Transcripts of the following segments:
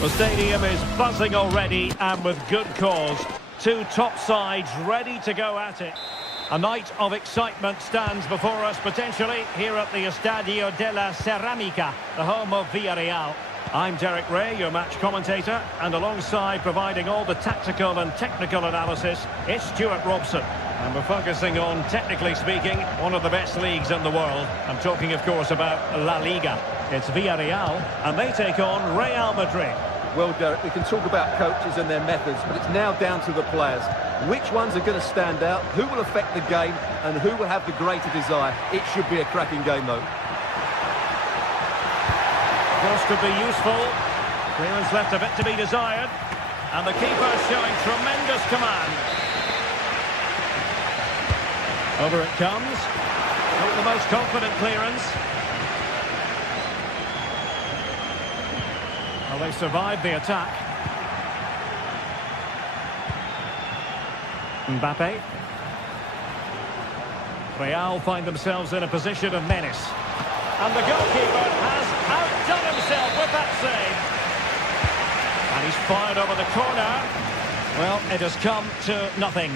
The stadium is buzzing already, and with good cause. Two top sides ready to go at it. A night of excitement stands before us potentially here at the Estadio de la Ceramica, the home of Villarreal. I'm Derek Ray, your match commentator, and alongside providing all the tactical and technical analysis, it's Stuart Robson. And we're focusing on, technically speaking, one of the best leagues in the world. I'm talking, of course, about La Liga. It's Villarreal, and they take on Real Madrid. Well, Derek, we can talk about coaches and their methods, but it's now down to the players. Which ones are going to stand out, who will affect the game, and who will have the greater desire? It should be a cracking game, though. Cross could be useful. Clearance left a bit to be desired. And the keeper showing tremendous command. Over it comes. Not the most confident clearance. Well, they survived the attack. Mbappe. Real find themselves in a position of menace. And the goalkeeper has outdone himself with that save. And he's fired over the corner. Well, it has come to nothing.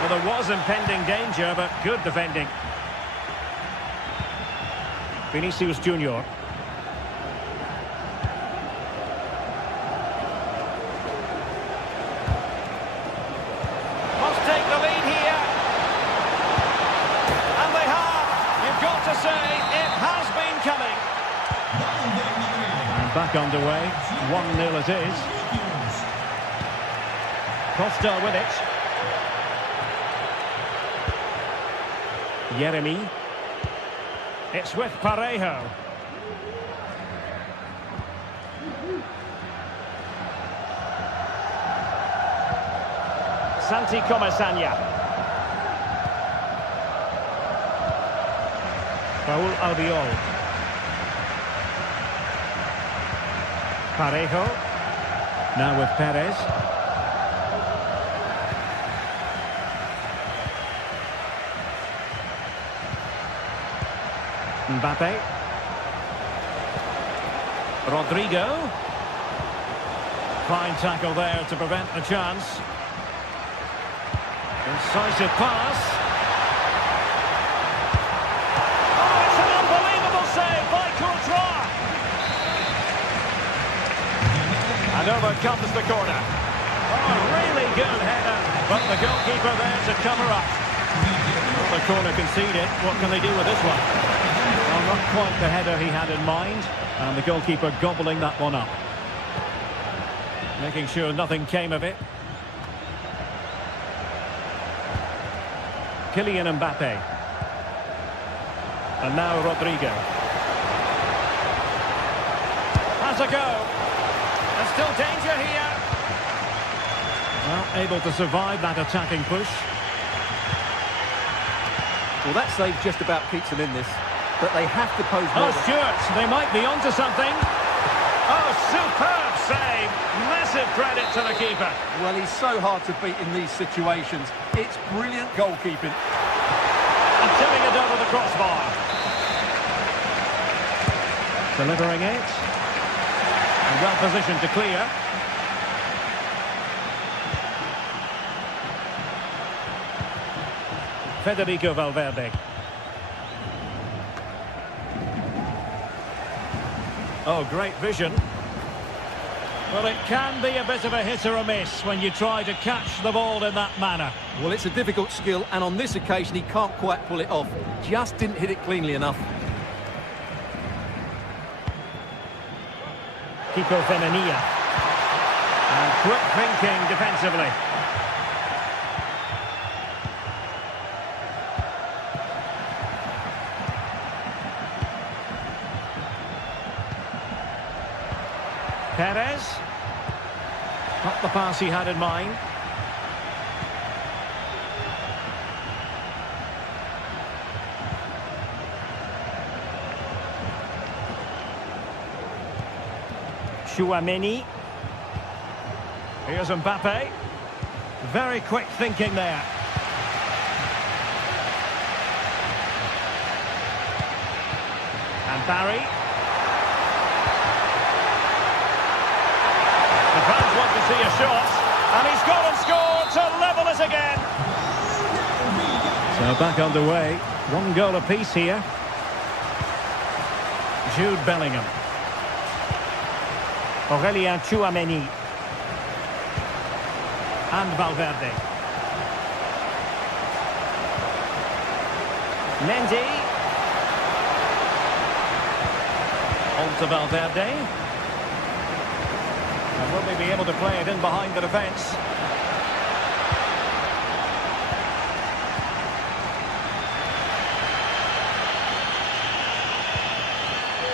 Well, there was impending danger, but good defending. Vinicius Junior. Must take the lead here. And they have. You've got to say, it has been coming. And back underway. 1-0 it is. Costa with it. Yeremy. It's with Parejo. Santi Comesaña. Raúl Albiol. Parejo. Now with Perez. Mbappe. Rodrigo. Fine tackle there to prevent the chance. Incisive pass. Oh, it's an unbelievable save by Courtois. And over comes the corner. Oh, really good header. But the goalkeeper there to cover up. Well, the corner conceded. What can they do with this one? Well, not quite the header he had in mind, and the goalkeeper gobbling that one up. Making sure nothing came of it. Kylian Mbappe. And now Rodrigo. Has a go. There's still danger here. Well, able to survive that attacking push. Well, that save just about keeps them in this. But they have to pose more. Oh, Stuart, they might be onto something. Oh, superb save. Massive credit to the keeper. Well, he's so hard to beat in these situations. It's brilliant goalkeeping. And tipping it over the crossbar. Delivering it. And well positioned to clear. Federico Valverde. Oh, great vision. Well, it can be a bit of a hit or a miss when you try to catch the ball in that manner. Well, it's a difficult skill, and on this occasion, he can't quite pull it off. Just didn't hit it cleanly enough. Kiko Femenia. And quick thinking defensively. Perez. Not the pass he had in mind. Tchouaméni. Here's Mbappe. Very quick thinking there. And Barry. The fans want to see a shot. And he's gone and scored to level it again. So back underway. 1 goal apiece here. Jude Bellingham. Aurélien Tchouaméni. And Valverde. Mendy. On to Valverde. And will they be able to play it in behind the defence?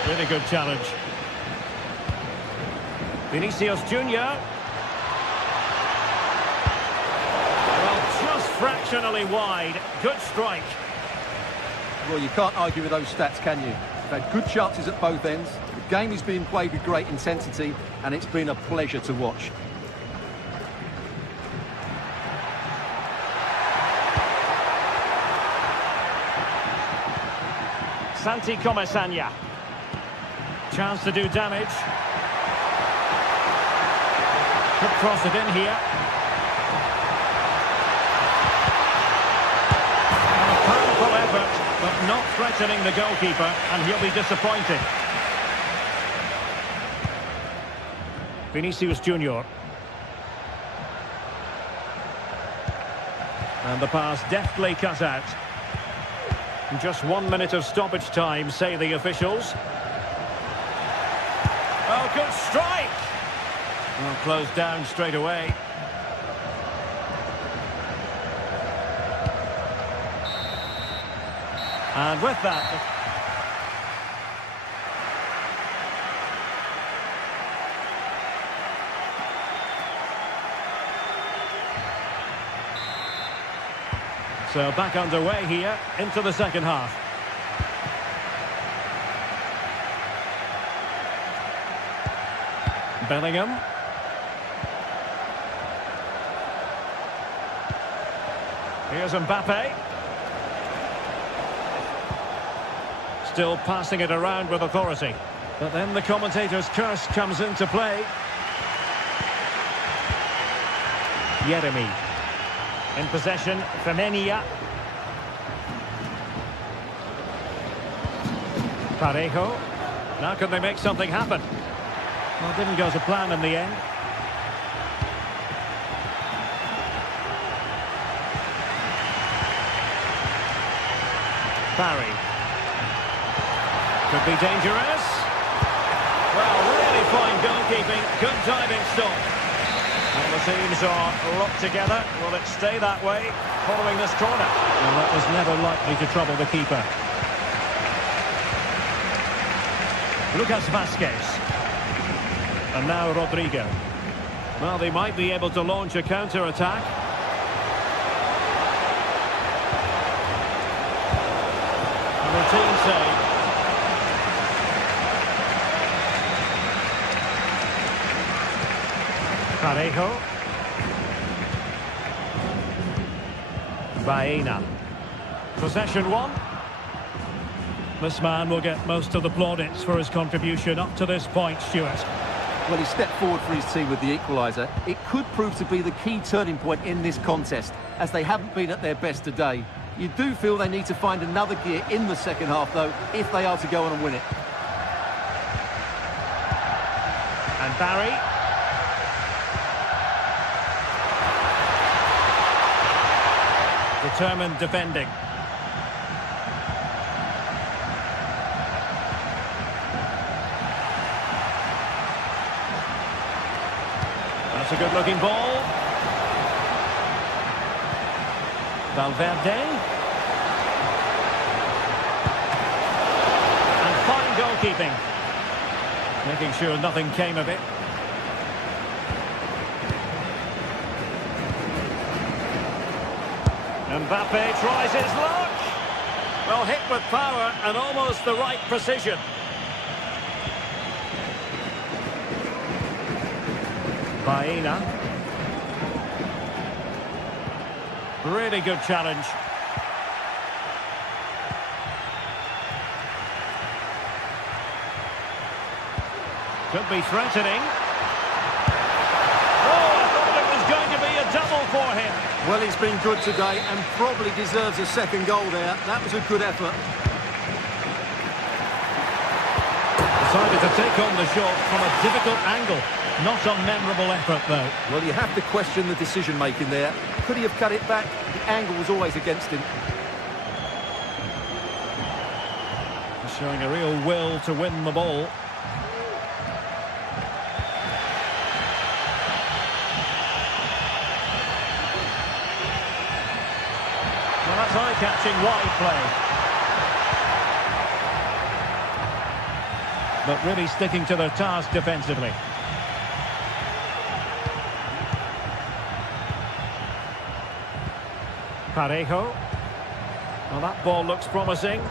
Really good challenge. Vinicius Junior. Well, just fractionally wide. Good strike. Well, you can't argue with those stats, can you? They've had good chances at both ends. The game is being played with great intensity, and it's been a pleasure to watch. Santi Comesaña. Chance to do damage. Could cross it in here. And a powerful effort, but not threatening the goalkeeper, and he'll be disappointed. Vinicius Junior. And the pass deftly cut out. Just 1 minute of stoppage time, say the officials. Oh, good strike! Well, closed down straight away. And with that... So back underway here into the second half. Bellingham. Here's Mbappe. Still passing it around with authority. But then the commentator's curse comes into play. Yeremy. In possession, Femenia. Parejo. Now can they make something happen? Well, didn't go to plan in the end. Barry. Could be dangerous. Well, really fine goalkeeping. Good diving stop. And the teams are locked together. Will it stay that way following this corner? Well, that was never likely to trouble the keeper. Lucas Vazquez. And now Rodrigo. Well, they might be able to launch a counter-attack. A routine save. Parejo. Baena. Possession one. This man will get most of the plaudits for his contribution up to this point, Stuart. Well, he stepped forward for his team with the equaliser. It could prove to be the key turning point in this contest, as they haven't been at their best today. You do feel they need to find another gear in the second half, though, if they are to go on and win it. And Barry. Determined defending. That's a good-looking ball. Valverde. And fine goalkeeping. Making sure nothing came of it. Mbappe tries his luck. Well, hit with power and almost the right precision. Baena. Really good challenge. Could be threatening. Oh, I thought it was going to be a double for him. Well, he's been good today and probably deserves a second goal there. That was a good effort. Decided to take on the shot from a difficult angle. Not a memorable effort, though. Well, you have to question the decision-making there. Could he have cut it back? The angle was always against him. He's showing a real will to win the ball. Well, that's eye-catching wide play. But really sticking to their task defensively. Parejo. Well, that ball looks promising.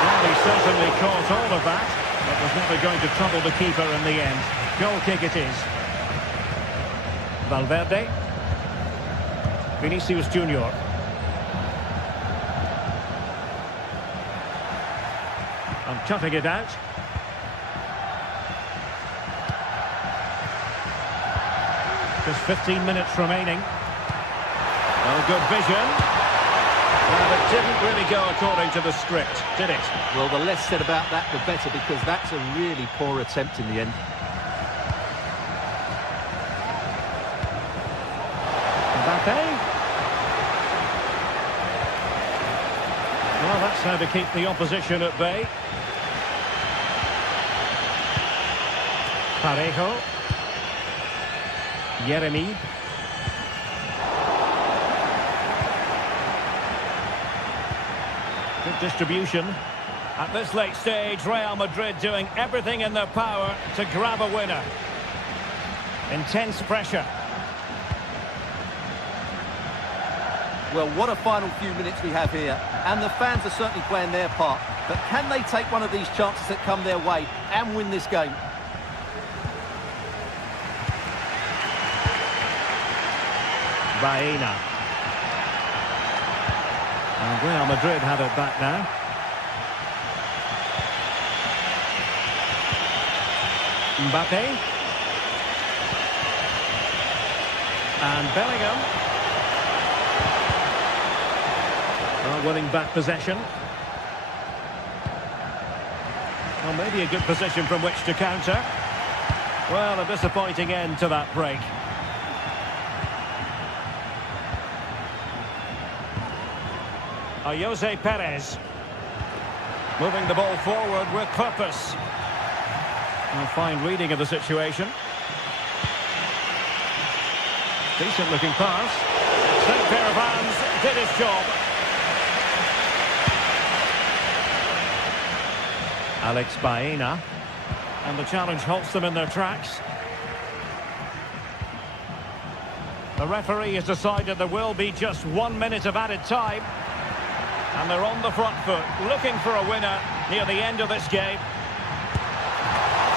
Well, he certainly caught all of that, but was never going to trouble the keeper in the end. Goal kick it is. Valverde. Vinicius Junior. And cutting it out. Just 15 minutes remaining. Well, good vision. Well, it didn't really go according to the script, did it? Well, the less said about that, the better, because that's a really poor attempt in the end. Mbappe. Well, that's how to keep the opposition at bay. Parejo. Yeremy. Good distribution. At this late stage, Real Madrid doing everything in their power to grab a winner. Intense pressure. Well, what a final few minutes we have here. And the fans are certainly playing their part. But can they take one of these chances that come their way and win this game? Baena. And Real Madrid have it back now. Mbappe. And Bellingham. Well, winning back possession. Well, maybe a good position from which to counter. Well, a disappointing end to that break. Jose Perez. Moving the ball forward with purpose. A fine reading of the situation. Decent looking pass. Excellent pair of hands, did his job. Alex Baena. And the challenge halts them in their tracks. The referee has decided there will be just 1 minute of added time. And they're on the front foot, looking for a winner near the end of this game.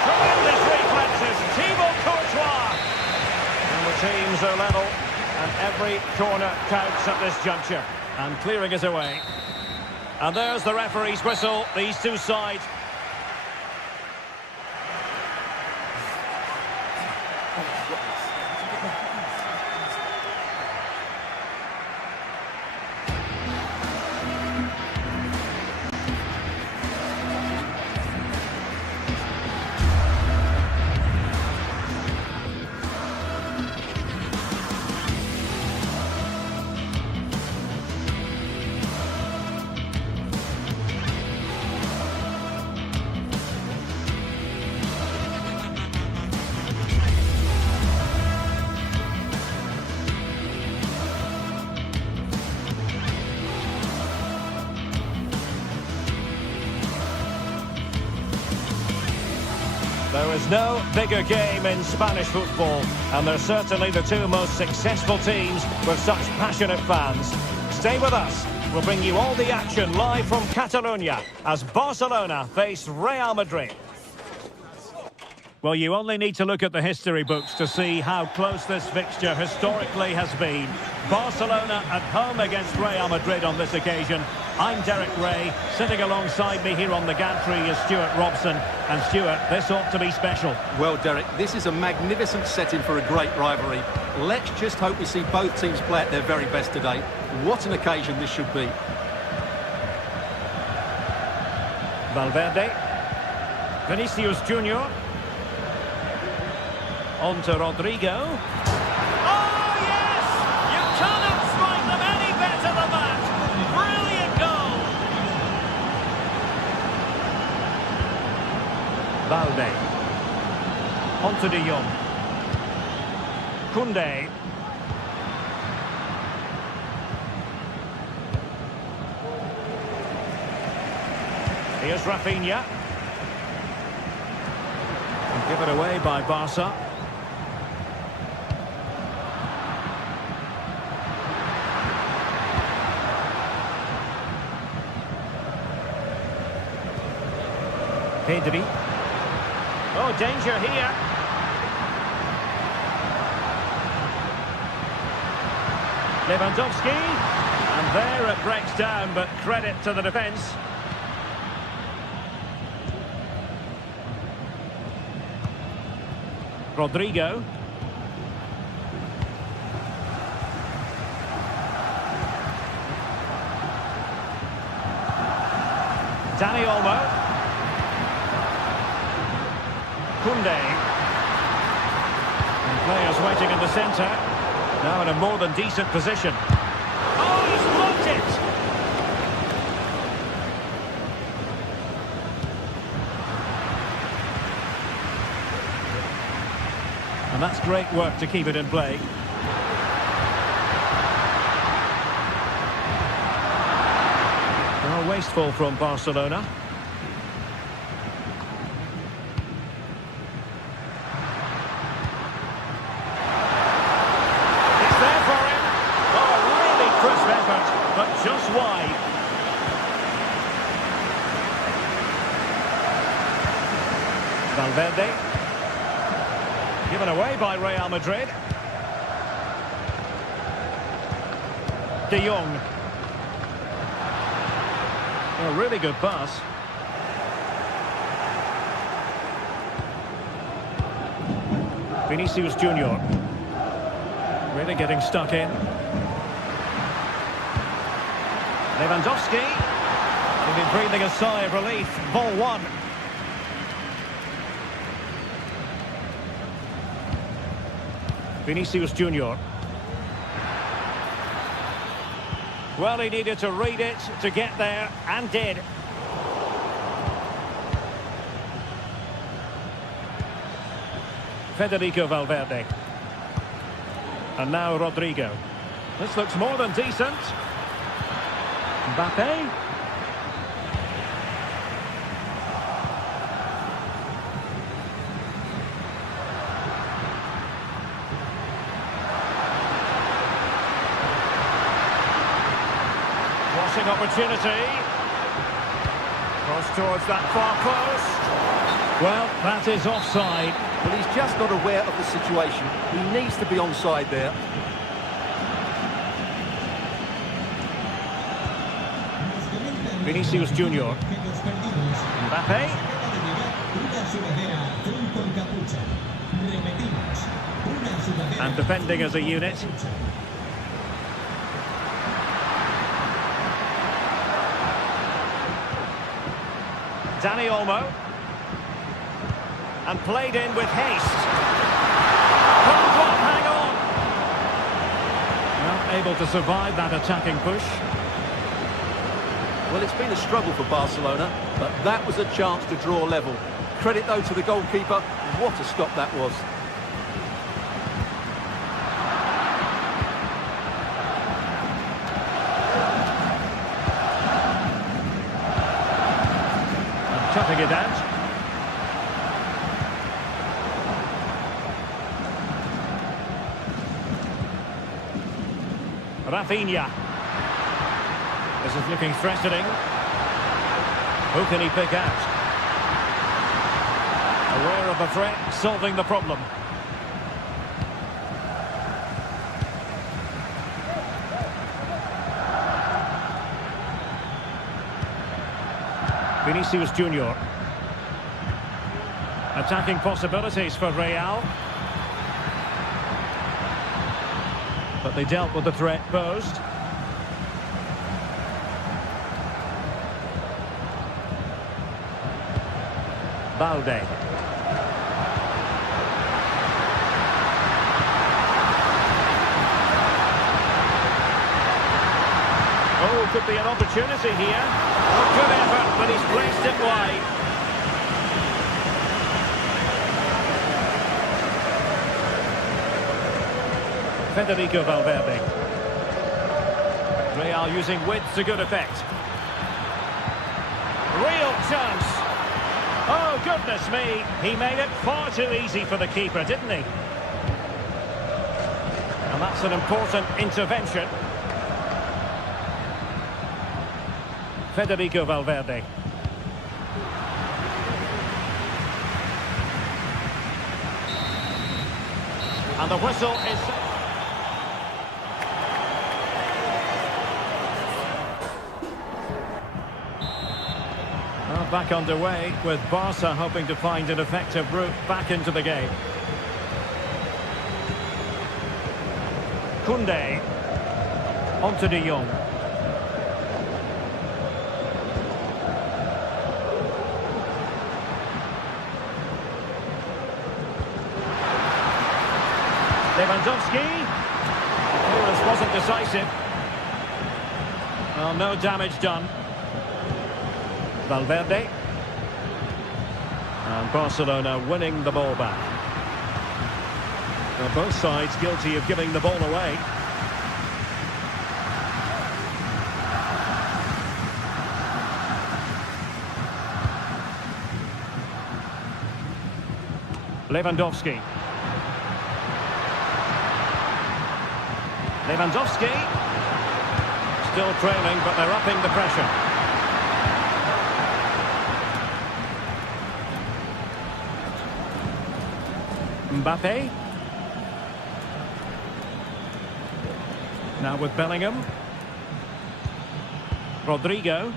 Tremendous reflexes, Thibaut Courtois. And the teams are level, and every corner counts at this juncture. And clearing it away. And there's the referee's whistle, these two sides. There is no bigger game in Spanish football, and they're certainly the two most successful teams with such passionate fans. Stay with us. We'll bring you all the action live from Catalonia as Barcelona face Real Madrid. Well, you only need to look at the history books to see how close this fixture historically has been. Barcelona at home against Real Madrid on this occasion. I'm Derek Ray. Sitting alongside me here on the gantry is Stuart Robson. And Stuart, this ought to be special. Well, Derek, this is a magnificent setting for a great rivalry. Let's just hope we see both teams play at their very best today. What an occasion this should be. Valverde. Vinicius Junior. On to Rodrigo. Oh, yes! You cannot strike them any better than that! Brilliant goal! Valde. On to De Jong. Koundé. Here's Rafinha. And given away by Barca. Pedri. Oh, danger here. Lewandowski. And there it breaks down, but credit to the defence. Rodrigo. Dani Olmo. Koundé. And players waiting in the centre. Now in a more than decent position. Oh, he's blocked it! And that's great work to keep it in play. Well, wasteful from Barcelona. But just wide. Valverde. Given away by Real Madrid. De Jong. A really good pass. Vinicius Junior. Really getting stuck in. Lewandowski. He'll be breathing a sigh of relief. Ball one. Vinicius Junior. Well, he needed to read it to get there, and did. Federico Valverde. And now Rodrigo. This looks more than decent. Mbappe. Crossing opportunity. Cross towards that far post. Well, that is offside. Well, he's just not aware of the situation. He needs to be onside there. Vinicius Junior. Mbappe. And defending as a unit. Dani Olmo. And played in with haste. Hang on. Not able to survive that attacking push. Well, it's been a struggle for Barcelona, but that was a chance to draw level. Credit, though, to the goalkeeper. What a stop that was. And toughing it out. Rafinha. This is looking threatening. Who can he pick out? Aware of the threat, solving the problem. Vinicius Junior. Attacking possibilities for Real. But they dealt with the threat posed. Balde. Oh, could be an opportunity here. Oh, good effort, but he's placed it wide. Federico Valverde. Real using width to good effect. Real chance. Oh, goodness me. He made it far too easy for the keeper, didn't he? And that's an important intervention. Federico Valverde. And the whistle is... Well, back underway with Barca hoping to find an effective route back into the game. Koundé. On to De Jong. Lewandowski. Clearance wasn't decisive. Well, no damage done. Valverde. And Barcelona winning the ball back. Now, both sides guilty of giving the ball away. Lewandowski. Lewandowski. Still trailing, but they're upping the pressure. Mbappe. Now with Bellingham. Rodrigo.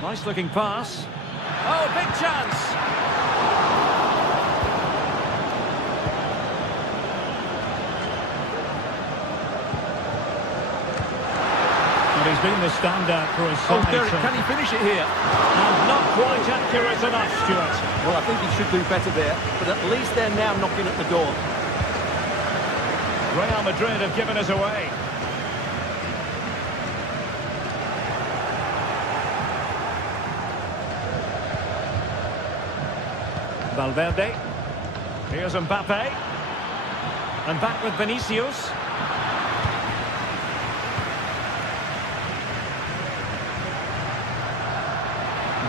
Nice looking pass. Oh, big chance! He's been the standout for his side. Oh, Derek, can he finish it here? And not quite accurate enough, Stuart. Well, I think he should do better there, but at least they're now knocking at the door. Real Madrid have given us away. Valverde. Here's Mbappe. And back with Vinicius.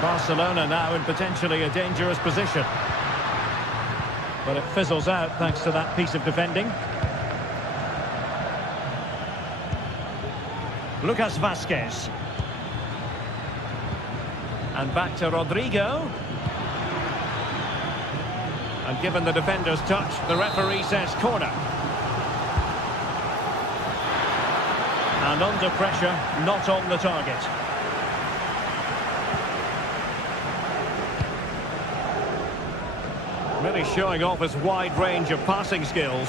Barcelona now in potentially a dangerous position. But it fizzles out thanks to that piece of defending. Lucas Vázquez. And back to Rodrigo. And given the defender's touch, the referee says corner. And under pressure, not on the target. Really showing off his wide range of passing skills.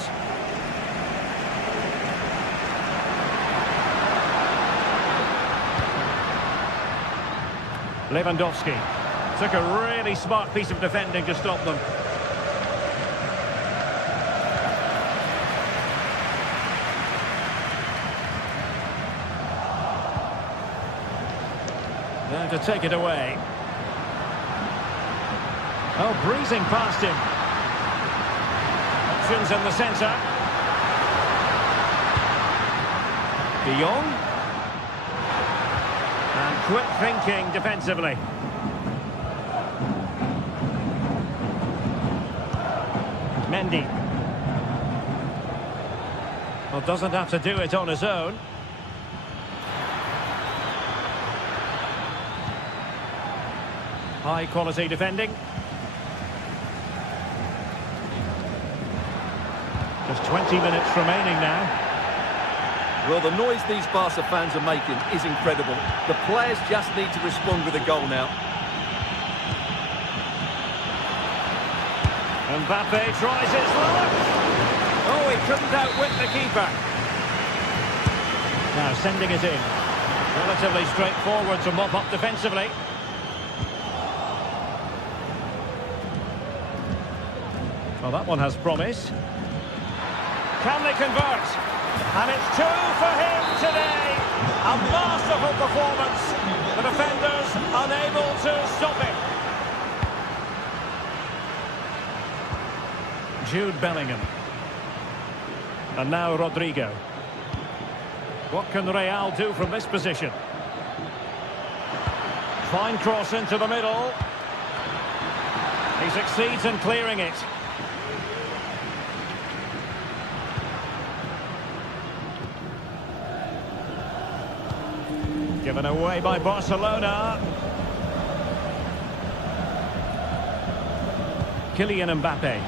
Lewandowski took a really smart piece of defending to stop them. There to take it away. Oh, breezing past him. Options in the centre. De Jong. And quick thinking defensively. Mendy. Well, doesn't have to do it on his own. High quality defending. Just 20 minutes remaining now. Well, the noise these Barca fans are making is incredible. The players just need to respond with a goal now. Mbappe tries his luck. Oh, he couldn't outwit the keeper. Now sending it in. Relatively straightforward to mop up defensively. Well, that one has promise. Can they convert? And it's 2 for him today. A masterful performance. The defenders unable to stop him. Jude Bellingham. And now Rodrigo. What can Real do from this position? Fine cross into the middle. He succeeds in clearing it. Given away by Barcelona. Kylian Mbappe.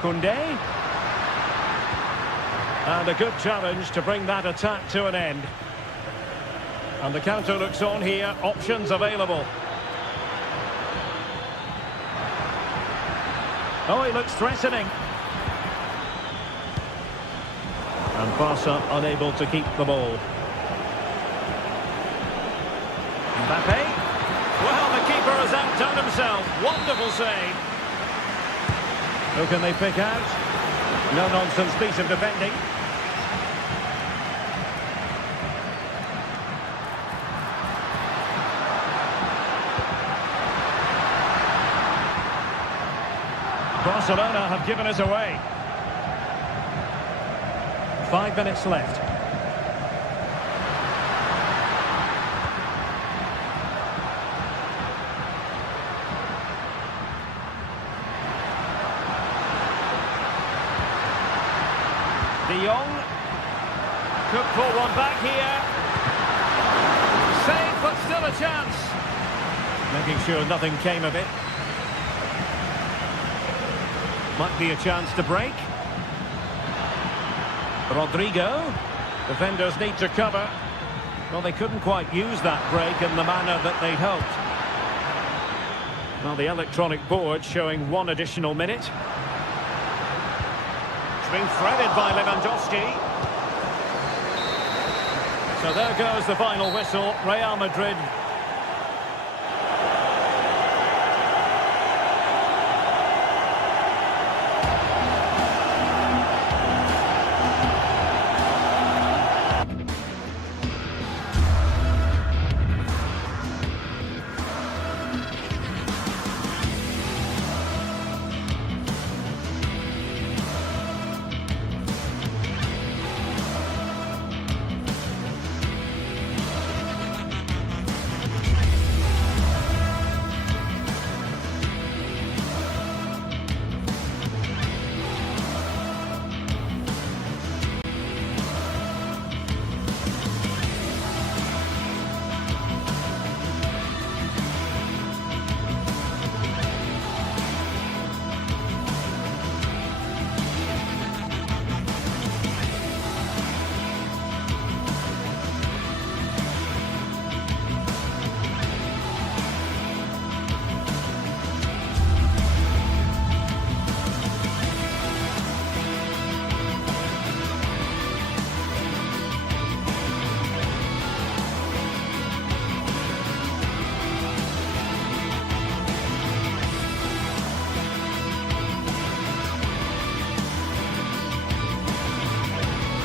Koundé. And a good challenge to bring that attack to an end. And the counter looks on here. Options available. Oh, he looks threatening. And Barca unable to keep the ball. Mbappe. Well, the keeper has outdone himself. Wonderful save. Who can they pick out? No-nonsense piece of defending. Barcelona have given us away. 5 minutes left. De Jong could pull one back here. Save, but still a chance. Making sure nothing came of it. Might be a chance to break. Rodrigo. Defenders need to cover. Well, they couldn't quite use that break in the manner that they'd hoped. Well, the electronic board showing 1 additional minute. It's been threaded by Lewandowski. So there goes the final whistle. Real Madrid.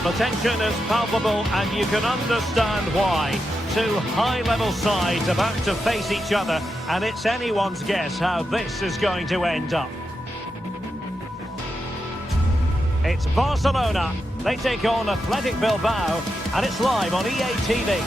The tension is palpable, and you can understand why. 2 high-level sides about to face each other, and it's anyone's guess how this is going to end up. It's Barcelona. They take on Athletic Bilbao, and it's live on EA TV.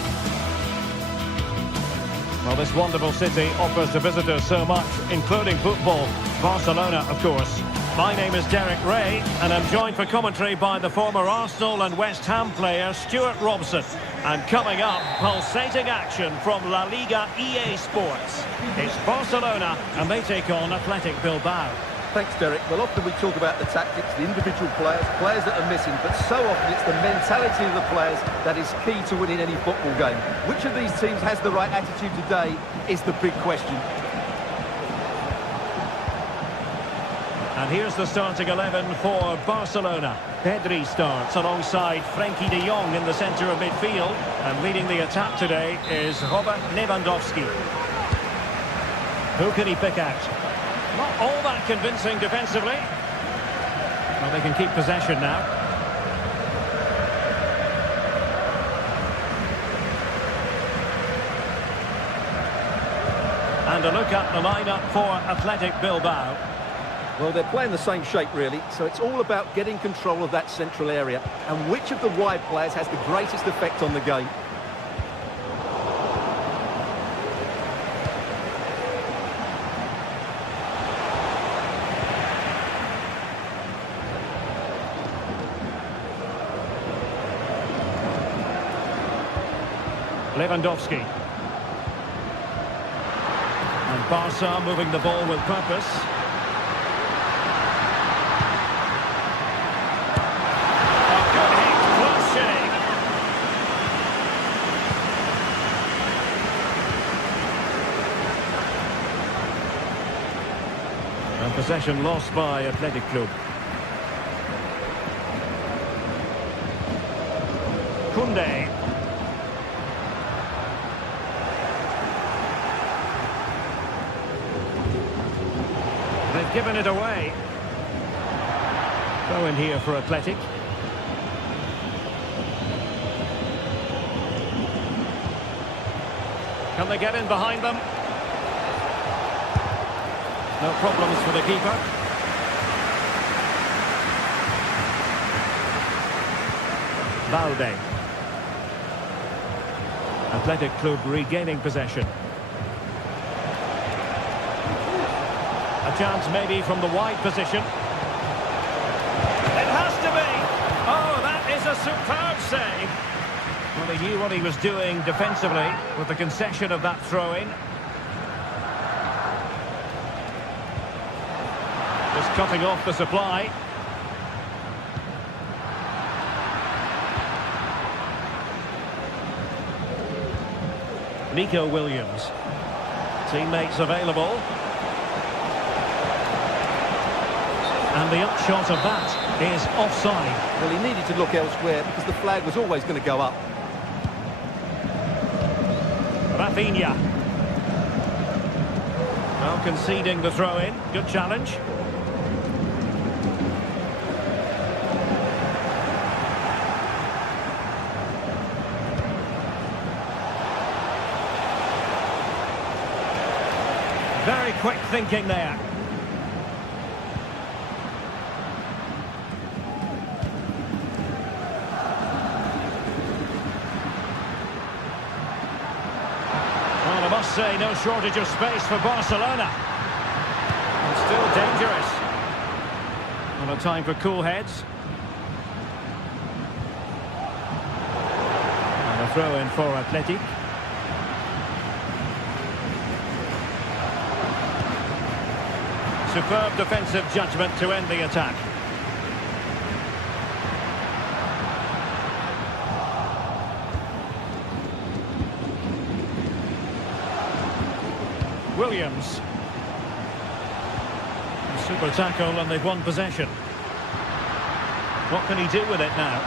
Well, this wonderful city offers the visitors so much, including football. Barcelona, of course. My name is Derek Ray, and I'm joined for commentary by the former Arsenal and West Ham player Stuart Robson. And coming up, pulsating action from La Liga EA Sports. It's Barcelona, and they take on Athletic Bilbao. Thanks, Derek. Well, often we talk about the tactics, the individual players that are missing, but so often it's the mentality of the players that is key to winning any football game. Which of these teams has the right attitude today is the big question. And here's the starting 11 for Barcelona. Pedri starts alongside Frenkie de Jong in the centre of midfield. And leading the attack today is Robert Lewandowski. Who can he pick out? Not all that convincing defensively. Well, they can keep possession now. And a look at the lineup for Athletic Bilbao. Well, they're playing the same shape, really, so it's all about getting control of that central area and which of the wide players has the greatest effect on the game. Lewandowski. And Barca moving the ball with purpose. And possession lost by Athletic Club. Koundé. They've given it away. Throw in here for Athletic. Can they get in behind them? No problems for the keeper. Valde. Athletic Club regaining possession. A chance maybe from the wide position. It has to be! Oh, that is a superb save! Well, he knew what he was doing defensively with the concession of that throw-in. Just cutting off the supply. Nico Williams. Teammates available. And the upshot of that is offside. Well, he needed to look elsewhere because the flag was always going to go up. Rafinha. Now conceding the throw-in. Good challenge. Very quick thinking there. Well, I must say, no shortage of space for Barcelona. And still dangerous. Well, a time for cool heads. And a throw in for Athletic. Superb defensive judgment to end the attack. Williams. Super tackle and they've won possession. What can he do with it now?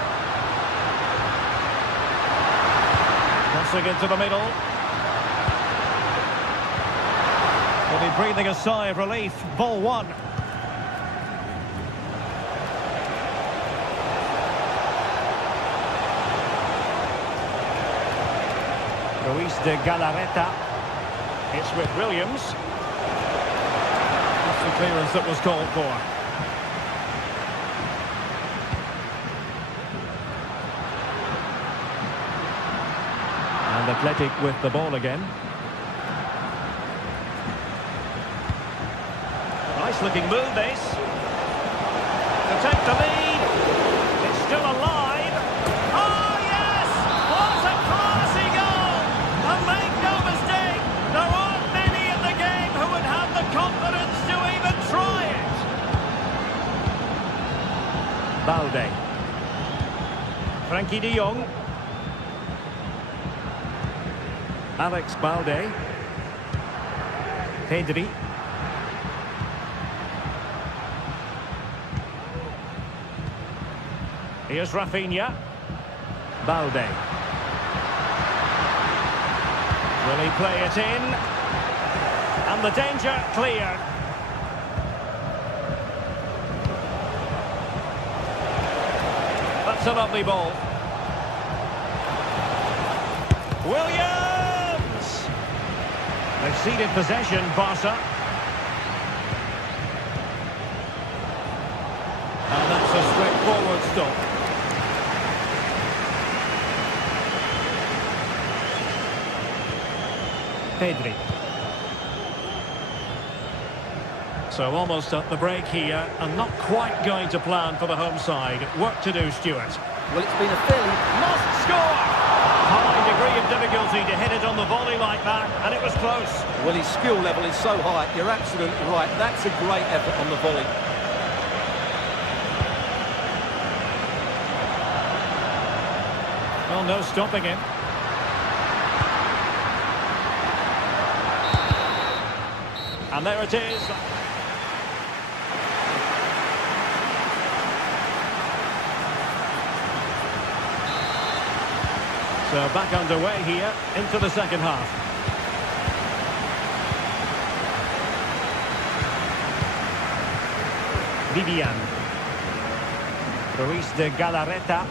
Crossing into the middle. Will be breathing a sigh of relief. Ball one. Ruiz de Galarreta. It's with Williams. That's the clearance that was called for. And Athletic with the ball again. Nice looking move, this. To take the lead. It's still alive. Oh, yes! What a Frankie de Jong. Alex Balde. Pedri. Here's Rafinha. Balde. Will he play it in? And the danger cleared. That's a lovely ball. Williams! They've ceded possession, Barca. And that's a straightforward stop. Pedri. So almost at the break here, and not quite going to plan for the home side. Work to do, Stuart. Well, it's been a fairly... Must score! High degree of difficulty to hit it on the volley like that, and it was close. Well, his skill level is so high. You're absolutely right. That's a great effort on the volley. Well, no stopping him. And there it is. So back underway here into the second half. Vivian. Ruiz de Galarreta.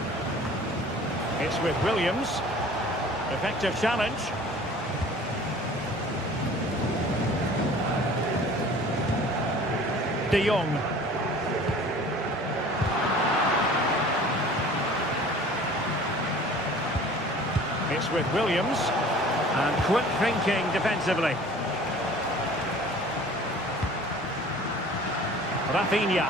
It's with Williams. Effective challenge. De Jong. It's with Williams. And quick thinking defensively. Rafinha.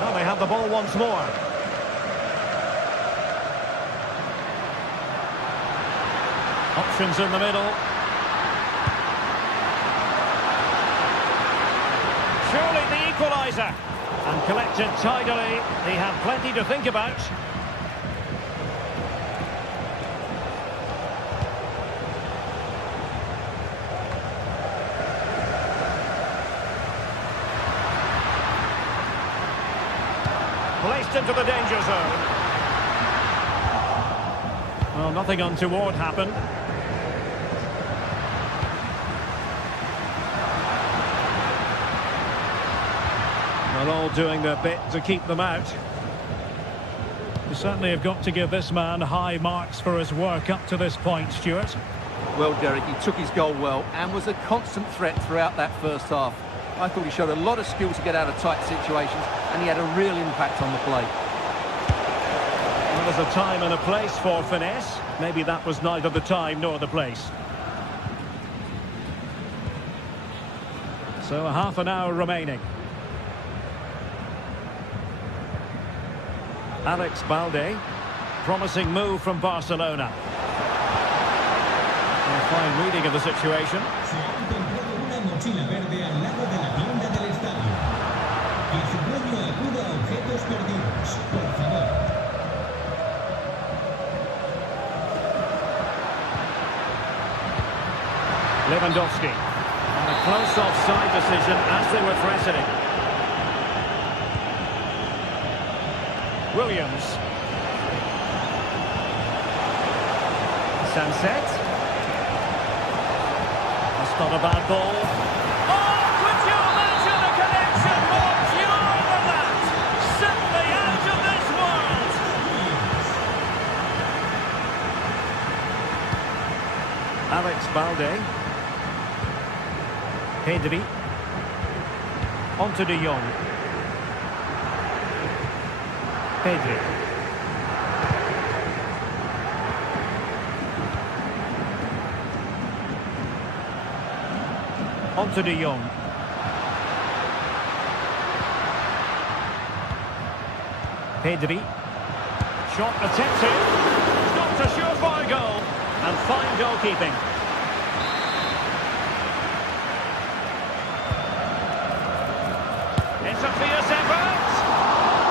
Well, they have the ball once more. Options in the middle. Surely the equaliser. And collected tidily. They have plenty to think about. Placed into the danger zone. Well, nothing untoward happened. Well, all doing their bit to keep them out. You certainly have got to give this man high marks for his work up to this point, Stuart. Well, Derek, he took his goal well and was a constant threat throughout that first half. I thought he showed a lot of skill to get out of tight situations, and he had a real impact on the play. Well, there's a time and a place for finesse. Maybe that was neither the time nor the place. So a half an hour remaining. Alex Balde, promising move from Barcelona. A fine reading of the situation. Lewandowski. And a close offside decision as they were threatening. Williams. Sunset. That's not a bad ball. Oh, could you imagine a connection more pure than that? Simply out of this world. Alex Balde. Pedri. Onto de Jong. Pedri. Onto de Jong. Pedri. Shot attempted. Not And fine goalkeeping. It's a fierce effort.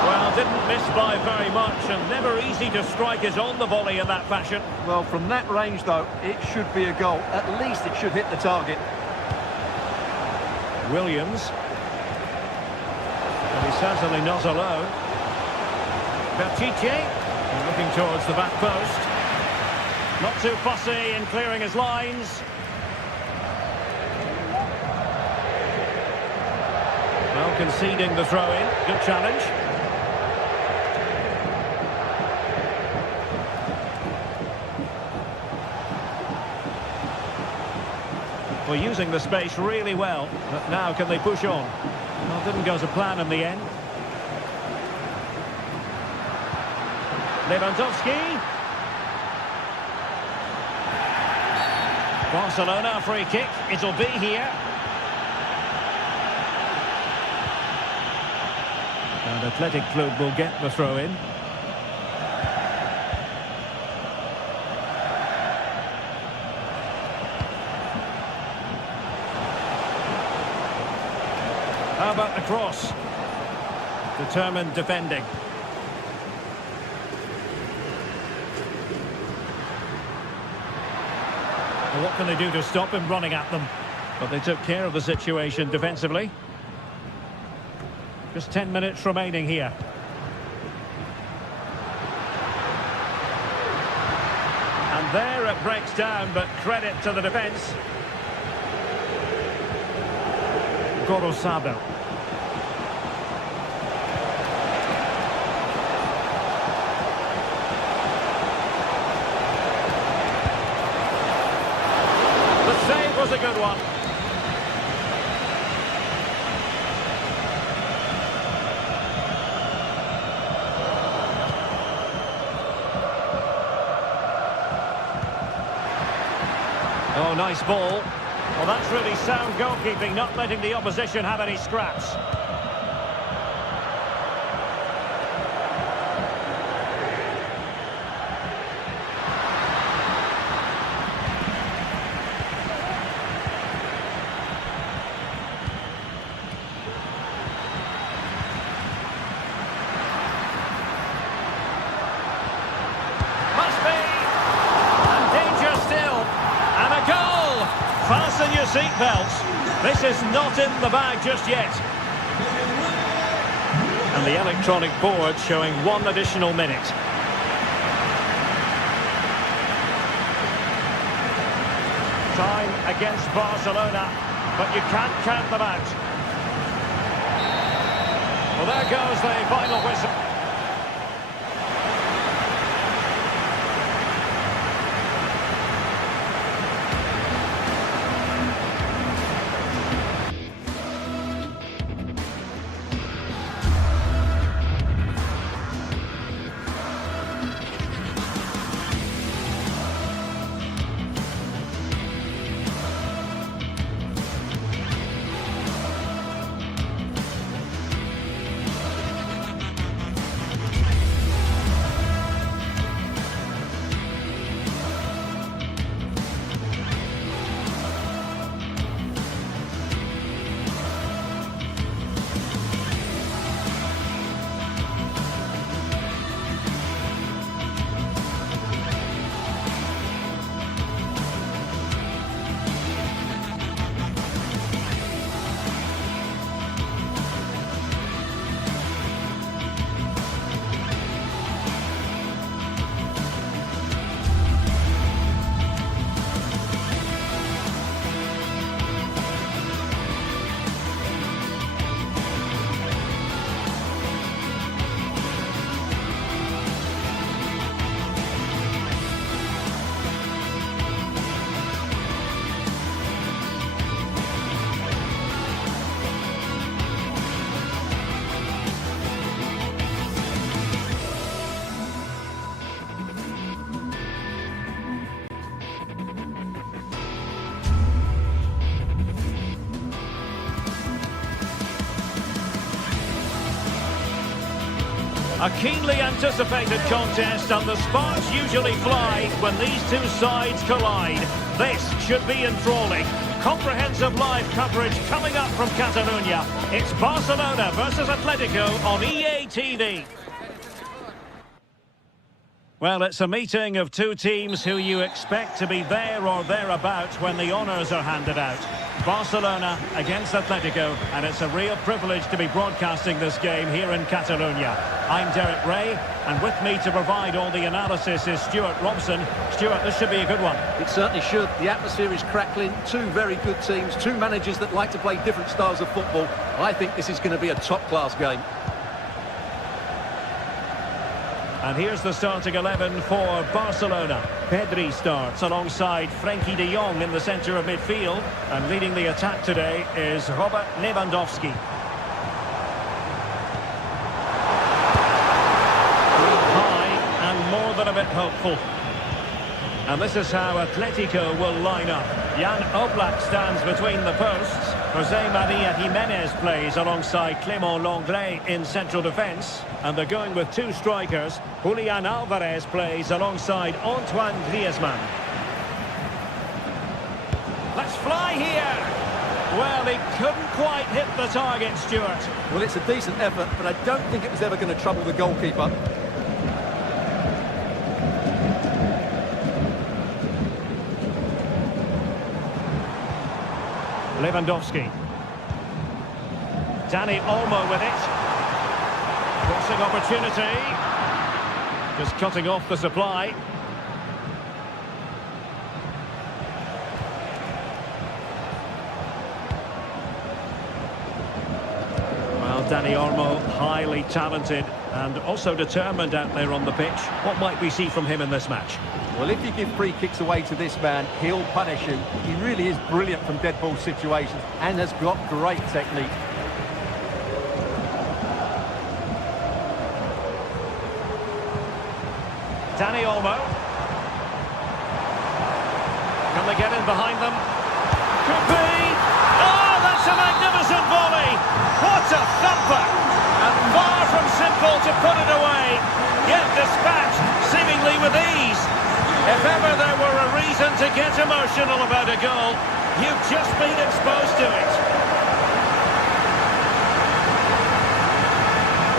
Well, didn't miss by very much, and never easy to strike is on the volley in that fashion. Well, from that range, though, it should be a goal. At least it should hit the target. Williams. And he's certainly not alone. Berchiche, looking towards the back post. Not too fussy in clearing his lines. Well, conceding the throw-in. Good challenge. Well, using the space really well. But now can they push on? Well, didn't go to plan in the end. Lewandowski. Barcelona free kick. It'll be here. And Athletic Club will get the throw-in. How about the cross? Determined defending. Well, what can they do to stop him running at them? But they took care of the situation defensively. Just 10 minutes remaining here. And there it breaks down, but credit to the defence. Gorosabel. The save was a good one. Oh, nice ball. Well, that's really sound goalkeeping, not letting the opposition have any scraps. Must be! And danger still! And a goal! Fasten your seatbelts. This is not in the bag just yet. And the electronic board showing 1 additional minute. Time against Barcelona, but you can't count them out. Well, there goes the final whistle. A keenly anticipated contest, and the sparks usually fly when these two sides collide. This should be enthralling. Comprehensive live coverage coming up from Catalonia. It's Barcelona versus Atletico on EA TV. Well, it's a meeting of two teams who you expect to be there or thereabouts when the honours are handed out. Barcelona against Atletico, and it's a real privilege to be broadcasting this game here in Catalonia. I'm Derek Ray, and with me to provide all the analysis is Stuart Robson. Stuart, this should be a good one. It certainly should. The atmosphere is crackling. Two very good teams, two managers that like to play different styles of football. I think this is going to be a top-class game. And here's the starting 11 for Barcelona. Pedri starts alongside Frenkie de Jong in the centre of midfield. And leading the attack today is Robert Lewandowski. High and more than a bit hopeful. And this is how Atletico will line up. Jan Oblak stands between the posts. Jose Maria Jimenez plays alongside Clément Lenglet in central defence. And they're going with two strikers. Julian Alvarez plays alongside Antoine Griezmann. Let's fly here! Well, he couldn't quite hit the target, Stuart. Well, it's a decent effort, but I don't think it was ever going to trouble the goalkeeper. Lewandowski. Dani Olmo with it. Crossing opportunity. Just cutting off the supply. Well, Dani Olmo, highly talented and also determined out there on the pitch. What might we see from him in this match? Well, if you give free kicks away to this man, he'll punish you. He really is brilliant from dead ball situations and has got great technique. Dani Olmo. Can they get in behind them? Could be! Oh, that's a magnificent volley! What a thumper! And far from simple to put it away, yet dispatched seemingly with ease. If ever there were a reason to get emotional about a goal, you've just been exposed to it.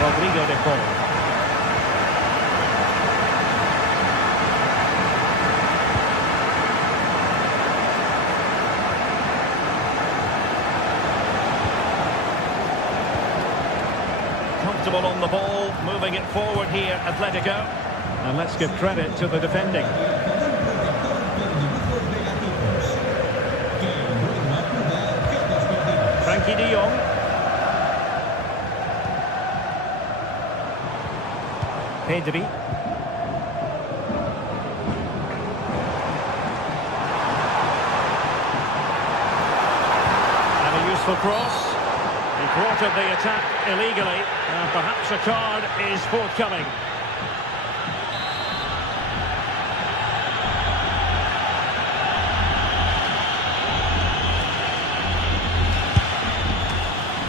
Rodrigo de Paul. Comfortable on the ball, moving it forward here, Atletico. And let's give credit to the defending. Frenkie de Jong. Pedri. And a useful cross. He thwarted the attack illegally. Perhaps a card is forthcoming.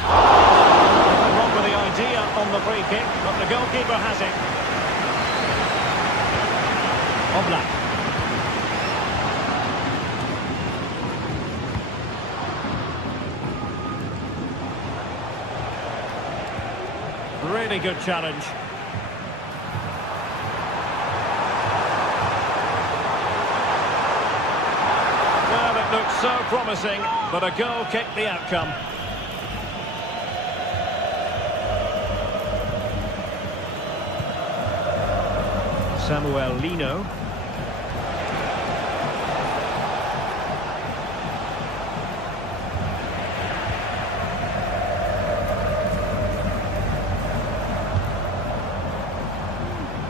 Wrong with the idea on the free kick, but the goalkeeper has it. Oblak. Really good challenge. Well, it looked so promising, but a goal kicked the outcome. Samuel Lino.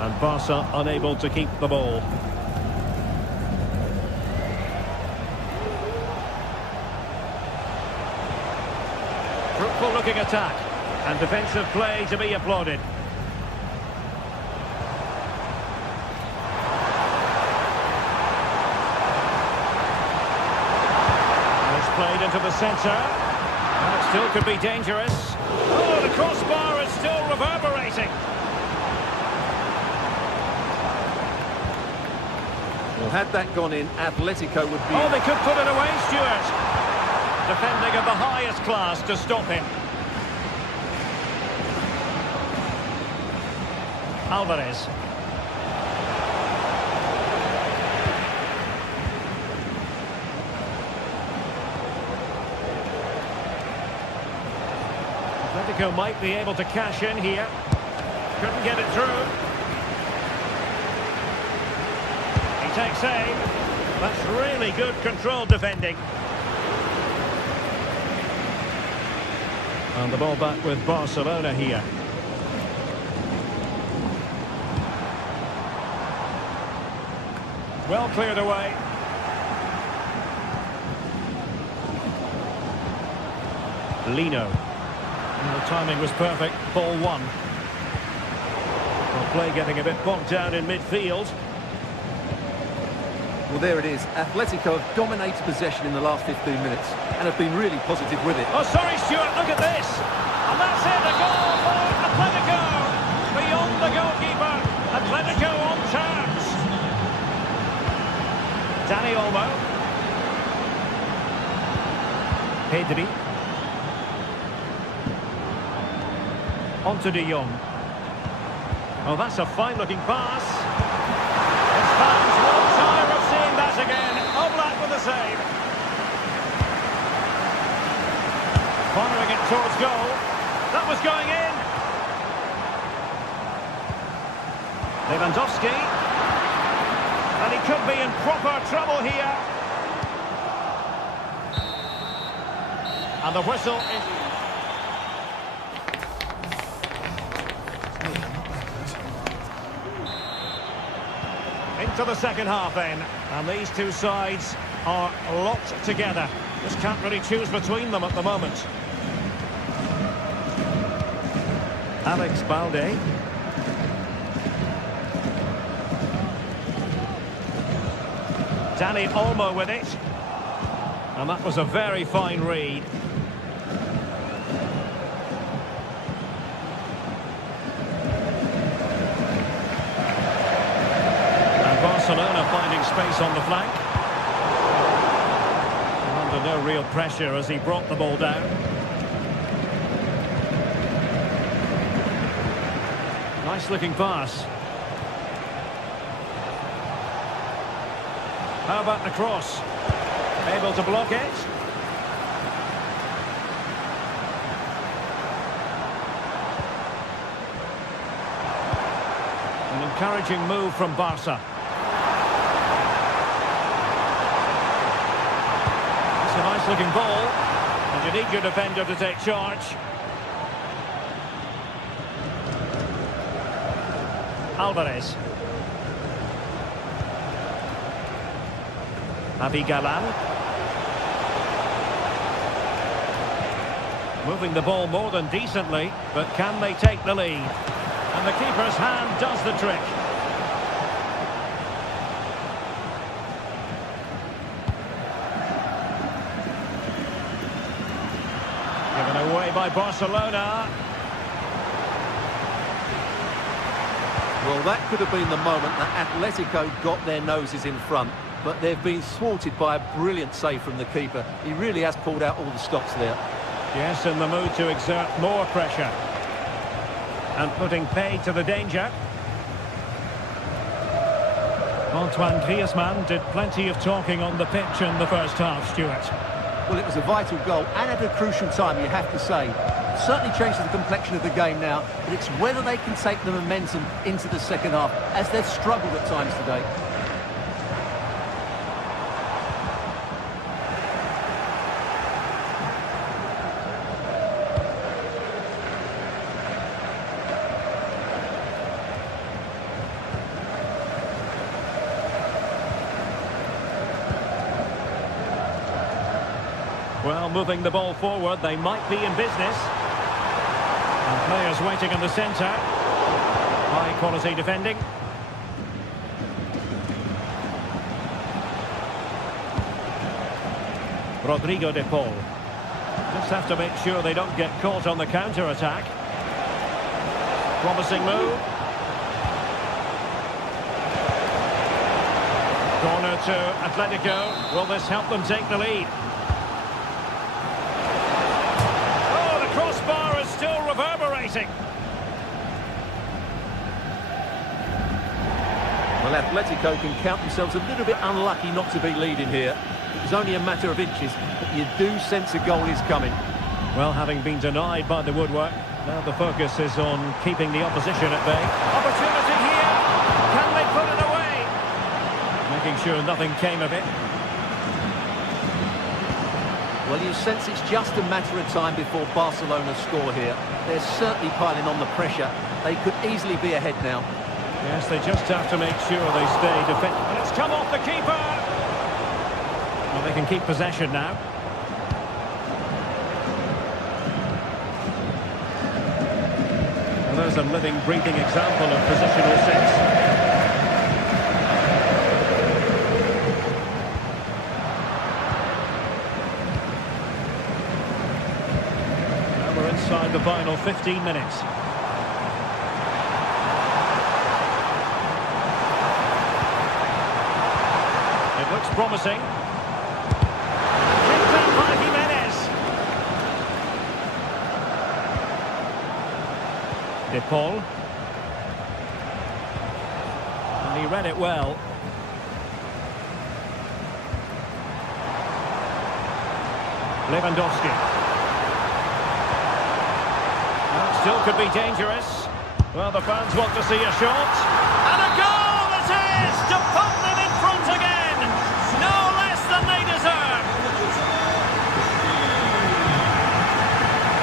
And Barca unable to keep the ball. Fruitful looking attack. And defensive play to be applauded. And it's played into the centre. And it still could be dangerous. Oh, the crossbar is still reverberating. Well, had that gone in, Atletico would be... Oh, they could put it away, Stuart. Defending of the highest class to stop him. Alvarez. Atletico might be able to cash in here. Couldn't get it through. He takes aim. That's really good controlled defending. And the ball back with Barcelona here. Well cleared away. Lino. And the timing was perfect. Ball one. Well, play getting a bit bogged down in midfield. Well, there it is. Atletico have dominated possession in the last 15 minutes and have been really positive with it. Oh, sorry, Stuart, look at this. And that's it, a goal for Atletico. Beyond the goalkeeper. Atletico on terms. Dani Olmo. Pedri. On to De Jong. Oh, that's a fine-looking pass. His fans won't tire of seeing that again. Oblak with the save. Firing it towards goal. That was going in. Lewandowski. And he could be in proper trouble here. And the whistle is... Into the second half then, and these two sides are locked together. Just can't really choose between them at the moment. Alex Balde. Dani Olmo with it. And that was a very fine read. Barcelona finding space on the flank. Under no real pressure as he brought the ball down. Nice looking pass. How about the cross? Able to block it. An encouraging move from Barca. It's a nice looking ball, and you need your defender to take charge. Alvarez. Javi Galan. Moving the ball more than decently, but can they take the lead? And the keeper's hand does the trick. Given away by Barcelona. Well, that could have been the moment that Atletico got their noses in front, but they've been thwarted by a brilliant save from the keeper. He really has pulled out all the stops there. Yes, in the mood to exert more pressure. And putting pay to the danger. Antoine Griezmann did plenty of talking on the pitch in the first half, Stuart. Well, it was a vital goal and at a crucial time, you have to say. Certainly changes the complexion of the game now, but it's whether they can take the momentum into the second half, as they've struggled at times today. Well, moving the ball forward, they might be in business. And players waiting in the centre. High quality defending. Rodrigo de Paul. Just have to make sure they don't get caught on the counter-attack. Promising move. Corner to Atletico. Will this help them take the lead? Oh, the crossbar is still reverberating. Well, Atletico can count themselves a little bit unlucky not to be leading here. It was only a matter of inches, but you do sense a goal is coming. Well, having been denied by the woodwork, now the focus is on keeping the opposition at bay. Opportunity here. Can they put it away? Making sure nothing came of it. Well, you sense it's just a matter of time before Barcelona score here. They're certainly piling on the pressure. They could easily be ahead now. Yes, they just have to make sure they stay defensive. And it's come off the keeper. Well, they can keep possession now. Well, there's a living, breathing example of positional sense. Now we're inside the final 15 minutes. It looks promising. Kicked out by Jimenez. De Paul. And he read it well. Lewandowski. Well, still could be dangerous. Well, the fans want to see a shot. And a goal it is to put them in front again. No less than they deserve.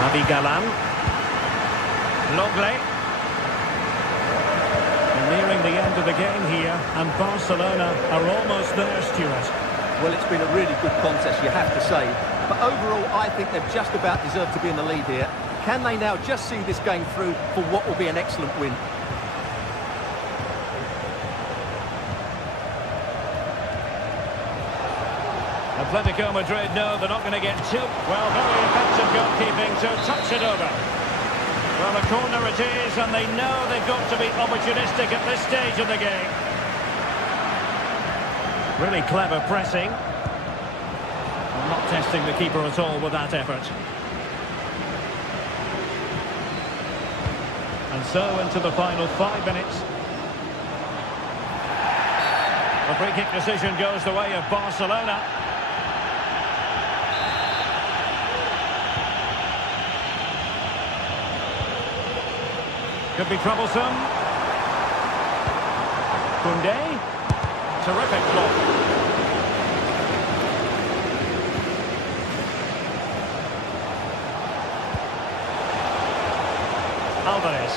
Javi Galan. Logley. Nearing the end of the game here, and Barcelona are almost there, Stuart. Well, it's been a really good contest, you have to say. But overall, I think they've just about deserved to be in the lead here. Can they now just see this game through for what will be an excellent win? Atletico Madrid know they're not going to get too... Well, very effective goalkeeping to touch it over. Well, a corner it is, and they know they've got to be opportunistic at this stage of the game. Really clever pressing. Not testing the keeper at all with that effort. And so into the final 5 minutes. The free kick decision goes the way of Barcelona. Could be troublesome. Koundé. Terrific block. Alvarez.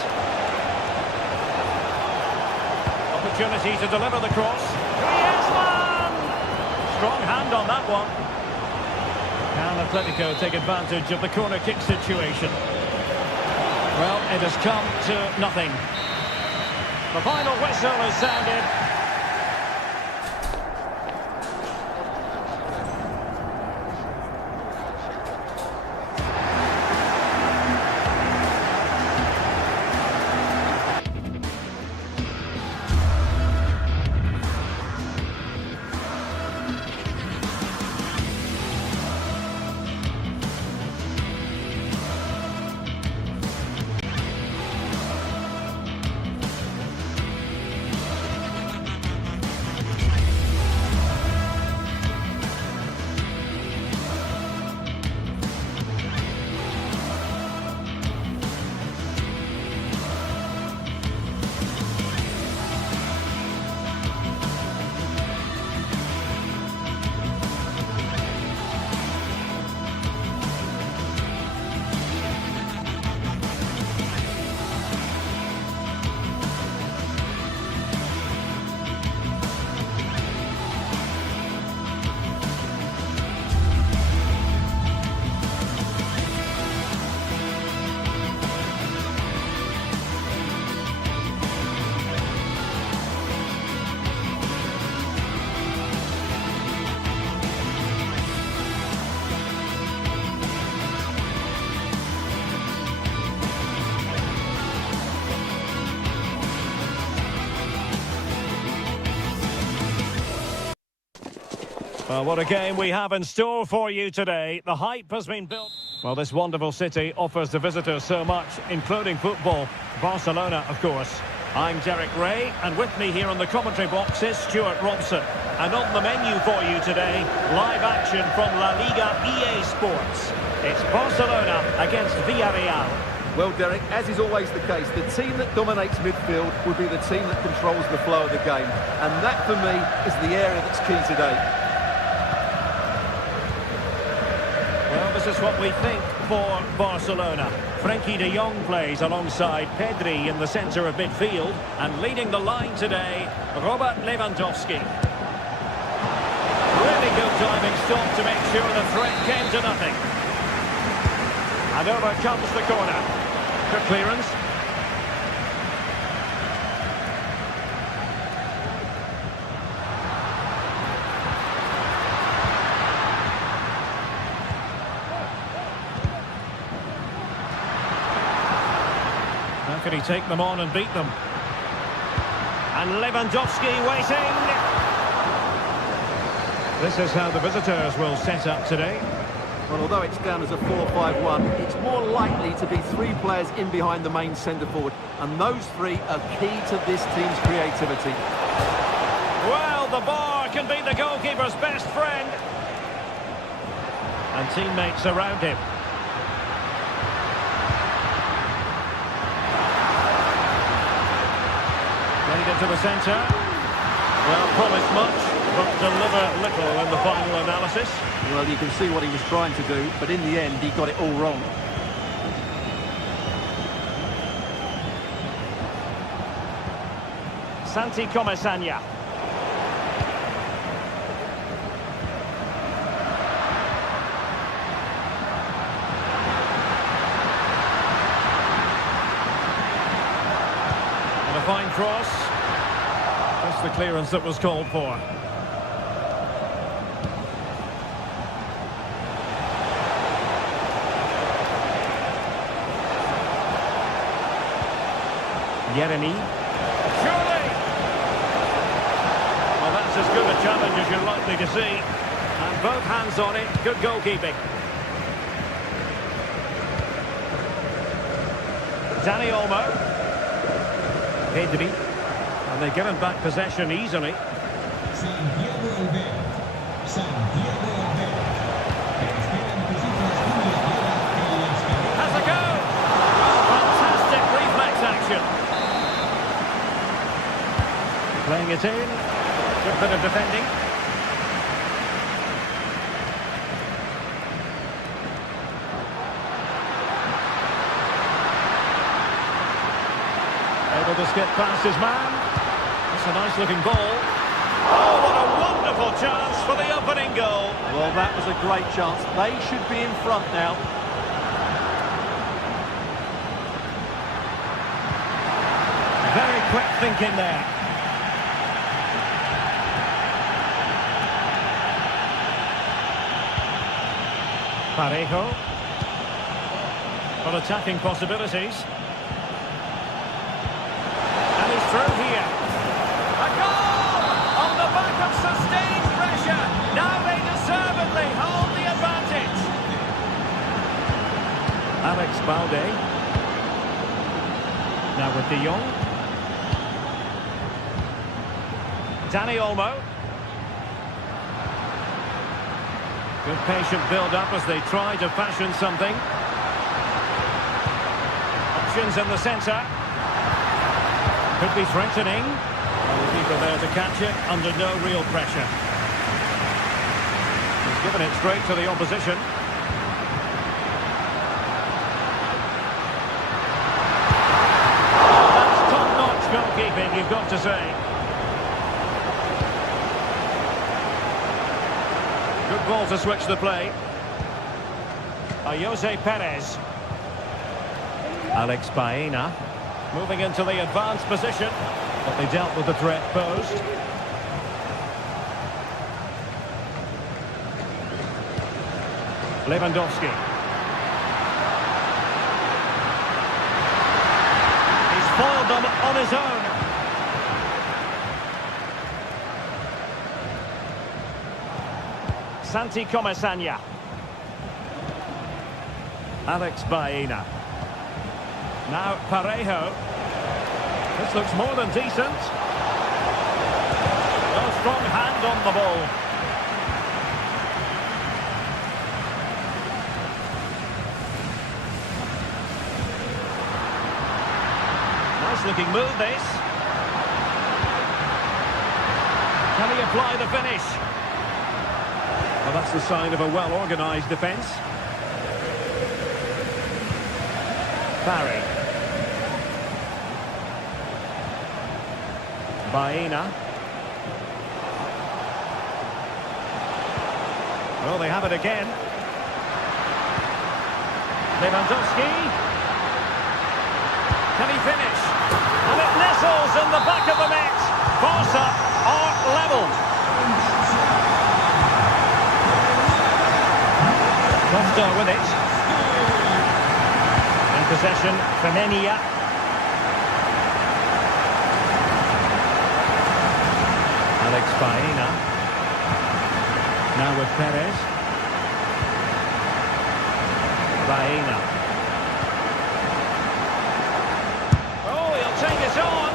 Opportunity to deliver the cross. Griezmann! Strong hand on that one. Can Atletico take advantage of the corner kick situation? Well, it has come to nothing. The final whistle has sounded. Well, what a game we have in store for you today. The hype has been built. Well, this wonderful city offers the visitors so much, including football. Barcelona, of course. I'm Derek Ray, and with me here on the commentary box is Stuart Robson. And on the menu for you today, live action from La Liga EA Sports. It's Barcelona against Villarreal. Well, Derek, as is always the case, the team that dominates midfield will be the team that controls the flow of the game. And that, for me, is the area that's key today. Well, this is what we think for Barcelona. Frenkie de Jong plays alongside Pedri in the centre of midfield. And leading the line today, Robert Lewandowski. Really good timing stop to make sure the threat came to nothing. And over comes the corner. Good clearance. How can he take them on and beat them? And Lewandowski waiting. This is how the visitors will set up today. Well, although it's down as a 4-5-1, it's more likely to be three players in behind the main centre-forward. And those three are key to this team's creativity. Well, the bar can be the goalkeeper's best friend. And teammates around him. Played into the centre. Well, promised much, but deliver little in the final analysis. Well, you can see what he was trying to do, but in the end, he got it all wrong. Santi Comesaña. And a fine cross. That's the clearance that was called for. Yeremy. Surely! Well, that's as good a challenge as you're likely to see. And both hands on it. Good goalkeeping. Dani Olmo. Pedri. And they get him back possession easily. Has a go! Fantastic reflex action. Playing it in. Good bit of defending. Able to skip past his man. It's a nice looking ball. Oh, what a wonderful chance for the opening goal. Well, that was a great chance. They should be in front now. Very quick thinking there. Parejo. Well, attacking possibilities. And he's through here. A goal! On the back of sustained pressure. Now they deservedly hold the advantage. Alex Balde. Now with De Jong. Dani Olmo. Good patient build-up as they try to fashion something. Options in the centre. Could be threatening. The keeper there to catch it under no real pressure. He's given it straight to the opposition. Oh, that's top-notch goalkeeping, you've got to say. Good ball to switch the play. Jose Perez. Alex Baena. Moving into the advanced position. But they dealt with the threat posed. Lewandowski. He's foiled them on his own. Santi Comesaña. Alex Baena. Now Parejo. This looks more than decent. A strong hand on the ball. Nice looking move this. Can he apply the finish? Well, that's the sign of a well-organised defence. Barry. Baena. Well, they have it again. Lewandowski. Can he finish? And it nestles in the back of the net. Barca are level. Costa with it. In possession, Femenia. Alex Baena. Now with Perez. Baena. Oh, he'll take it on.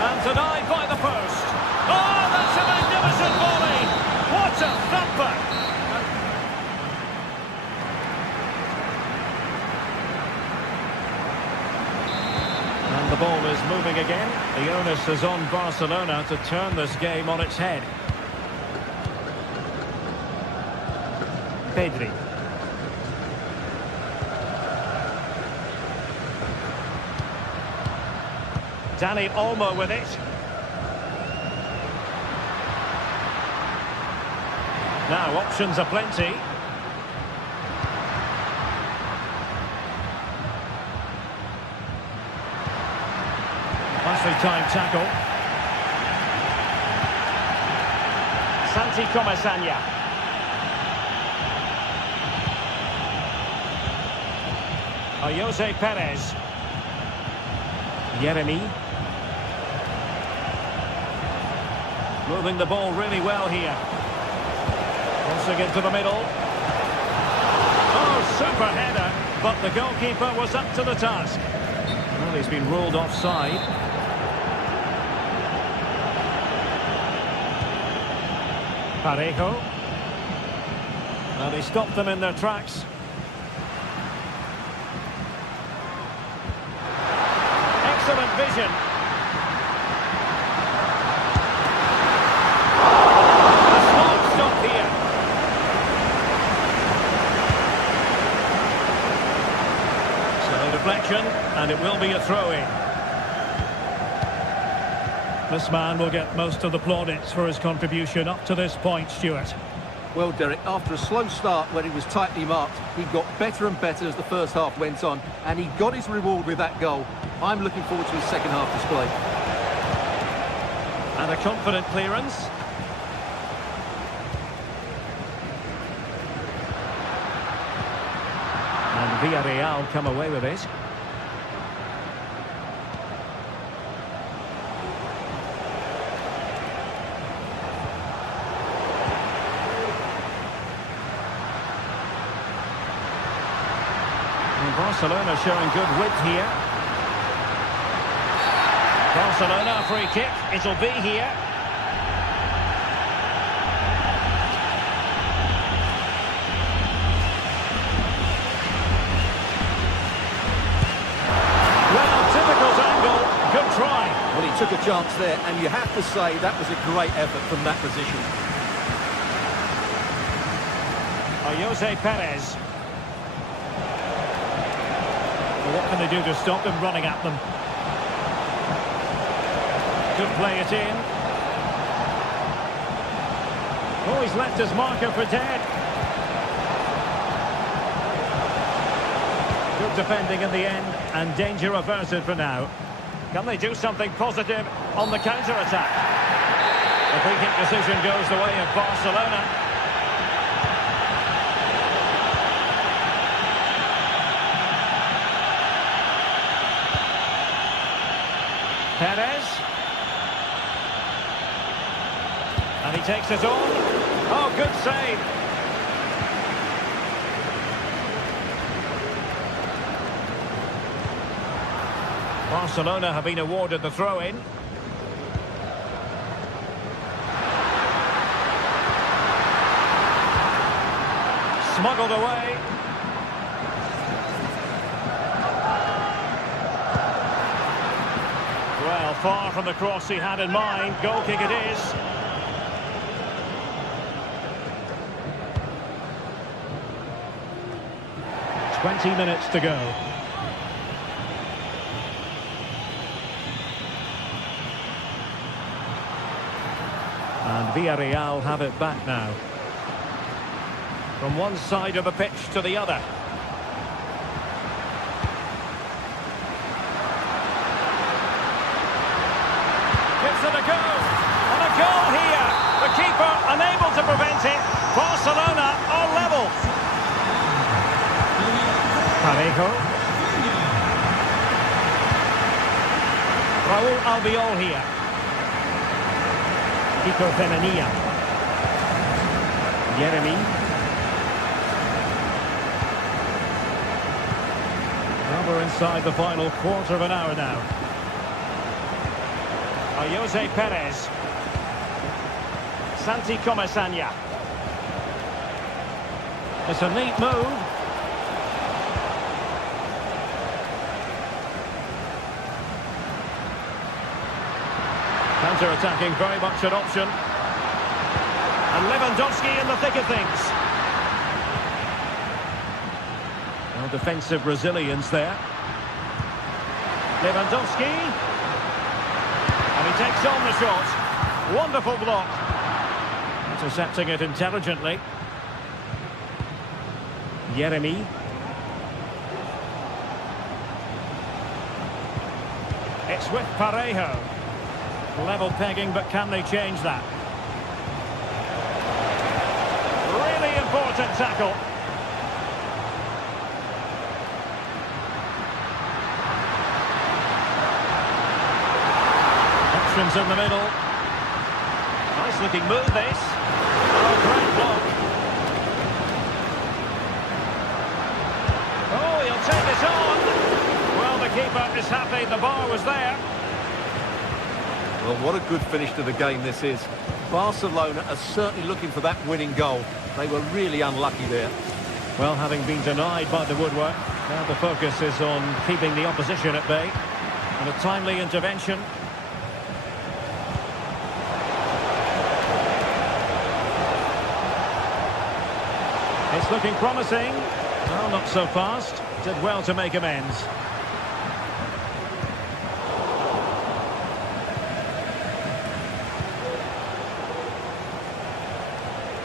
And denied by the post. Oh, that's a magnificent volley. What a thumper. And the ball is moving again. The onus is on Barcelona to turn this game on its head. Pedri. Dani Olmo with it. Now options are plenty. Nicely timed tackle. Santi Comesaña. Jose Perez. Yeremy. Moving the ball really well here. Crossing into the middle. Oh, super header. But the goalkeeper was up to the task. Well, he's been ruled offside. Parejo. Well, he stopped them in their tracks. Excellent vision. A smart stop here. So deflection, and it will be a throw-in. This man will get most of the plaudits for his contribution up to this point, Stuart. Well, Derek, after a slow start when he was tightly marked, he got better and better as the first half went on, and he got his reward with that goal. I'm looking forward to his second half display. And a confident clearance. And Villarreal come away with it. And Barcelona showing good width here. Barcelona, free kick, it'll be here. Well, difficult angle, good try. Well, he took a chance there, and you have to say that was a great effort from that position. Jose Perez. Well, what can they do to stop him running at them? Could play it in. Oh, he's left his marker for dead. Good defending in the end, and danger averted for now. Can they do something positive on the counter-attack? The free kick decision goes the way of Barcelona. Perez. And he takes it on. Oh, good save. Barcelona have been awarded the throw-in. Smuggled away. Well, far from the cross he had in mind. Goal kick it is. "20 minutes to go. And Villarreal have it back now. From one side of the pitch to the other. Gives it a go. And a goal here. The keeper unable to prevent it. Barcelona are level. Parejo. Raúl Albiol here. Kiko Femenia. Jeremy. Well, we're inside the final quarter of an hour now. Jose Perez. Santi Comesaña. It's a neat move. Counter-attacking, very much an option. And Lewandowski in the thick of things. Well, defensive resilience there. Lewandowski. And he takes on the shot. Wonderful block. Intercepting it intelligently. Jeremy. It's with Parejo. Level pegging, but can they change that? Really important tackle. Options in the middle. Nice looking move this. Oh, great block. Oh, he'll take it on. Well, the keeper is happy the bar was there. Well, what a good finish to the game this is. Barcelona are certainly looking for that winning goal. They were really unlucky there. Well, having been denied by the woodwork, now the focus is on keeping the opposition at bay. And a timely intervention. It's looking promising. Well, not so fast. Did well to make amends.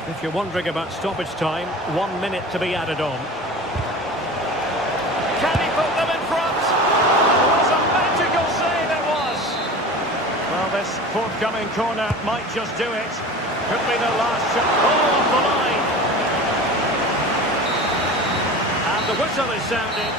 If you're wondering about stoppage time, 1 minute to be added on. Can he put them in front? It was a magical save, it was. Well, this forthcoming corner might just do it. Could be the last shot. Oh, off the line. And the whistle is sounded.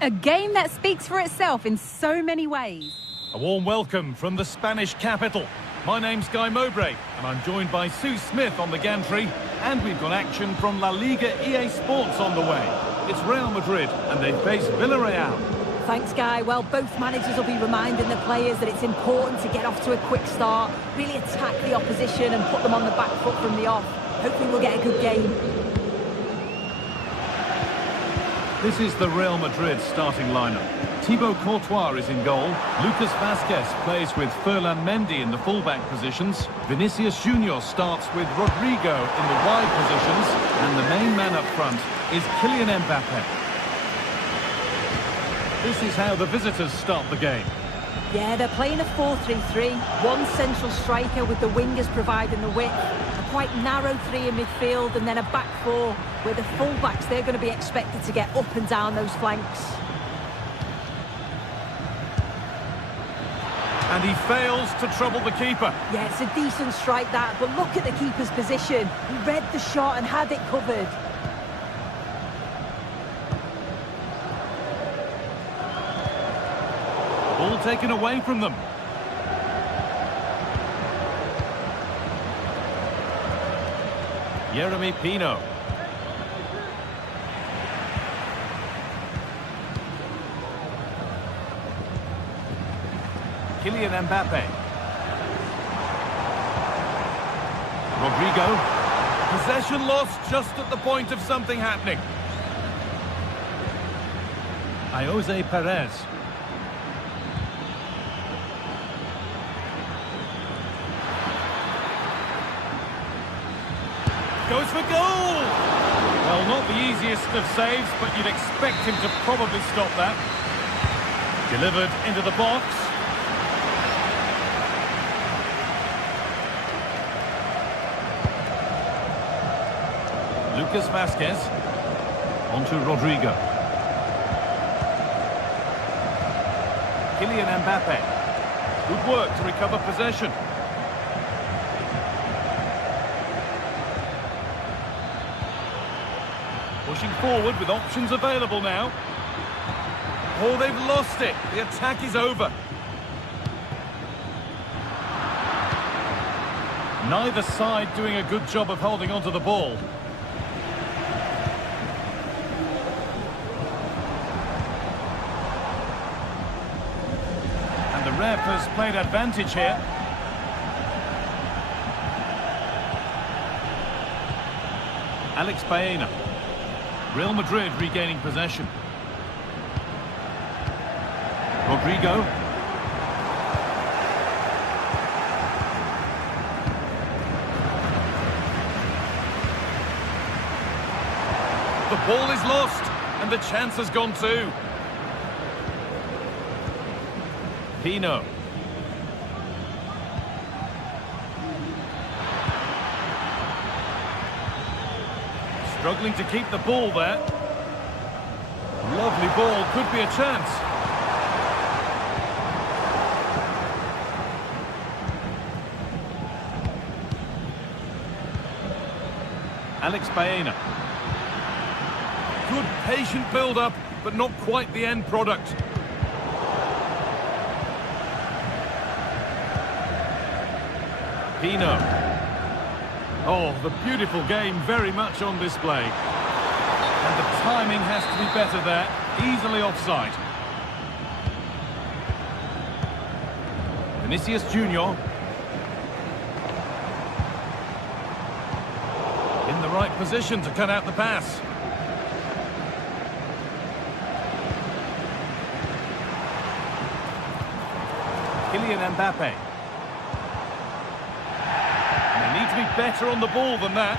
A game that speaks for itself in so many ways. A warm welcome from the Spanish capital. My name's Guy Mowbray, and I'm joined by Sue Smith on the gantry, and we've got action from La Liga EA Sports on the way. It's Real Madrid, and they face Villarreal. Thanks, Guy. Well, both managers will be reminding the players that it's important to get off to a quick start, really attack the opposition and put them on the back foot from the off. Hopefully we'll get a good game. This is the Real Madrid starting lineup. Thibaut Courtois is in goal. Lucas Vazquez plays with Ferland Mendy in the fullback positions. Vinicius Junior starts with Rodrigo in the wide positions. And the main man up front is Kylian Mbappe. This is how the visitors start the game. Yeah, they're playing a 4-3-3. One central striker with the wingers providing the width. A quite narrow three in midfield and then a back four where the fullbacks, they're going to be expected to get up and down those flanks. And he fails to trouble the keeper. Yeah, it's a decent strike that, but look at the keeper's position. He read the shot and had it covered. Ball taken away from them. Yeremy Pino. Kylian Mbappe. Rodrigo. Possession lost just at the point of something happening. Jose Perez. Goes for goal! Well, not the easiest of saves, but you'd expect him to probably stop that. Delivered into the box. Lucas Vazquez. On to Rodrigo. Kylian Mbappe. Good work to recover possession. Pushing forward with options available now. Oh, they've lost it. The attack is over. Neither side doing a good job of holding onto the ball. And the ref has played advantage here. Alex Baena. Real Madrid regaining possession. Rodrigo. The ball is lost, and the chance has gone too. Pino. Struggling to keep the ball there. Lovely ball, could be a chance. Alex Baena. Good patient build-up, but not quite the end product. Pino. Oh, the beautiful game very much on display. And the timing has to be better there. Easily offside. Vinicius Junior. In the right position to cut out the pass. Kylian Mbappe. Need to be better on the ball than that.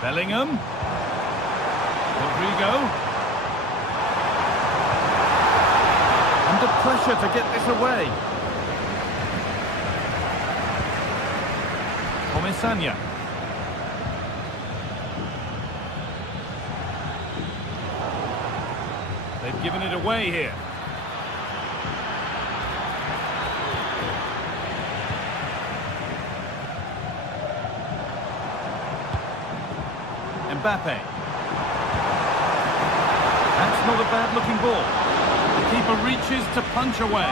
Bellingham. Rodrigo. Under pressure to get this away. Comesaña. They've given it away here. Mbappe. That's not a bad-looking ball. The keeper reaches to punch away.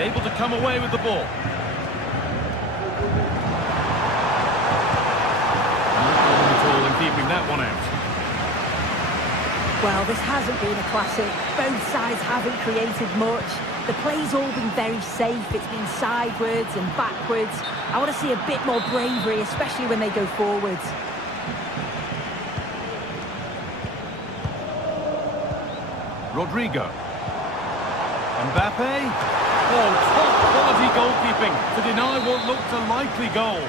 able to come away with the ball. And keeping that one out. Well, this hasn't been a classic. Both sides haven't created much. The play's all been very safe. It's been sidewards and backwards. I want to see a bit more bravery, especially when they go forwards. Rodrigo. Mbappe. Oh, top quality goalkeeping to deny what looked a likely goal.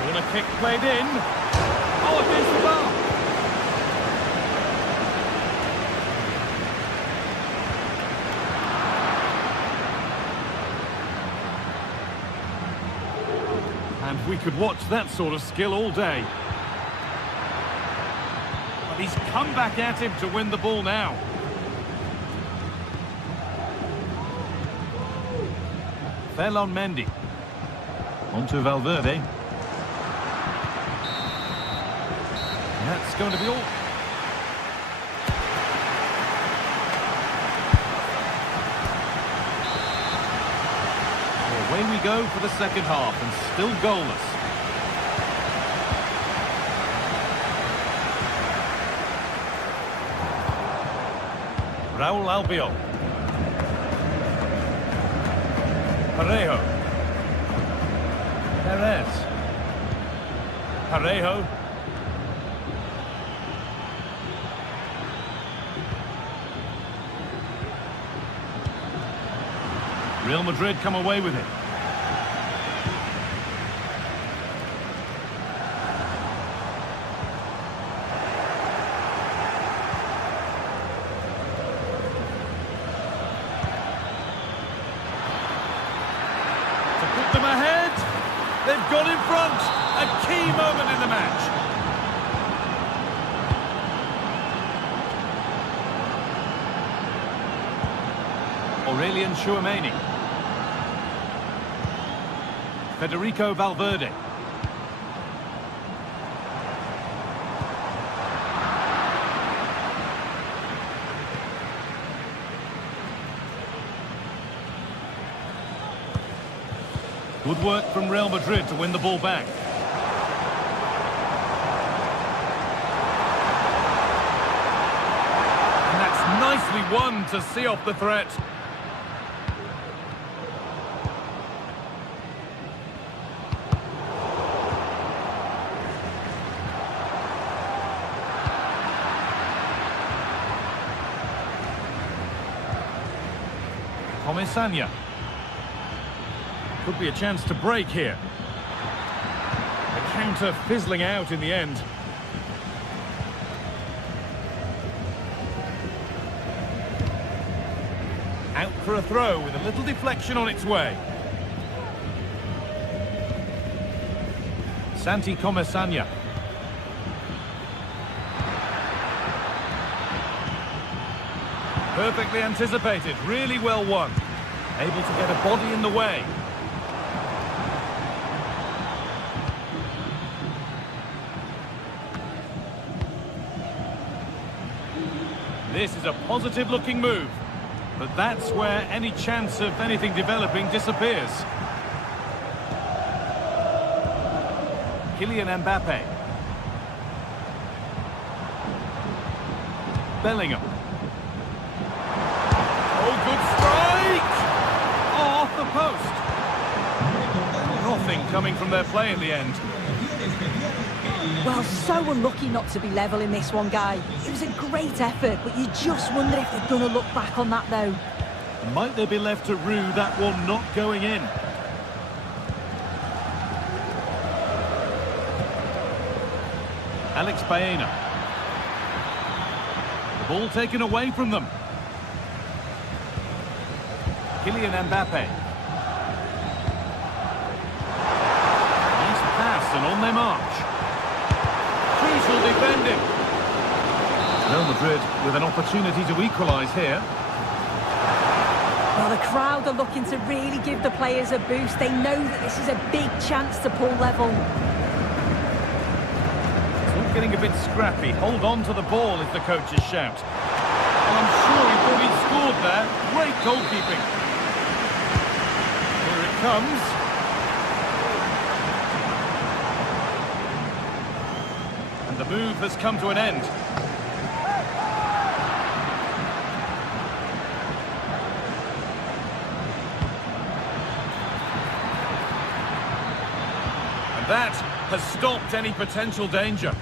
Corner kick played in. Oh, against the bar. And we could watch that sort of skill all day. But he's come back at him to win the ball now. Ferland Mendy. Onto Valverde. And that's going to be all. Away we go for the second half, and still goalless. Raul Albiol. Parejo. Perez. Parejo. Real Madrid come away with it. Them ahead. They've got in front. A key moment in the match. Aurelien Tchouameni. Federico Valverde. Good work from Real Madrid to win the ball back. And that's nicely won to see off the threat. Comesaña. Could be a chance to break here. The counter fizzling out in the end. Out for a throw with a little deflection on its way. Santi Comesaña. Perfectly anticipated, really well won. Able to get a body in the way. This is a positive-looking move, but that's where any chance of anything developing disappears. Kylian Mbappe. Bellingham. Oh, good strike! Oh, off the post. Nothing coming from their play in the end. Well, so unlucky not to be level in this one, Guy. It was a great effort, but you just wonder if they're going to look back on that, though. Might they be left to rue that one not going in? Alex Baena. The ball taken away from them. Kylian Mbappe. Nice pass and on their march. Crucial defending. Real Madrid with an opportunity to equalise here. Well, the crowd are looking to really give the players a boost. They know that this is a big chance to pull level. It's all getting a bit scrappy. Hold on to the ball is the coach's shout. Well, I'm sure he thought he'd scored there. Great goalkeeping. comes. And the move has come to an end. And that has stopped any potential danger.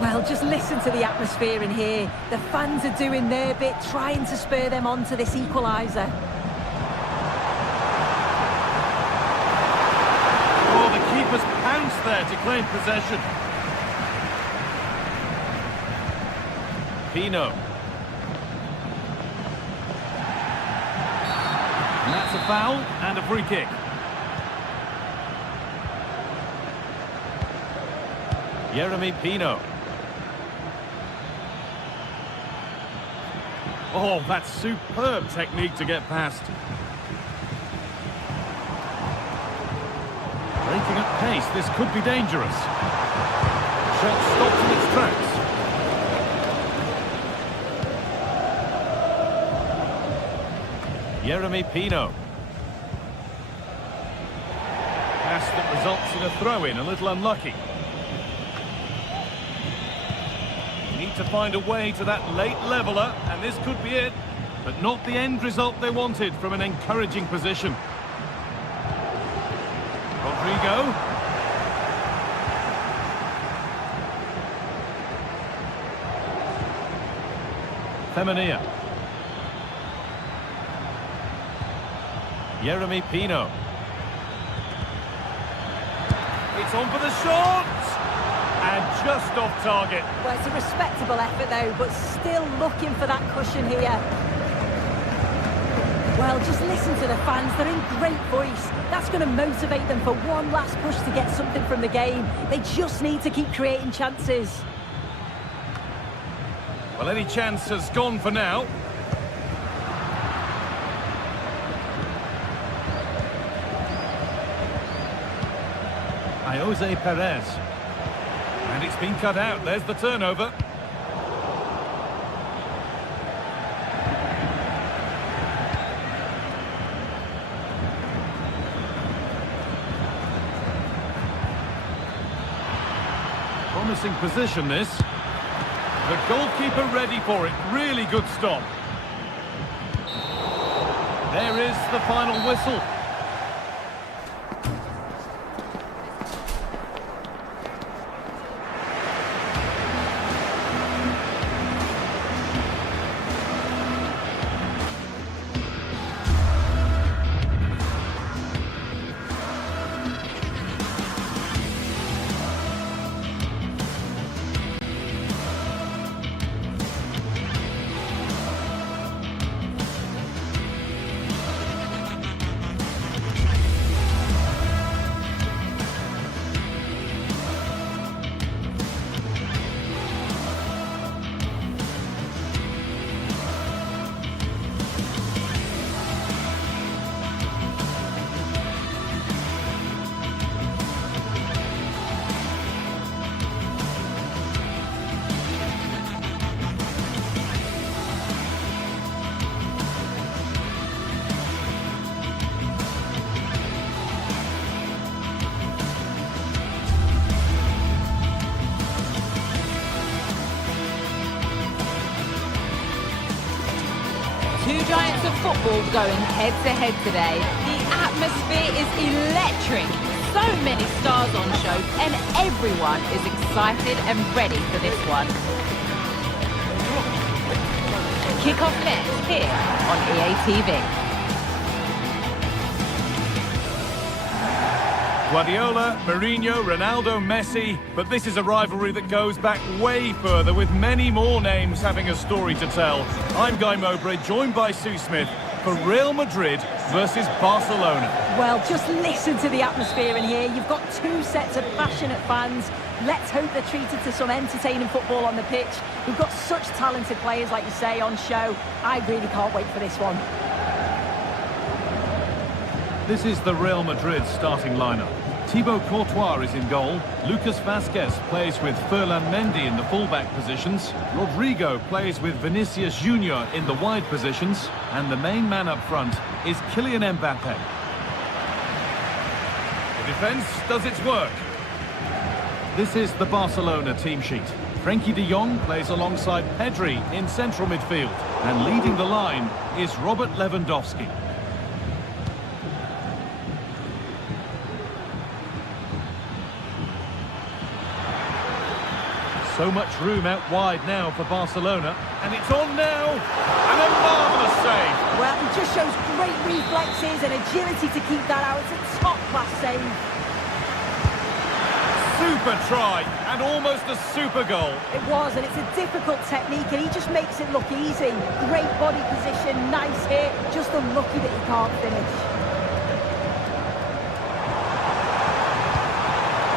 Well, just listen to the atmosphere in here. The fans are doing their bit, trying to spur them on to this equaliser. Oh, the keeper's pounced there to claim possession. Pino. And that's a foul and a free kick. Jeremy Pino. Oh, that's superb technique to get past. Breaking at pace, this could be dangerous. Shot stopped in its tracks. Jeremy Pino. Pass that results in a throw-in, a little unlucky. Need to find a way to that late leveller, and this could be it, but not the end result they wanted from an encouraging position. Rodrigo. Femenia. Jeremy Pino. It's on for the shot! And just off target. Well, it's a respectable effort, though, but still looking for that cushion here. Well, just listen to the fans. They're in great voice. That's going to motivate them for one last push to get something from the game. They just need to keep creating chances. Well, any chance has gone for now. Jose Perez. And it's been cut out. There's the turnover. Promising position, this. The goalkeeper ready for it. Really good stop. There is the final whistle. Two giants of football going head-to-head today. The atmosphere is electric. So many stars on show, and everyone is excited and ready for this one. Kick-off next here on EA TV. Guardiola, Mourinho, Ronaldo, Messi, but this is a rivalry that goes back way further, with many more names having a story to tell. I'm Guy Mowbray, joined by Sue Smith for Real Madrid versus Barcelona. Well, just listen to the atmosphere in here. You've got two sets of passionate fans. Let's hope they're treated to some entertaining football on the pitch. We've got such talented players, like you say, on show. I really can't wait for this one. This is the Real Madrid starting lineup. Thibaut Courtois is in goal. Lucas Vazquez plays with Ferland Mendy in the fullback positions. Rodrigo plays with Vinicius Junior in the wide positions. And the main man up front is Kylian Mbappe. The defence does its work. This is the Barcelona team sheet. Frenkie de Jong plays alongside Pedri in central midfield. And leading the line is Robert Lewandowski. So much room out wide now for Barcelona. And it's on now. And a marvellous save. Well, he just shows great reflexes and agility to keep that out. It's a top-class save. Super try and almost a super goal. It was, and it's a difficult technique, and he just makes it look easy. Great body position, nice hit. Just unlucky that he can't finish.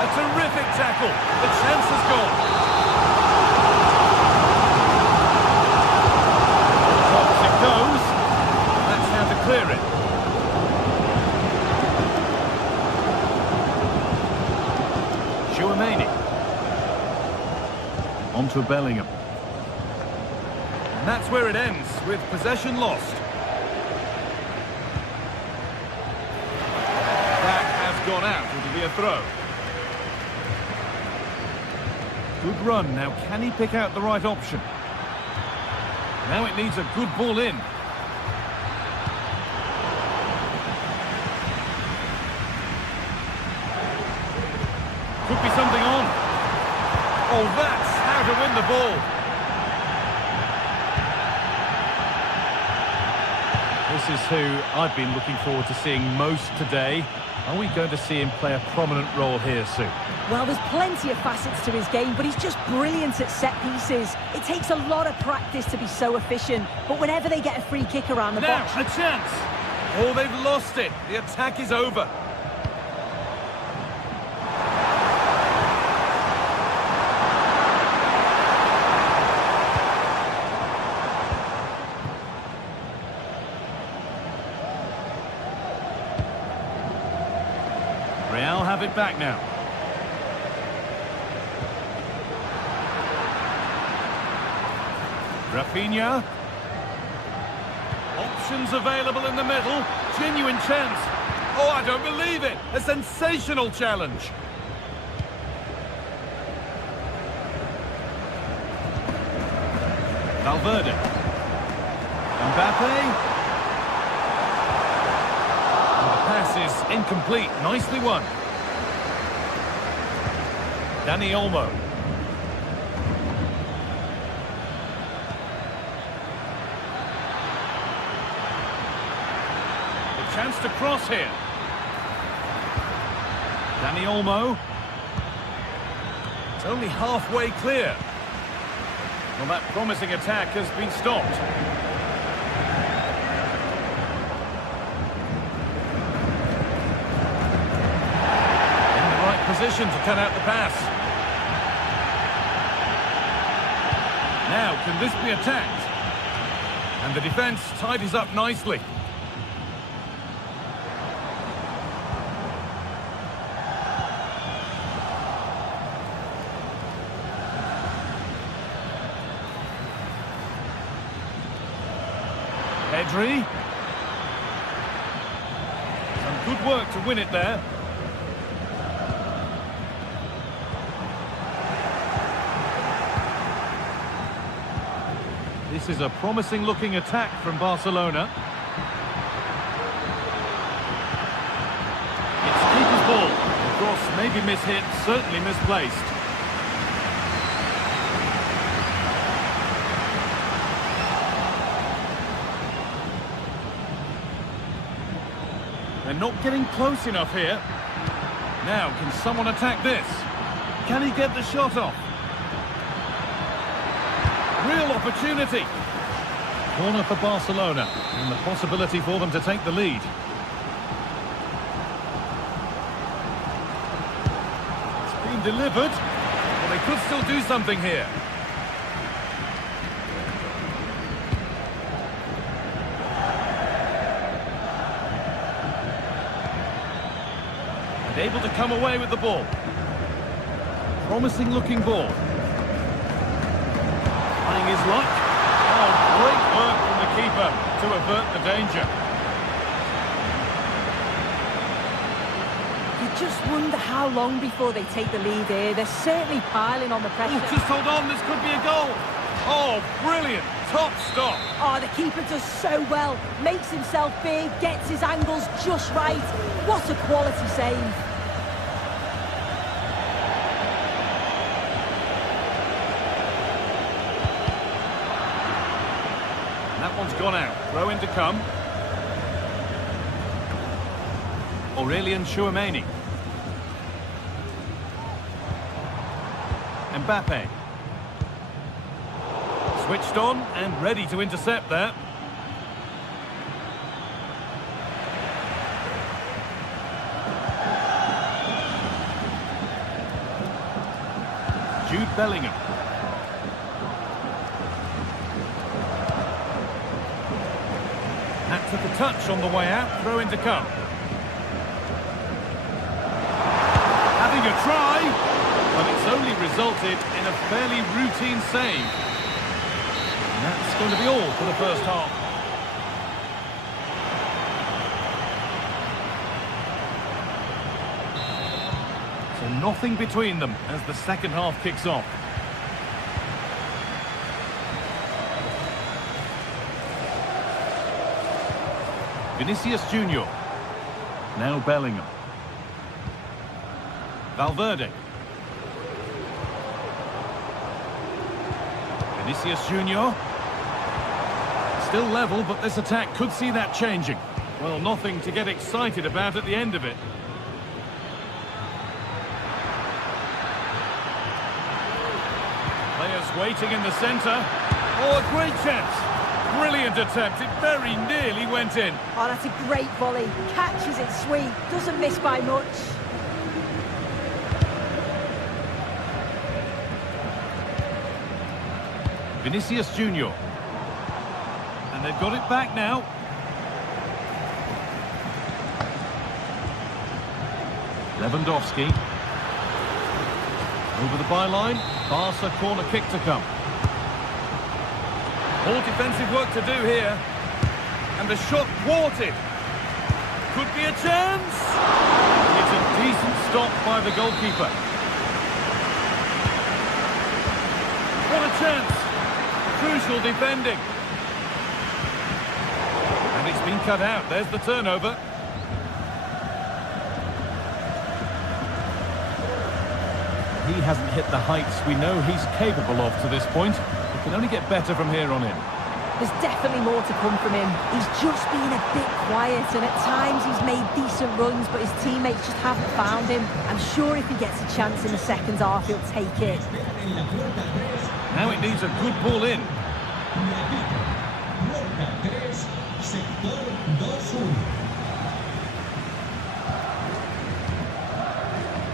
A terrific tackle. The chance has gone. Goes. That's how to clear it. Chouameni. On to Bellingham. And that's where it ends, with possession lost. That has gone out. It'll be a throw. Good run. Now, can he pick out the right option? Now it needs a good ball in. Could be something on. Oh, that's how to win the ball. This is who I've been looking forward to seeing most today. Are we going to see him play a prominent role here soon? Well, there's plenty of facets to his game, but he's just brilliant at set pieces. It takes a lot of practice to be so efficient, but whenever they get a free kick around the box... Now, a chance! Oh, they've lost it. The attack is over. Real have it back now. Rafinha. Options available in the middle. Genuine chance. Oh, I don't believe it. A sensational challenge. Valverde. Mbappe. And the pass is incomplete. Nicely won. Dani Olmo. Chance to cross here. Dani Olmo. It's only halfway clear. Well, that promising attack has been stopped. In the right position to cut out the pass. Now, can this be attacked? And the defence tidies up nicely. Pedri. Some good work to win it there. This is a promising looking attack from Barcelona. It's keeper's ball. The cross may be mishit, certainly misplaced. They're not getting close enough here. Now, can someone attack this? Can he get the shot off? Real opportunity. Corner for Barcelona, and the possibility for them to take the lead. It's been delivered. Well, they could still do something here. Able to come away with the ball. Promising looking ball. Trying his luck. Oh, great work from the keeper to avert the danger. You just wonder how long before they take the lead here. They're certainly piling on the pressure. Oh, just hold on, this could be a goal. Oh, brilliant. Top stop. Oh, the keeper does so well. Makes himself big, gets his angles just right. What a quality save. That one's gone out. Throw in to come. Aurelian Chouameni. Mbappe. Switched on and ready to intercept there. Jude Bellingham. That took a touch on the way out. Throw in to come. Having a try, but it's only resulted in a fairly routine save. And that's going to be all for the first half. So nothing between them as the second half kicks off. Vinicius Junior. Now Bellingham. Valverde. Vinicius Junior. Still level, but this attack could see that changing. Well, nothing to get excited about at the end of it. Players waiting in the centre. Oh, a great chance. Brilliant attempt. It very nearly went in. Oh, that's a great volley. Catches it sweet. Doesn't miss by much. Vinicius Junior. And they've got it back now. Lewandowski. Over the byline. Barca corner kick to come. All defensive work to do here. And the shot thwarted. Could be a chance. It's a decent stop by the goalkeeper. What a chance. Crucial defending. And it's been cut out. There's the turnover. He hasn't hit the heights we know he's capable of to this point. He can only get better from here on in. There's definitely more to come from him. He's just been a bit quiet, and at times he's made decent runs, but his teammates just haven't found him. I'm sure if he gets a chance in the second half, he'll take it. Now it needs a good ball in.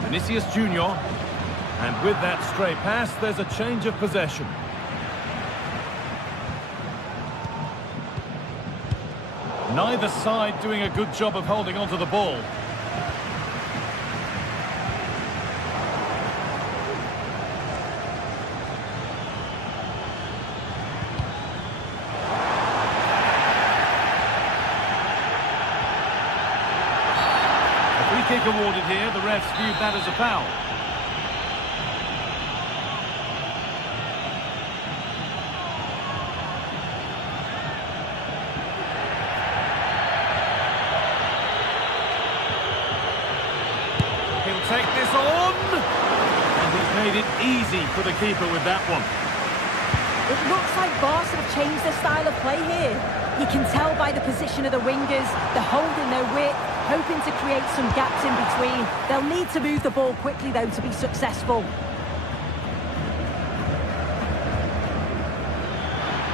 Vinicius Junior. And with that stray pass, there's a change of possession. Neither side doing a good job of holding onto the ball. A free kick awarded here. The refs viewed that as a foul. Take this on, and he's made it easy for the keeper with that one. It looks like Barca have changed their style of play here. You can tell by the position of the wingers. They're holding their width, hoping to create some gaps in between. They'll need to move the ball quickly, though, to be successful.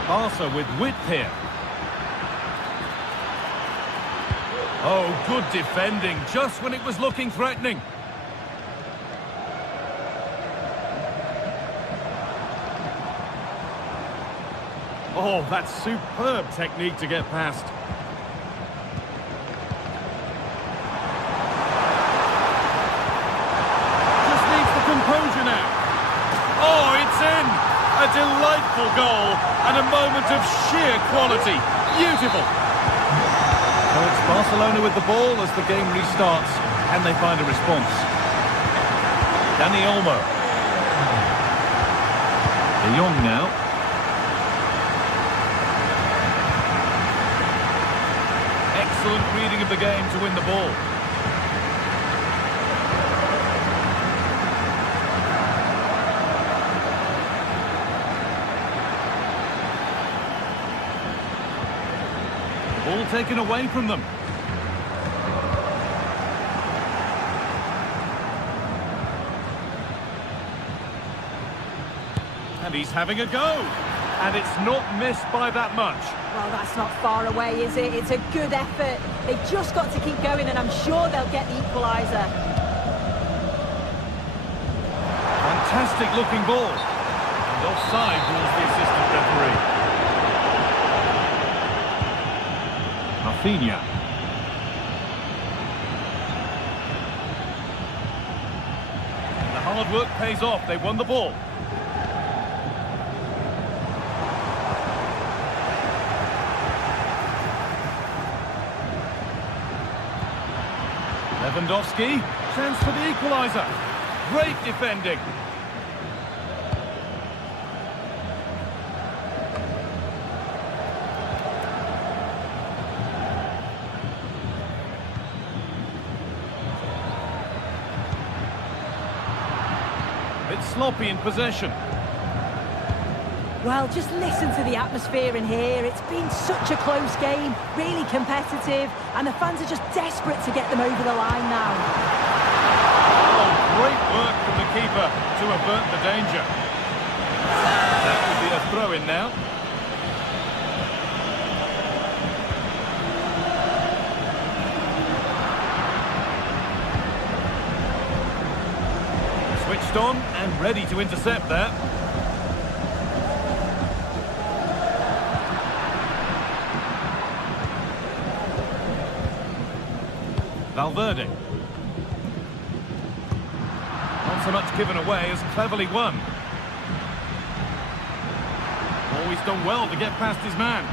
Barca with width here. Oh, good defending, just when it was looking threatening. Oh, that's superb technique to get past. delightful goal and a moment of sheer quality. Beautiful. So it's Barcelona with the ball as the game restarts. Can they find a response? Dani Olmo. De Jong now. Excellent reading of the game to win the ball. Ball taken away from them. And he's having a go. And it's not missed by that much. Well, that's not far away, is it? It's a good effort. They've just got to keep going, and I'm sure they'll get the equaliser. Fantastic looking ball. And offside rules the assistant referee. Rafinha. The hard work pays off. They won the ball. Lewandowski, chance for the equaliser. Great defending. It's sloppy in possession. Well, just listen to the atmosphere in here. It's been such a close game, really competitive, and the fans are just desperate to get them over the line now. Oh, great work from the keeper to avert the danger. That would be a throw-in now. Switched on and ready to intercept there. Valverde. Not so much given away as cleverly won. Always done well to get past his man.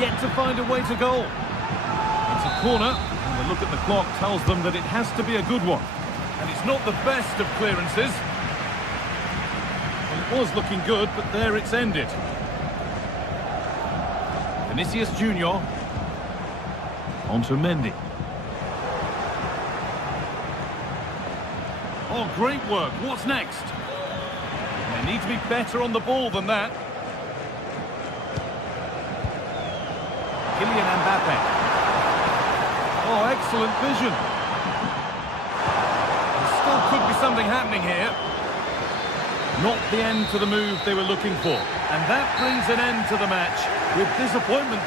Yet to find a way to goal. It's a corner, and the look at the clock tells them that it has to be a good one. And it's not the best of clearances. Well, it was looking good, but there it's ended. Vinicius Junior. On to Mendy. Oh, great work. What's next? They need to be better on the ball than that. Kylian Mbappe. Oh, excellent vision. There still could be something happening here. Not the end to the move they were looking for. And that brings an end to the match with disappointment.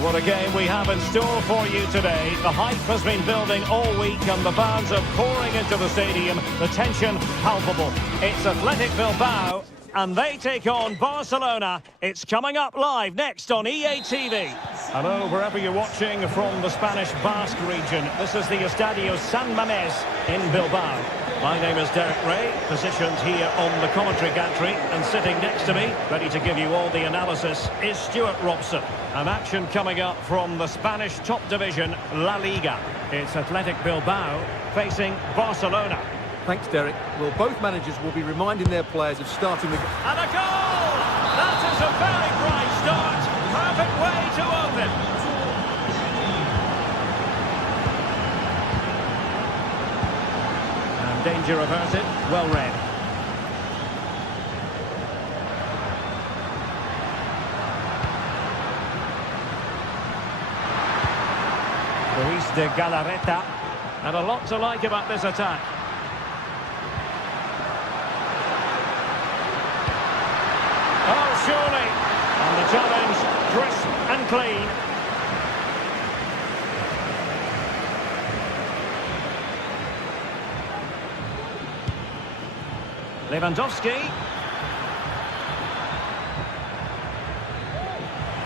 What a game we have in store for you today. The hype has been building all week and the fans are pouring into the stadium. The tension palpable. It's Athletic Bilbao and they take on Barcelona. It's coming up live next on EA TV. Hello, wherever you're watching from the Spanish Basque region. This is the Estadio San Mamés in Bilbao. My name is Derek Ray, positioned here on the commentary gantry, and sitting next to me, ready to give you all the analysis, is Stuart Robson. An action coming up from the Spanish top division, La Liga. It's Athletic Bilbao facing Barcelona. Thanks, Derek. Well, both managers will be reminding their players of starting the... And a goal! That is a very bright start. Perfect way to open. And danger averted. Well read. Luis de Galarreta. And a lot to like about this attack. Oh, surely. And the challenge, crisp and clean. Lewandowski.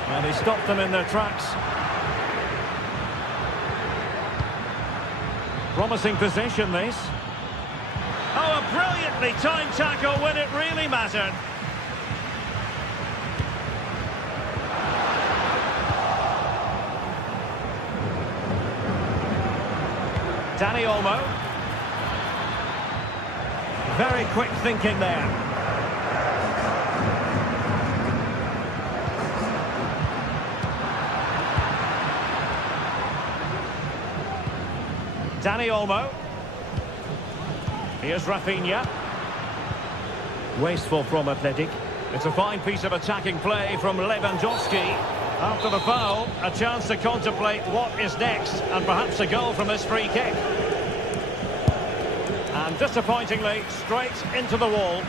And he stopped them in their tracks. Promising possession, this. Oh, a brilliantly timed tackle when it really mattered. Dani Olmo. Very quick thinking there. Dani Olmo. Here's Rafinha. Wasteful from Athletic. It's a fine piece of attacking play from Lewandowski. After the foul, a chance to contemplate what is next, and perhaps a goal from this free kick. And disappointingly, straight into the wall.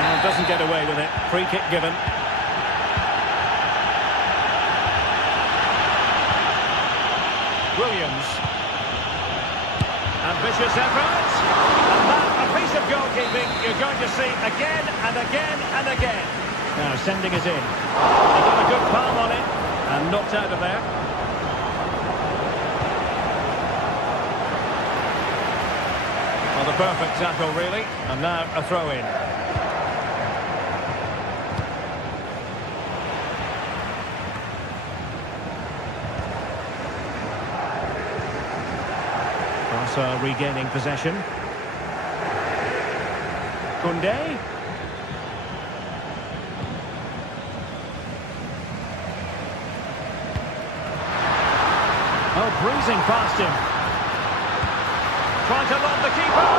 And doesn't get away with it. Free kick given. Williams. Ambitious effort. And that, a piece of goalkeeping you're going to see again and again and again. Now sending it in. He got a good palm on it and knocked out of there. Well, the perfect tackle really. And now a throw in. Barca regaining possession. Koundé. Oh, breezing past him. Trying to lob the keeper.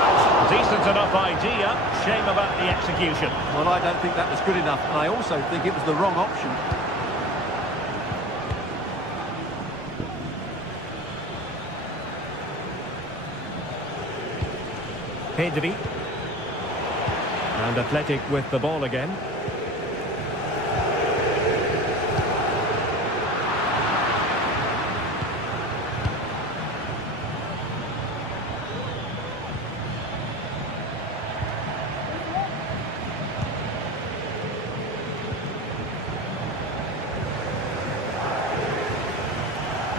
Decent enough idea. Shame about the execution. Well, I don't think that was good enough. And I also think it was the wrong option. Pedri. And Athletic with the ball again.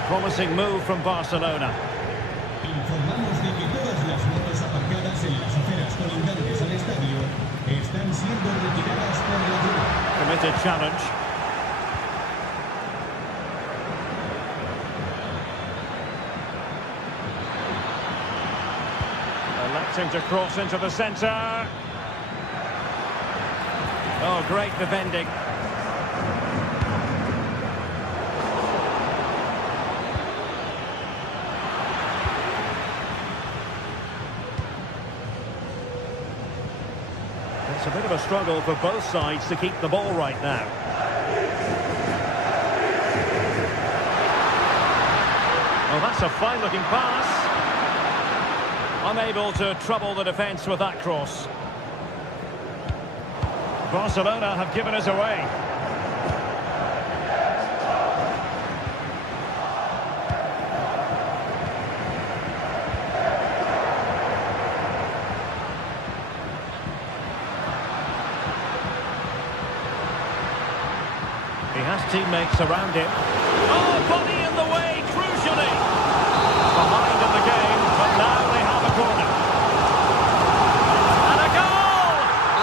Promising move from Barcelona. Informamos de que todas las motos aparcadas en las aceras colindantes al estadio están siendo retiradas por la grúa. Committed challenge. Electing to cross into the centre. Oh, great defending. It's a bit of a struggle for both sides to keep the ball right now. Oh, that's a fine-looking pass. Unable to trouble the defence with that cross. Barcelona have given us away. He has teammates around him. Oh, body in the way, crucially. Behind in the game, but now they have a corner. And a goal!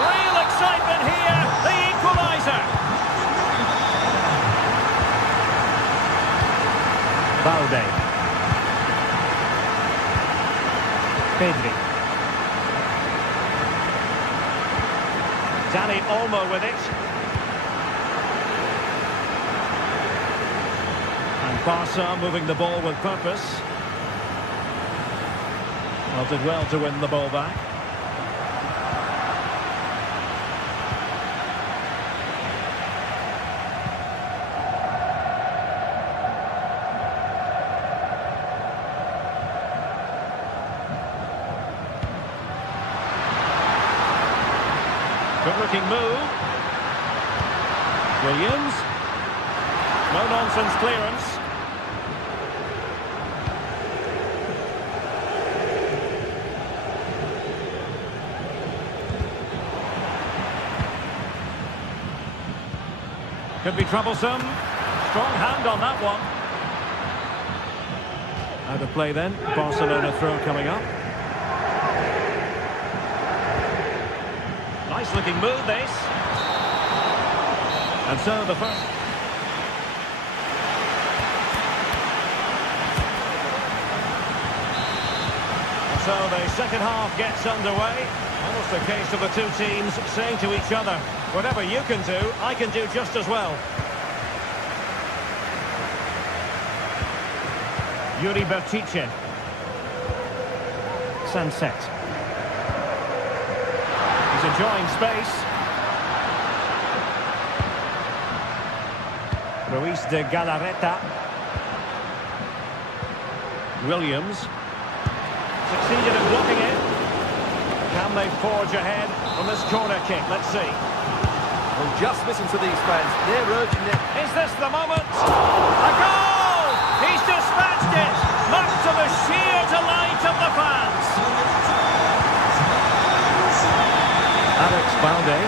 Real excitement here, the equaliser. Balde. Pedri. Dani Olmo with it. And Barca moving the ball with purpose. Well, did well to win the ball back. Good-looking move. Williams. No-nonsense clearance. Could be troublesome. Strong hand on that one. Out of play then. Barcelona throw coming up. Nice looking move, this. And so the first. And so the second half gets underway. Almost a case of the two teams saying to each other, whatever you can do, I can do just as well. Yuri Bertice. Sunset. He's enjoying space. Ruiz de Galarreta. Williams. Succeeded in blocking it. Can they forge ahead from this corner kick? Let's see. Well, just listen to these fans. They're urging it. Is this the moment? A goal! He's dispatched it! Much to the sheer delight of the fans. Alex Balde.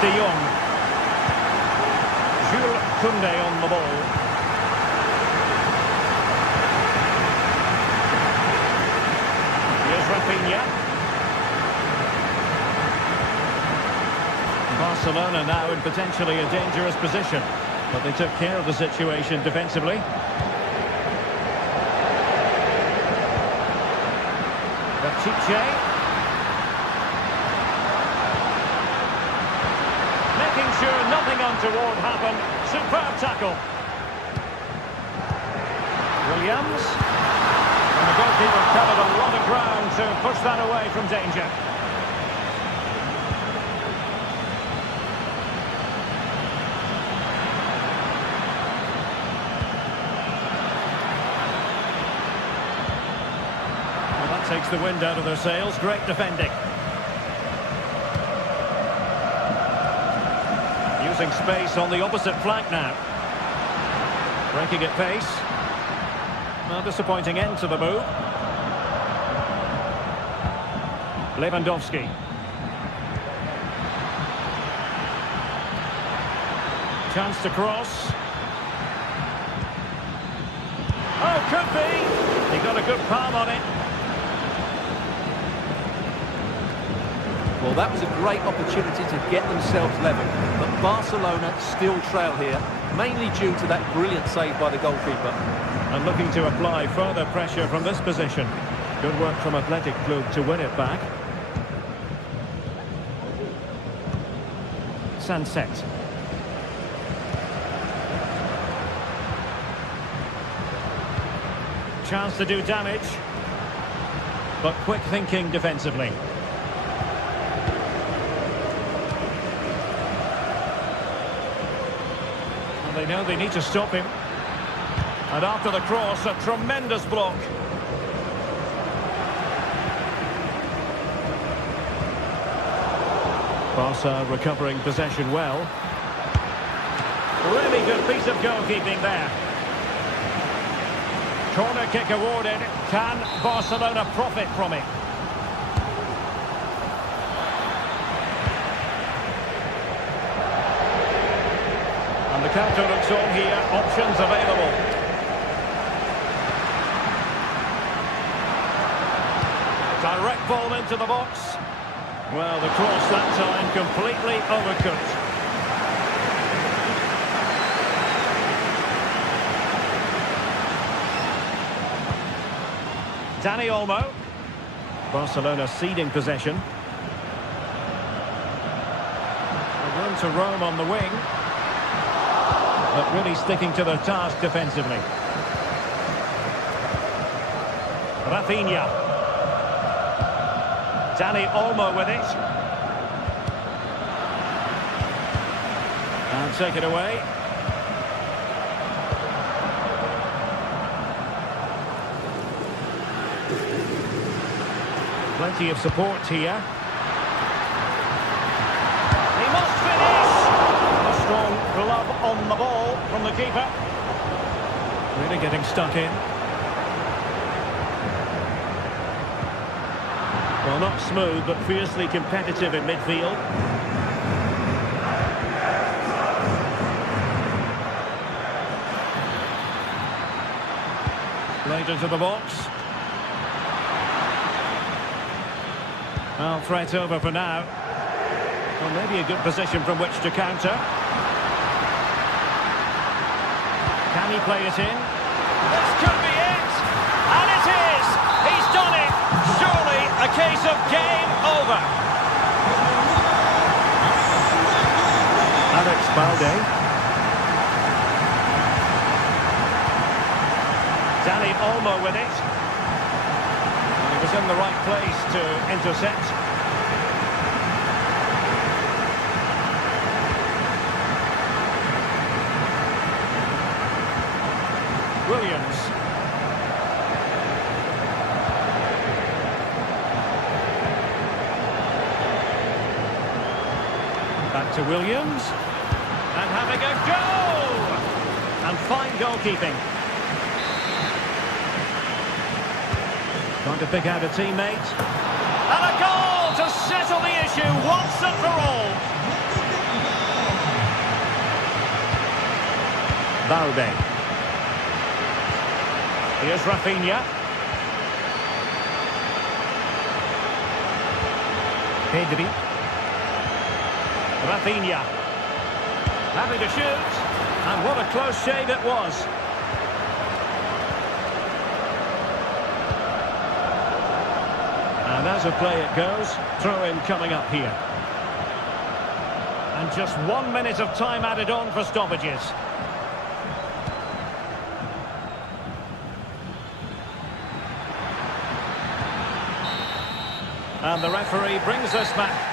De Jong. Jules Koundé on the ball. Rafinha. Barcelona now in potentially a dangerous position, but they took care of the situation defensively. Bertice. Making sure nothing untoward happened. Superb tackle. Williams. And the goalkeeper covered a lot of ground to push that away from danger. Well, that takes the wind out of their sails. Great defending. Using space on the opposite flank now. Breaking at pace. A disappointing end to the move. Lewandowski. Chance to cross. Oh, could be. He got a good palm on it. Well, that was a great opportunity to get themselves level, but Barcelona still trail here, mainly due to that brilliant save by the goalkeeper. And looking to apply further pressure from this position. Good work from Athletic Club to win it back. Sunset. Chance to do damage, but quick thinking defensively. And they know they need to stop him. And after the cross, a tremendous block. Barca recovering possession well. Really good piece of goalkeeping there. Corner kick awarded. Can Barcelona profit from it? And the counter looks on here, options available. Direct ball into the box. Well, the cross that time completely overcooked. Dani Olmo. Barcelona ceding possession. Room to roam on the wing. But really sticking to their task defensively. Rafinha. Dani Olmo with it. And take it away. Plenty of support here. He must finish! A strong glove on the ball from the keeper. Really getting stuck in. Well, not smooth, but fiercely competitive in midfield. Played into the box. Well, threat over for now. Well, maybe a good position from which to counter. Can he play it in? This could be it! And it is! He's done it! Surely a case of game over. Alex Balde. Dani Olmo with it. He was in the right place to intercept. Williams. Back to Williams. And having a go! And fine goalkeeping. Trying to pick out a teammate. And a goal to settle the issue once and for all. Balde. Here's Rafinha. Pedri. Rafinha. Happy to shoot. And what a close shave it was. And as a play it goes, throw-in coming up here. And just 1 minute of time added on for stoppages. And the referee brings us back.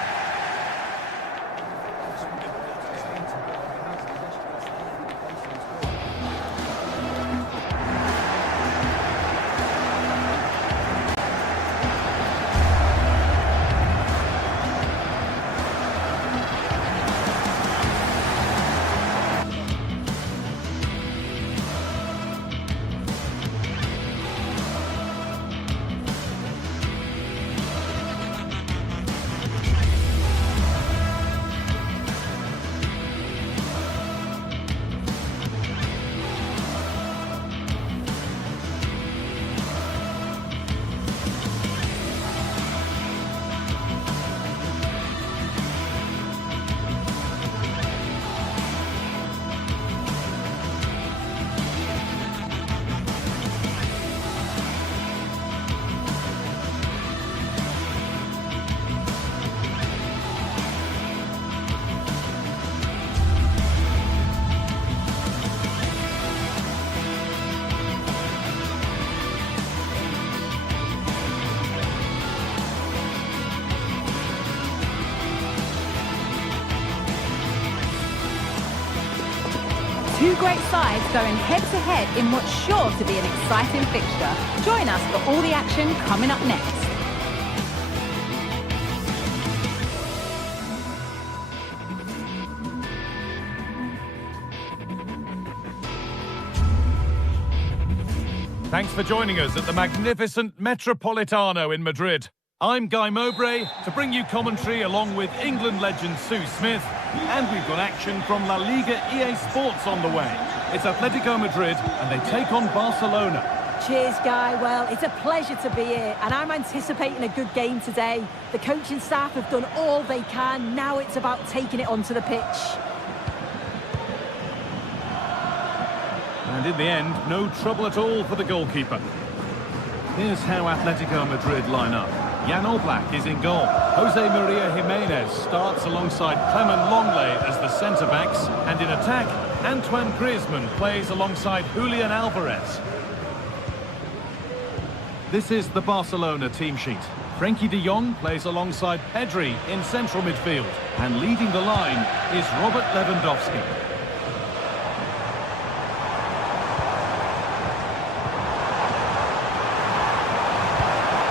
Two great sides going head-to-head in what's sure to be an exciting fixture. Join us for all the action coming up next. Thanks for joining us at the magnificent Metropolitano in Madrid. I'm Guy Mowbray to bring you commentary along with England legend Sue Smith, and we've got action from La Liga EA Sports on the way. It's Atletico Madrid and they take on Barcelona. Cheers, Guy. Well, it's a pleasure to be here, and I'm anticipating a good game today. The coaching staff have done all they can. Now it's about taking it onto the pitch. And in the end, no trouble at all for the goalkeeper. Here's how Atletico Madrid line up. Jan Oblak is in goal. Jose Maria Jimenez starts alongside Clement Longley as the centre-backs. And in attack, Antoine Griezmann plays alongside Julian Alvarez. This is the Barcelona team sheet. Frenkie de Jong plays alongside Pedri in central midfield. And leading the line is Robert Lewandowski.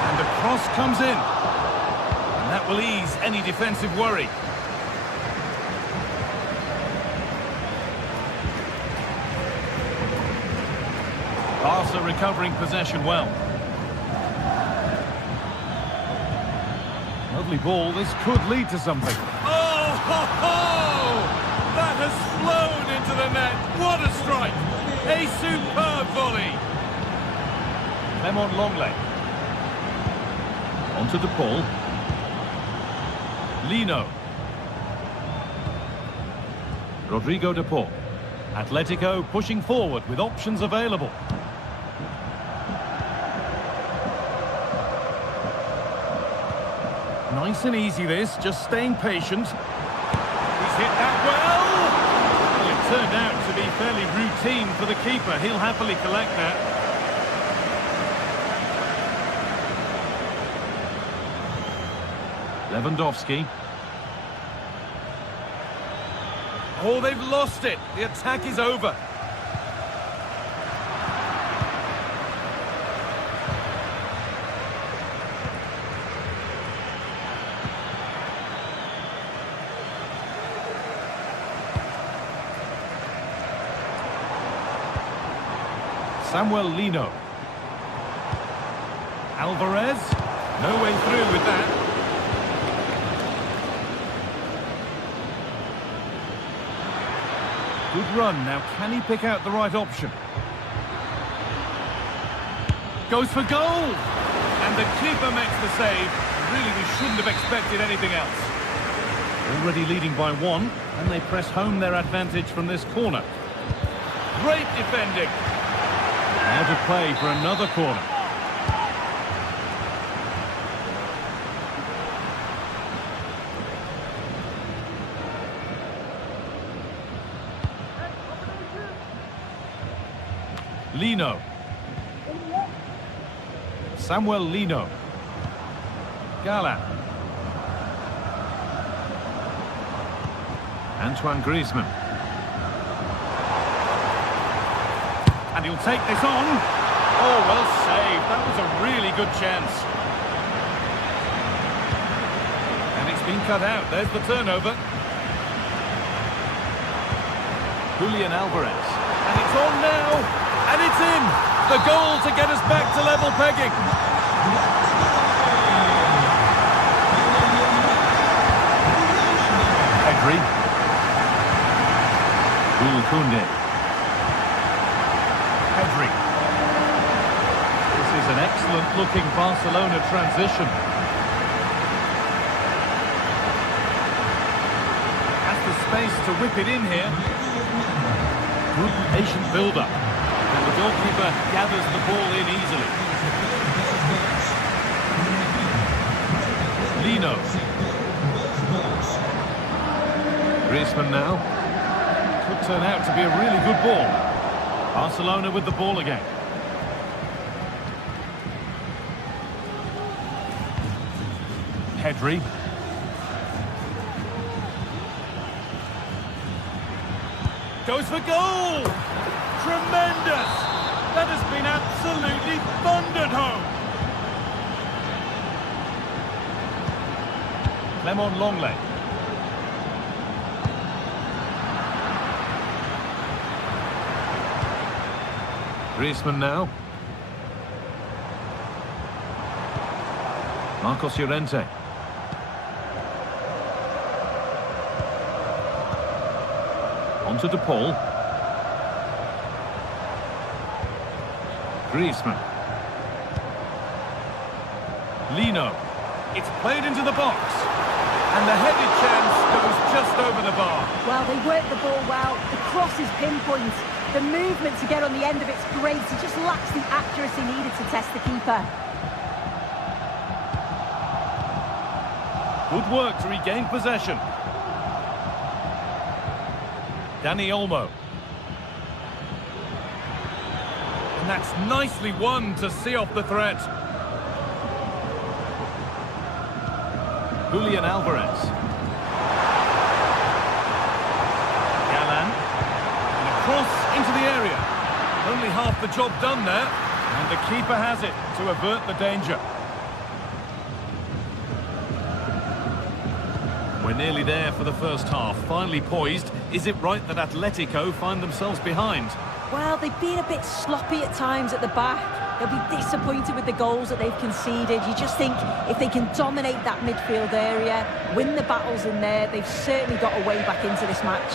And the cross comes in. And that will ease any defensive worry. Barca recovering possession well. Lovely ball, this could lead to something. Oh, ho, ho! That has flown into the net. What a strike! A superb volley. Clement Longley. On to De Paul. Lino. Rodrigo De Paul. Atletico pushing forward with options available. Nice and easy this, just staying patient. He's hit that well! Well, it turned out to be fairly routine for the keeper. He'll happily collect that. Lewandowski. Oh, they've lost it. The attack is over. Samuel Lino. Alvarez. No way through with that. Good run. Now, can he pick out the right option? Goes for goal! And the keeper makes the save. Really, we shouldn't have expected anything else. Already leading by one, and they press home their advantage from this corner. Great defending. Out of play for another corner. Lino. Samuel Lino. Gala. Antoine Griezmann. And he'll take this on. Oh, well saved. That was a really good chance. And it's been cut out. There's the turnover. Julian Alvarez. And it's on now. And it's in. The goal to get us back to level pegging. Pedri. Koundé. Pedri. This is an excellent-looking Barcelona transition. Has the space to whip it in here. Good patient build-up. And the goalkeeper gathers the ball in easily. Lino. Griezmann now. Could turn out to be a really good ball. Barcelona with the ball again. Pedri. Goes for goal! Tremendous! That has been absolutely thundered home. Clement Longley. Griezmann now. Marcos Llorente. On to De Paul. Griezmann. Lino. It's played into the box. And the headed chance goes just over the bar. Well, they work the ball well. The cross is pinpoint. The movement to get on the end of it's great. He just lacks the accuracy needed to test the keeper. Good work to regain possession. Dani Olmo. And that's nicely won to see off the threat. Julian Alvarez. Galán. And a cross into the area. Only half the job done there. And the keeper has it to avert the danger. We're nearly there for the first half. Finally poised. Is it right that Atletico find themselves behind? Well, they've been a bit sloppy at times at the back. They'll be disappointed with the goals that they've conceded. You just think if they can dominate that midfield area, win the battles in there, they've certainly got a way back into this match.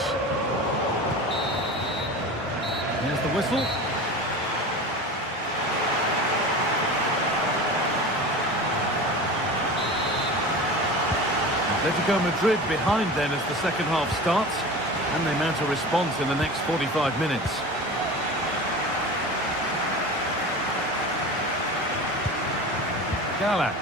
Here's the whistle. Atletico Madrid behind then as the second half starts, and they mount a response in the next 45 minutes. Galán.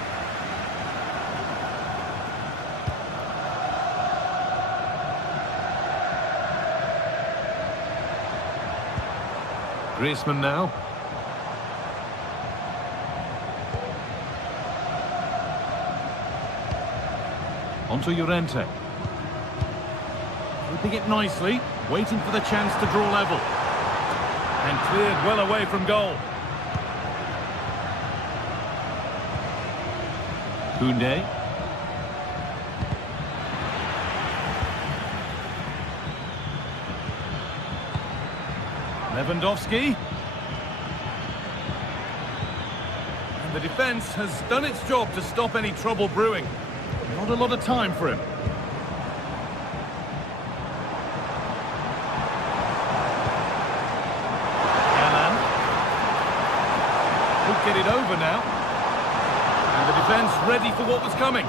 Griezmann now. On to Llorente. Keeping it nicely, waiting for the chance to draw level. And cleared well away from goal. Koundé. Lewandowski. And the defence has done its job to stop any trouble brewing. Not a lot of time for him. Galán. Could get it over now. And the defence ready for what was coming.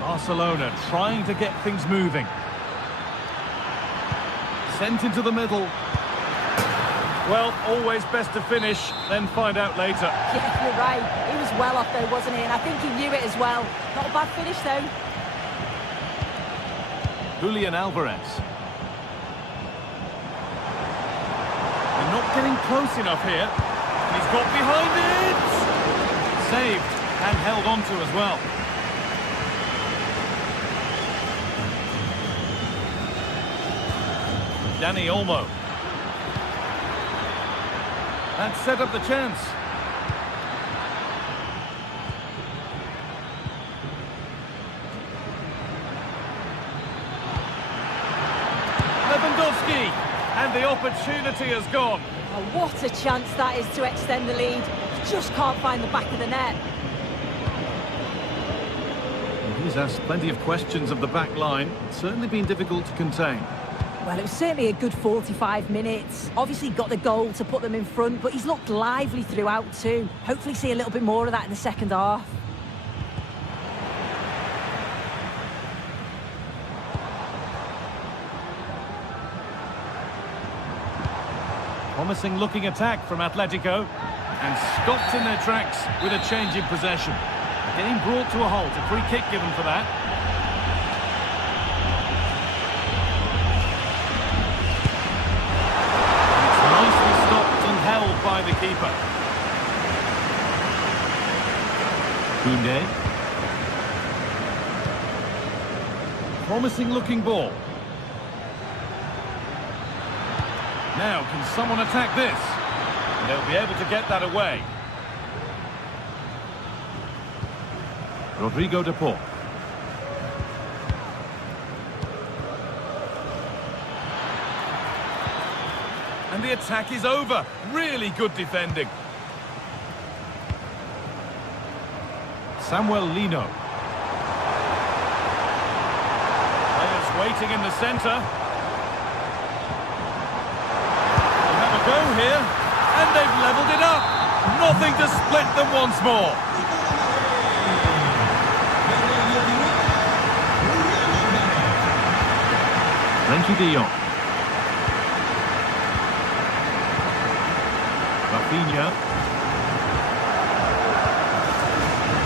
Barcelona trying to get things moving. Sent into the middle. Well, always best to finish, then find out later. Yeah, you're right. He was well off though, wasn't he? And I think he knew it as well. Not a bad finish though. Julian Alvarez. They're not getting close enough here. He's got behind it! Saved and held on to as well. Dani Olmo. That set up the chance. Lewandowski, and the opportunity has gone. Oh, what a chance that is to extend the lead. Just can't find the back of the net. He's asked plenty of questions of the back line. It's certainly been difficult to contain. Well, it was certainly a good 45 minutes. Obviously got the goal to put them in front, but he's looked lively throughout too. Hopefully see a little bit more of that in the second half. Promising looking attack from Atletico. And stopped in their tracks with a change in possession. The game brought to a halt. A free kick given for that. By the keeper. Koundé. Promising looking ball. Now can someone attack this? And they'll be able to get that away. Rodrigo De Paul. And the attack is over. Really good defending. Samuel Lino. Players waiting in the centre. They have a go here, and they've levelled it up. Nothing to split them once more. Frenkie de Jong. Rafinha.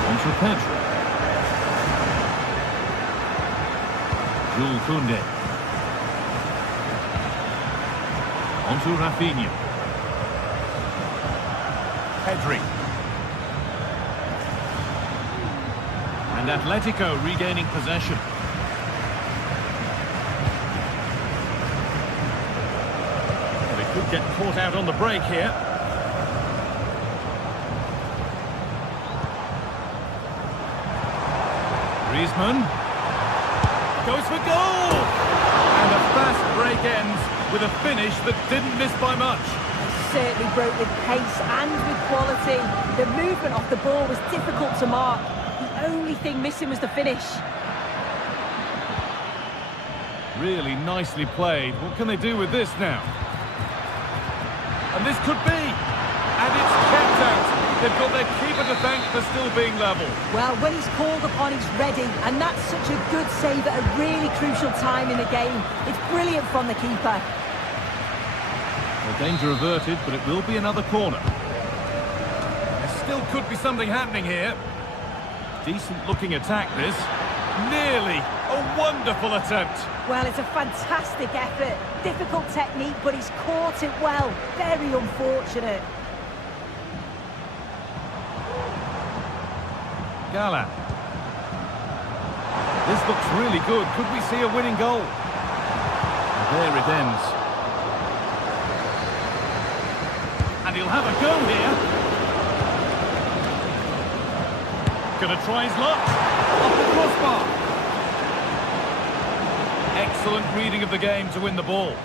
Onto Pedro. Jules Koundé. Onto Rafinha. Pedri. And Atletico regaining possession. They could get caught out on the break here. Griezmann goes for goal! And a fast break ends with a finish that didn't miss by much. Certainly broke with pace and with quality. The movement off the ball was difficult to mark. The only thing missing was the finish. Really nicely played. What can they do with this now? And this could be! And it's kept out. They've got their keeper to thank for still being level. Well, when he's called upon, he's ready. And that's such a good save at a really crucial time in the game. It's brilliant from the keeper. Well, danger averted, but it will be another corner. There still could be something happening here. Decent looking attack, this. Nearly a wonderful attempt. Well, it's a fantastic effort. Difficult technique, but he's caught it well. Very unfortunate. Gala. This looks really good. Could we see a winning goal? There it ends. And he'll have a go here. Gonna try his luck. Off the crossbar. Excellent reading of the game to win the ball.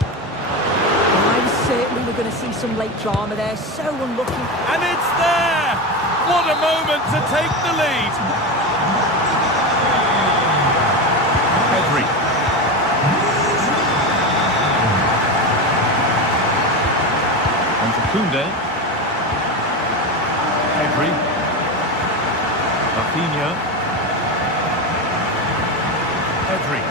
I'm certain we're going to see some late drama there. So unlucky. And it's there! What a moment to take the lead! Pedri. Onto Koundé. Pedri. Rafinha. Pedri.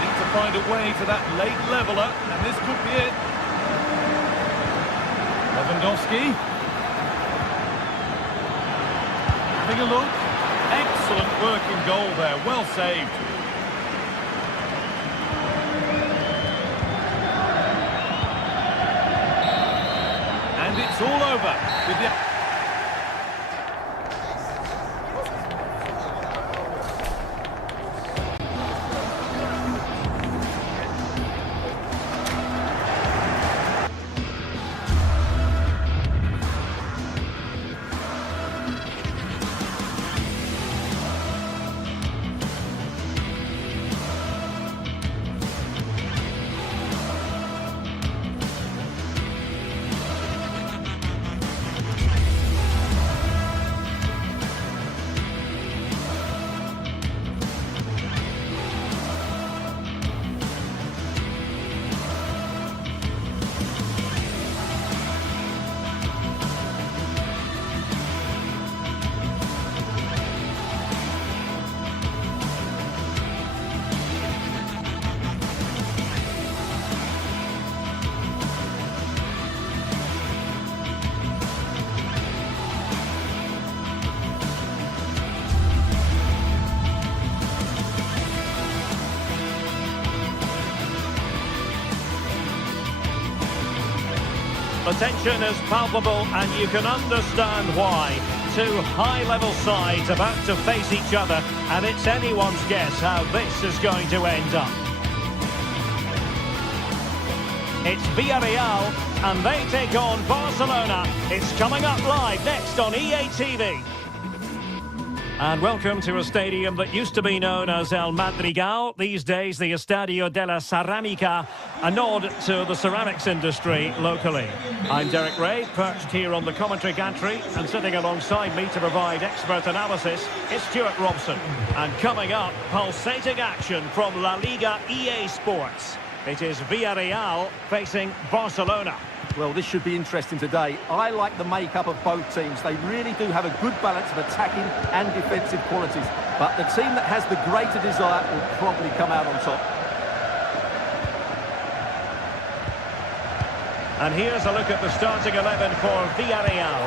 Need to find a way to that late leveller, and this could be it. Lewandowski. Having a look. Excellent work in goal there. Well saved. And it's all over with the... The tension is palpable, and you can understand why. Two high-level sides about to face each other, and it's anyone's guess how this is going to end up. It's Villarreal, and they take on Barcelona. It's coming up live next on EA TV. And welcome to a stadium that used to be known as El Madrigal, these days the Estadio de la Ceramica, a nod to the ceramics industry locally. I'm Derek Ray, perched here on the commentary gantry, and sitting alongside me to provide expert analysis is Stuart Robson. And coming up, pulsating action from La Liga EA Sports. It is Villarreal facing Barcelona. Well, this should be interesting today. I like the makeup of both teams. They really do have a good balance of attacking and defensive qualities. But the team that has the greater desire will probably come out on top. And here's a look at the starting 11 for Villarreal.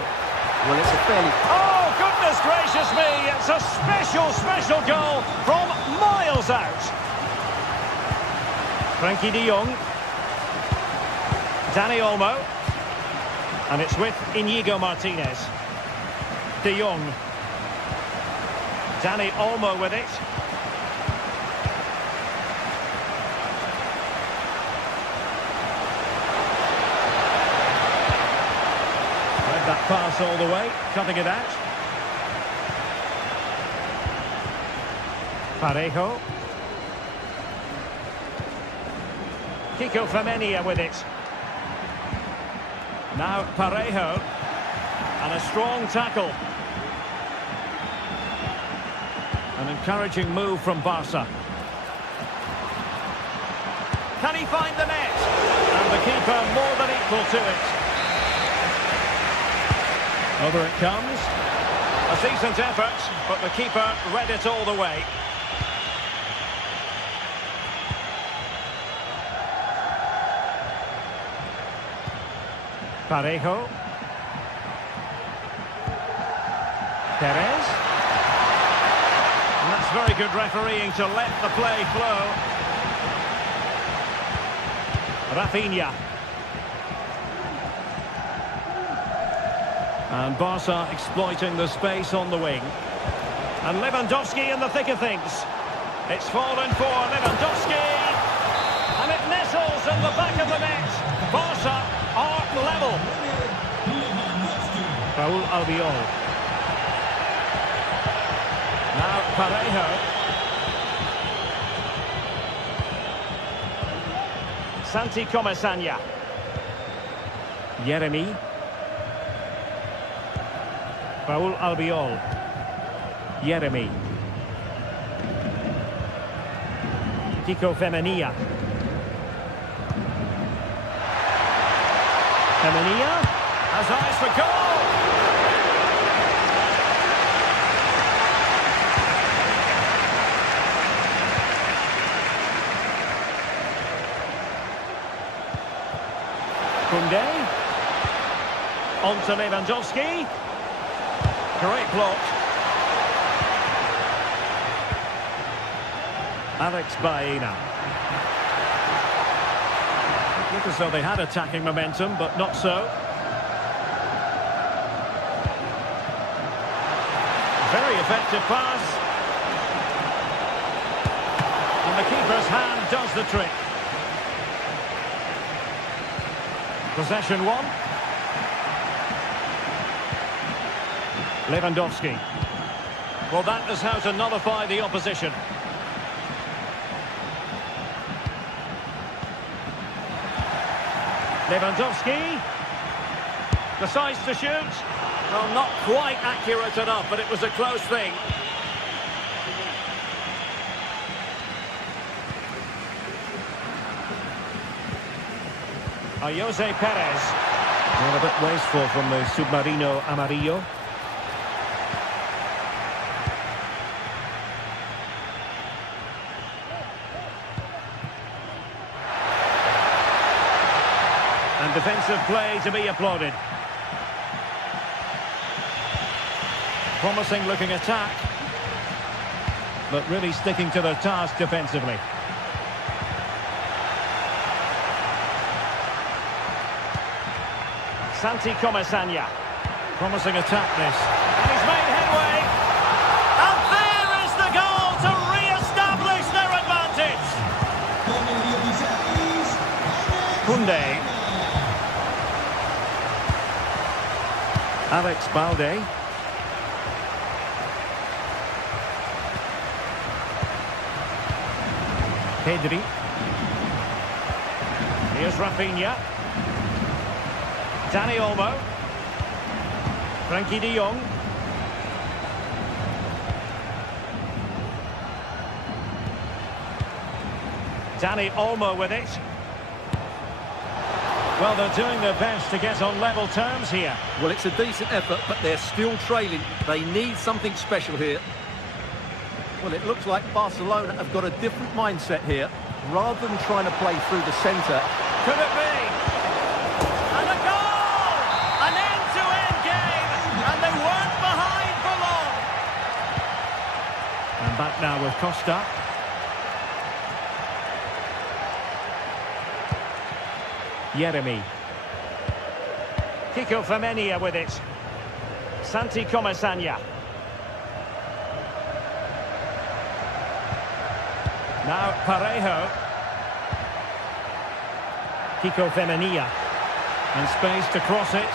Well, it's a fairly... Oh, goodness gracious me! It's a special goal from miles out. Frankie de Jong. Dani Olmo, and it's with Inigo Martinez. De Jong. Dani Olmo with it. Read that pass all the way, cutting it out. Parejo. Kiko Femenia with it. Now Parejo, and a strong tackle. An encouraging move from Barca. Can he find the net? And the keeper more than equal to it. Over it comes. A decent effort, but the keeper read it all the way. Parejo. Perez. And that's very good refereeing to let the play flow. Rafinha. And Barca exploiting the space on the wing. And Lewandowski in the thick of things. It's fallen for Lewandowski. And it nestles in the back of the net. Barca are level. Raúl Albiol. Now Parejo. Santi Comesaña. Yeremi. Raúl Albiol. Yeremi. Kiko Femenia. Femenia has eyes for goal. Koundé. On to Lewandowski. Great block. Alex Baena. Looked as though they had attacking momentum, but not so. Very effective pass. And the keeper's hand does the trick. Possession one. Lewandowski. Well, that is how to nullify the opposition. Lewandowski decides to shoot. Well, not quite accurate enough, but it was a close thing. Jose Perez. Well, a bit wasteful from the Submarino Amarillo. And defensive play to be applauded. Promising looking attack, but really sticking to their task defensively. Santi Comesaña. Promising attack this. And he's made headway. And there is the goal to re-establish their advantage. Koundé. Alex Balde. Pedri. Here's Rafinha. Dani Olmo. Frankie de Jong. Dani Olmo with it. Well, they're doing their best to get on level terms here. Well, it's a decent effort, but they're still trailing. They need something special here. Well, it looks like Barcelona have got a different mindset here. Rather than trying to play through the centre. Could it be? And a goal! An end-to-end game, and they weren't behind for long. And back now with Costa. Yeremi. Kiko Femenia with it. Santi Comasanya. Now Parejo. Kiko Femenia. And space to cross it.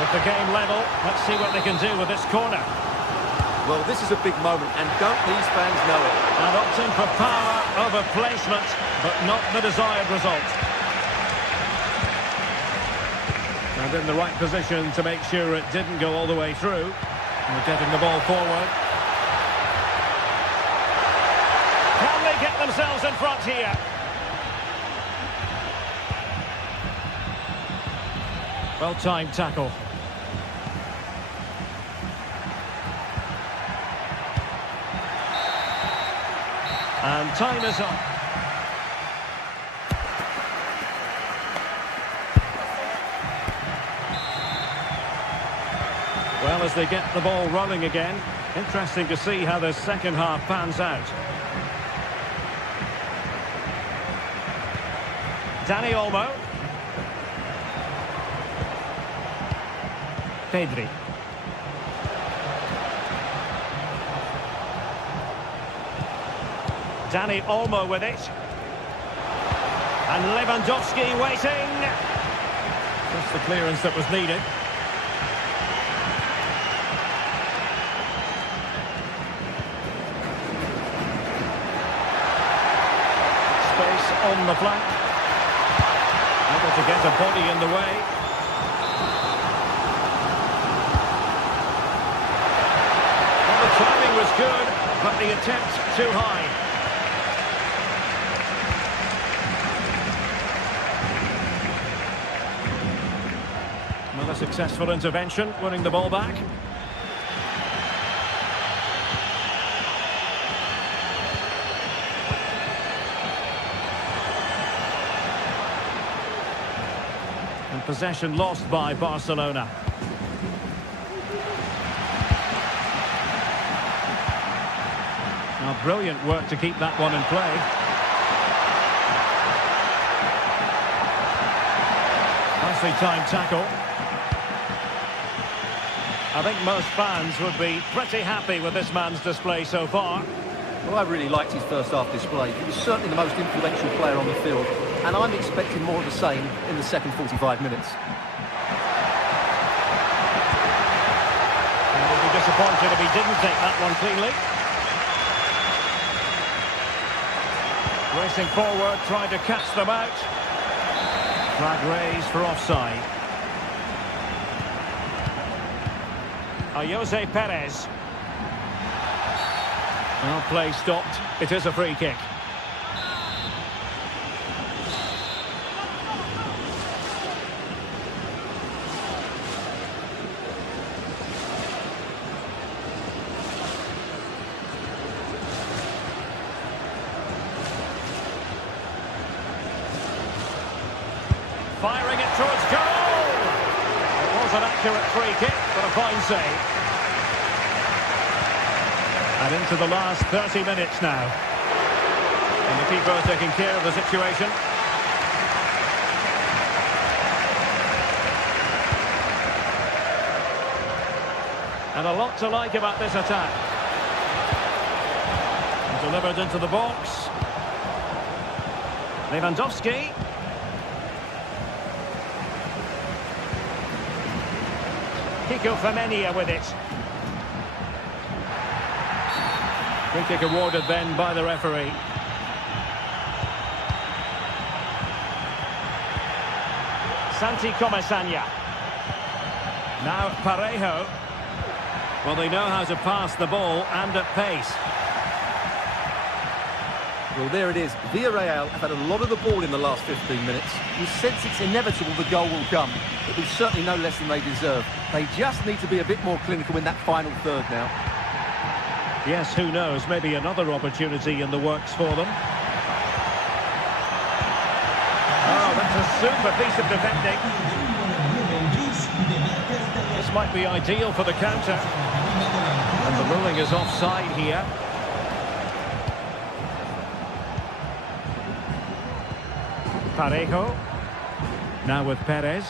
With the game level, let's see what they can do with this corner. Well, this is a big moment, and don't these fans know it? And opting for power over placement, but not the desired result. And in the right position to make sure it didn't go all the way through. And getting the ball forward. Can they get themselves in front here? Well-timed tackle. And time is up. Well, as they get the ball rolling again, interesting to see how the second half pans out. Dani Olmo. Pedri. Dani Olmo with it. And Lewandowski waiting. Just the clearance that was needed. Space on the flank. Able to get a body in the way. Well, the timing was good, but the attempt too high. A successful intervention, winning the ball back. And possession lost by Barcelona. Now, brilliant work to keep that one in play. Nicely timed tackle. I think most fans would be pretty happy with this man's display so far. Well, I really liked his first half display. He was certainly the most influential player on the field, and I'm expecting more of the same in the second 45 minutes. And he'd be disappointed if he didn't take that one cleanly. Racing forward, trying to catch them out. Flag raised for offside. Jose Perez. Well, play stopped. It is a free kick. Firing it towards goal! It was an accurate free kick, but a fine save. And into the last 30 minutes now. And the keeper taking care of the situation. And a lot to like about this attack. And delivered into the box. Lewandowski. Kiko Femenia with it. Free kick awarded then by the referee. Santi Comesaña. Now Parejo. Well, they know how to pass the ball and at pace. Well, there it is. Villarreal have had a lot of the ball in the last 15 minutes. You sense it's inevitable the goal will come. It'll be certainly no less than they deserve. They just need to be a bit more clinical in that final third now. Yes, who knows? Maybe another opportunity in the works for them. Oh, that's a super piece of defending. This might be ideal for the counter. And the ruling is offside here. Parejo. Now with Perez.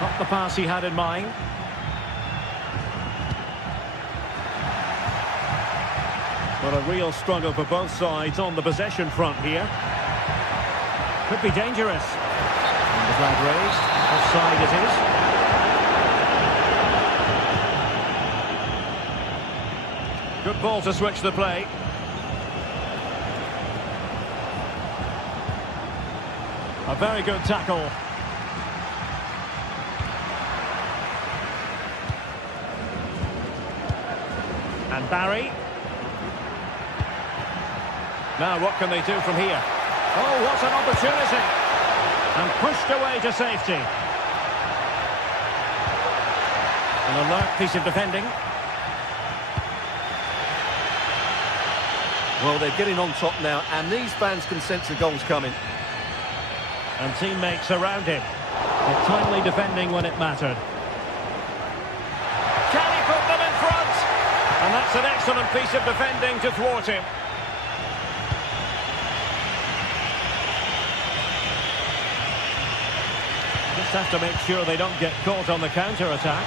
Not the pass he had in mind. But a real struggle for both sides on the possession front here. Could be dangerous. And the flag raised. Offside it is. Good ball to switch the play. A very good tackle. And Barry. Now what can they do from here? Oh, what an opportunity! And pushed away to safety. An alert piece of defending. Well, they're getting on top now, and these fans can sense the goals coming. And teammates around him. But timely defending when it mattered. Can he put them in front? And that's an excellent piece of defending to thwart him. Just have to make sure they don't get caught on the counter-attack.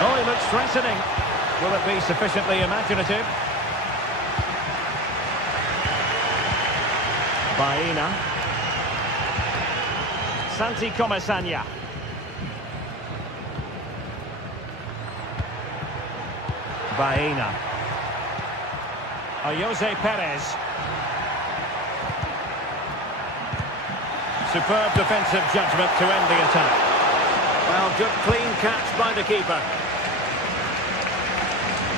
Oh, he looks threatening. Will it be sufficiently imaginative? Baena. Santi Comesaña. Baena. Jose Perez. Superb defensive judgment to end the attack. Well, good clean catch by the keeper.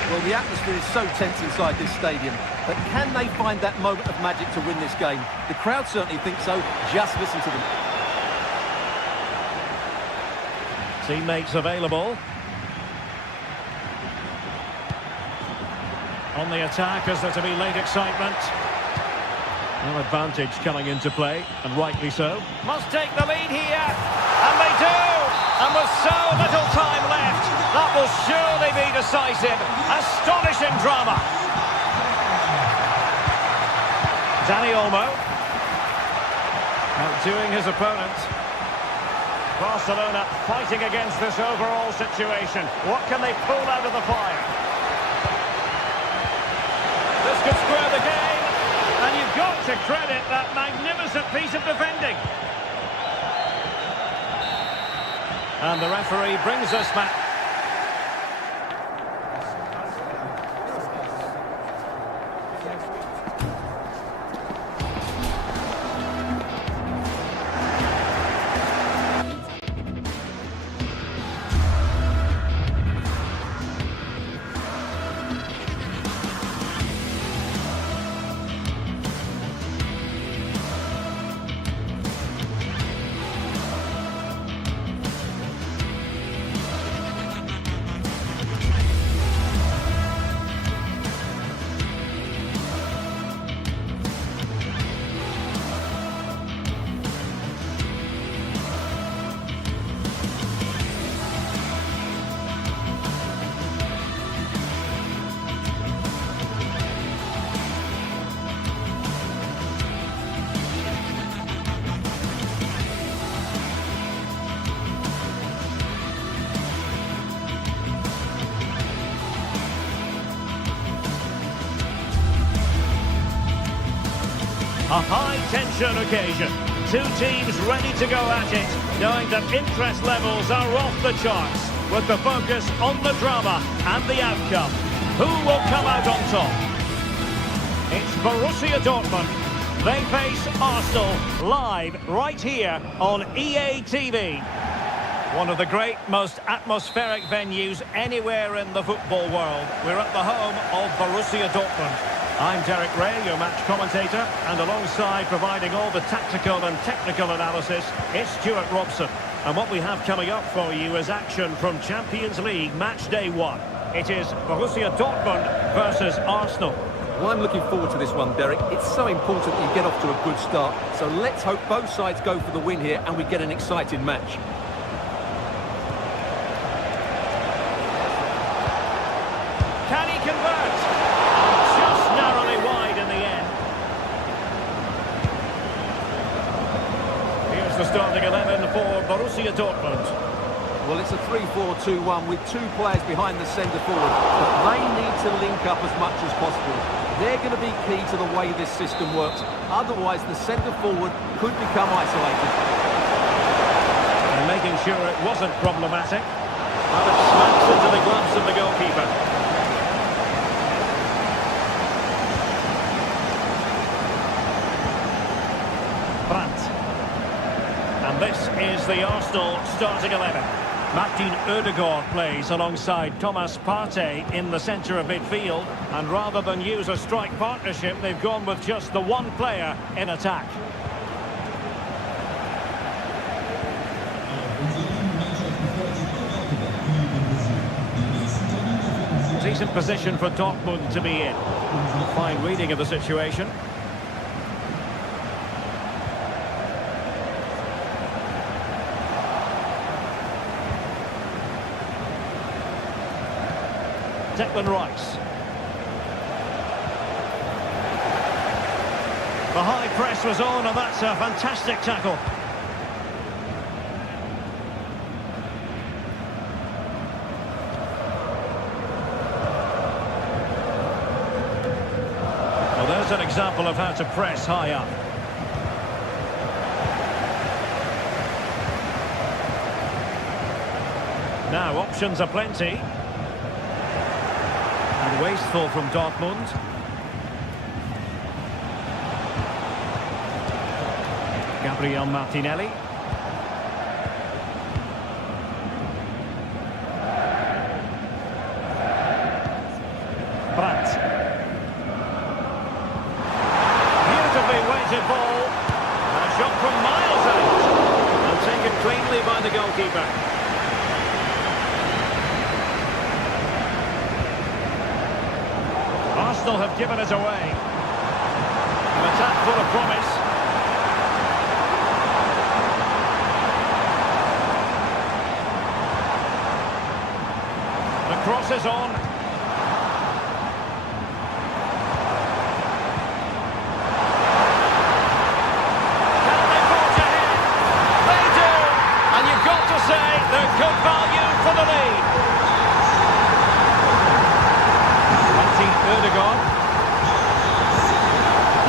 Well, the atmosphere is so tense inside this stadium, but can they find that moment of magic to win this game? The crowd certainly think so. Just listen to them. Teammates available. On the attack, is there to be late excitement? No advantage coming into play, and rightly so. Must take the lead here, and they do! And with so little time left, that will surely be decisive. Astonishing drama. Dani Olmo. Outdoing his opponent. Barcelona fighting against this overall situation. What can they pull out of the fire? This could square the game. And you've got to credit that magnificent piece of defending. And the referee brings us back. A high-tension occasion. Two teams ready to go at it, knowing that interest levels are off the charts. with the focus on the drama and the outcome. Who will come out on top? It's Borussia Dortmund. They face Arsenal live right here on EA TV. One of the great, most atmospheric venues anywhere in the football world. We're at the home of Borussia Dortmund. I'm Derek Ray, your match commentator, and alongside providing all the tactical and technical analysis, it's Stuart Robson. And what we have coming up for you is action from Champions League match day 1. It is Borussia Dortmund versus Arsenal. Well, I'm looking forward to this one, Derek. It's so important that you get off to a good start. So let's hope both sides go for the win here and we get an exciting match. Can he convert? Just narrowly wide in the end. Here's the starting 11 for Borussia Dortmund. Well, it's a 3-4-2-1 with two players behind the centre forward, but they need to link up as much as possible. They're going to be key to the way this system works. Otherwise, the centre forward could become isolated. And making sure it wasn't problematic. And it smacks into the gloves of the goalkeeper. And this is the Arsenal starting 11. Martin Ødegaard plays alongside Thomas Partey in the centre of midfield. And rather than use a strike partnership, they've gone with just the one player in attack. Decent position for Dortmund to be in. Fine reading of the situation. Declan Rice. The high press was on, and that's a fantastic tackle. Well, there's an example of how to press high up. Now, options are plenty. Wasteful from Dortmund. Gabriel Martinelli. Brandt. Beautifully weighted ball. And a shot from miles out. And taken cleanly by the goalkeeper. Arsenal have given it away. An attack full of promise. The cross is on. Can they forge ahead? They do! And you've got to say they're good value for the lead. Ødegaard.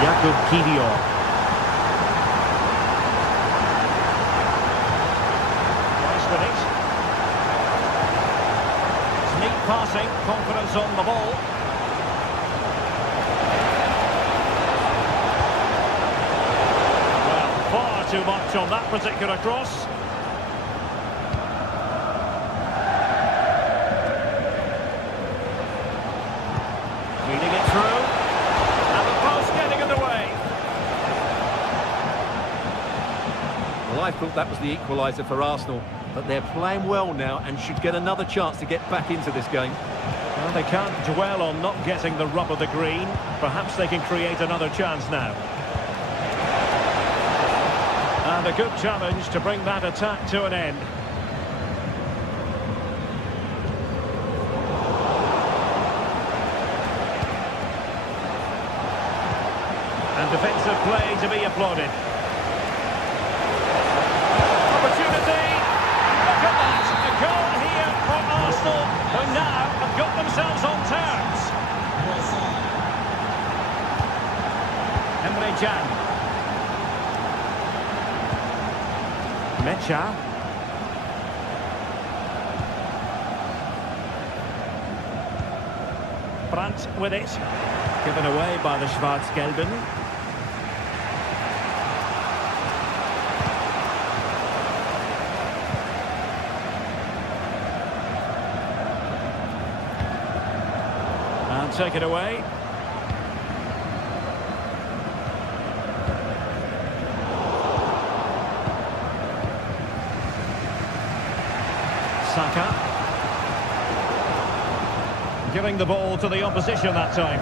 Jakub Kivior. Nice with it. It's neat passing, confidence on the ball. Well, far too much on that particular cross. Feeding it through, and the post getting in the way. Well, I thought that was the equaliser for Arsenal, but they're playing well now and should get another chance to get back into this game. Well, they can't dwell on not getting the rub of the green. Perhaps they can create another chance now. And a good challenge to bring that attack to an end. And defensive play to be applauded. Opportunity. Look at that. A goal here for Arsenal, who now have got themselves on terms. Emre Can. Mecha. Brandt with it. Given away by the Schwarz-Gelben. And take it away. Saka. Giving the ball to the opposition that time.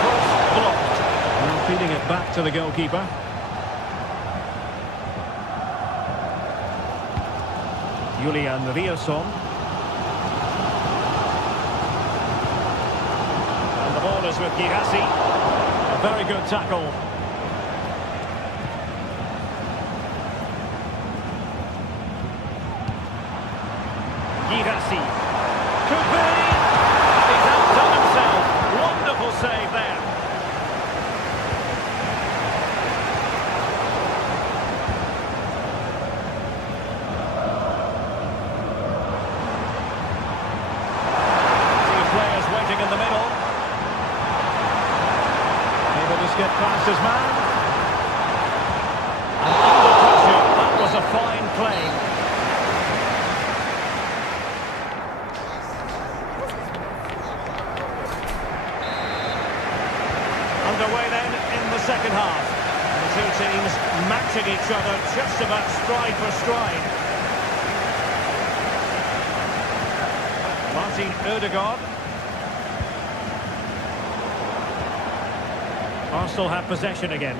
Cross blocked. Now feeding it back to the goalkeeper. Julian Riasson. With Girassi, a very good tackle. Girassi, could be, and he's outdone himself. Wonderful save there. Two players waiting in the middle. Get past his man. And under pressure, that was a fine play. Underway then in the second half. The two teams matching each other just about stride for stride. Martin Ødegaard. Arsenal have possession again.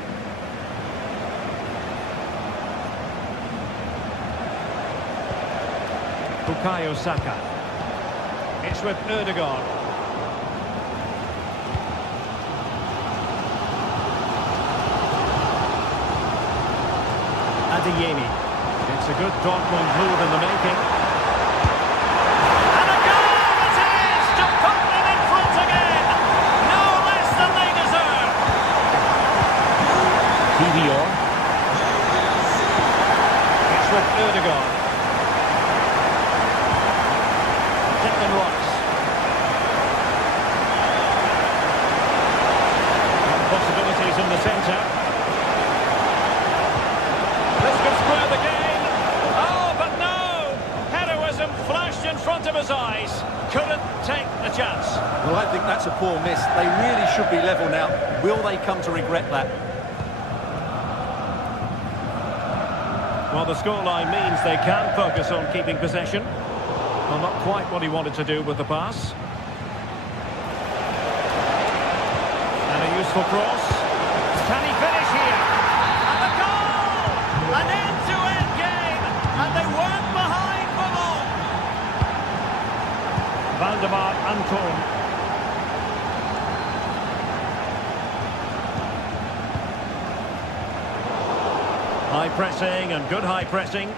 Bukayo Saka. It's with Ødegaard. Adeyemi. It's a good Dortmund move in the making. And a goal! It is! To put them in front again! No less than they deserve! PVR. It's with Ødegaard. Declan Rice. Possibilities in the centre. This could square the game. Oh, but no! Heroism flashed in front of his eyes. Couldn't take the chance. Well, I think that's a poor miss. They really should be level now. Will they come to regret that? Well, the scoreline means they can focus on keeping possession. Well, not quite what he wanted to do with the pass. And a useful cross. Can he finish here? And the goal! An end-to-end game! And they weren't behind for long! Valdemar Anton. High pressing and good high pressing.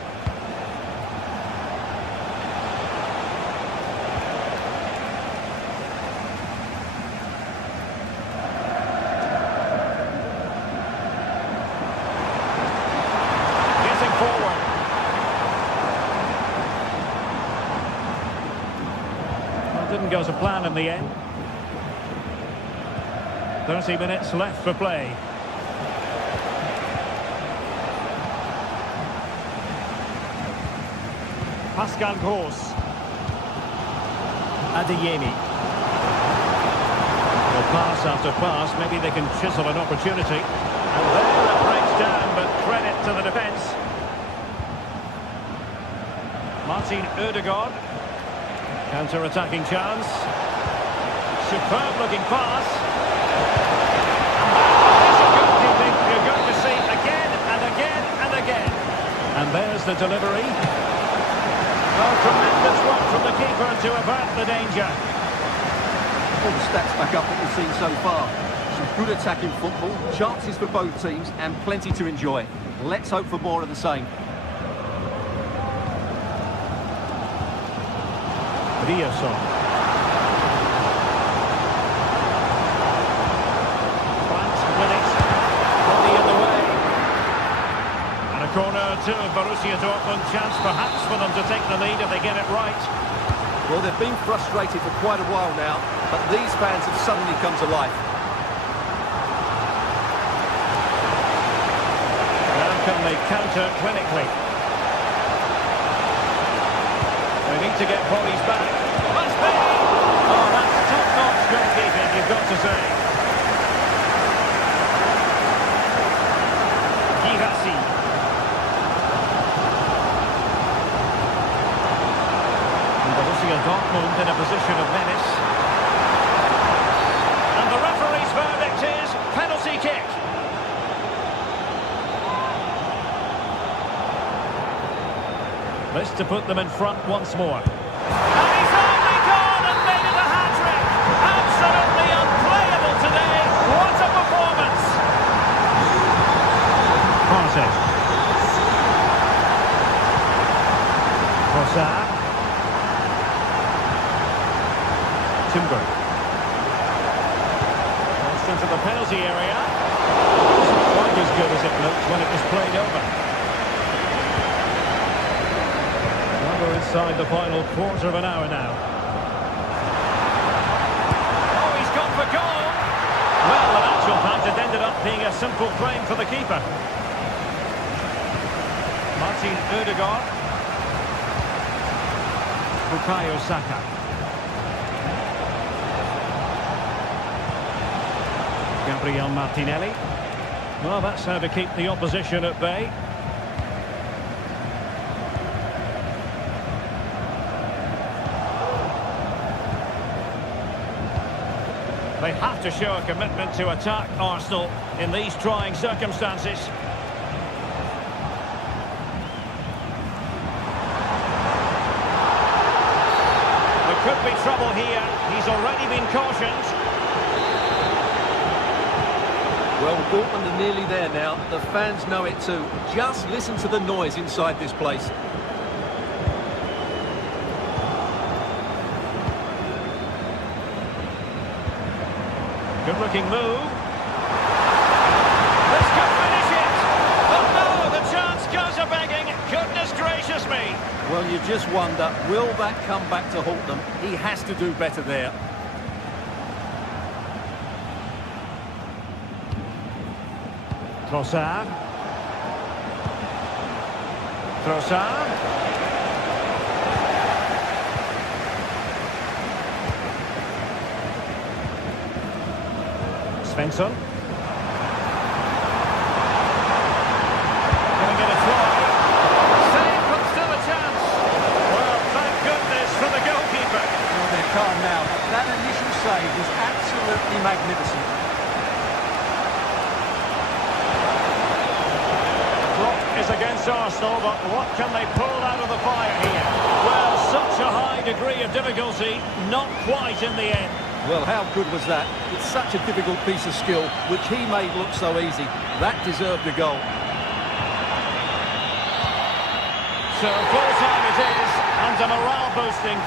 Getting forward. Well, didn't go to plan in the end. 30 minutes left for play. Pascal Gross. Adeyemi. Well, pass after pass, maybe they can chisel an opportunity. And there it breaks down, but credit to the defence. Martin Ødegaard. Counter-attacking chance. Superb-looking pass. And that is a goalkeeping you're going to see again and again and again. And there's the delivery. Well, tremendous work from the keeper to avert the danger. All the stats back up what we've seen so far. Some good attacking football, chances for both teams, and plenty to enjoy. Let's hope for more of the same. Riasson. to Borussia Dortmund. Chance perhaps for them to take the lead if they get it right. Well, they've been frustrated for quite a while now, but these fans have suddenly come to life. Now can they counter clinically? They need to get bodies back. Must be! Oh, that's top-notch goalkeeping, you've got to say. Girassi. Borussia Dortmund in a position of menace. And the referee's verdict is penalty kick. This to put them in front once more. And he's only gone and made it a hat-trick. Absolutely unplayable today. What a performance. Partey. Trossard. Timber. Crossed into the penalty area. Wasn't quite as good as it looked when it was played over. Well, we're inside the final quarter of an hour now. Oh, he's gone for goal. Well, in actual fact, it ended up being a simple claim for the keeper. Martin Ødegaard. Bukayo Saka. Gabriel Martinelli. Well, that's how to keep the opposition at bay. They have to show a commitment to attack Arsenal in these trying circumstances. There could be trouble here. He's already been cautioned. Well, Dortmund are nearly there now. The fans know it too. Just listen to the noise inside this place. Good-looking move. This could finish it. Oh no, the chance goes a-begging. Goodness gracious me. Well, you just wonder, will that come back to haunt them? He has to do better there. Trossard. Trossard. Svensson. Gonna get a try. Save, but still a chance. Well, thank goodness for the goalkeeper. Well, they're calm now. That initial save was absolutely magnificent. Is against Arsenal, but what can they pull out of the fire here? Well, such a high degree of difficulty, not quite in the end. Well, how good was that? It's such a difficult piece of skill, which he made look so easy. That deserved a goal. So full time it is, and a morale boosting.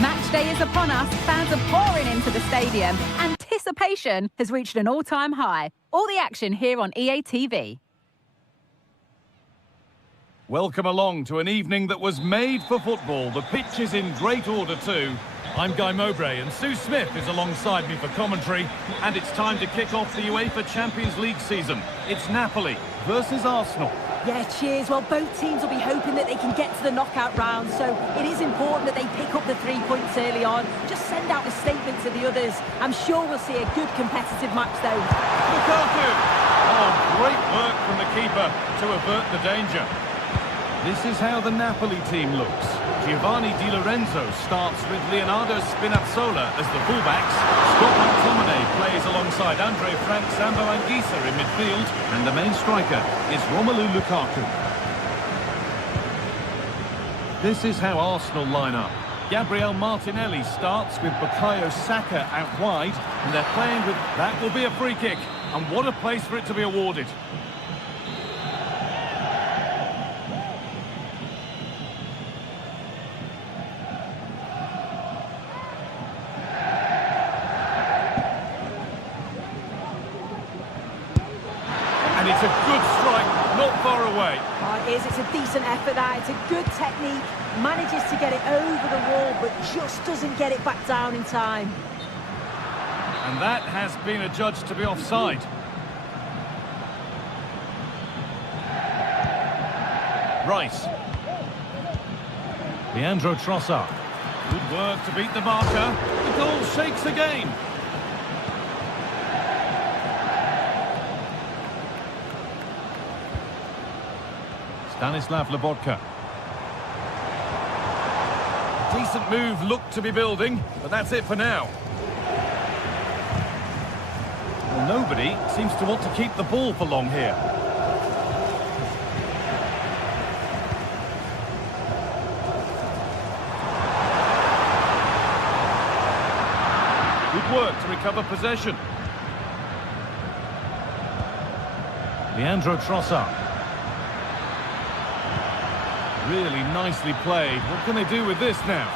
Match day is upon us. Fans are pouring into the stadium. Anticipation has reached an all-time high. All the action here on EA TV. Welcome along to an evening that was made for football. The pitch is in great order too. I'm Guy Mowbray and Sue Smith is alongside me for commentary. And it's time to kick off the UEFA Champions League season. It's Napoli versus Arsenal. Yeah, cheers. Well, both teams will be hoping that they can get to the knockout round, so it is important that they pick up the 3 points early on. Just send out a statement to the others. I'm sure we'll see a good competitive match, though. Lukaku! Oh, great work from the keeper to avert the danger. This is how the Napoli team looks. Giovanni Di Lorenzo starts with Leonardo Spinazzola as the fullbacks. Scott McTominay plays alongside Andre Frank Sambo Anguissa in midfield. And the main striker is Romelu Lukaku. This is how Arsenal line up. Gabriel Martinelli starts with Bukayo Saka out wide. And they're playing with... That will be a free kick. And what a place for it to be awarded. And it's a good strike, not far away. Oh, it is. It's a decent effort, that. It's a good technique. Manages to get it over the wall, but just doesn't get it back down in time. And that has been adjudged to be offside. Rice. Leandro Trossard. Good work to beat the marker. The goal shakes again. Stanislav Lobotka. Decent move looked to be building, but that's it for now. Well, nobody seems to want to keep the ball for long here. Good work to recover possession. Leandro Trossard. Really nicely played. What can they do with this now?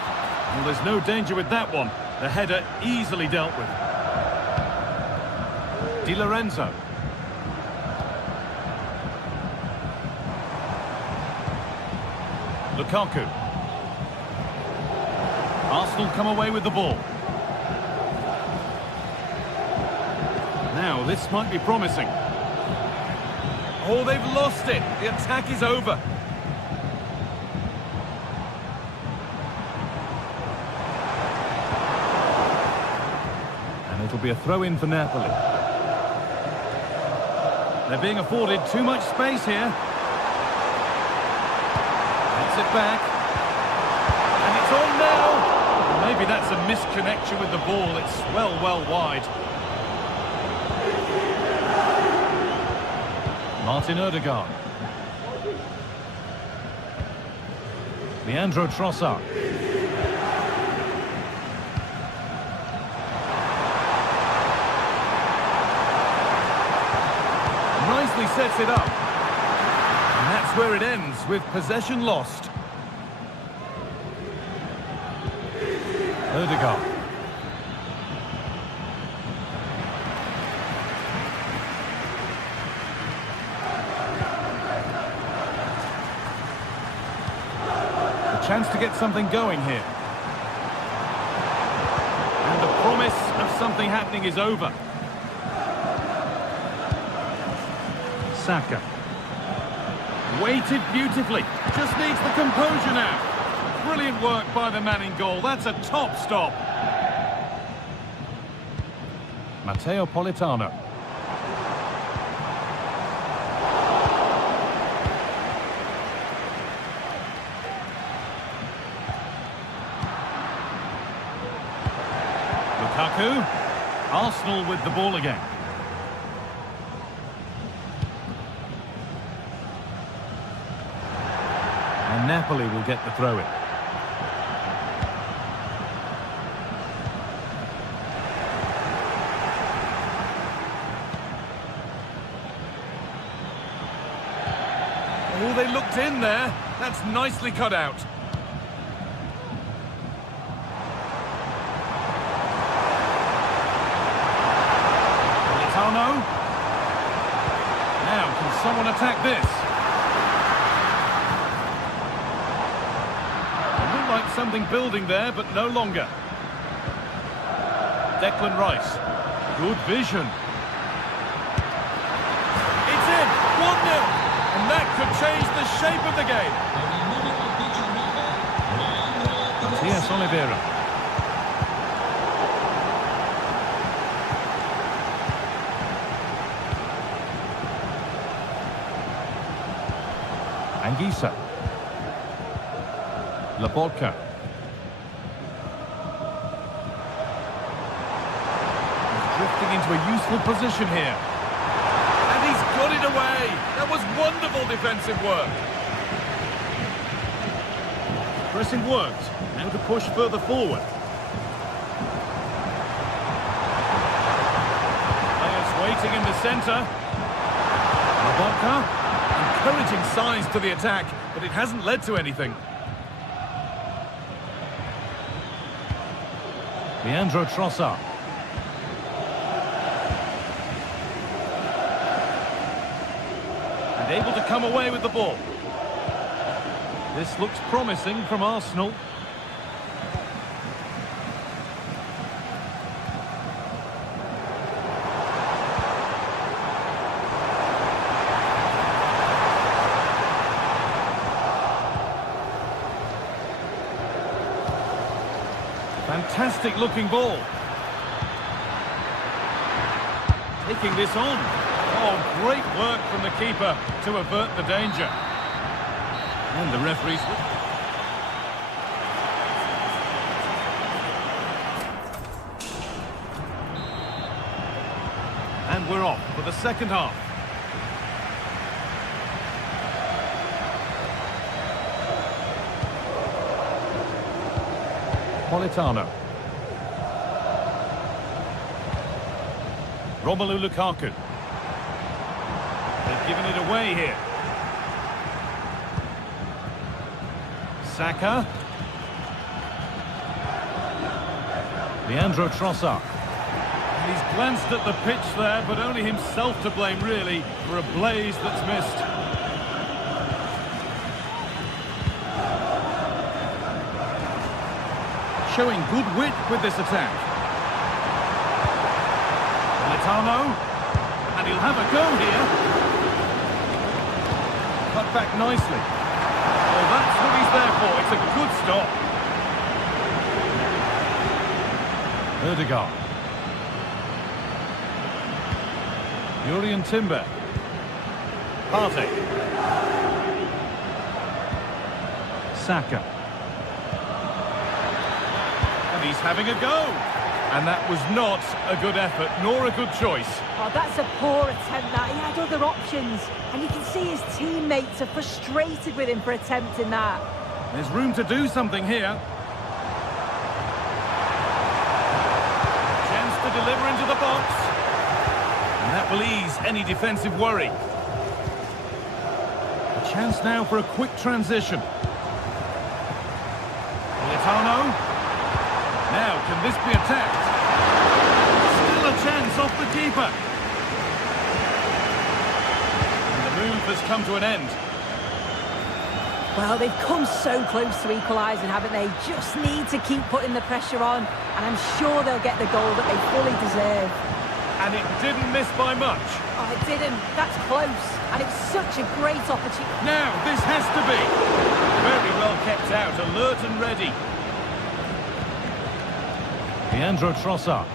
Well, there's no danger with that one. The header easily dealt with. Di Lorenzo. Lukaku. Arsenal come away with the ball. Now, this might be promising. Oh, they've lost it. The attack is over. It'll be a throw-in for Napoli. They're being afforded too much space here. Gets it back. And it's on now. Maybe that's a misconnection with the ball. It's well wide. Martin Odegaard. Leandro Trossard. Nicely sets it up. And that's where it ends, with possession lost. Odegaard. A chance to get something going here. And the promise of something happening is over. Saka. Waited beautifully. Just needs the composure now. Brilliant work by the man in goal. That's a top stop. Matteo Politano. Lukaku. Arsenal with the ball again. And Napoli will get the throw-in. Oh, they looked in there. That's nicely cut out. Politano. Now, can someone attack this? something building there, but no longer. Declan Rice. Good vision. It's in! 1-0! And that could change the shape of the game. Matias Oliveira. Anguissa. Laporta. He's drifting into a useful position here. And he's got it away. That was wonderful defensive work. Pressing worked. Now to push further forward. Players waiting in the centre. Laporta. Encouraging signs to the attack, but it hasn't led to anything. Leandro Trossard. And able to come away with the ball. This looks promising from Arsenal. Fantastic looking ball. Taking this on. Oh, great work from the keeper to avert the danger. And the referee's... And we're off for the second half. Politano. Romelu Lukaku. They've given it away here. Saka. Leandro Trossard. And he's glanced at the pitch there, but only himself to blame, really, for a blaze that's missed. Showing good wit with this attack. Politano. And he'll have a go here. Cut back nicely. Well, that's what he's there for. It's a good stop. Ødegaard. Jurriën Timber. Partey. Saka. And he's having a go. And that was not a good effort, nor a good choice. Oh, that's a poor attempt, that. He had other options. And you can see his teammates are frustrated with him for attempting that. There's room to do something here. Chance to deliver into the box. And that will ease any defensive worry. A chance now for a quick transition. Politano. Now, can this be attacked? Still a chance off the keeper. And the move has come to an end. Well, they've come so close to equalising, haven't they? Just need to keep putting the pressure on, and I'm sure they'll get the goal that they fully deserve. And it didn't miss by much. Oh, it didn't. That's close. And it's such a great opportunity. Now, this has to be. Very well kept out, alert and ready. Leandro Trossard.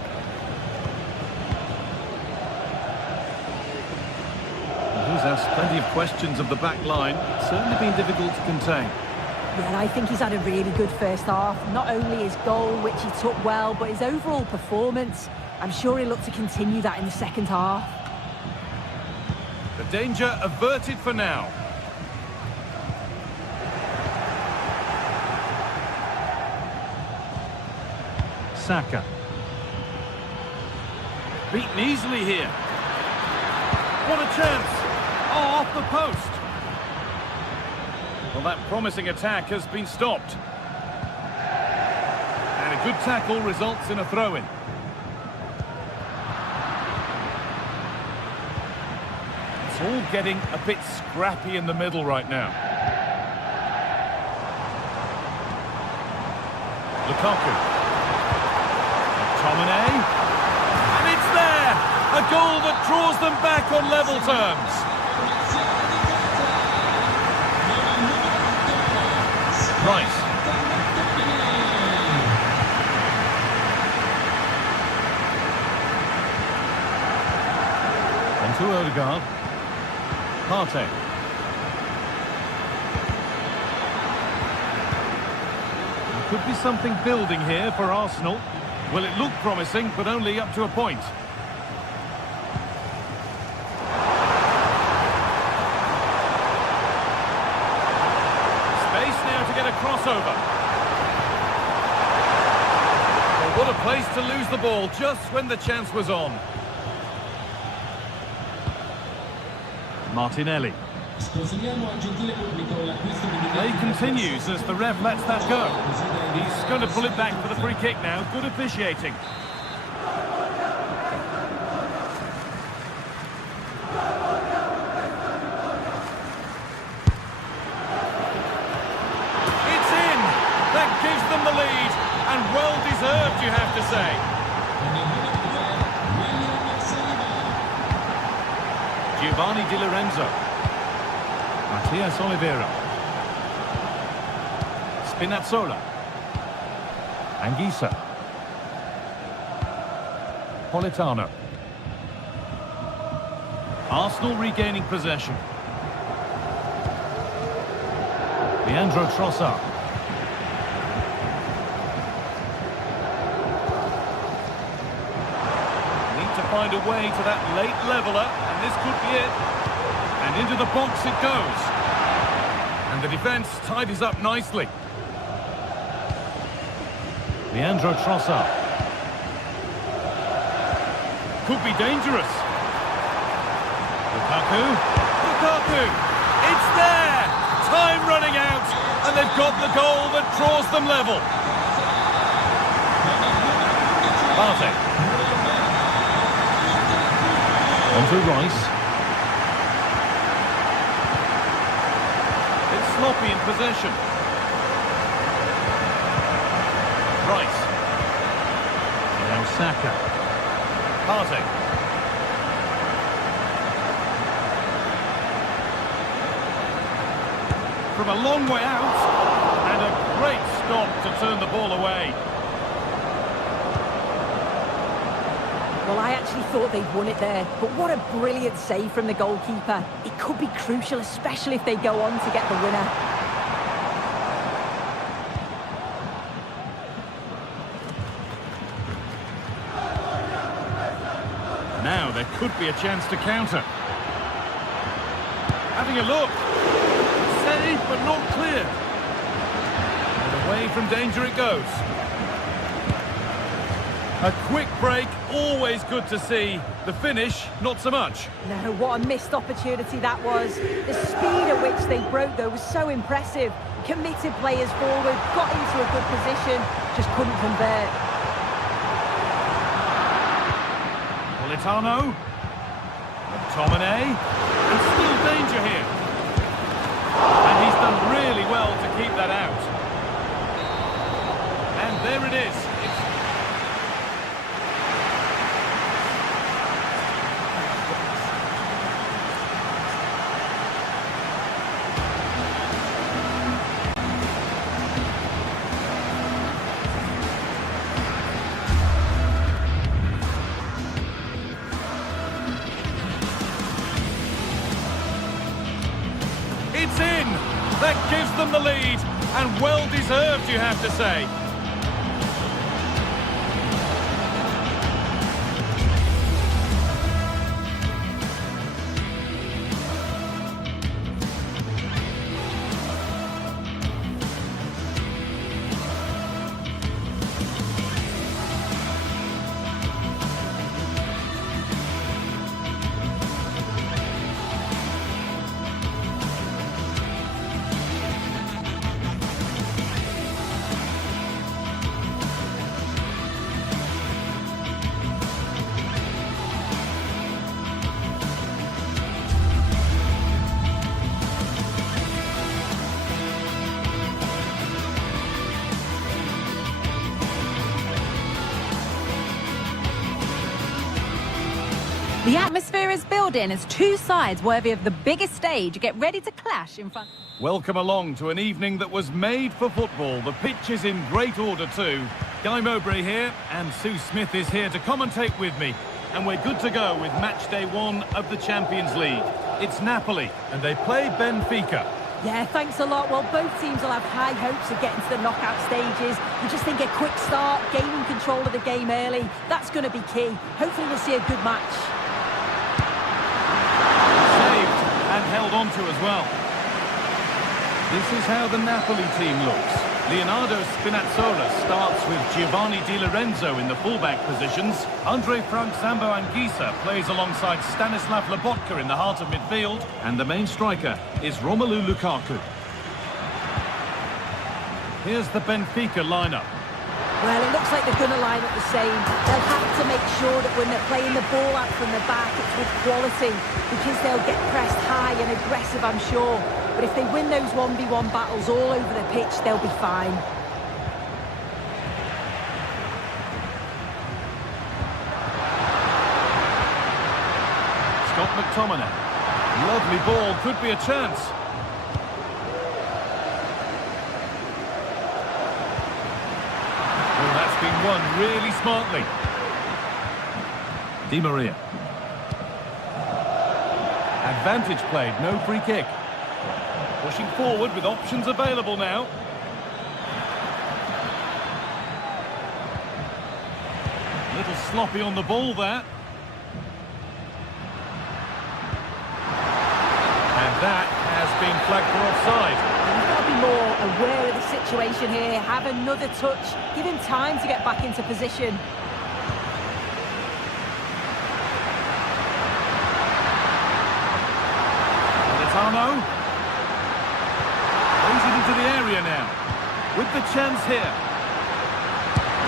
He's asked plenty of questions of the back line. It's certainly been difficult to contain. Yeah, I think he's had a really good first half. Not only his goal, which he took well, but his overall performance. I'm sure he'll look to continue that in the second half. The danger averted for now. Saka. Beaten easily here. What a chance! Oh, off the post. Well, that promising attack has been stopped. And a good tackle results in a throw-in. It's all getting a bit scrappy in the middle right now. Lukaku. McTominay. And it's there! A goal that draws them back on level terms. Rice. And to Odegaard. Partey. There could be something building here for Arsenal. Well, it looked promising, but only up to a point. Space now to get a crossover. Well, what a place to lose the ball just when the chance was on. Martinelli. Play continues as the ref lets that go. He's going to pull it back for the free kick now. Good officiating. It's in! That gives them the lead, and well deserved, you have to say. Giovanni Di Lorenzo. Matias Oliveira. Spinazzola. Anguissa. Politano. Arsenal regaining possession. Leandro Trossard. Need to find a way to that late leveller, and this could be it. And into the box it goes. And the defence tidies up nicely. Leandro Trossard. Could be dangerous. Lukaku. Lukaku! It's there! Time running out, and they've got the goal that draws them level. Partey. On to Rice. It's sloppy in possession. Rice. Now Saka. Partey. From a long way out, and a great stop to turn the ball away. Well, I actually thought they'd won it there, but what a brilliant save from the goalkeeper. It could be crucial, especially if they go on to get the winner. Now there could be a chance to counter. Having a look. Saved, but not clear. And away from danger it goes. A quick break, always good to see. The finish, not so much. No, what a missed opportunity that was. The speed at which they broke, though, was so impressive. Committed players forward, got into a good position, just couldn't convert. Politano. McTominay. And still danger here. And he's done really well to keep that out. And there it is. It's in! That gives them the lead, and well deserved, you have to say. The atmosphere is building as two sides worthy of the biggest stage get ready to clash in front. Welcome along to an evening that was made for football. The pitch is in great order too. Guy Mowbray here, and Sue Smith is here to commentate with me. And we're good to go with match day 1 of the Champions League. It's Napoli, and they play Benfica. Yeah, thanks a lot. Well, both teams will have high hopes of getting to the knockout stages. We just think a quick start, gaining control of the game early, that's going to be key. Hopefully we'll see a good match. Saved and held on to as well. This is how the Napoli team looks. Leonardo Spinazzola starts with Giovanni Di Lorenzo in the fullback positions. Andre Frank Zambo Anguissa plays alongside Stanislav Lobotka in the heart of midfield. And the main striker is Romelu Lukaku. Here's the Benfica lineup. Well, it looks like they're going to line up the same. They'll have to make sure that when they're playing the ball out from the back, it's with quality, because they'll get pressed high and aggressive, I'm sure. But if they win those 1v1 battles all over the pitch, they'll be fine. Scott McTominay. Lovely ball, could be a chance. Well, that's been won really smartly. Di Maria. Advantage played, no free kick. Pushing forward with options available now. A little sloppy on the ball there. And that has been flagged for offside. You've got to be more aware of the situation here. Have another touch. Give him time to get back into position. Militano. Plays it into the area now. With the chance here.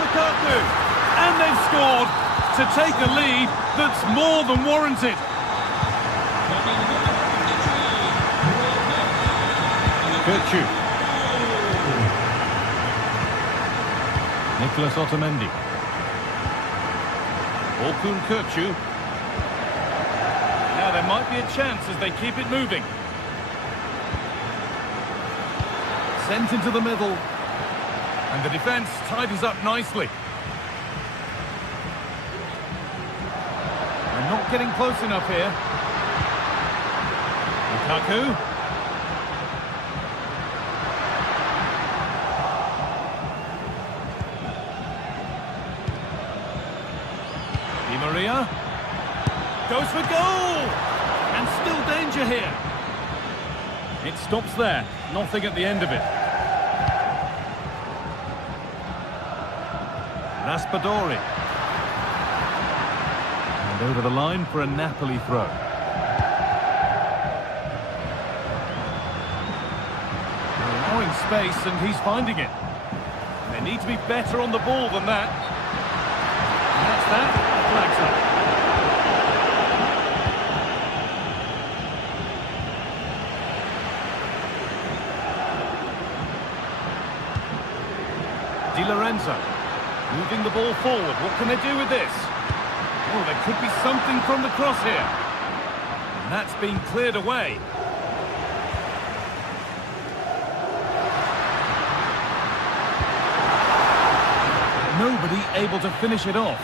Lukaku. And they've scored to take a lead that's more than warranted. Kirchu. Nicolas Otamendi. Orkun Kirchu. Now there might be a chance as they keep it moving. Sent into the middle. And the defence tidies up nicely. And not getting close enough here. Lukaku. Di Maria. Goes for goal! And still danger here. It stops there. Nothing at the end of it. Raspadori. And over the line for a Napoli throw. They're allowing space and he's finding it. They need to be better on the ball than that. And that's that. Flags up. Di Lorenzo, moving the ball forward. What can they do with this? Oh, there could be something from the cross here. And that's been cleared away. Nobody able to finish it off.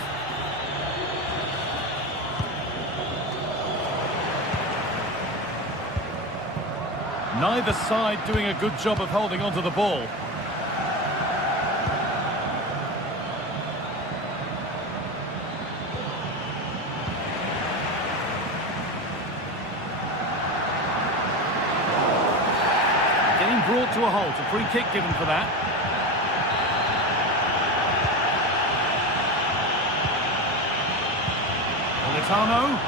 Neither side doing a good job of holding onto the ball. Brought to a halt, a free kick given for that. Militano.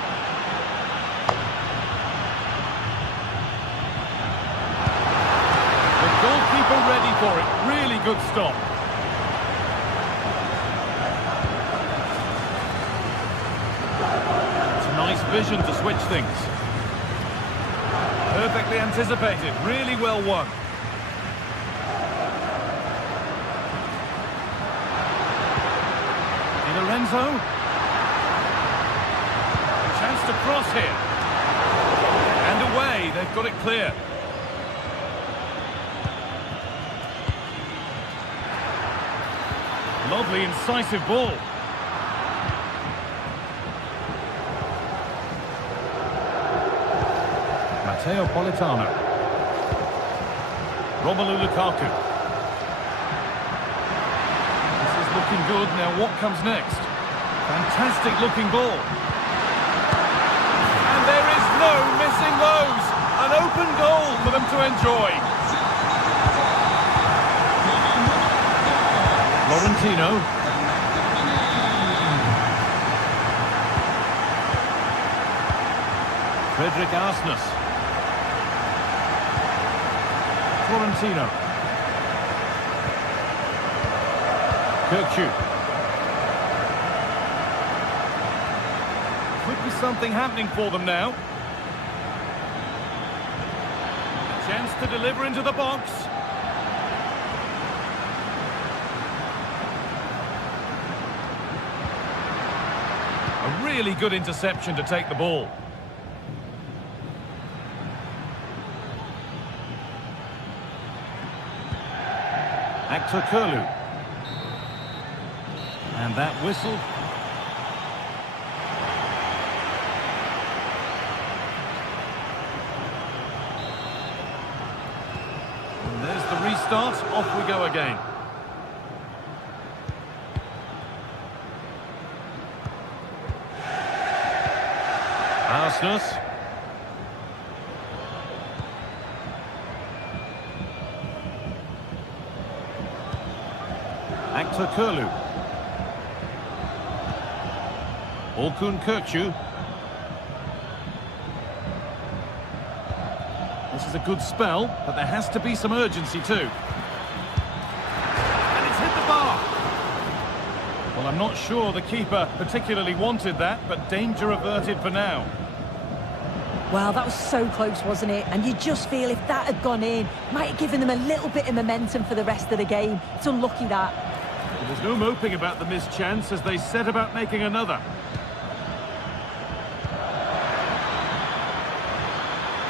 The goalkeeper ready for it. Really good stop. It's nice vision to switch things. Perfectly anticipated. Really well won. Lorenzo. Chance to a cross here. And away, they've got it clear. Lovely, incisive ball. Matteo Politano. Romelu Lukaku. This is looking good. Now what comes next? Fantastic looking ball. And there is no missing those. An open goal for them to enjoy. Florentino. Frederick Arsnes. Florentino. Kirkju. Could be something happening for them now. A chance to deliver into the box. A really good interception to take the ball. Actor Kurlu. And that whistle. And there's the restart. Off we go again. Arsnes. Actor Kurlu. Orkun Kirkju. This is a good spell, but there has to be some urgency too. And it's hit the bar. Well, I'm not sure the keeper particularly wanted that, but danger averted for now. Well, that was so close, wasn't it? And you just feel if that had gone in, might have given them a little bit of momentum for the rest of the game. It's unlucky that. There's no moping about the missed chance as they set about making another.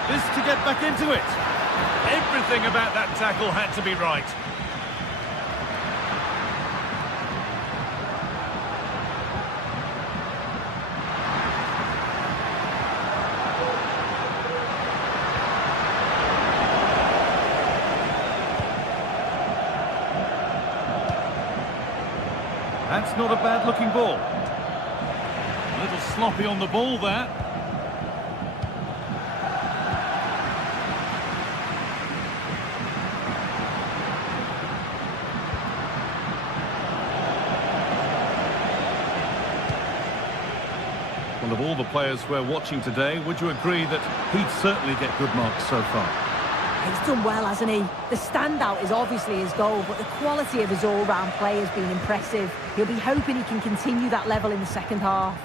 This to get back into it. Everything about that tackle had to be right. That's not a bad-looking ball. A little sloppy on the ball there. Well, of all the players we're watching today, would you agree that he'd certainly get good marks so far? He's done well, hasn't he? The standout is obviously his goal, but the quality of his all-round play has been impressive. He'll be hoping he can continue that level in the second half.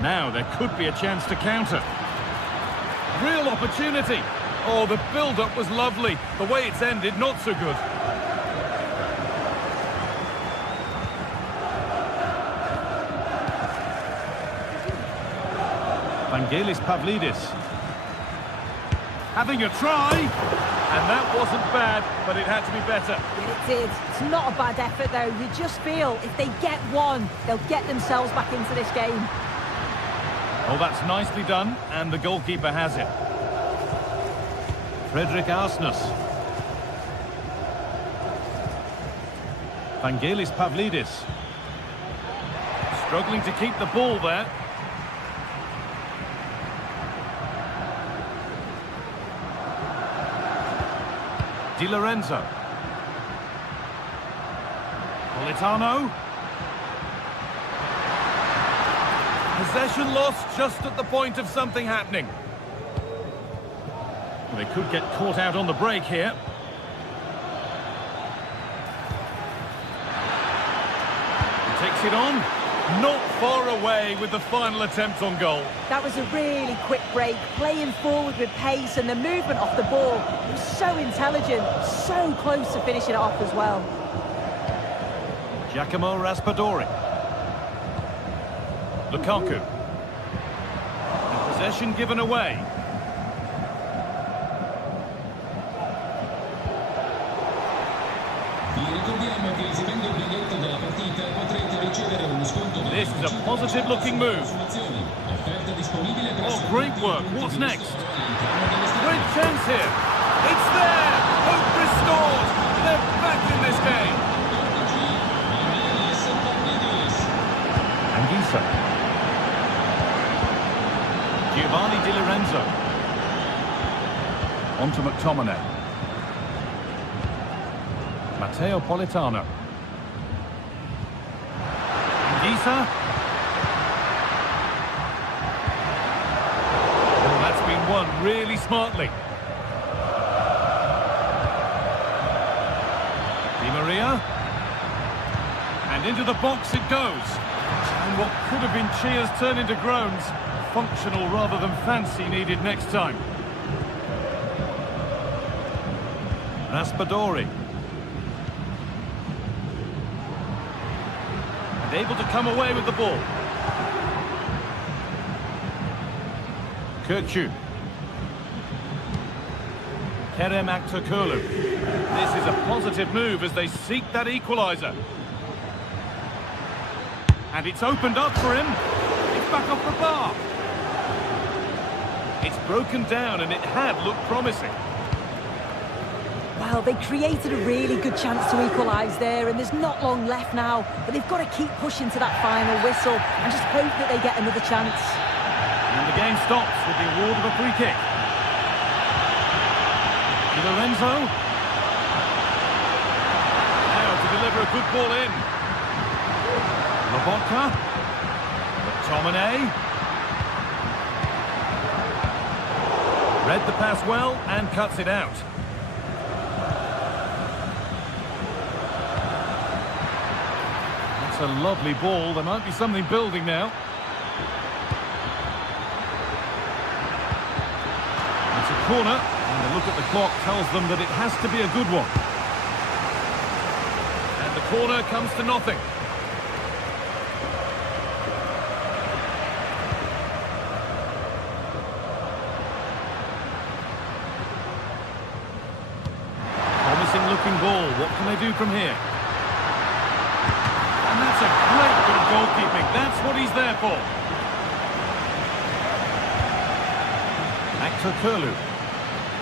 Now there could be a chance to counter. Real opportunity. Oh, the build-up was lovely. The way it's ended, not so good. Vangelis Pavlidis. Having a try, and that wasn't bad, but it had to be better. It did. It's not a bad effort, though. You just feel if they get one, they'll get themselves back into this game. Oh, that's nicely done, and the goalkeeper has it. Frederick Arsnes. Vangelis Pavlidis. Struggling to keep the ball there. Di Lorenzo. Politano. Possession lost just at the point of something happening. Well, they could get caught out on the break here. He takes it on. Not far away with the final attempt on goal. That was a really quick break, playing forward with pace, and the movement off the ball was so intelligent, so close to finishing it off as well. Giacomo Raspadori. Lukaku. And possession given away. This is a positive-looking move. Oh, great work. What's next? Great chance here. It's there. Hope restored. They're back in this game. Anguissa. Giovanni Di Lorenzo. On to McTominay. Matteo Politano. Anguissa. Oh, that's been won really smartly. Di Maria. And into the box it goes. And what could have been cheers turn into groans. Functional rather than fancy needed next time. Raspadori. And able to come away with the ball. Kirkju. Kerem Aktürkoğlu. This is a positive move as they seek that equaliser. And it's opened up for him. It's back off the bar. It's broken down and it had looked promising. Well, they created a really good chance to equalise there, and there's not long left now, but they've got to keep pushing to that final whistle and just hope that they get another chance. And the game stops with the award of a free kick. Di Lorenzo. Now to deliver a good ball in. Lobotka. McTominay. Read the pass well and cuts it out. That's a lovely ball. There might be something building now. It's a corner, and the look at the clock tells them that it has to be a good one. And the corner comes to nothing. Looking ball. What can they do from here? And that's a great bit of goalkeeping. That's what he's there for. Aktürkoğlu.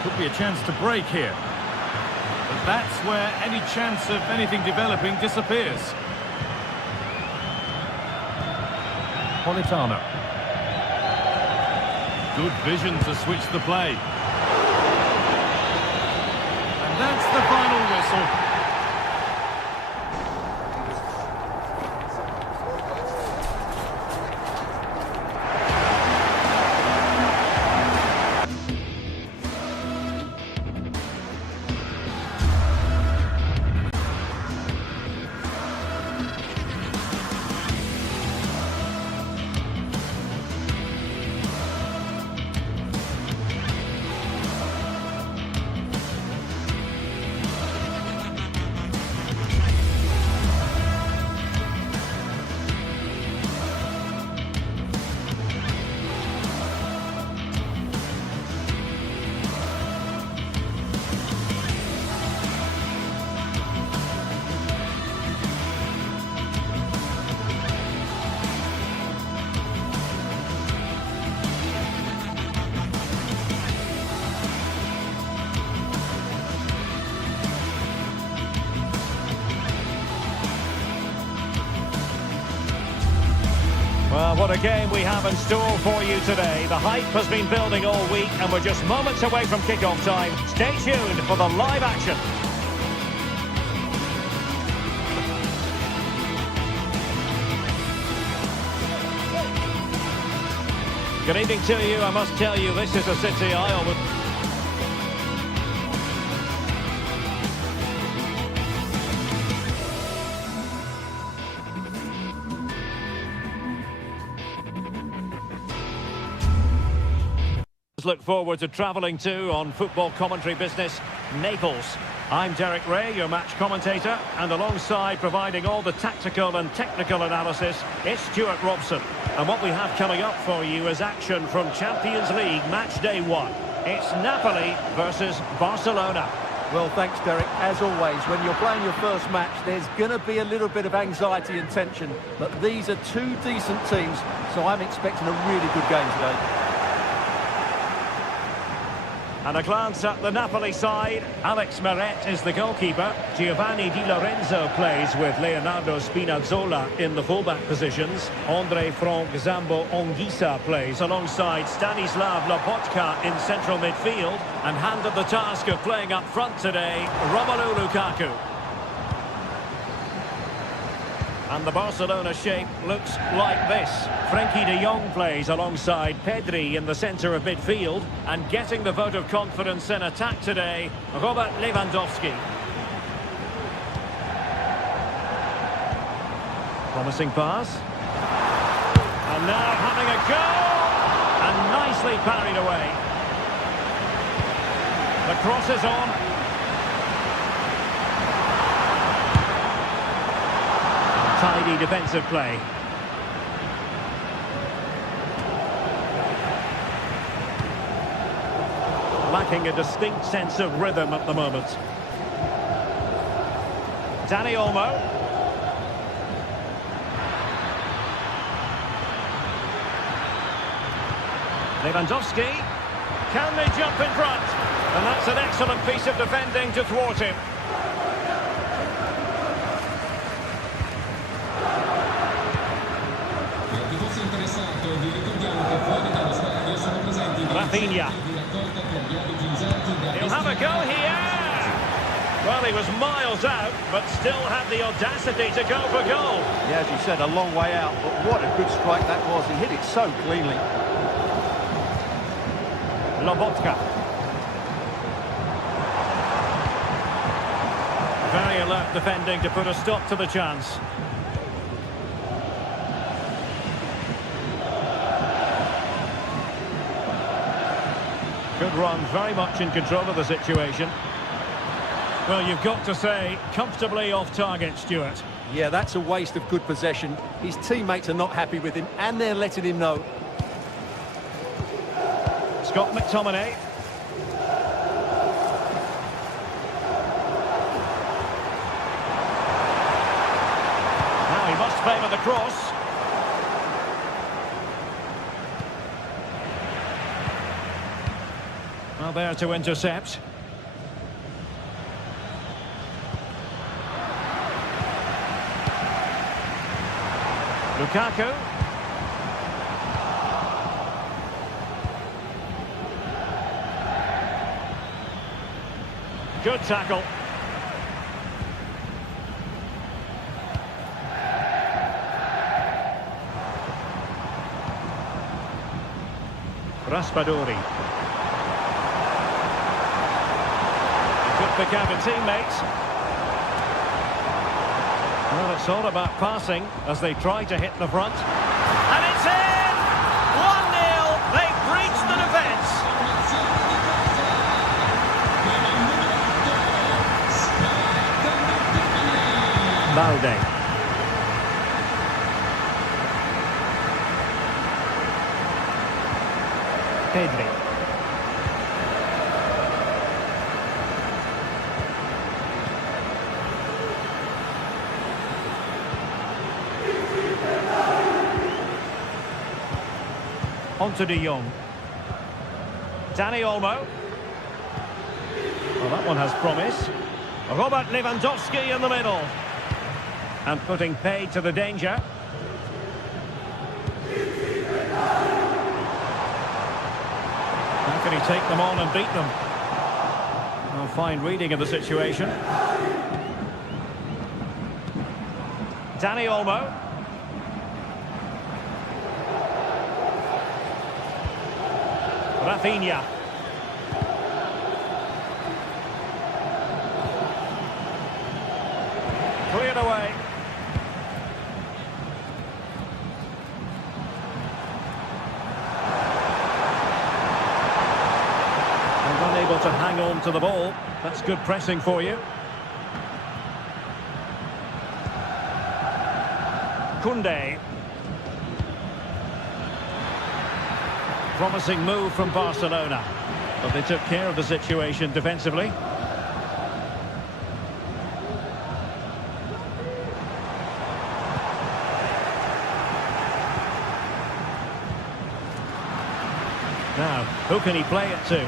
Could be a chance to break here. But that's where any chance of anything developing disappears. Politano. Good vision to switch the play. That's the final whistle. Well, what a game we have in store for you today. The hype has been building all week and we're just moments away from kick-off time. Stay tuned for the live action. Good evening to you. I must tell you, this is a city I always... look forward to travelling to on football commentary business, Naples. I'm Derek Ray, your match commentator, and alongside providing all the tactical and technical analysis, it's Stuart Robson. And what we have coming up for you is action from Champions League match day 1. It's Napoli versus Barcelona. Well, thanks, Derek. As always, when you're playing your first match, there's going to be a little bit of anxiety and tension. But these are two decent teams, so I'm expecting a really good game today. And a glance at the Napoli side. Alex Meret is the goalkeeper. Giovanni Di Lorenzo plays with Leonardo Spinazzola in the fullback positions. Andre Frank Zambo Anguissa plays alongside Stanislav Lobotka in central midfield. And handed the task of playing up front today, Romelu Lukaku. And the Barcelona shape looks like this. Frenkie de Jong plays alongside Pedri in the centre of midfield. And getting the vote of confidence in attack today, Robert Lewandowski. Promising pass. And now having a go! And nicely parried away. The cross is on. Tidy defensive play. Lacking a distinct sense of rhythm at the moment. Dani Olmo. Lewandowski. Can they jump in front? And that's an excellent piece of defending to thwart him. Rafinha. He'll have a go here. Well, he was miles out, but still had the audacity to go for goal. Yeah, as you said, a long way out, but what a good strike that was. He hit it so cleanly. Lobotka. Very alert defending to put a stop to the chance. Good run, very much in control of the situation. Well, you've got to say, comfortably off target, Stuart. Yeah, that's a waste of good possession. His teammates are not happy with him, and they're letting him know. Scott McTominay. Now he must favour the cross. Well, there to intercept. Lukaku. Good tackle. Raspadori. Good pick out of teammates. Well, it's all about passing as they try to hit the front. And it's in! 1-0. They've breached the defence. Balde. Pedri. Onto de Jong. Dani Olmo. Well, that one has promise. Robert Lewandowski in the middle. And putting paid to the danger. How can he take them on and beat them? Oh, fine reading of the situation. Dani Olmo. Rafinha. Cleared away. And unable to hang on to the ball. That's good pressing for you. Koundé. Promising move from Barcelona. But they took care of the situation defensively. Now, who can he play it to?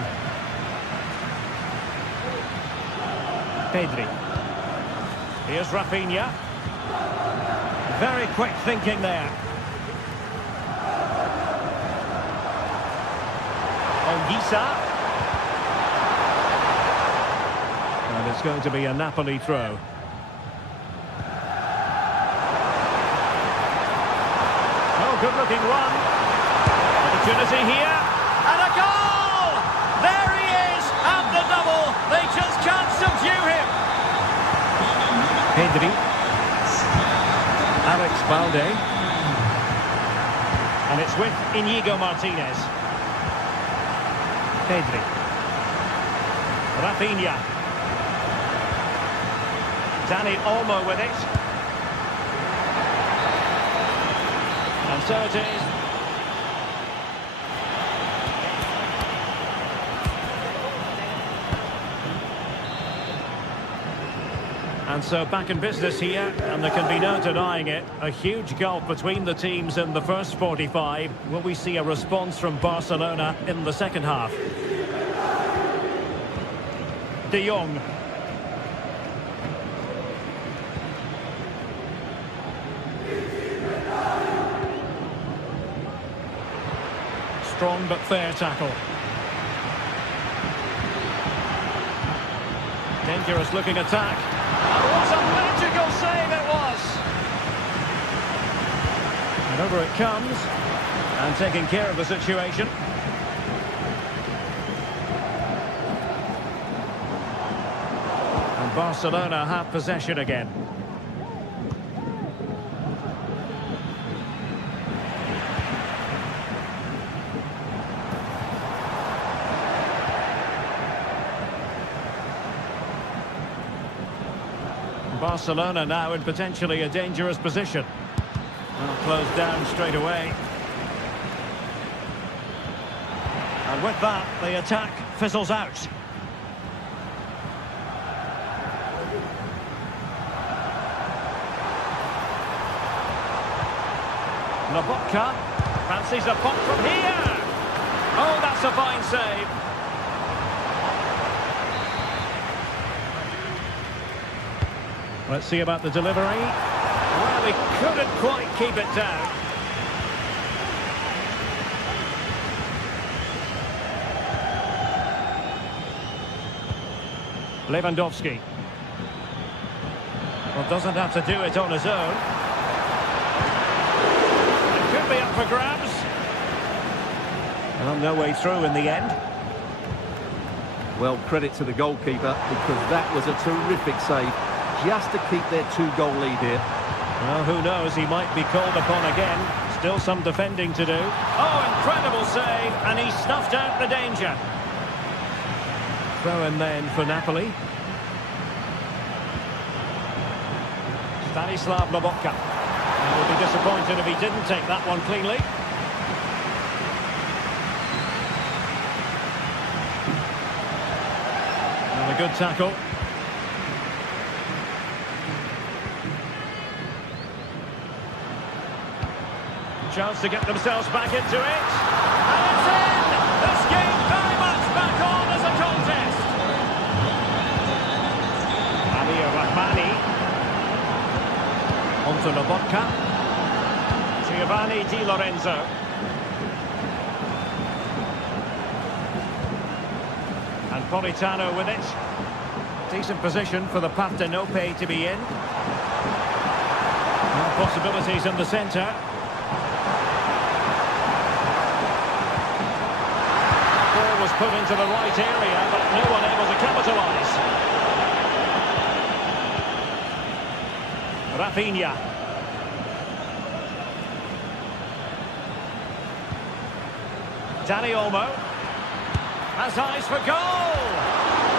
Pedri. Here's Rafinha. Very quick thinking there. Ongisa. And it's going to be a Napoli throw. Oh, good-looking run. Opportunity here. And a goal! There he is at the double. They just can't subdue him. Pedri. Alex Balde. And it's with Inigo Martinez. Pedri. Rafinha. Dani Olmo with it. And so it is. And so back in business here, and there can be no denying it. A huge gulf between the teams in the first 45. Will we see a response from Barcelona in the second half? De Jong. Strong but fair tackle. Dangerous looking attack. And what a magical save it was! And over it comes. And taking care of the situation. And Barcelona have possession again. Barcelona now in potentially a dangerous position. Well, closed down straight away. And with that, the attack fizzles out. Lobotka fancies a pop from here. Oh, that's a fine save. Let's see about the delivery. Well, he couldn't quite keep it down. Lewandowski. Well, doesn't have to do it on his own. It could be up for grabs. Well, no way through in the end. Well, credit to the goalkeeper, because that was a terrific save. Just to keep their 2-goal lead here. Well, who knows, he might be called upon again. Still some defending to do. Oh, incredible save, and he snuffed out the danger. Throw in then for Napoli. Stanislav Lobotka. He will be disappointed if he didn't take that one cleanly. And a good tackle. Chance to get themselves back into it. And it's in! This game very much back on as a contest. Amir Rahmani. On to Lobotka. Giovanni Di Lorenzo. And Politano with it. Decent position for the Partenope to be in. More possibilities in the centre. Was put into the right area, but no one able to capitalise. Rafinha. Dani Olmo has eyes for goal.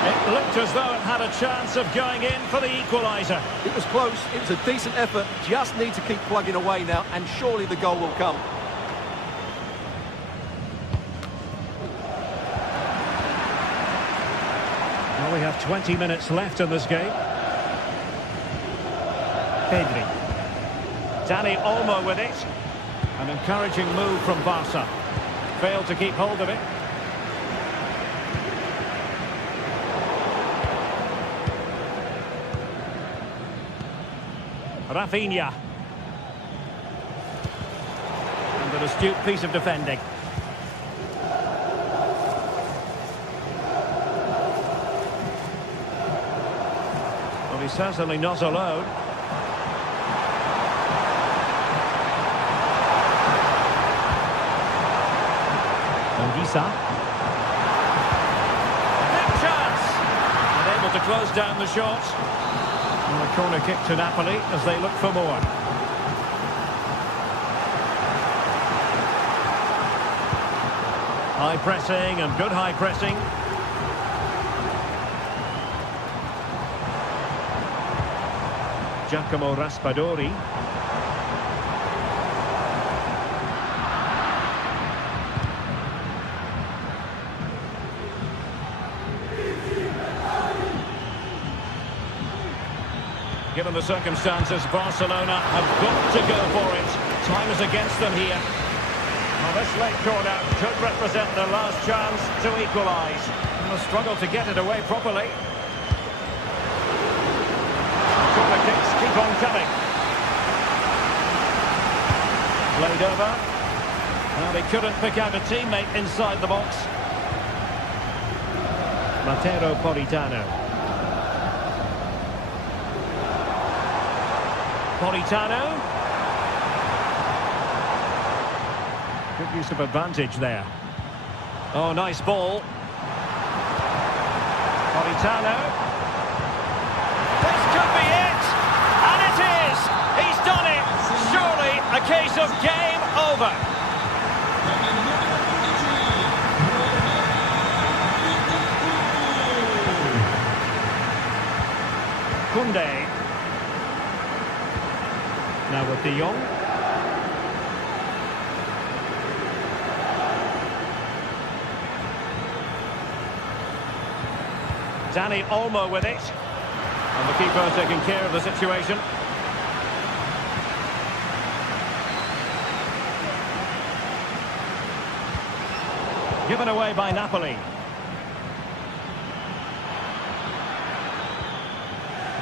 It looked as though it had a chance of going in for the equaliser. It was close, it was a decent effort, just need to keep plugging away now, and surely the goal will come. Well, we have 20 minutes left in this game. Pedri. Dani Olmo with it. An encouraging move from Barca. Failed to keep hold of it. Rafinha. And an astute piece of defending. Well, he's certainly not alone. Anguissa. Big chance! And able to close down the shot. And a corner kick to Napoli as they look for more. High pressing and good high pressing. Giacomo Raspadori. Given the circumstances, Barcelona have got to go for it. Time is against them here. Well, this late corner could represent their last chance to equalise. They'll struggle to get it away properly. Corner kicks keep on coming. Played over. Well, they couldn't pick out a teammate inside the box. Matteo Politano. Politano. Good use of advantage there. Oh, nice ball. Politano. This could be it! And it is! He's done it! Surely a case of game over. Koundé. Now with De Jong. Dani Olmo with it. And the keeper taking care of the situation. Given away by Napoli.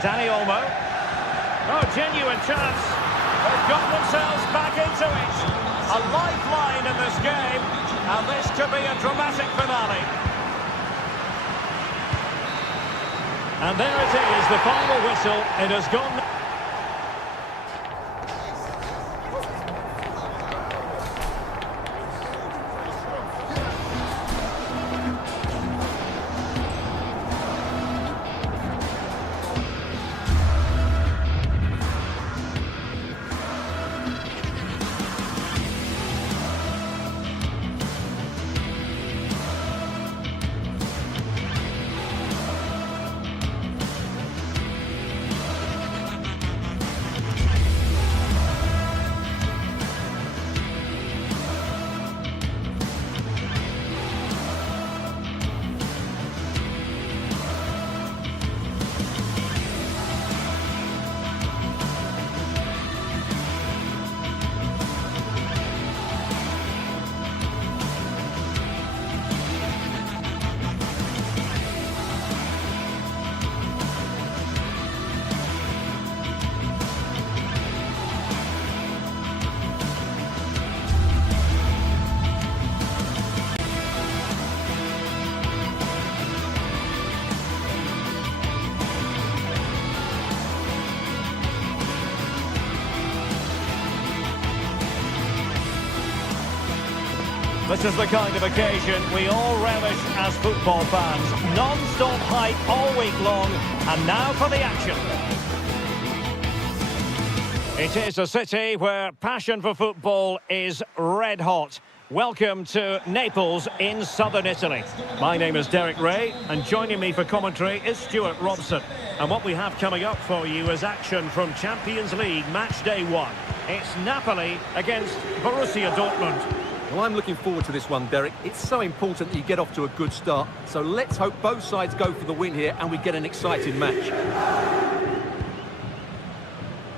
Dani Olmo. Oh, genuine chance. They've got themselves back into it. A lifeline in this game. And this could be a dramatic finale. And there it is, the final whistle. It has gone. This is the kind of occasion we all relish as football fans. Non-stop hype all week long, and now for the action. It is a city where passion for football is red hot. Welcome to Naples in southern Italy. My name is Derek Ray, and joining me for commentary is Stuart Robson. And what we have coming up for you is action from Champions League match day 1. It's Napoli against Borussia Dortmund. Well, I'm looking forward to this one, Derek. It's so important that you get off to a good start. So let's hope both sides go for the win here and we get an exciting match.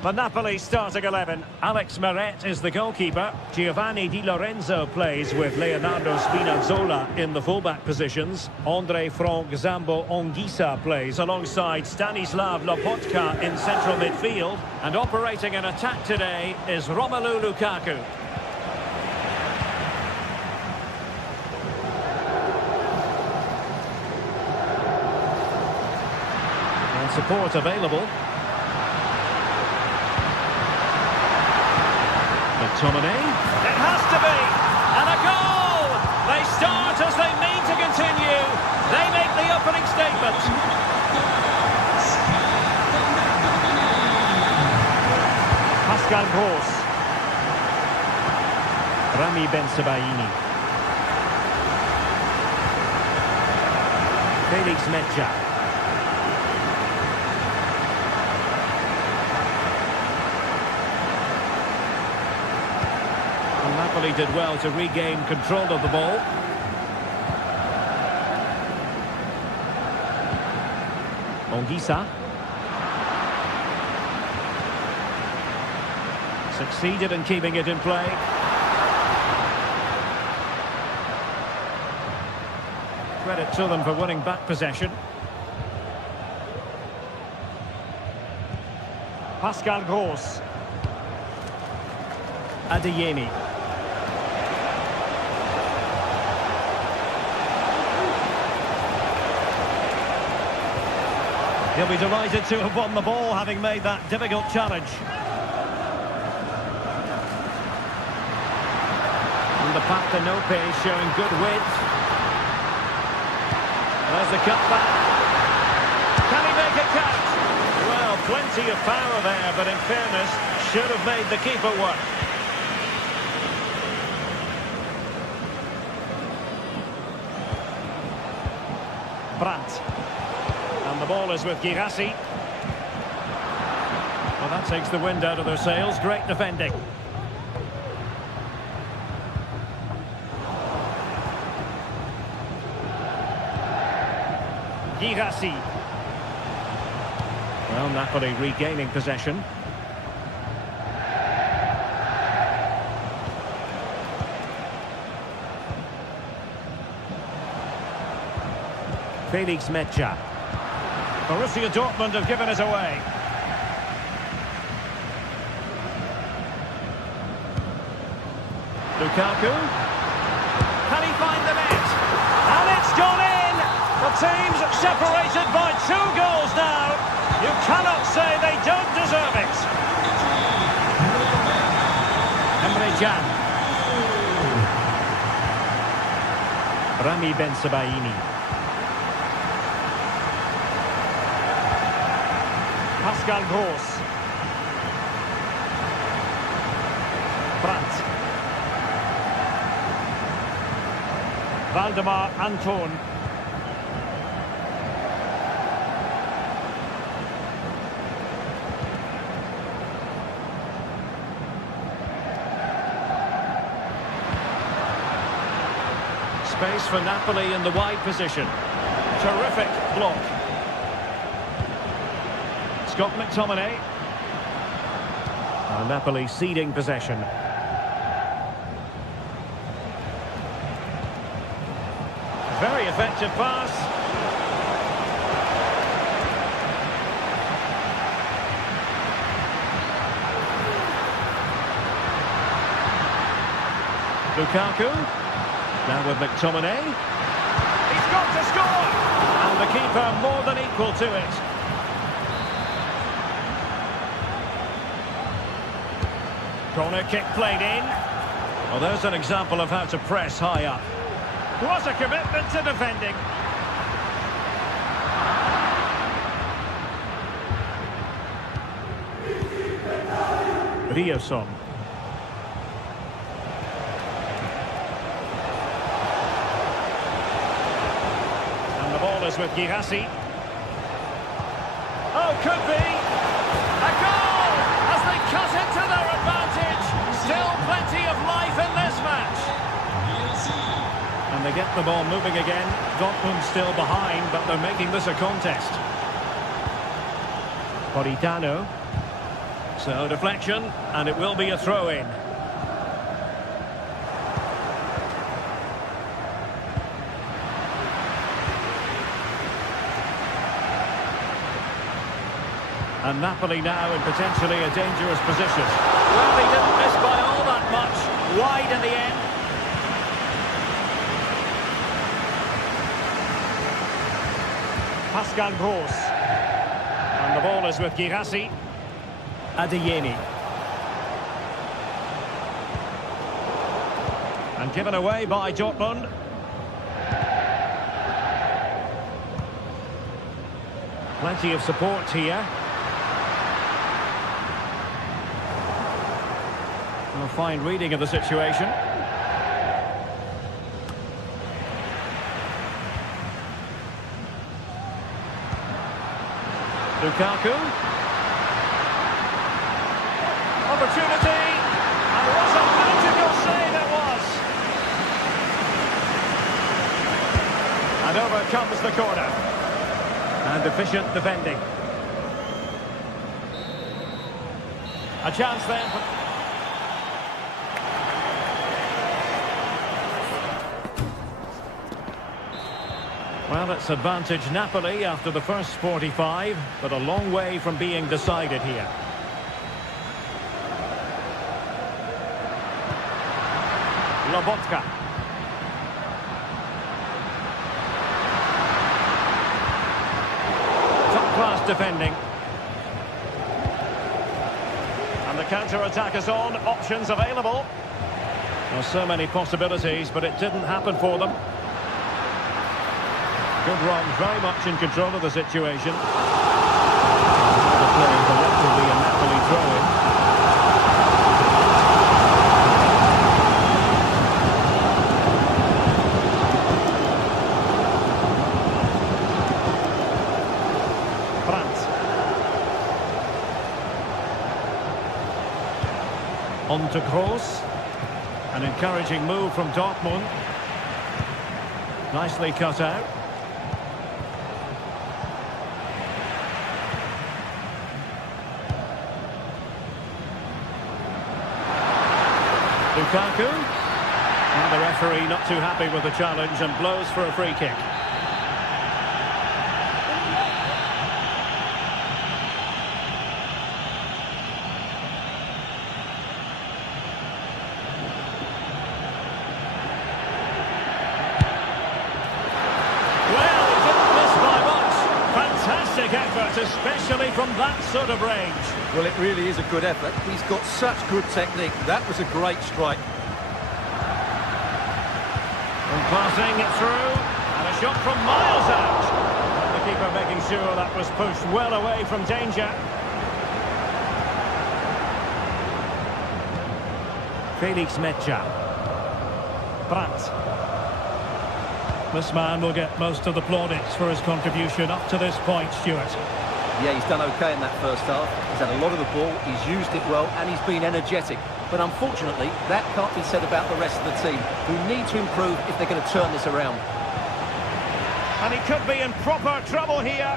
The Napoli starting 11. Alex Meret is the goalkeeper. Giovanni Di Lorenzo plays with Leonardo Spinazzola in the fullback positions. Andre Frank Zambo Anguissa plays alongside Stanislav Lobotka in central midfield. And operating an attack today is Romelu Lukaku. And support available. McTominay. It has to be! And a goal! They start as they mean to continue. They make the opening statement. Pascal Gross. Rami Ben-Sebaini. Felix Mejia. Napoli did well to regain control of the ball. Anguissa. Succeeded in keeping it in play. Credit to them for winning back possession. Pascal Gross. Adeyemi. He'll be delighted to have won the ball, having made that difficult challenge. And the Partenope is showing good width. There's the cutback. Can he make it count? Well, plenty of power there, but in fairness, should have made the keeper work. Brandt. And the ball is with Girassi. Well, that takes the wind out of their sails. Great defending. Girassi. Well, Napoli regaining possession. Felix Mejia. Borussia Dortmund have given it away. Lukaku. Can he find the net? And it's gone in! The team's separated by 2 goals now. You cannot say they don't deserve it. Emre Can. Rami Ben-Sebaini. Pascal Gross. Brandt. Valdemar Anton. Space for Napoli in the wide position. Terrific block. Scott McTominay. Napoli ceding possession. Very effective pass. Lukaku. Now with McTominay. He's got to score! And the keeper more than equal to it. Corner kick played in. Well, there's an example of how to press high up. What a commitment to defending. Rioson. And the ball is with Girassi. Oh, could be. A goal as they cut into their advantage. Still plenty of life in this match. And they get the ball moving again. Dortmund still behind, but they're making this a contest. Politano. So deflection, and it will be a throw-in. And Napoli now in potentially a dangerous position. Well, he didn't miss by all that much. Wide in the end. Pascal Gross. And the ball is with Girassi. Adeyemi. And given away by Dortmund. Plenty of support here. A fine reading of the situation. Lukaku. Opportunity. And what a magical save it was. And over comes the corner. And efficient defending. A chance then for... Well, it's advantage Napoli after the first 45, but a long way from being decided here. Lobotka. Top-class defending. And the counter-attack is on. Options available. Well, so many possibilities, but it didn't happen for them. Good run, very much in control of the situation. The play for what will be a Napoli throw-in. France. On to Gross. An encouraging move from Dortmund. Nicely cut out. Lukaku. And the referee not too happy with the challenge and blows for a free kick. Well, he didn't miss by much. Fantastic effort, especially from that sort of range. Well, it really is a good effort. He's got such good technique. That was a great strike. And passing it through. And a shot from miles out. And the keeper making sure that was pushed well away from danger. Felix Mecha. Brandt. This man will get most of the plaudits for his contribution up to this point, Stuart. Yeah, he's done okay in that first half. He's had a lot of the ball, he's used it well, and he's been energetic. But unfortunately, that can't be said about the rest of the team, who need to improve if they're going to turn this around. And he could be in proper trouble here.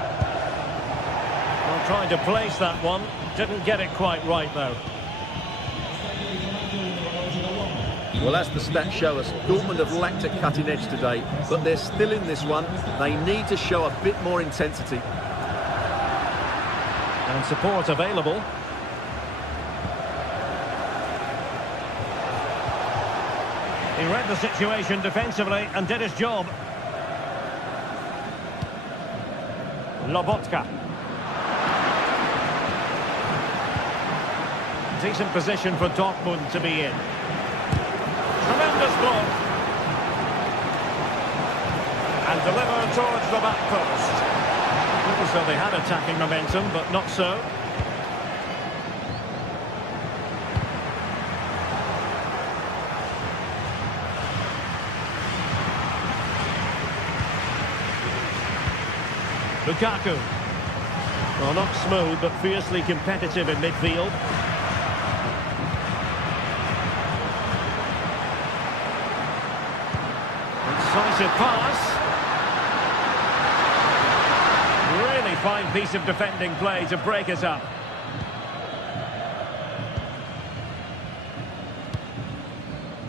Well, trying to place that one. Didn't get it quite right, though. Well, as the stats show us, Dortmund have lacked a cutting edge today, but they're still in this one. They need to show a bit more intensity. And support available. He read the situation defensively and did his job. Lobotka. Decent position for Dortmund to be in. Tremendous block. And delivered towards the back post. So they had attacking momentum, but not so. Lukaku. Well, not smooth, but fiercely competitive in midfield. And so Decisive pass. Really fine piece of defending play to break us up.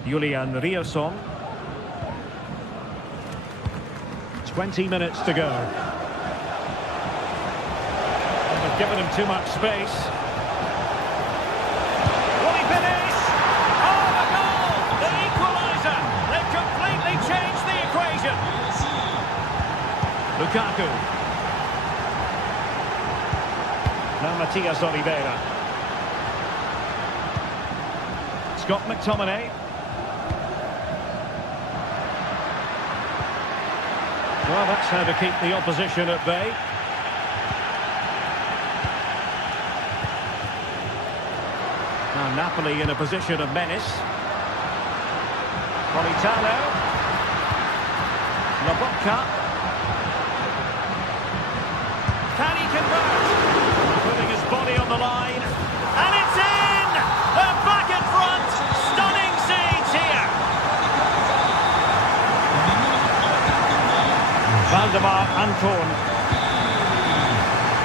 Julian Rierson. 20 minutes to go. And they've given him too much space. Will he finish? Oh, the goal! The equaliser! They've completely changed the equation. Lukaku. Now Matias Oliveira. Scott McTominay. Well, that's how to keep the opposition at bay. Now Napoli in a position of menace. Politano. Lobotka. Can he convert? Putting his body on the line. And it's in! They're back in front! Stunning scenes here! Valdemar Anton.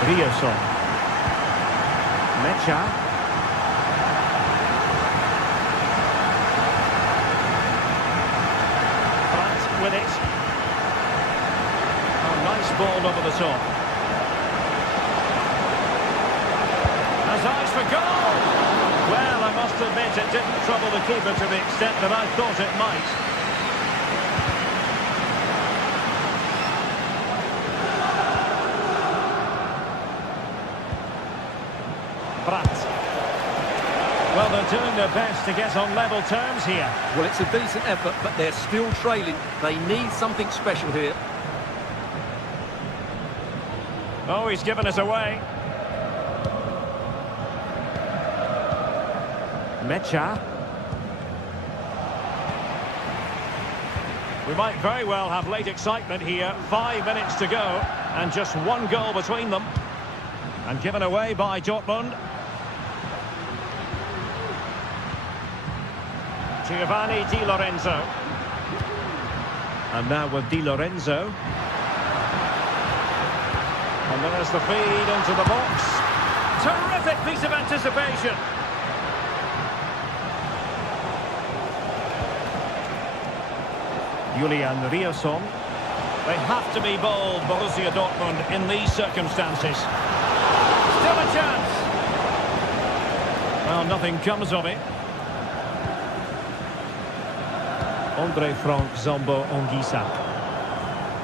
Rierson. Mecha. Brandt with it. A nice ball over the top. Has eyes for goal! Well, I must admit it didn't trouble the keeper to the extent that I thought it might. Well, they're doing their best to get on level terms here. Well, it's a decent effort, but they're still trailing. They need something special here. Oh, he's given us away. Mecha. We might very well have late excitement here. 5 minutes to go, and just one goal between them. And given away by Dortmund. Giovanni Di Lorenzo. And now with Di Lorenzo. And there's the feed into the box. Terrific piece of anticipation. Julian Rierson. They have to be bold, Borussia Dortmund, in these circumstances. Still a chance. Well, nothing comes of it. Andre Frank Zombo Ongisa.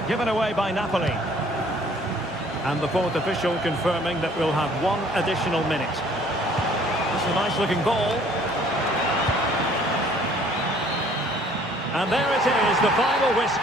Given away by Napoli. And the fourth official confirming that we'll have one additional minute. That's a nice looking ball. And there it is, the final whistle.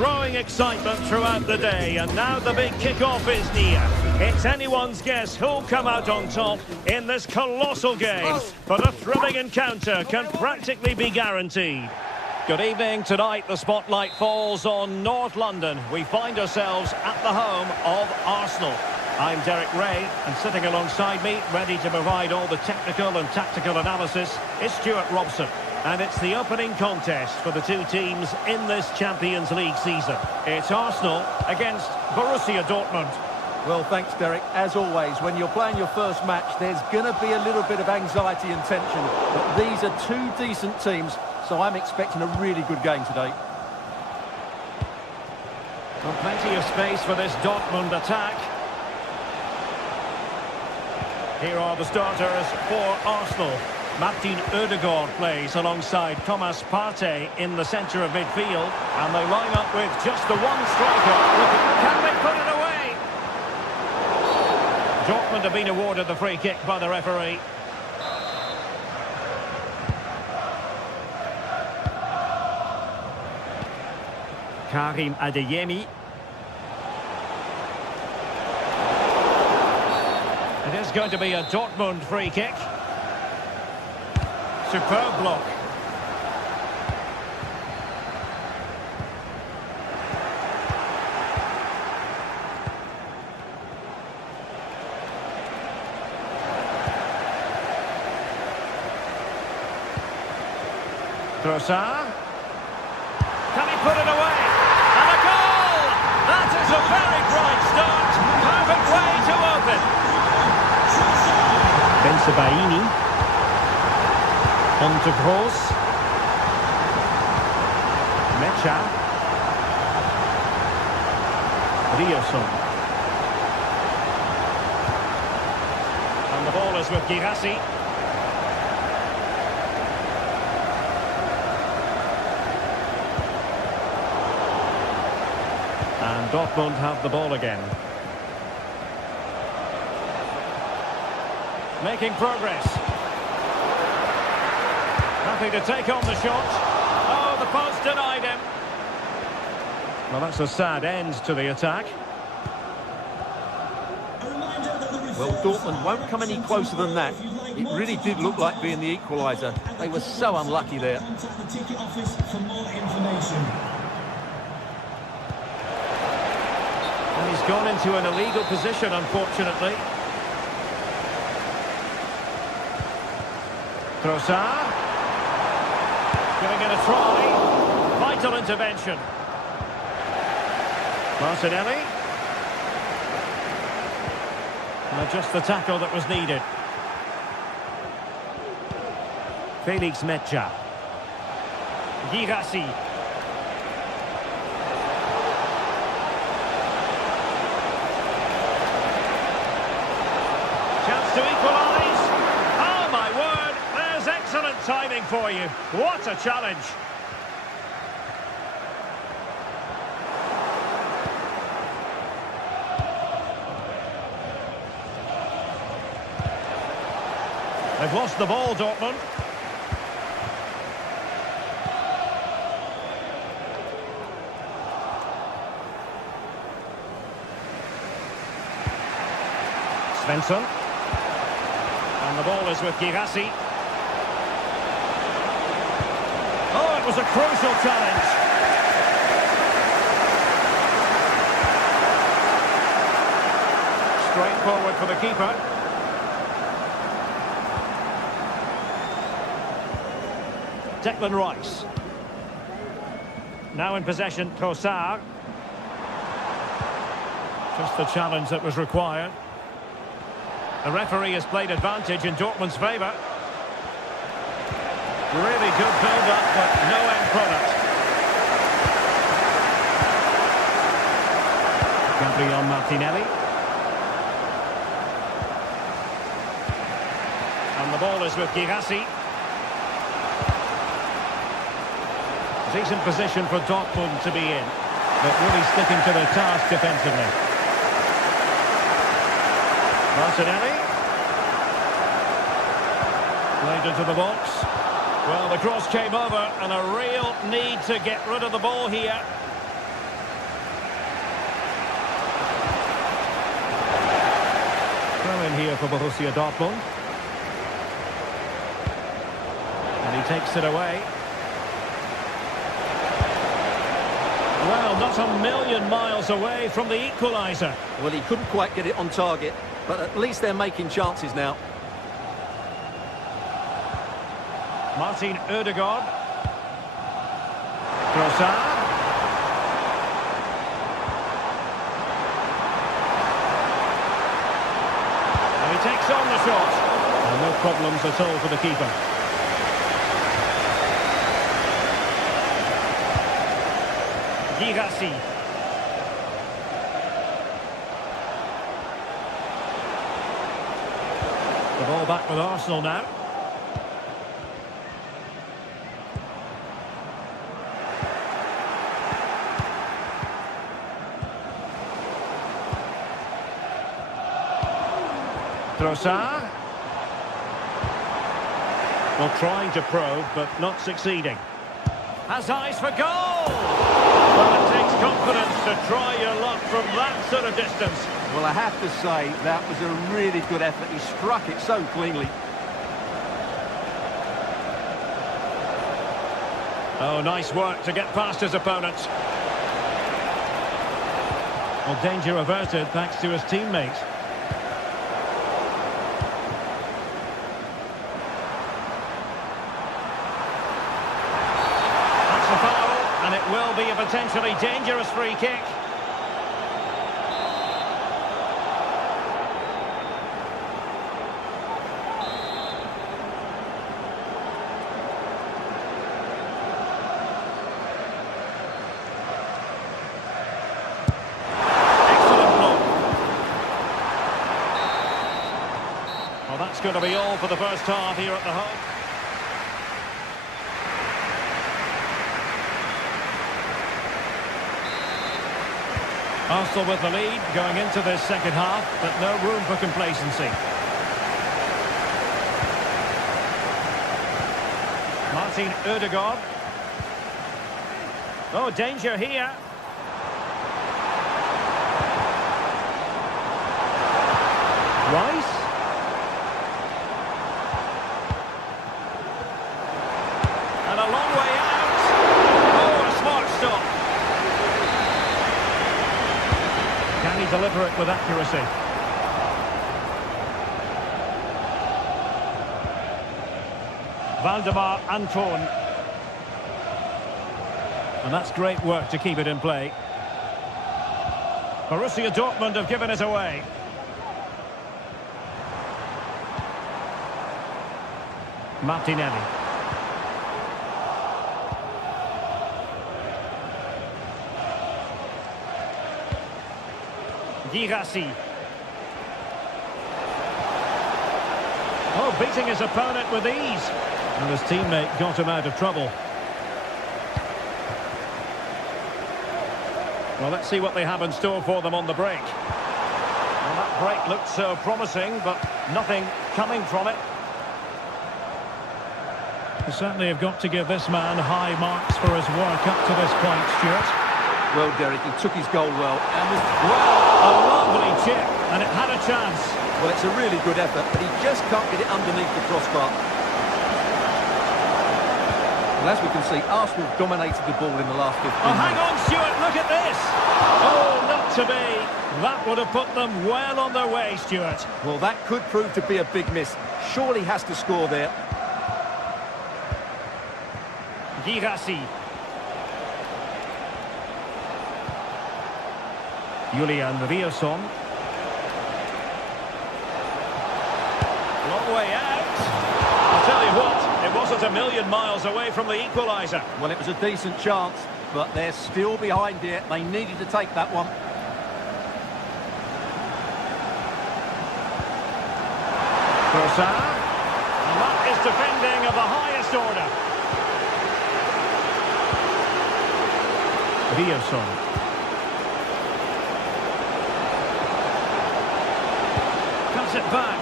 growing excitement throughout the day, and now the big kick-off is near. It's anyone's guess who'll come out on top in this colossal game, but a thrilling encounter can practically be guaranteed. Good evening. Tonight the spotlight falls on North London. We find ourselves at the home of Arsenal. I'm Derek Ray, and sitting alongside me, ready to provide all the technical and tactical analysis, is Stuart Robson. And it's the opening contest for the two teams in this Champions League season. It's Arsenal against Borussia Dortmund. Well, thanks, Derek. As always, when you're playing your first match, there's going to be a little bit of anxiety and tension. But these are two decent teams, so I'm expecting a really good game today. Well, plenty of space for this Dortmund attack. Here are the starters for Arsenal. Martin Ødegaard plays alongside Thomas Partey in the centre of midfield. And they line up with just the one striker. Can they put it away? Dortmund have been awarded the free kick by the referee. Karim Adeyemi. It is going to be a Dortmund free kick. Superb block. Trossard. Can he put it away? And a goal! That is a very bright start. Perfect way to open. Bensebaini. On to Gross. Mecha. Rierson. And the ball is with Girassi. And Dortmund have the ball again. Making progress. Happy to take on the shot. Oh, the post denied him. Well, that's a sad end to the attack. Well, Dortmund won't come any closer than that. It really did look like being the equaliser. They were so unlucky there. Contact the ticket office for more information. And he's gone into an illegal position, unfortunately. Trossard. Giving it a try. Vital intervention. Martinelli. Just the tackle that was needed. Felix Mecha. Girassi. Chance to equalise. Oh my word, there's excellent timing for you. What a challenge. They've lost the ball, Dortmund. Svensson. And the ball is with Girassi. Oh, it was a crucial challenge. Straight forward for the keeper. Declan Rice. Now in possession, Trossard. Just the challenge that was required. The referee has played advantage in Dortmund's favour. Really good build-up, but no end product. Gabriel Martinelli. And the ball is with Girassi. Decent position for Dortmund to be in, but really sticking to their task defensively. Martinelli. Played into the box. Well, the cross came over, and a real need to get rid of the ball here. Throw in here for Borussia Dortmund. And he takes it away. Well, not a million miles away from the equaliser. Well, he couldn't quite get it on target, but at least they're making chances now. Martin Ødegaard. Trossard. And he takes on the shot. And no problems at all for the keeper. Girassi. The ball back with Arsenal now. Trossard. Well, trying to probe, but not succeeding. Has eyes for goal! Well, it takes confidence to try your luck from that sort of distance. Well, I have to say, that was a really good effort. He struck it so cleanly. Oh, nice work to get past his opponents. Well, danger averted thanks to his teammate. And it will be a potentially dangerous free kick. Excellent block. Well, that's going to be all for the first half here at the home. Arsenal with the lead going into this second half, but no room for complacency. Martin Ødegaard. Oh, danger here. Rice. And a long way out. Oh, a smart stop. Can he deliver it with accuracy? Valdemar Anton. And that's great work to keep it in play. Borussia Dortmund have given it away. Martinelli. Girassi. Oh, beating his opponent with ease. And his teammate got him out of trouble. Well, let's see what they have in store for them on the break. Well, that break looked so promising, but nothing coming from it. You certainly have got to give this man high marks for his work up to this point, Stuart. Well, Derek, he took his goal well and was... A lovely chip, and it had a chance. Well, it's a really good effort, but he just can't get it underneath the crossbar. Well, as we can see, Arsenal dominated the ball in the last 15 minutes. Oh, hang on, Stuart, look at this. Oh, not to be. That would have put them well on their way, Stuart. Well, that could prove to be a big miss. Surely has to score there. Girassi. Julian Rierson. Long way out. I'll tell you what, it wasn't a million miles away from the equaliser. Well, it was a decent chance, but they're still behind here. They needed to take that one. Trossard. And that is defending of the highest order. Rierson. Cuts it back.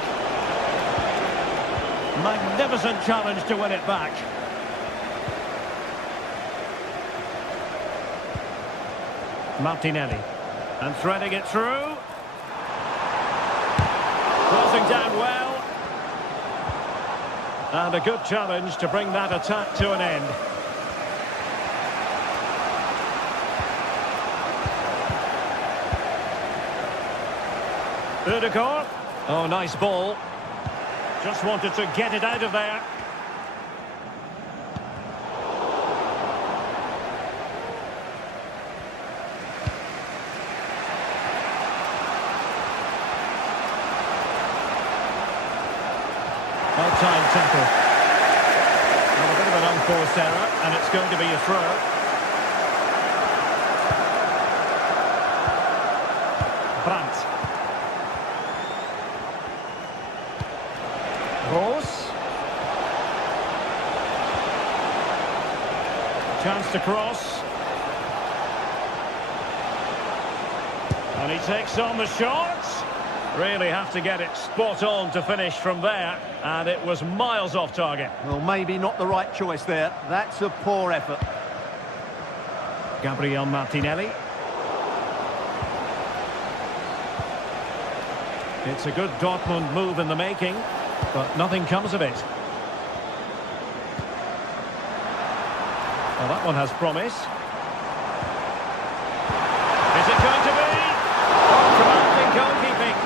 Magnificent challenge to win it back. Martinelli. And threading it through. Well, closing down well. And a good challenge to bring that attack to an end. Udegaard. Oh, nice ball. Just wanted to get it out of there. Well-timed tackle. And a bit of an unforced error, and it's going to be a throw. Brandt. Roos. Chance to cross. And he takes on the shot. Really have to get it spot on to finish from there. And it was miles off target. Well, maybe not the right choice there. That's a poor effort. Gabriel Martinelli. It's a good Dortmund move in the making, but nothing comes of it. Well, that one has promise. Is it going to be? Commanding goalkeeping.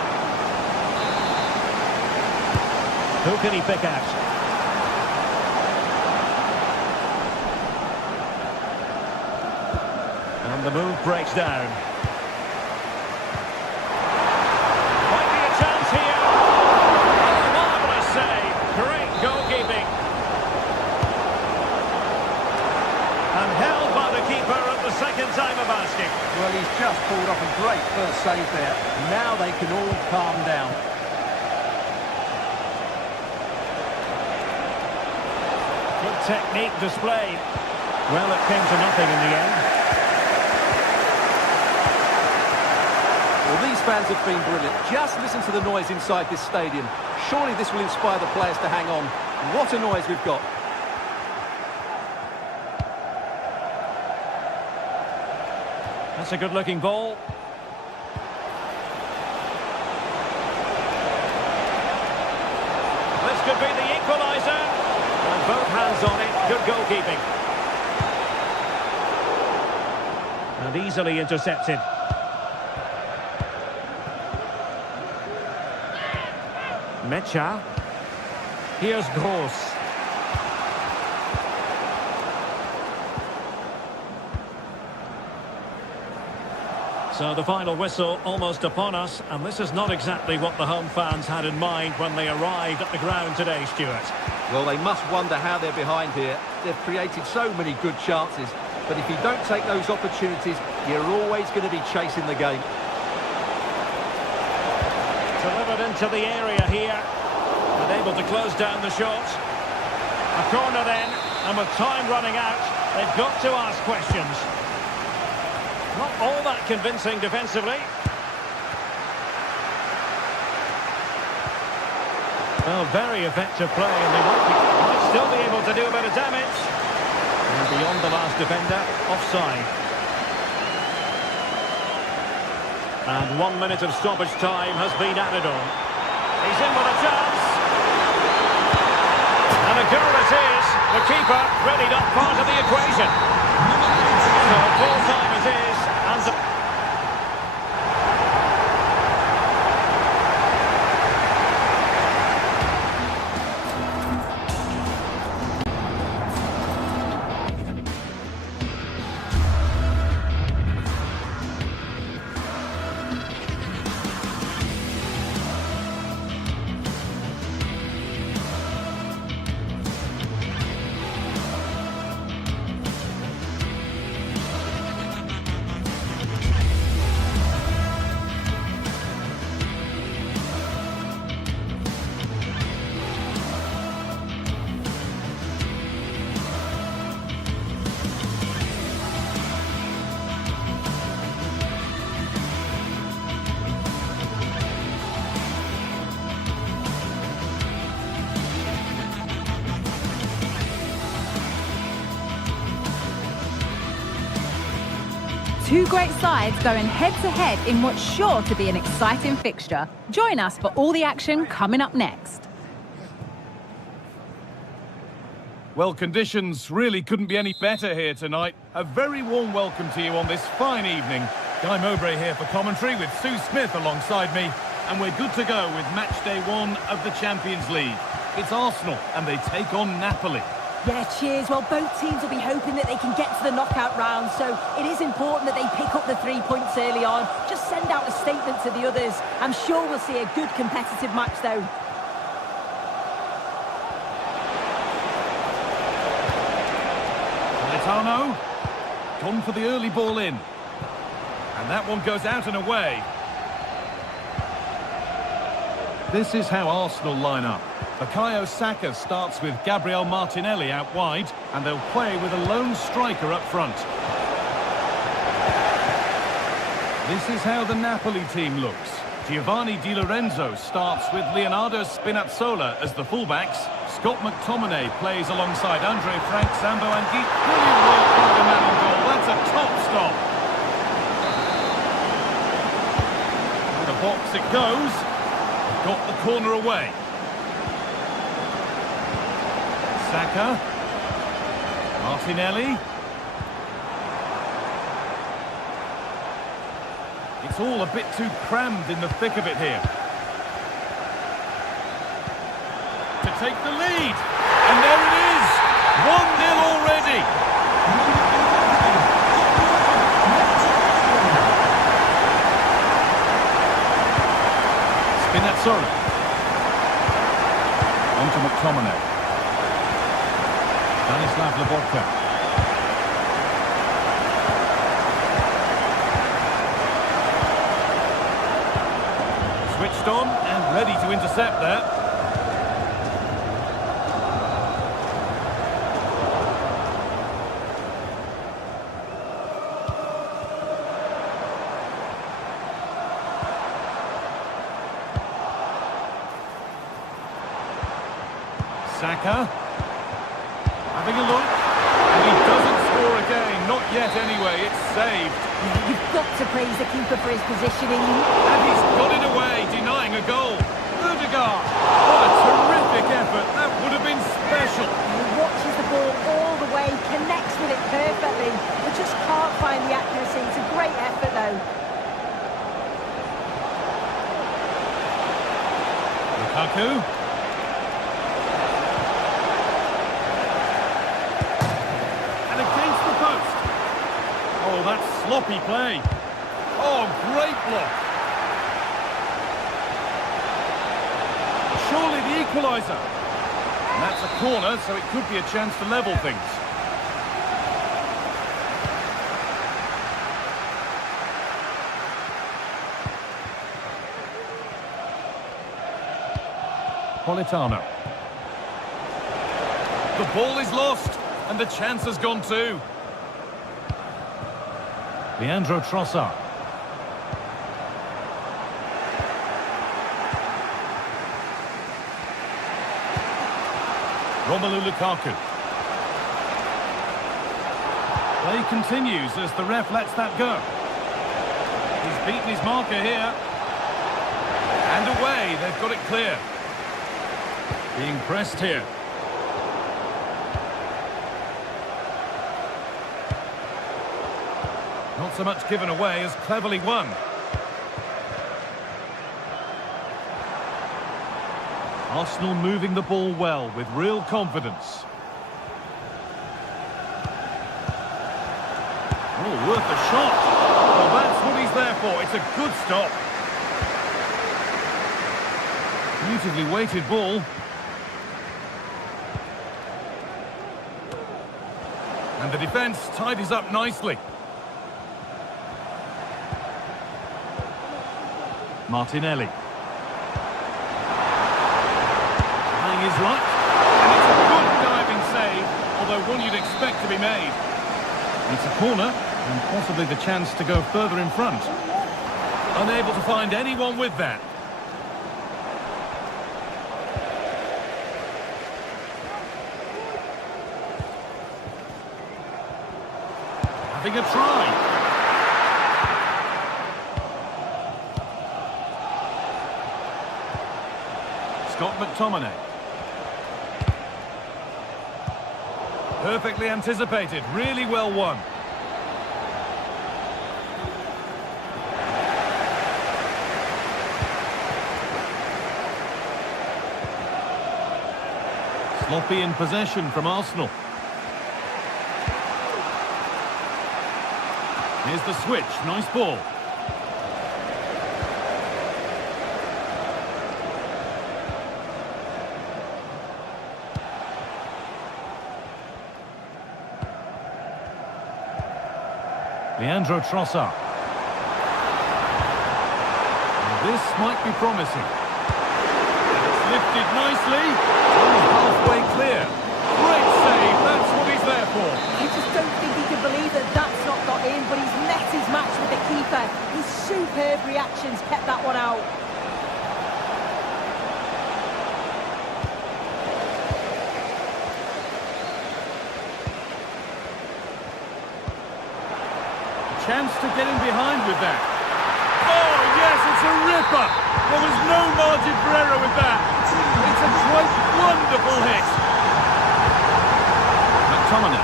Who can he pick out? And the move breaks down. Might be a chance here. Oh, marvellous save. Great goalkeeping. And held by the keeper at the second time of asking. Well, he's just pulled off a great first save there. Now they can all calm down. Good technique displayed. Well, it came to nothing in the end. Well, these fans have been brilliant. Just listen to the noise inside this stadium. Surely this will inspire the players to hang on. What a noise we've got. That's a good-looking ball. This could be the equaliser. And both hands on it. Good goalkeeping. And easily intercepted. Mecha. Here's Gross. So the final whistle almost upon us, and this is not exactly what the home fans had in mind when they arrived at the ground today, Stuart. Well, they must wonder how they're behind here. They've created so many good chances, but if you don't take those opportunities, you're always going to be chasing the game. Delivered into the area here, and able to close down the shot. A corner then, and with time running out, they've got to ask questions. Not all that convincing defensively. Well, very effective play, and they might still be able to do a bit of damage. And beyond the last defender, offside. And 1 minute of stoppage time has been added on. He's in with a chance. And a goal it is. The keeper really not part of the equation. So full time it is. And Two great sides going head-to-head in what's sure to be an exciting fixture. Join us for all the action coming up next. Well, conditions really couldn't be any better here tonight. A very warm welcome to you on this fine evening. Guy Mowbray here for commentary with Sue Smith alongside me. And we're good to go with match day 1 of the Champions League. It's Arsenal and they take on Napoli. Yeah, cheers. Well, both teams will be hoping that they can get to the knockout round, so it is important that they pick up the 3 points early on. Just send out a statement to the others. I'm sure we'll see a good competitive match, though. Politano, gone for the early ball in. And that one goes out and away. This is how Arsenal line up. Bukayo Saka starts with Gabriel Martinelli out wide, and they'll play with a lone striker up front. This is how the Napoli team looks. Giovanni Di Lorenzo starts with Leonardo Spinazzola as the fullbacks. Scott McTominay plays alongside Andre Frank, Sambo and Geet. Brilliant work by the man on goal. That's a top stop. To the box it goes. Got the corner away. Saka. Martinelli. It's all a bit too crammed in the thick of it here. To take the lead. And there it is. 1-0 already. Spinazzola. On to McTominay. Stanislav Lobotka. Switched on and ready to intercept there. Saka. Having a look. And he doesn't score again. Not yet anyway. It's saved. You've got to praise the keeper for his positioning. And he's got it away, denying a goal. Odegaard. What a terrific effort. That would have been special. He watches the ball all the way, connects with it perfectly, but just can't find the accuracy. It's a great effort, though. Lukaku. Oh, that's sloppy play. Oh, great block. Surely the equaliser. And that's a corner, so it could be a chance to level things. Politano. The ball is lost, and the chance has gone too. Leandro Trossard. Romelu Lukaku. Play continues as the ref lets that go. He's beaten his marker here. And away, they've got it clear. Being pressed here. Not so much given away as cleverly won. Arsenal moving the ball well with real confidence. Oh, worth a shot. Well, that's what he's there for. It's a good stop. Beautifully weighted ball. And the defence tidies up nicely. Martinelli. Trying his luck. And it's a good diving save, although one you'd expect to be made. It's a corner, and possibly the chance to go further in front. Unable to find anyone with that. Having a try. Scott McTominay. Perfectly anticipated, really well won. Sloppy in possession from Arsenal. Here's the switch, nice ball. Leandro Trossard. This might be promising. It's lifted nicely. Halfway clear. Great save, that's what he's there for. I just don't think he can believe that that's not got in, but he's met his match with the keeper. His superb reactions kept that one out. Chance to get in behind with that. Oh, yes, it's a ripper. There was no margin for error with that. It's a quite wonderful hit. McTominay.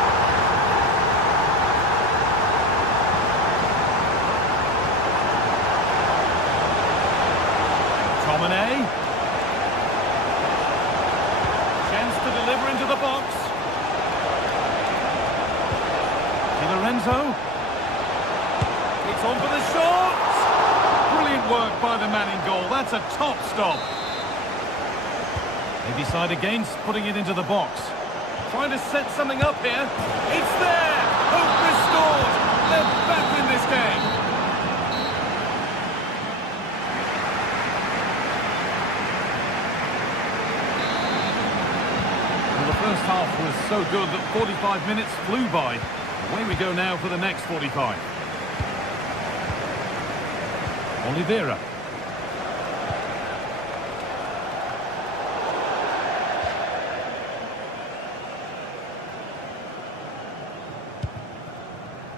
McTominay. Chance to deliver into the box. Di Lorenzo. It's on for the shot! Brilliant work by the man in goal. That's a top stop. They decide against putting it into the box. Trying to set something up here. It's there! Hope restored! They're back in this game. Well, the first half was so good that 45 minutes flew by. Away we go now for the next 45. Oliveira.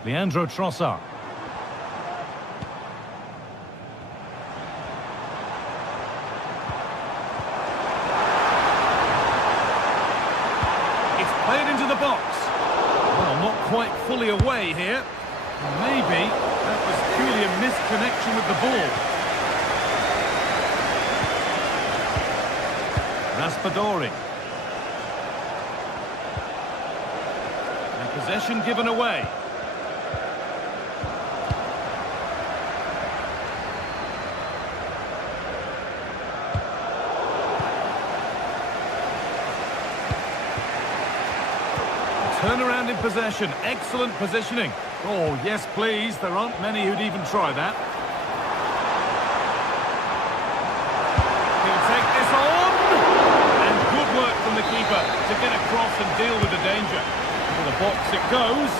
Leandro Trossard. It's played into the box. Well, not quite fully away here. Maybe that was purely a misconnection with the ball. Raspadori. And possession given away. Turnaround in possession. Excellent positioning. Oh, yes, please. There aren't many who'd even try that. He'll take this on. And good work from the keeper to get across and deal with the danger. To the box it goes.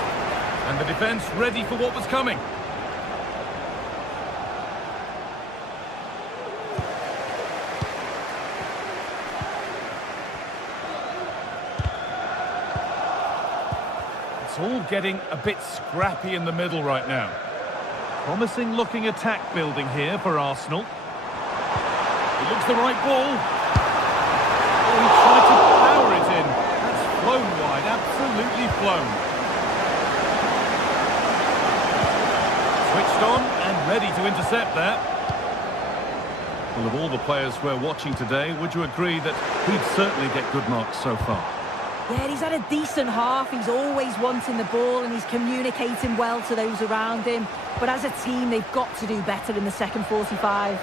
And the defence ready for what was coming. It's all getting a bit scrappy in the middle right now. Promising looking attack building here for Arsenal. It looks the right ball. Oh, he tried to power it in. That's flown wide, absolutely flown. Switched on and ready to intercept that. Well, of all the players we're watching today, would you agree that he'd certainly get good marks so far? Yeah, he's had a decent half. He's always wanting the ball and he's communicating well to those around him. But as a team, they've got to do better in the second 45.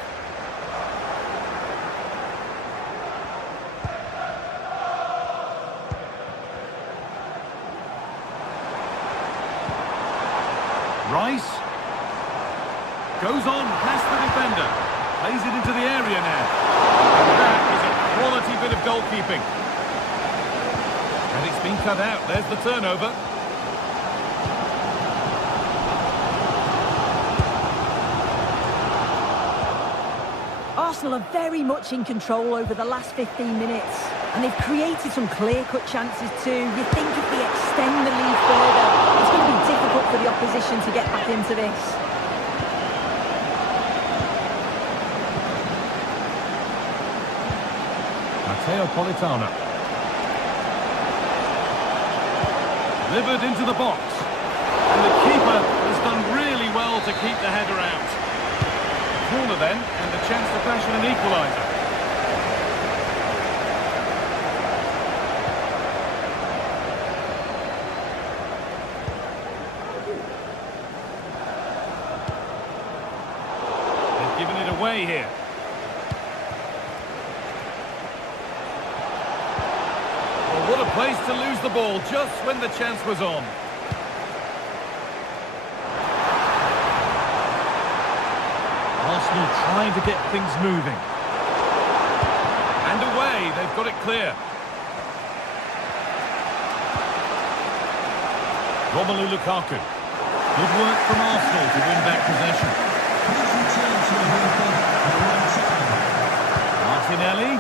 Rice goes on past the defender. Plays it into the area now. That is a quality bit of goalkeeping. And it's been cut out. There's the turnover. Arsenal are very much in control over the last 15 minutes. And they've created some clear-cut chances too. You think if they extend the lead further, it's going to be difficult for the opposition to get back into this. Politano. Delivered into the box. And the keeper has done really well to keep the header out. Corner then, and the chance to fashion an equaliser. They've given it away here. Well, what a place to lose the ball just when the chance was on. Arsenal trying to get things moving. And away, they've got it clear. Romelu Lukaku. Good work from Arsenal to win back possession. Martinelli.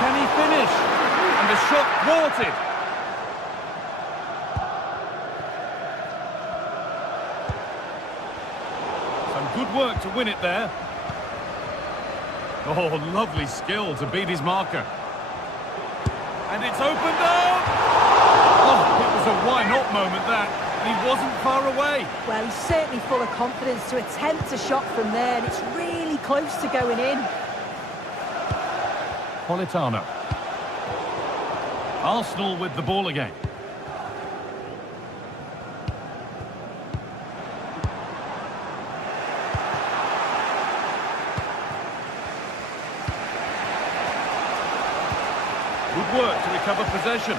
Can he finish? And the shot thwarted. Good work to win it there. Oh, lovely skill to beat his marker. And it's opened up! Oh, it was a why-not moment, that. And he wasn't far away. Well, he's certainly full of confidence to attempt a shot from there, and it's really close to going in. Politano. Arsenal with the ball again. Good work to recover possession.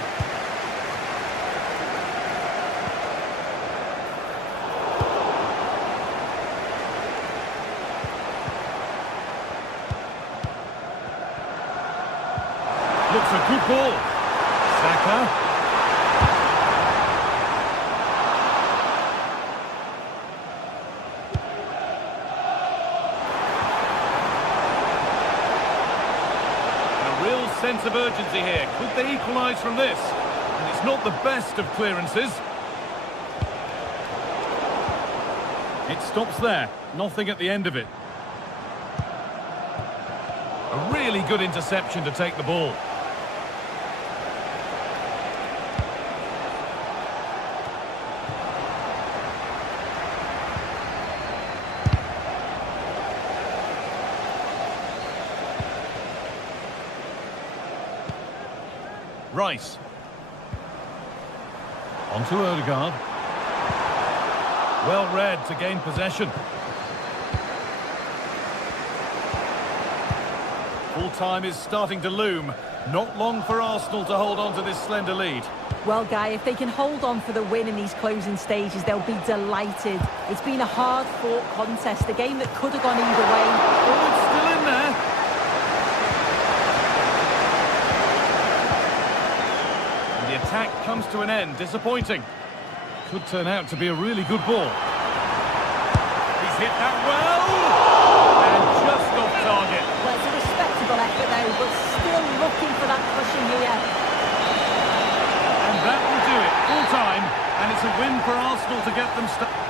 Looks a good ball. Saka. Sense of urgency here. Could they equalise from this? And it's not the best of clearances. It stops there. Nothing at the end of it. A really good interception to take the ball. Rice. On to Odegaard. Well read to gain possession. Full time is starting to loom. Not long for Arsenal to hold on to this slender lead. Well, Guy, if they can hold on for the win in these closing stages, they'll be delighted. It's been a hard-fought contest, a game that could have gone either way. Oh, it's still in there. The attack comes to an end. Disappointing. Could turn out to be a really good ball. He's hit that well! And just off target. Well, it's a respectable effort, though, but still looking for that cushion here. And that will do it. Full time. And it's a win for Arsenal to get them started.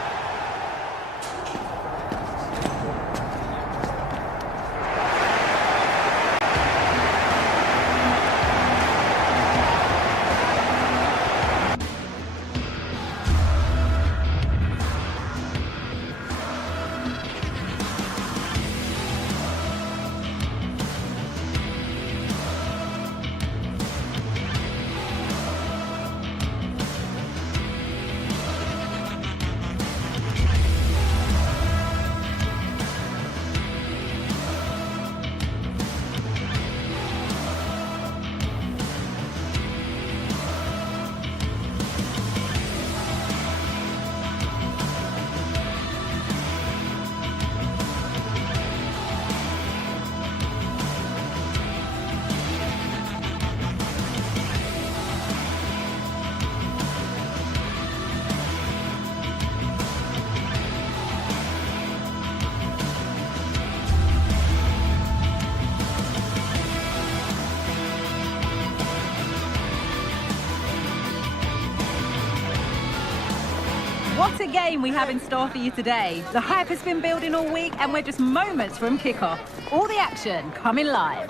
What a game we have in store for you today. The hype has been building all week and we're just moments from kickoff. All the action coming live.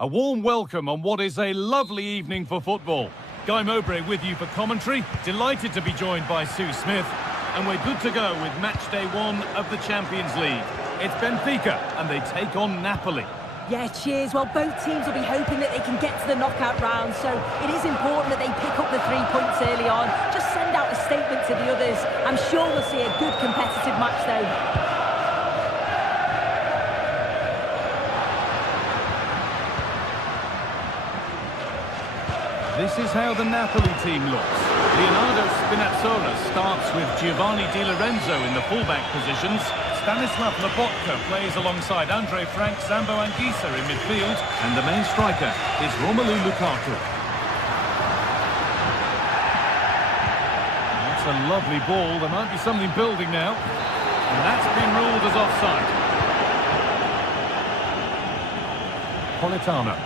A warm welcome on what is a lovely evening for football. Guy Mowbray with you for commentary. Delighted to be joined by Sue Smith. And we're good to go with match day 1 of the Champions League. It's Benfica and they take on Napoli. Yeah, cheers. Well, both teams will be hoping that they can get to the knockout round, so it is important that they pick up the 3 points early on. Just send out a statement to the others. I'm sure we'll see a good competitive match, though. This is how the Napoli team looks. Leonardo Spinazzola starts with Giovanni Di Lorenzo in the fullback positions. Stanislav Lobotka plays alongside Andre Frank, Sambo Anguissa in midfield. And the main striker is Romelu Lukaku. That's a lovely ball. There might be something building now. And that's been ruled as offside. Politano.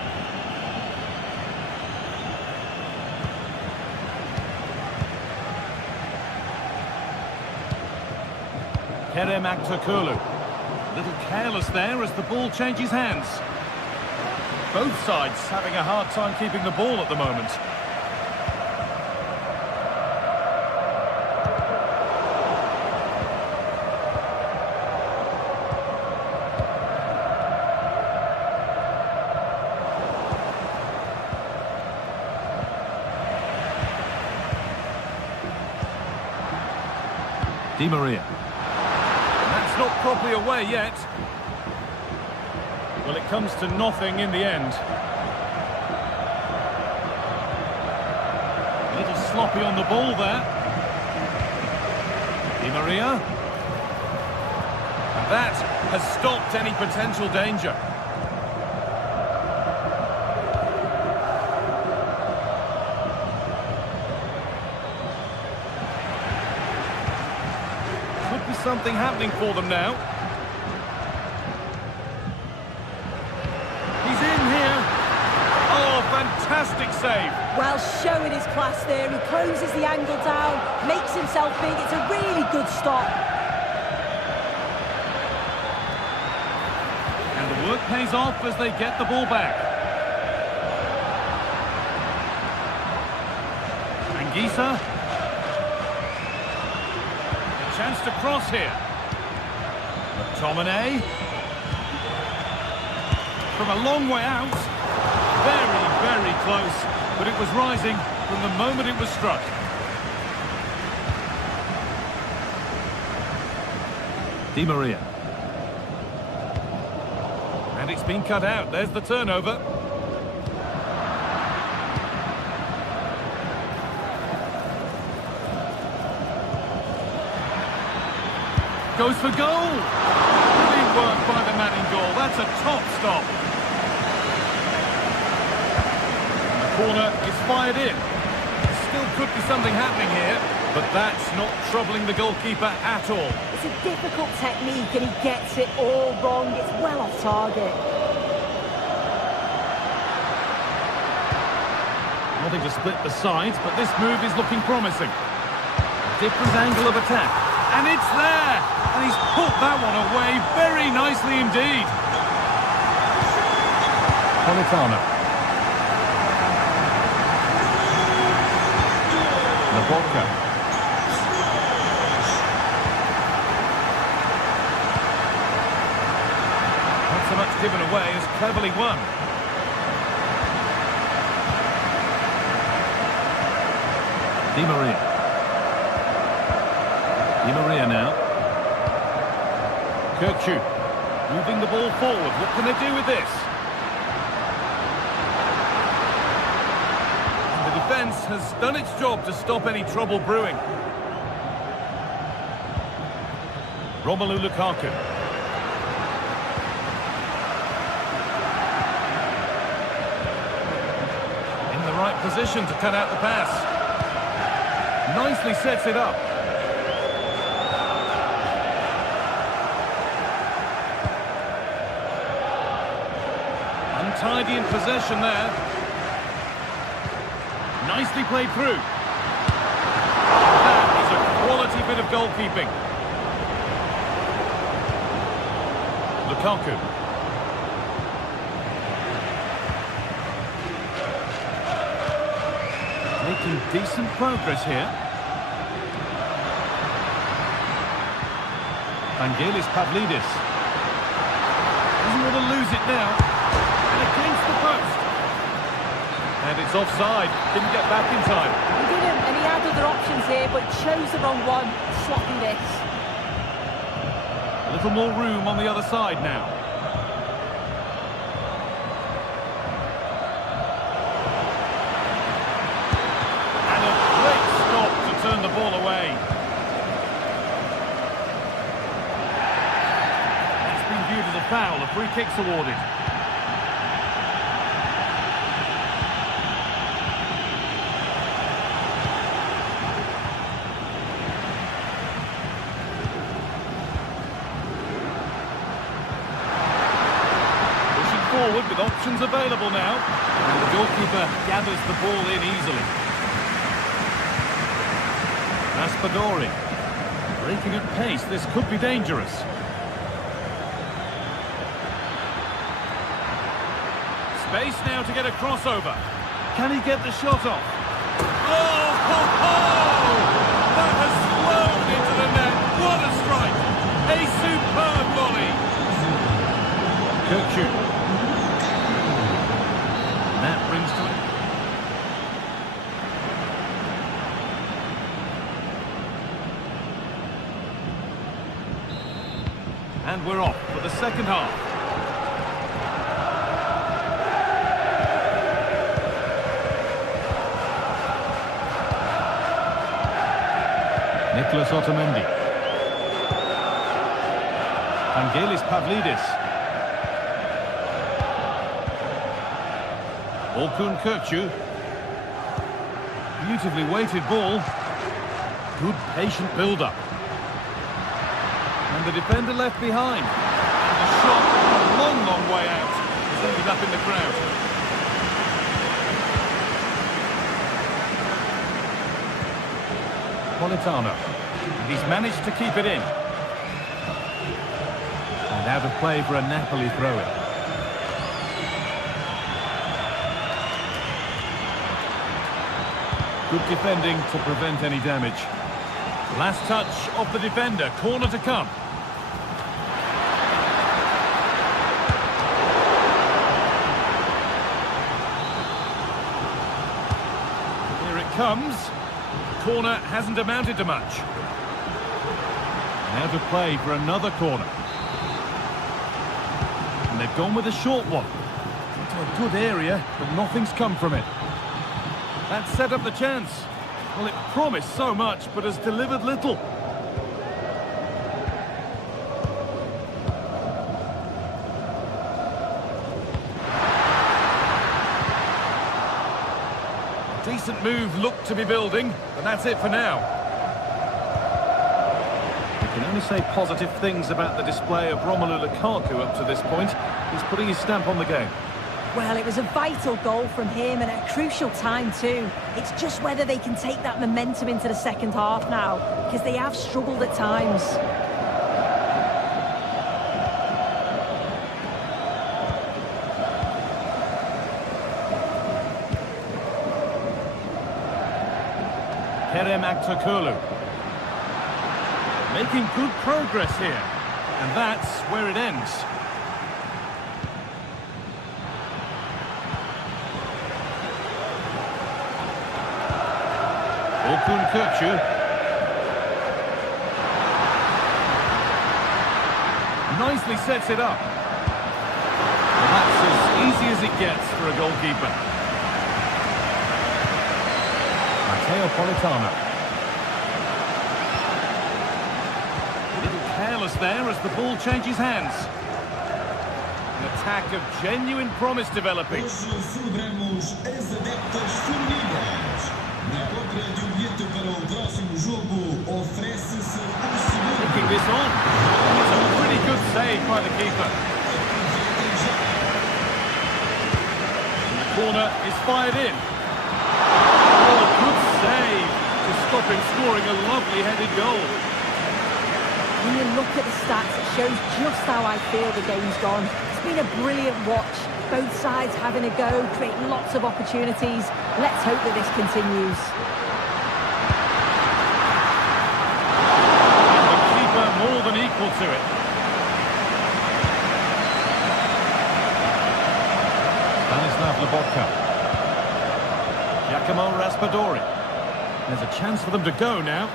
Kerem Aktürkoğlu. A little careless there as the ball changes hands. Both sides having a hard time keeping the ball at the moment. Di Maria. Not properly away yet. Well, it comes to nothing in the end. A little sloppy on the ball there. Di Maria. And that has stopped any potential danger. Something happening for them now. He's in here. Oh, fantastic save. Well, showing his class there. He closes the angle down, makes himself big. It's a really good stop. And the work pays off as they get the ball back. Anguissa. Chance to cross here. McTominay. From a long way out. Very, very close. But it was rising from the moment it was struck. Di Maria. And it's been cut out. There's the turnover. Goes for goal. Brilliant work by the man in goal. That's a top stop. The corner is fired in. Still could be something happening here, but that's not troubling the goalkeeper at all. It's a difficult technique and he gets it all wrong. It's well off target. Nothing to split the sides, but this move is looking promising. A different angle of attack. And it's there! And he's put that one away very nicely indeed. Politano. Lobotka. Not so much given away as cleverly won. Di Maria. Di Maria now. Kirkju moving the ball forward. What can they do with this? And the defence has done its job to stop any trouble brewing. Romelu Lukaku. In the right position to cut out the pass. Nicely sets it up. Untidy in possession there. Nicely played through. bit of goalkeeping. Lukaku. Making decent progress here. Vangelis Pavlidis. Doesn't want to lose it now. And against the post. And it's offside. Didn't get back in time. He didn't, and he had other options here, but chose the wrong one. Sloppy this. A little more room on the other side now. And a great stop to turn the ball away. It's been viewed as a foul. A free kick's awarded. Forward with options available now, and the goalkeeper gathers the ball in easily. Raspadori breaking at pace. This could be dangerous. Space now to get a crossover. Can he get the shot off? Oh, ho, ho! That has flown into the net. What a strike! A superb volley. Kirkju. That brings to it. And we're off for the second half. Nicholas Otamendi. Vangelis Pavlidis. Orkun Kirkju. Beautifully weighted ball. Good patient build-up. And the defender left behind. And the shot a long, long way out. It's ended up in the crowd. Politano. And he's managed to keep it in. And out of play for a Napoli throw-in. Good defending to prevent any damage. Last touch of the defender. Corner to come. Here it comes. Corner hasn't amounted to much. Now to play for another corner. And they've gone with a short one. Into a good area, but nothing's come from it. That set up the chance. Well, it promised so much, but has delivered little. Decent move looked to be building, but that's it for now. We can only say positive things about the display of Romelu Lukaku up to this point. He's putting his stamp on the game. Well, it was a vital goal from him and at a crucial time too. It's just whether they can take that momentum into the second half now, because they have struggled at times. Kerem Aktürkoğlu. Making good progress here. And that's where it ends. Orkun Kirkju. Nicely sets it up. Well, that's as easy as it gets for a goalkeeper. Matteo Politano. A little careless there as the ball changes hands. An attack of genuine promise developing. Hoje celebramos as adeptas femininas. Na compra de bilhete para o próximo jogo, oferece-se seguro. Looking this on. It's a pretty good save by the keeper. And the corner is fired in. Oh, good save to stop him scoring a lovely headed goal. When you look at the stats, it shows just how I feel the game's gone. It's been a brilliant watch. Both sides having a go, creating lots of opportunities. Let's hope that this continues. And the keeper more than equal to it. Lobotka. Giacomo Raspadori. There's a chance for them to go now.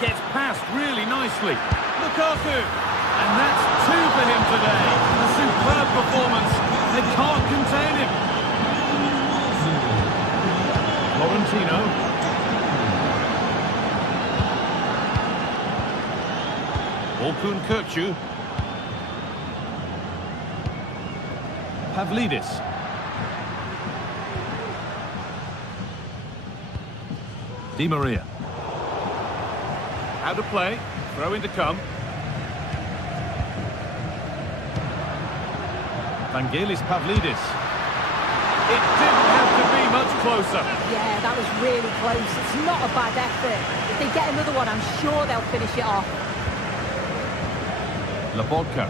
Gets past really nicely. Lukaku. And that's 2 for him today. A superb performance. They can't contain him. Florentino. Orkun Kökçü. Pavlidis. Di Maria. Out of play. Throw in to come. Vangelis Pavlidis. It didn't have to be much closer. Yeah, that was really close. It's not a bad effort. If they get another one, I'm sure they'll finish it off. Lobotka.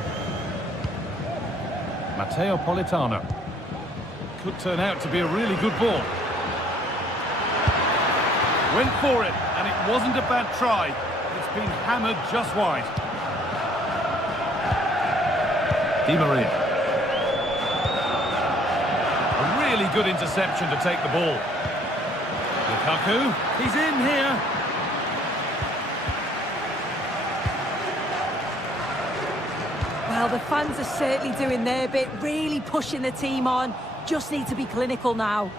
Matteo Politano. Could turn out to be a really good ball. Went for it, and it wasn't a bad try. It's been hammered just wide. Di Maria. A really good interception to take the ball. Lukaku. He's in here. Well, the fans are certainly doing their bit, really pushing the team on. Just need to be clinical now.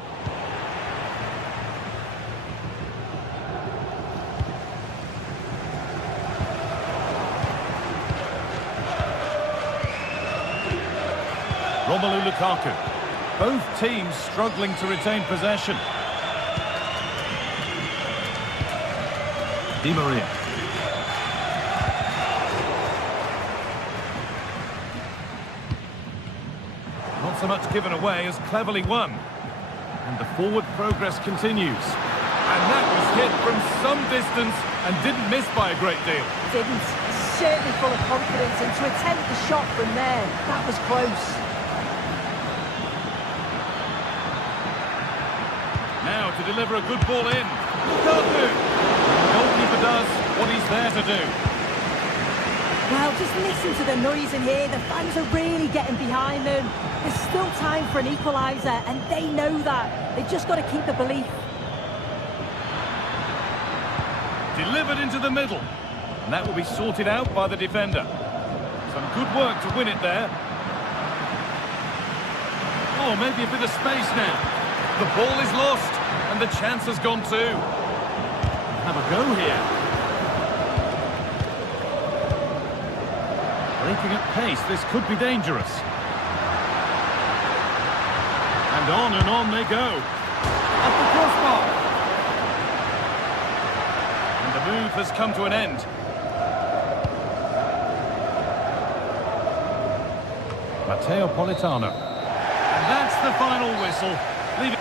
Romelu Lukaku. Both teams struggling to retain possession. Di Maria. Not so much given away as cleverly won. And the forward progress continues. And that was hit from some distance and didn't miss by a great deal. Didn't. Certainly full of confidence, and to attempt the shot from there, that was close. Now to deliver a good ball in. Lukaku! The goalkeeper does what he's there to do. Well, just listen to the noise in here. The fans are really getting behind them. There's still time for an equaliser, and they know that. They've just got to keep the belief. Delivered into the middle. And that will be sorted out by the defender. Some good work to win it there. Oh, maybe a bit of space now. The ball is lost, and the chance has gone too. Have a go here. Breaking at pace, this could be dangerous. And on they go. Up the crossbar. And the move has come to an end. Matteo Politano. And that's the final whistle. Leave it.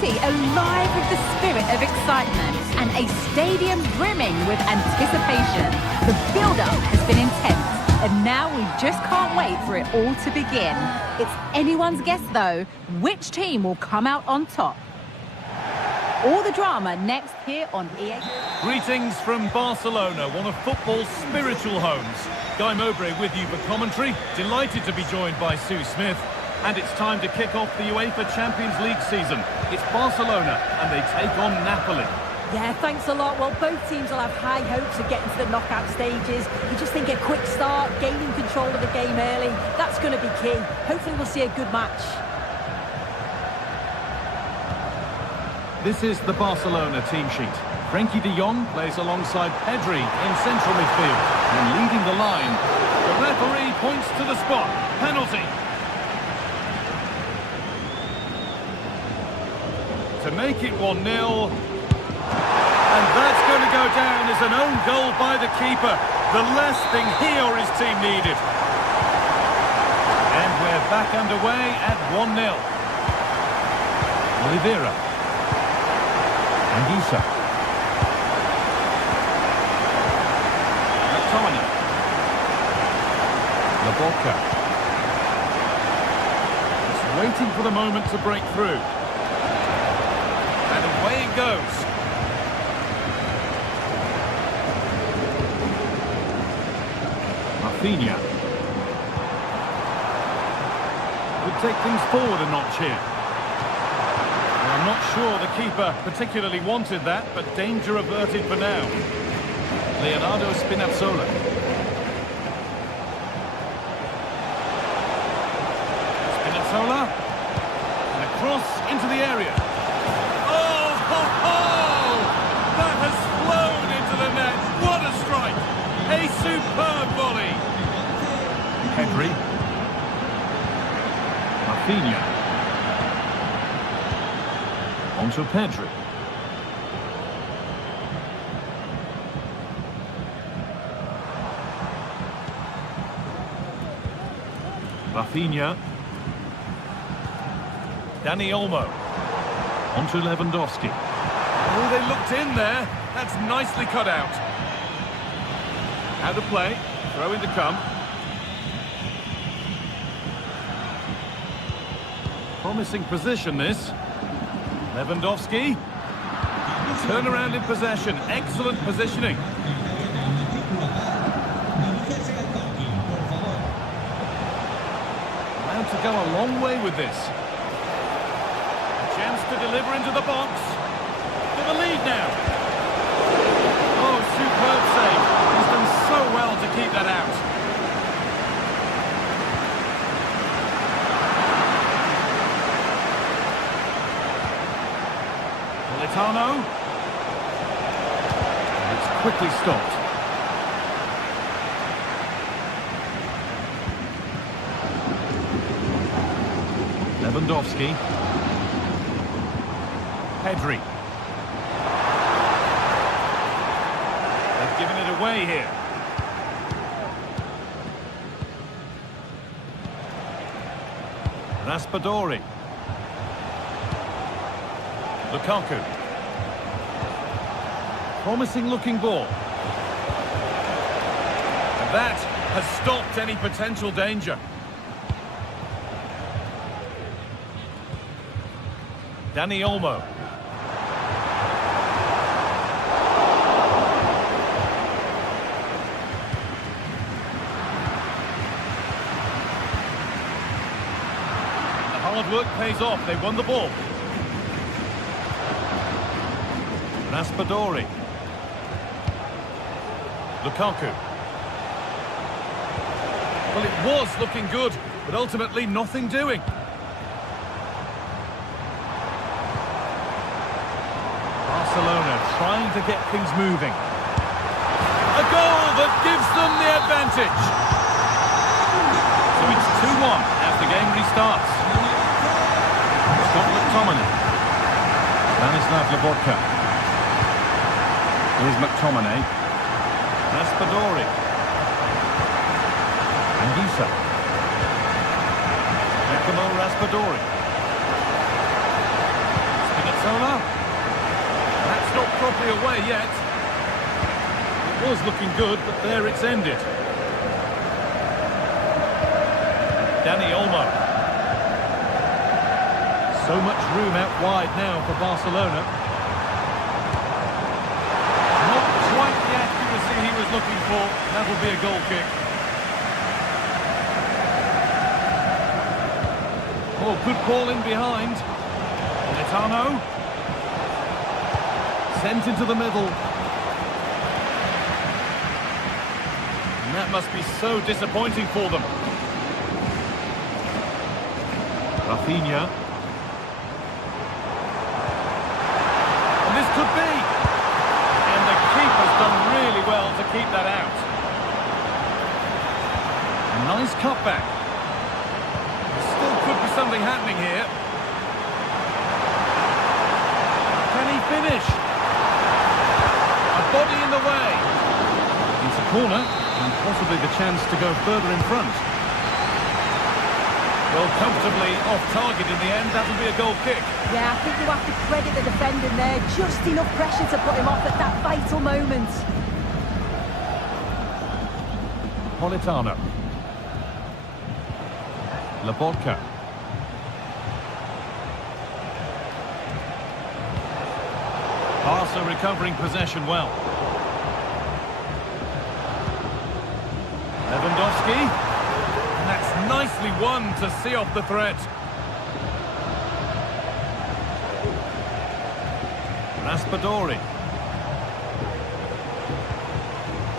city alive with the spirit of excitement and a stadium brimming with anticipation. The build-up has been intense, and now we just can't wait for it all to begin. It's anyone's guess, though, which team will come out on top. All the drama next here on EA. Greetings from Barcelona, one of football's spiritual homes. Guy Mowbray with you for commentary. Delighted to be joined by Sue Smith. And it's time to kick off the UEFA Champions League season. It's Barcelona, and they take on Napoli. Yeah, thanks a lot. Well, both teams will have high hopes of getting to the knockout stages. You just think a quick start, gaining control of the game early, that's going to be key. Hopefully we'll see a good match. This is the Barcelona team sheet. Frenkie de Jong plays alongside Pedri in central midfield. And leading the line, the referee points to the spot. Penalty. To make it 1-0. And that's going to go down as an own goal by the keeper. The last thing he or his team needed. And we're back underway at 1-0. Oliveira. Anguissa. McTominay. Laborca. Just waiting for the moment to break through. And away it goes. Rafinha. Would take things forward a notch here. I'm not sure the keeper particularly wanted that, but danger averted for now. Leonardo Spinazzola. Spinazzola. And a cross into the area. Oh, ho, ho! That has flown into the net. What a strike! A superb volley. Pedri. Rafinha. Onto Pedri. Rafinha. Dani Olmo. Onto Lewandowski. Oh, they looked in there. That's nicely cut out. Out of play. Throw in to come. Promising position, this. Lewandowski. Turn around in possession. Excellent positioning. Allowed to go a long way with this. A chance to deliver into the box. For the lead now. Oh, superb save. He's done so well to keep that out. Politano. It's quickly stopped. Lewandowski. Pedri. They've given it away here. Raspadori. Lukaku. Promising looking ball. And that has stopped any potential danger. Dani Olmo. The hard work pays off. They won the ball. Raspadori. Lukaku. Well, it was looking good, but ultimately nothing doing. Barcelona trying to get things moving. A goal that gives them the advantage. So it's 2-1 as the game restarts. Scott McTominay. Stanislav Laborca. Here's McTominay. Raspadori. Anguissa. Giacomo Raspadori. Spinazzola. That's not properly away yet. It was looking good, but there it's ended. Dani Olmo. So much room out wide now for Barcelona. Not quite the accuracy he was looking for. That'll be a goal kick. Oh, good ball in behind. Politano. Sent into the middle. And that must be so disappointing for them. Rafinha. And this could be. And the keeper's done really well to keep that out. A nice cutback. Still could be something happening here. Can he finish? A body in the way. It's a corner and possibly the chance to go further in front. Well, comfortably off target in the end. That'll be a goal kick. Yeah, I think you have to credit the defending there. Just enough pressure to put him off at that vital moment. Politano. Lobotka. Barca recovering possession well. Lewandowski. And that's nicely won to see off the threat. Raspadori.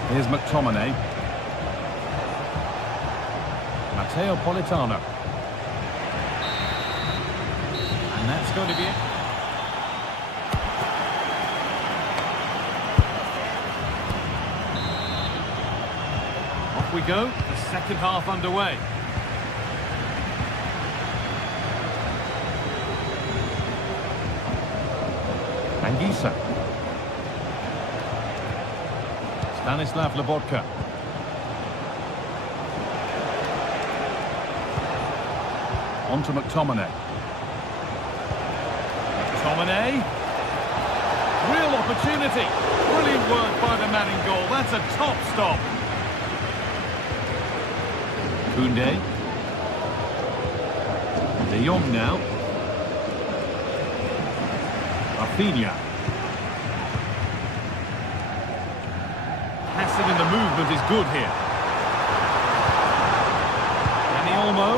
Here's McTominay. Matteo Politano. And that's going to be it. Off we go, the second half underway. Anguissa. Stanislav Lobotka. On to McTominay. McTominay. Real opportunity. Brilliant work by the man in goal. That's a top stop. Koundé. De Jong now. Rafinha. Passing in the movement is good here. Dani Olmo.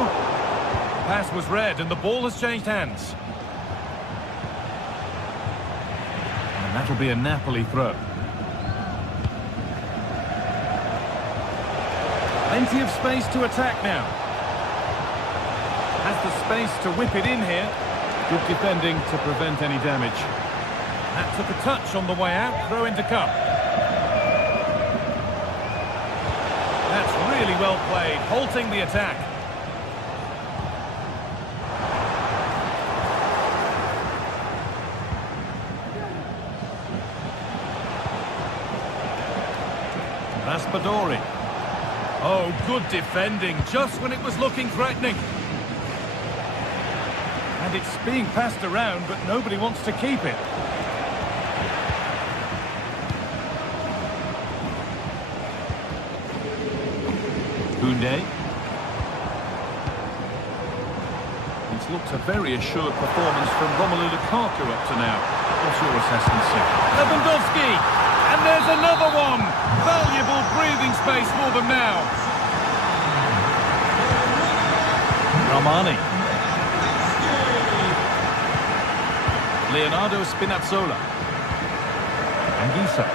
Pass was read and the ball has changed hands. And that'll be a Napoli throw. Plenty of space to attack now. Has the space to whip it in here. Good defending to prevent any damage. That took a touch on the way out. Throw into cup. That's really well played, halting the attack. Raspadori. Oh, good defending, just when it was looking threatening. And it's being passed around, but nobody wants to keep it. Koundé. It's looked a very assured performance from Romelu Lukaku up to now. What's your assessment, sir? Lewandowski! And there's another one! Valuable breathing space for them now. Romani. Leonardo Spinazzola. Anguissa.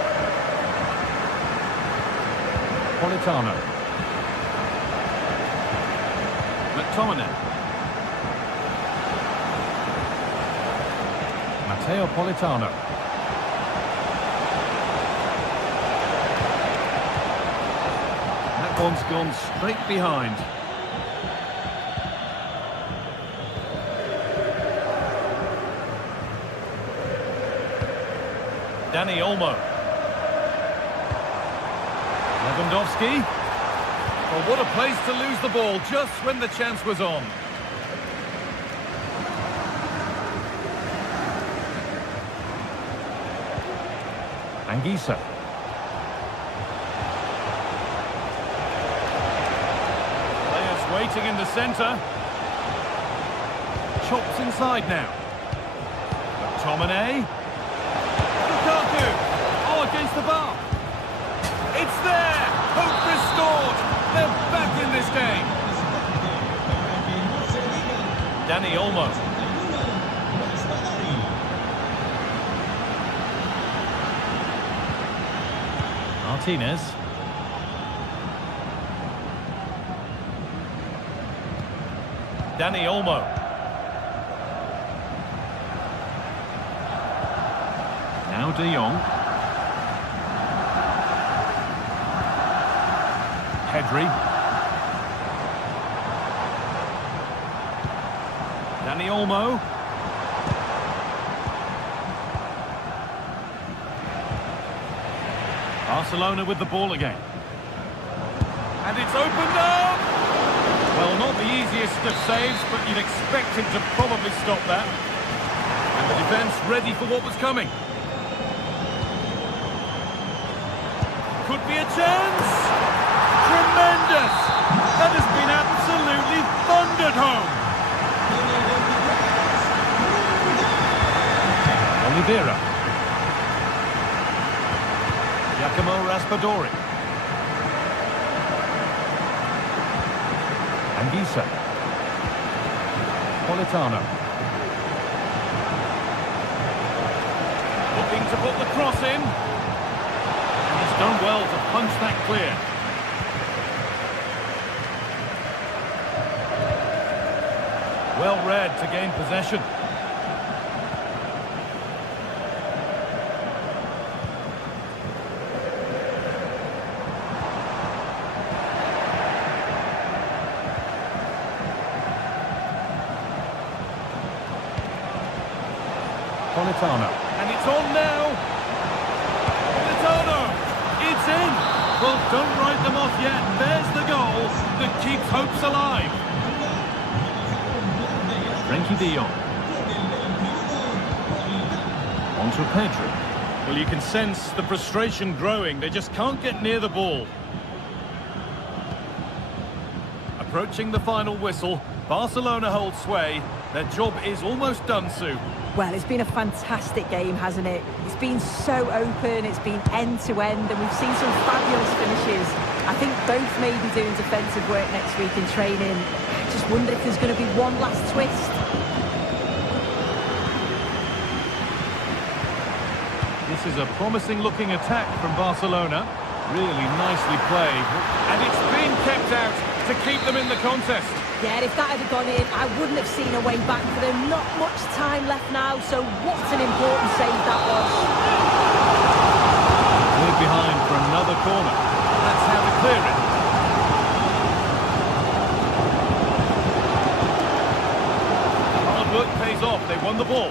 Politano. McTominay. Matteo Politano. That one's gone straight behind. Dani Olmo. Lewandowski. Well, what a place to lose the ball just when the chance was on. Anguissa. Players waiting in the centre. Chops inside now. McTominay. Lukaku. Oh, against the bar. It's there. Hope restored. They're back in this game. Dani Olmo. Martinez. Dani Olmo. Now De Jong. Pedri. Dani Olmo. Barcelona with the ball again. And it's opened up! Well, not the easiest of saves, but you'd expect him to probably stop that. And the defence ready for what was coming. Could be a chance! Tremendous! That has been absolutely thundered home! Oliveira. Giacomo Raspadori. Anguissa. Politano. Looking to put the cross in. And he's done well to punch that clear. Well read to gain possession. Politano. And it's on now. Politano. It's in. Well, don't write them off yet. There's the goal that keeps hopes alive. Frenkie de Jong. On to Pedri. Well, you can sense the frustration growing. They just can't get near the ball. Approaching the final whistle. Barcelona hold sway. Their job is almost done, Sue. Well, it's been a fantastic game, hasn't it? It's been so open, it's been end-to-end, and we've seen some fabulous finishes. I think both may be doing defensive work next week in training. I just wonder if there's going to be one last twist. This is a promising-looking attack from Barcelona. Really nicely played. And it's been kept out to keep them in the contest. Yeah, if that had gone in, I wouldn't have seen a way back for them. Not much time left now, so what an important save that was. Cleared behind for another corner. That's how to clear it. Hard work pays off. They won the ball.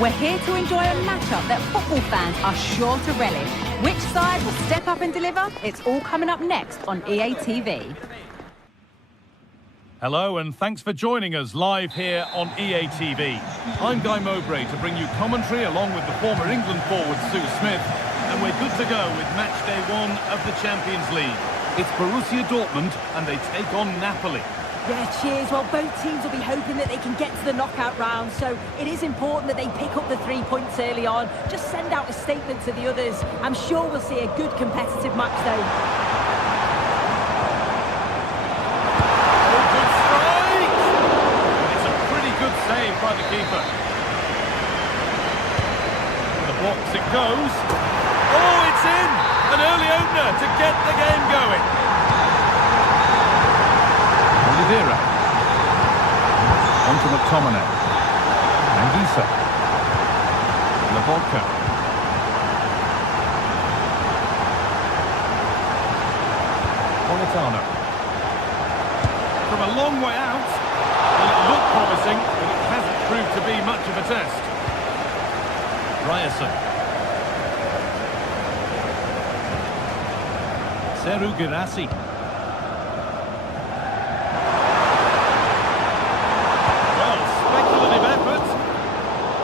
We're here to enjoy a matchup that football fans are sure to relish. Which side will step up and deliver? It's all coming up next on EA TV. Hello and thanks for joining us live here on EA TV. I'm Guy Mowbray to bring you commentary along with the former England forward Sue Smith, and we're good to go with match day 1 of the Champions League. It's Borussia Dortmund and they take on Napoli. Yeah, cheers. Well, both teams will be hoping that they can get to the knockout round, so it is important that they pick up the 3 points early on. Just send out a statement to the others. I'm sure we'll see a good competitive match though. Saved by the keeper. The box it goes. Oh, it's in! An early opener to get the game going. Oliveira. On to McTominay. Anguissa. Lobotka. Politano. From a long way out. Well, it looked promising, but it hasn't proved to be much of a test. Ryerson. Seru Girassi. Well, speculative effort.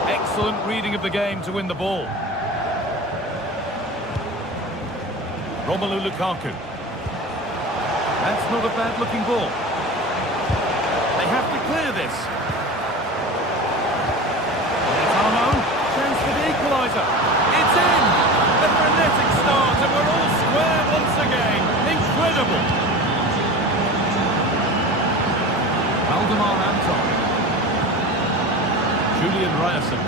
Excellent reading of the game to win the ball. Romelu Lukaku. That's not a bad-looking ball. Have to clear this. Politano, chance for the equaliser. It's in! A frenetic start and we're all square once again. Incredible! Valdemar Anton. Julian Ryerson.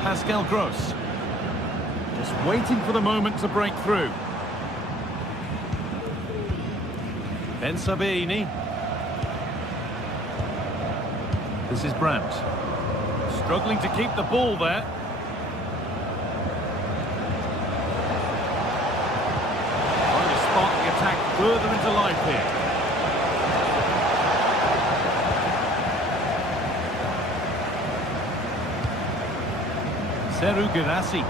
Pascal Gross. Just waiting for the moment to break through. Ben Sabini. This is Brandt. Struggling to keep the ball there. Trying to spark the attack further into life here. Seru Girassi.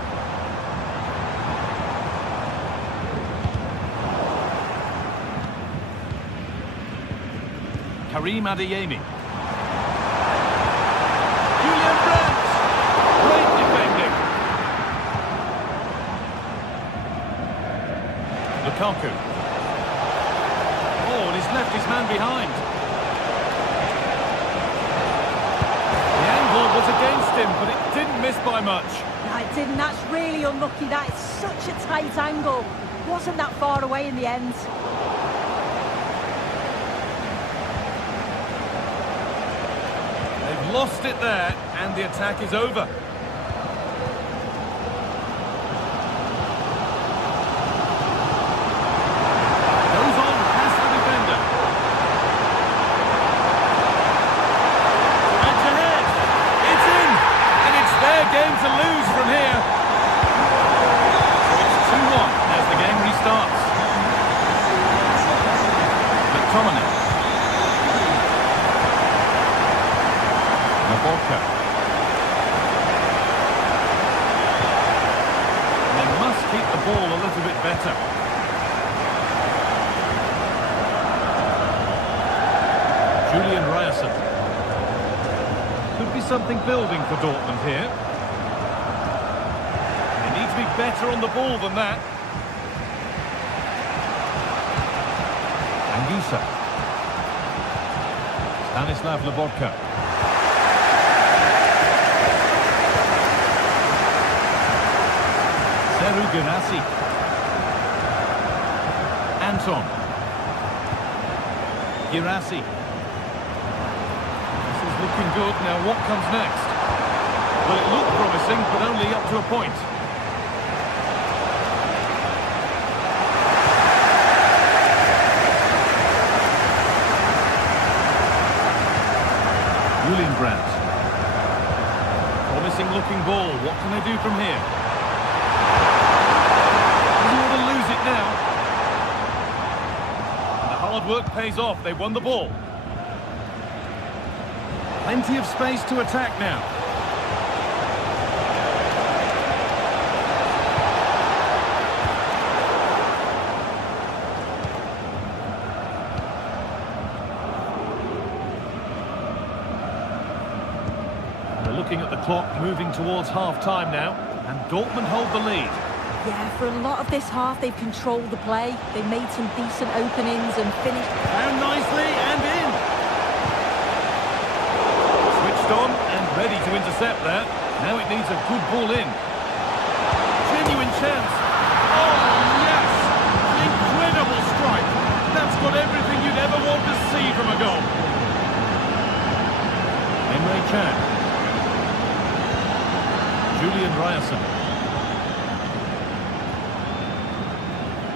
Karim Adeyemi. Julian Brandt. Great defending. Lukaku. Oh, and he's left his man behind. The angle was against him, but it didn't miss by much. No, it didn't. That's really unlucky. That is such a tight angle. Wasn't that far away in the end. Lost it there, and the attack is over. Goes on past the defender. Edge ahead. It's in, and it's their game to lose from here. So it's 2-1 as the game restarts. McTominay. Lobotka. They must keep the ball a little bit better. Julian Ryerson. Could be something building for Dortmund here. They need to be better on the ball than that. Anguissa. Stanislav Lobotka. Seru Girassi. Anton. Girassi. This is looking good. Now what comes next? Well, it looked promising, but only up to a point. Julian Brandt. Promising looking ball. What can they do from here? Doesn't want to lose it now. The hard work pays off. They won the ball. Plenty of space to attack now. We're looking at the clock moving towards half-time now, and Dortmund hold the lead. Yeah, for a lot of this half, they've controlled the play. They made some decent openings and finished. Down nicely and in. Switched on and ready to intercept that. Now it needs a good ball in. Genuine chance. Oh, yes! Incredible strike. That's got everything you'd ever want to see from a goal. Emre Can. Julian Ryerson.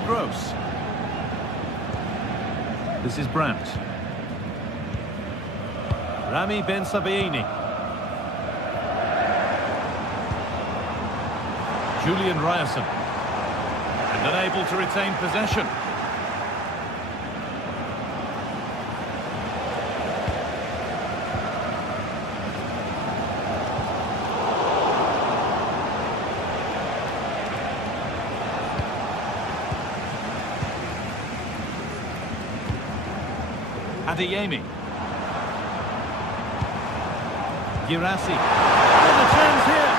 Gross. This is Brandt. Rami Ben Sabaini. Julian Ryerson. And unable to retain possession. Adeyemi. Girassi. With a chance here.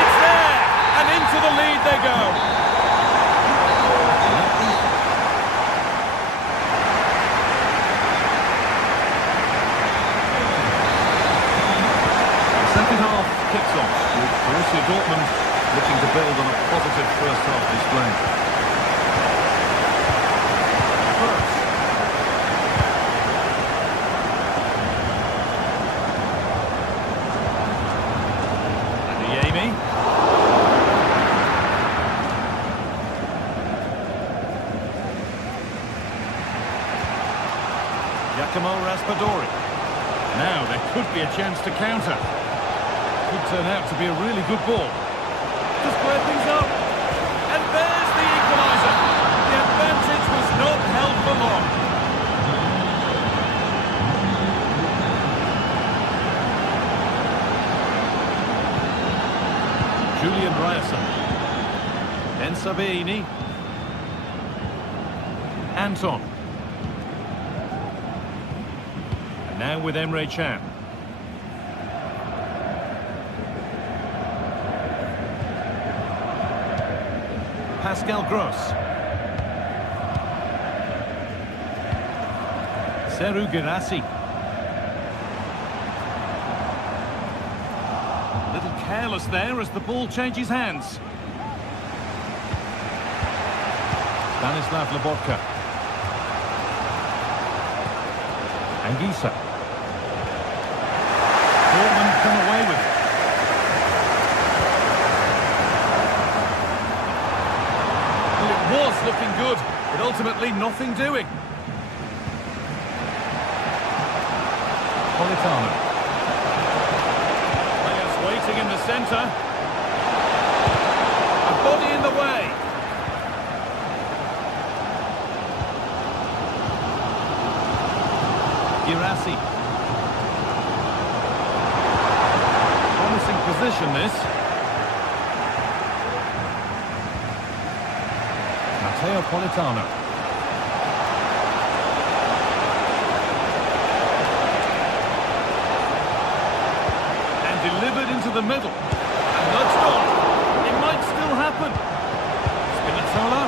It's there! And into the lead they go. The second half kicks off with Borussia Dortmund looking to build on a positive first half display. Raspadori. Now there could be a chance to counter. Could turn out to be a really good ball. To square things up. And there's the equaliser. The advantage was not held for long. Julian Ryerson. Ben Sabaini. Anton. Now with Emre Can. Pascal Gross. Serhou Guirassy. A little careless there as the ball changes hands. Stanislav Lobotka. Anguissa. Dortmund come away with it. Well, it was looking good, but ultimately nothing doing. Politano. Players waiting in the centre. A body in the way. Girassi. Promising position, this. Matteo Politano. And delivered into the middle. And nudged on. It might still happen. Spinazzola.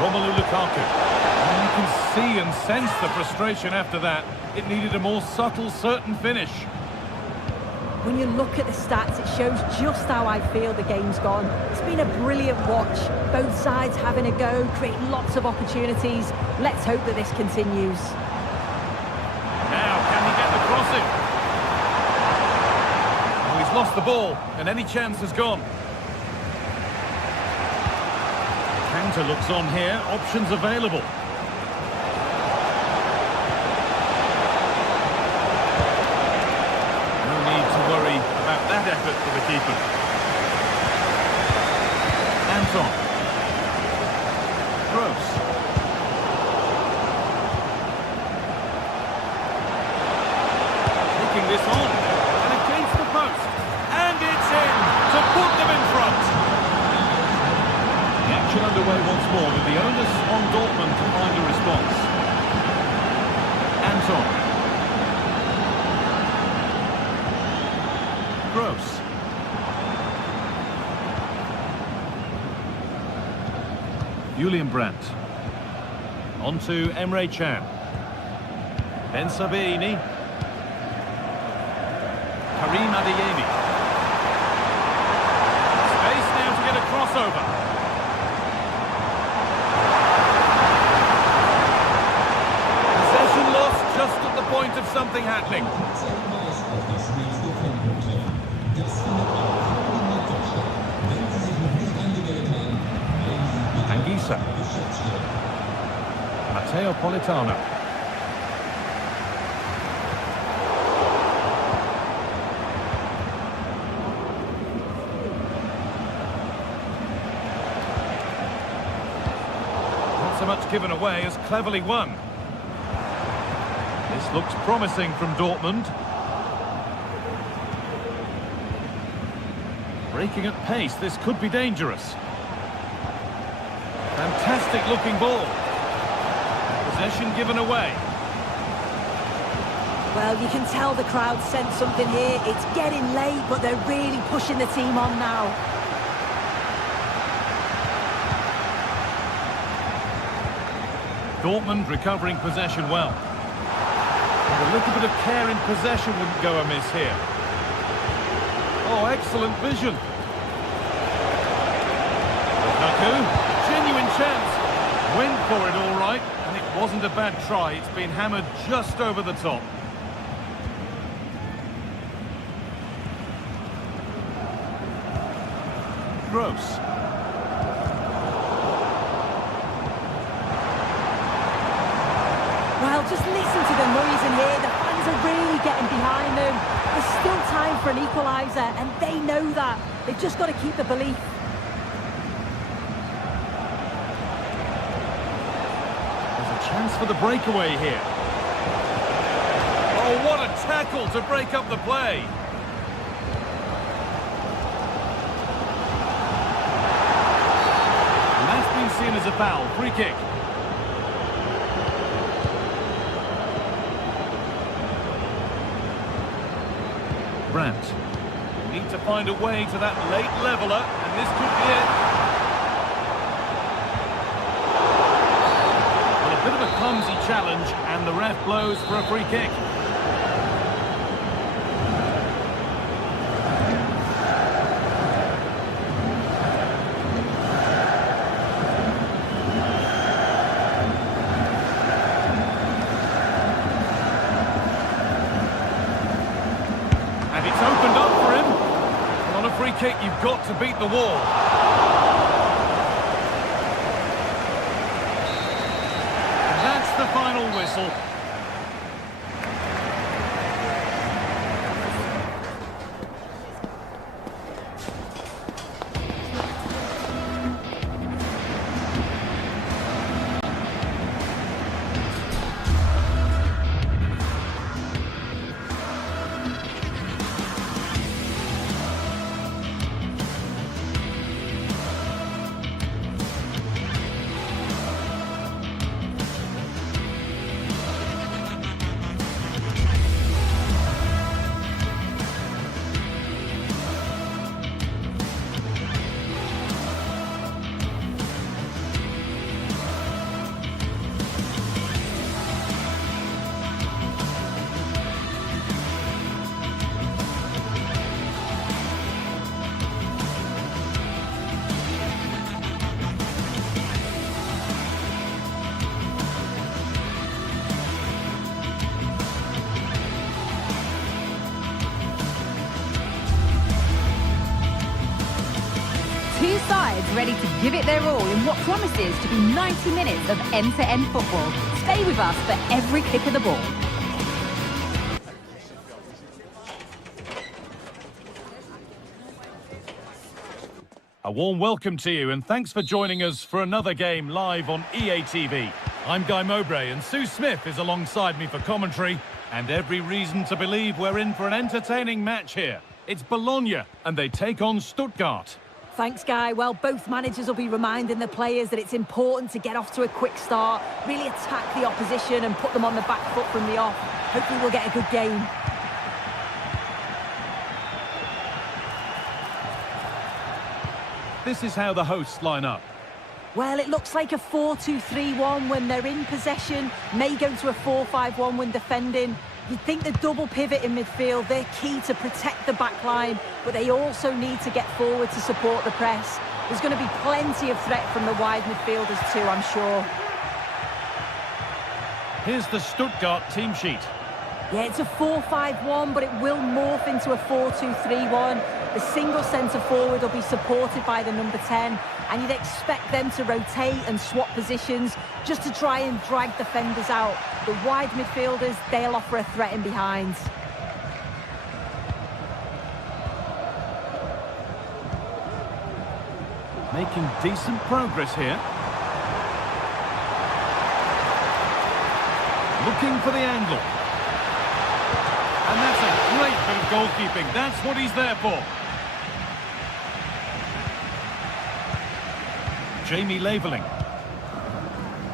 Romelu Lukaku. And you can see and sense the frustration after that. It needed a more subtle, certain finish. When you look at the stats, it shows just how I feel the game's gone. It's been a brilliant watch. Both sides having a go, creating lots of opportunities. Let's hope that this continues. Now, can he get the crossing? Well, he's lost the ball, and any chance has gone. Counter looks on here, options available. About that effort for the keeper. Anton. Gross. Action underway once more with the onus on Dortmund to find a response. Anton. Gross. Julian Brandt. On to Emre Can. Ben Sabini. Karim Adeyemi. Space now to get a crossover. Possession lost just at the point of something happening. Anguissa. Matteo Politano. Not so much given away as cleverly won. This looks promising from Dortmund. Breaking at pace, this could be dangerous. Fantastic looking ball. Possession given away. Well, you can tell the crowd sense something here. It's getting late, but they're really pushing the team on now. Dortmund recovering possession well. And a little bit of care in possession wouldn't go amiss here. Oh, excellent vision. Lukaku. Genuine chance. Went for it all right, and it wasn't a bad try. It's been hammered just over the top. Gross. Well, just listen to the noise in here. The fans are really getting behind them. There's still time for an equaliser, and they know that. They've just got to keep the belief. Chance for the breakaway here. Oh, what a tackle to break up the play. And that's been seen as a foul. Free kick. Brandt. Need to find a way to that late leveller, and this could be it. Bit of a clumsy challenge, and the ref blows for a free kick. And it's opened up for him. And on a free kick, you've got to beat the wall. The final whistle. Two sides ready to give it their all in what promises to be 90 minutes of end-to-end football. Stay with us for every kick of the ball. A warm welcome to you, and thanks for joining us for another game live on EA TV. I'm Guy Mowbray, and Sue Smith is alongside me for commentary, and every reason to believe we're in for an entertaining match here. It's Bologna, and they take on Stuttgart. Thanks, Guy. Well, both managers will be reminding the players that it's important to get off to a quick start, really attack the opposition and put them on the back foot from the off. Hopefully we'll get a good game. This is how the hosts line up. Well, it looks like a 4-2-3-1 when they're in possession, may go to a 4-5-1 when defending. You'd think the double pivot in midfield, they're key to protect the back line, but they also need to get forward to support the press. There's going to be plenty of threat from the wide midfielders too, I'm sure. Here's the Stuttgart team sheet. Yeah, it's a 4-5-1, but it will morph into a 4-2-3-1. The single centre forward will be supported by the number 10, and you'd expect them to rotate and swap positions just to try and drag defenders out. The wide midfielders, they'll offer a threat in behind. Making decent progress here. Looking for the angle. And that's a great bit of goalkeeping. That's what he's there for. Jamie Laveling.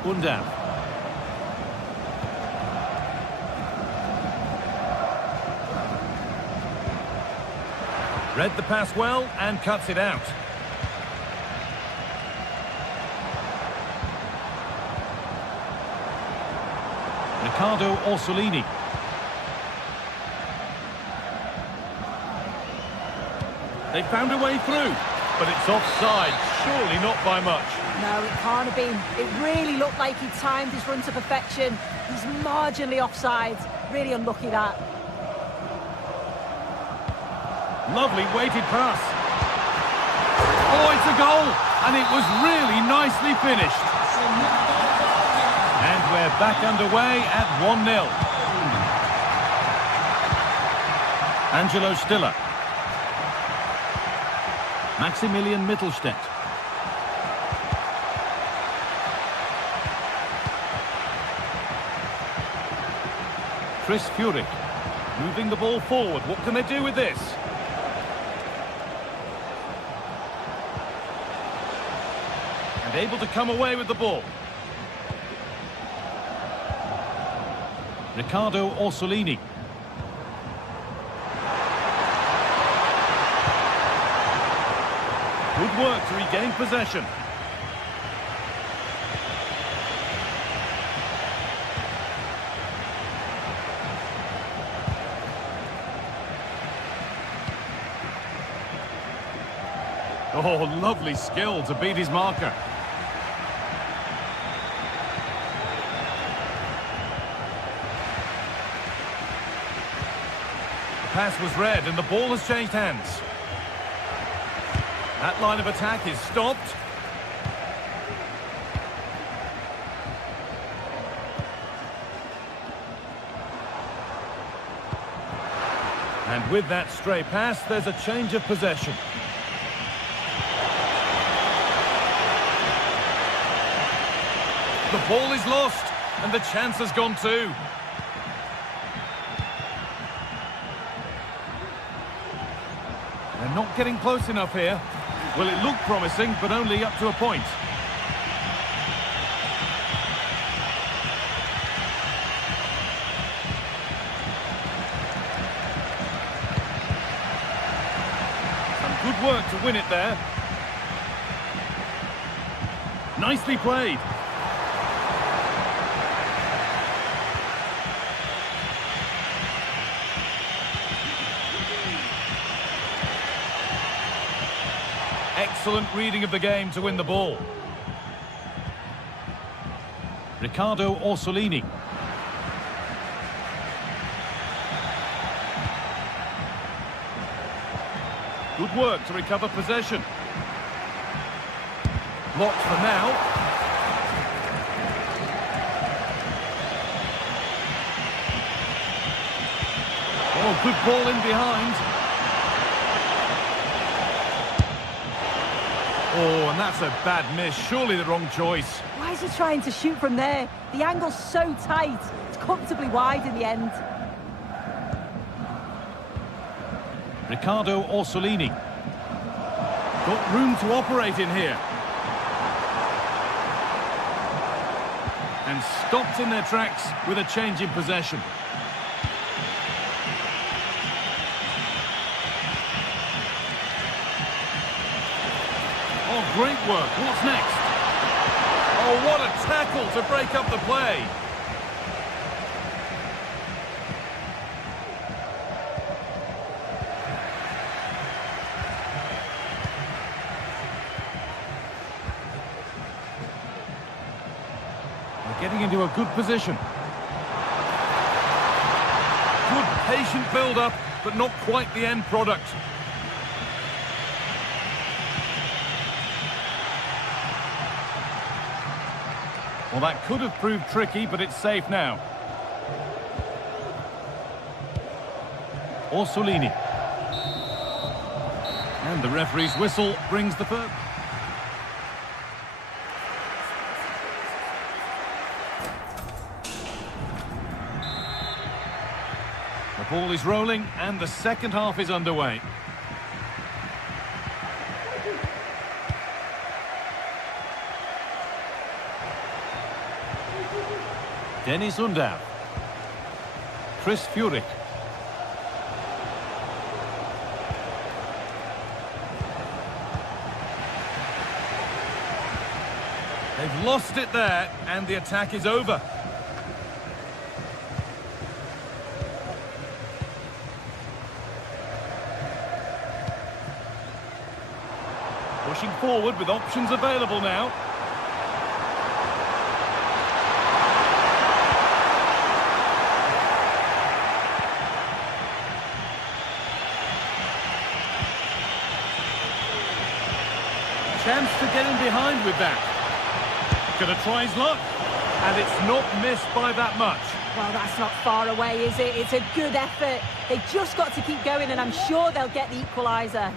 Undav. Read the pass well and cuts it out. Riccardo Orsolini. They found a way through, but it's offside, surely not by much. No, it can't have been. It really looked like he timed his run to perfection. He's marginally offside. Really unlucky, that. Lovely weighted pass. Oh, it's a goal, and it was really nicely finished. And we're back underway at 1-0. Angelo Stiller. Maximilian Mittelstädt. Chris Furyk. Moving the ball forward. What can they do with this? And able to come away with the ball. Riccardo Orsolini. Good work to regain possession. Oh, lovely skill to beat his marker. The pass was read and the ball has changed hands. That line of attack is stopped. And with that stray pass, there's a change of possession. The ball is lost, and the chance has gone too. They're not getting close enough here. Well, it looked promising, but only up to a point. Some good work to win it there. Nicely played. Excellent reading of the game to win the ball. Riccardo Orsolini. Good work to recover possession. Blocked for now. Oh, good ball in behind. Oh, and that's a bad miss. Surely the wrong choice. Why is he trying to shoot from there? The angle's so tight. It's comfortably wide in the end. Riccardo Orsolini. Got room to operate in here. And stopped in their tracks with a change in possession. Oh, great work. What's next? Oh, what a tackle to break up the play. They're getting into a good position. Good patient build-up, but not quite the end product. Well, that could have proved tricky, but it's safe now. Orsolini. And the referee's whistle brings the first. The ball is rolling, and the second half is underway. Dennis Undav. Chris Furyk. They've lost it there, and the attack is over. Pushing forward with options available now. Chance to get in behind with that. Gonna try his luck, and it's not missed by that much. Well, that's not far away, is it? It's a good effort. They've just got to keep going, and I'm sure they'll get the equaliser.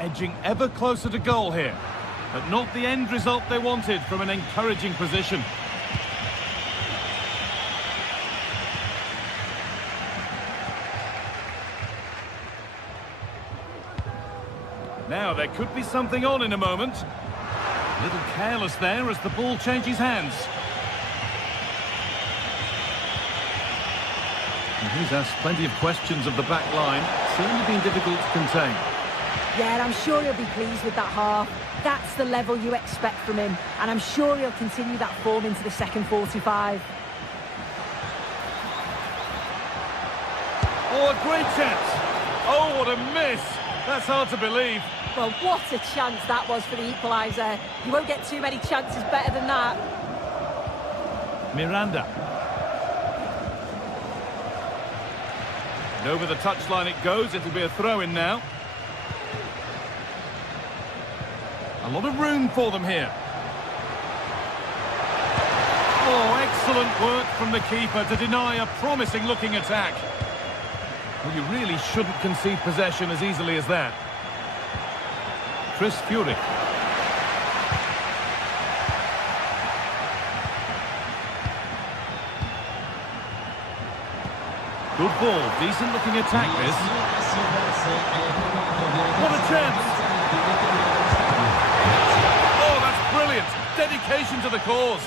Edging ever closer to goal here, but not the end result they wanted from an encouraging position. Now, there could be something on in a moment. A little careless there as the ball changes hands. And he's asked plenty of questions of the back line. Seem to be difficult to contain. Yeah, I'm sure he'll be pleased with that half. That's the level you expect from him. And I'm sure he'll continue that form into the second 45. Oh, a great chance. Oh, what a miss. That's hard to believe. Well, what a chance that was for the equaliser. You won't get too many chances better than that. Miranda. And over the touchline it goes. It'll be a throw-in now. A lot of room for them here. Oh, excellent work from the keeper to deny a promising-looking attack. Well, you really shouldn't concede possession as easily as that. Chris Furyk. Good ball, decent-looking attack this. What a chance! Oh, that's brilliant! Dedication to the cause.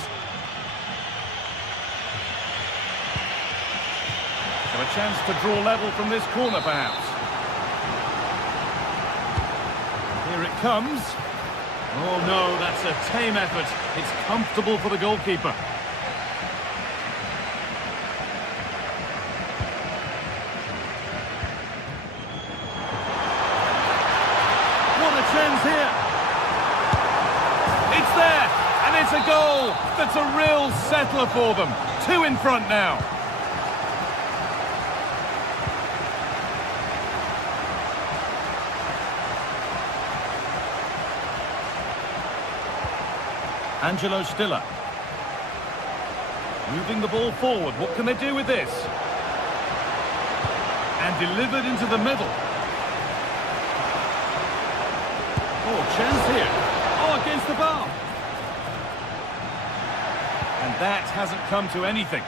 So a chance to draw level from this corner, perhaps. Here it comes. Oh no, that's a tame effort. It's comfortable for the goalkeeper. What a chance here. It's there, and it's a goal. That's a real settler for them. 2 in front now. Angelo Stiller. Moving the ball forward. What can they do with this? And delivered into the middle. Oh, chance here. Oh, against the bar. And that hasn't come to anything.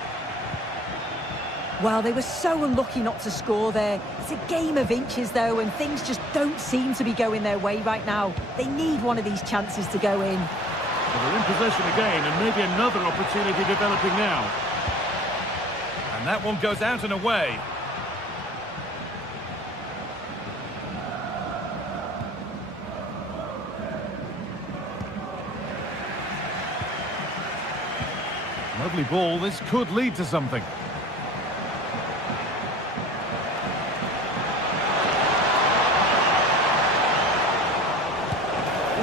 Well, they were so unlucky not to score there. It's a game of inches, though, and things just don't seem to be going their way right now. They need one of these chances to go in. Well, they're in possession again, and maybe another opportunity developing now. And that one goes out and away. Lovely ball. This could lead to something.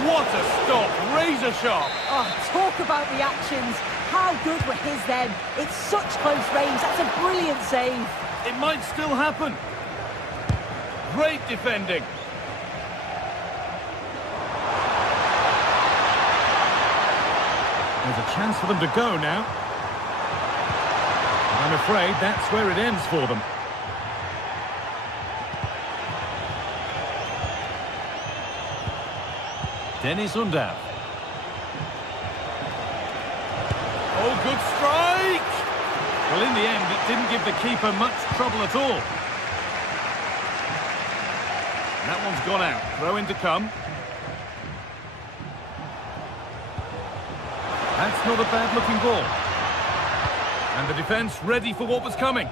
What a stop! Razor sharp! Oh, talk about the actions. How good were his then? It's such close range. That's a brilliant save. It might still happen. Great defending. There's a chance for them to go now. I'm afraid that's where it ends for them. Dennis Undav. Oh, good strike! Well, in the end, it didn't give the keeper much trouble at all. That one's gone out. Throw in to come. That's not a bad-looking ball. And the defence ready for what was coming.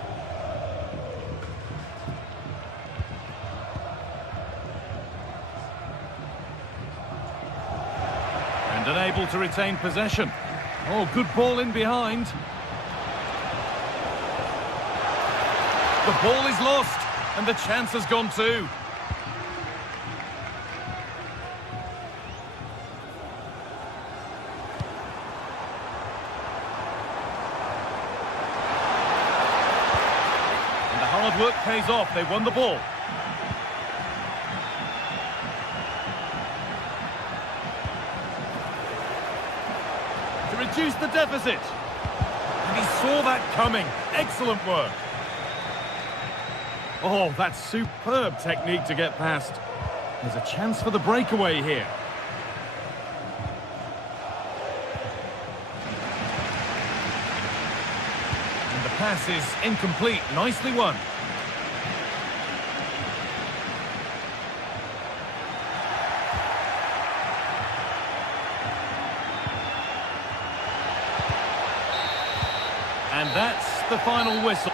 And unable to retain possession. Oh, good ball in behind. The ball is lost, and the chance has gone too. Hard work pays off. They won the ball. To reduce the deficit. And he saw that coming. Excellent work. Oh, that's superb technique to get past. There's a chance for the breakaway here. And the pass is incomplete. Nicely won. And that's the final whistle.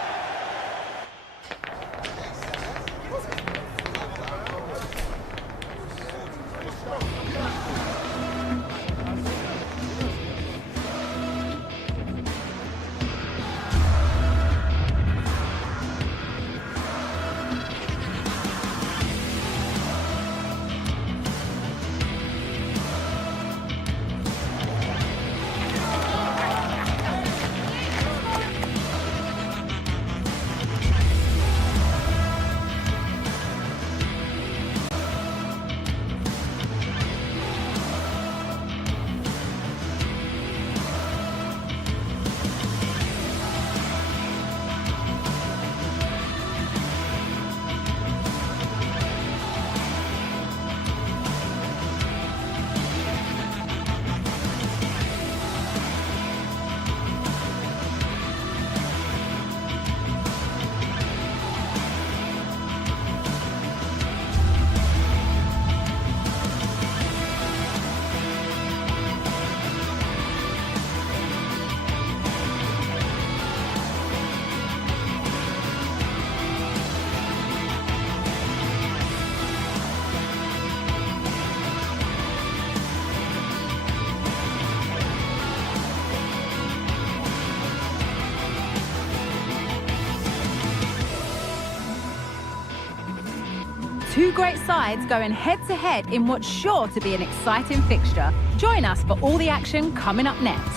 Two great sides going head-to-head in what's sure to be an exciting fixture. Join us for all the action coming up next.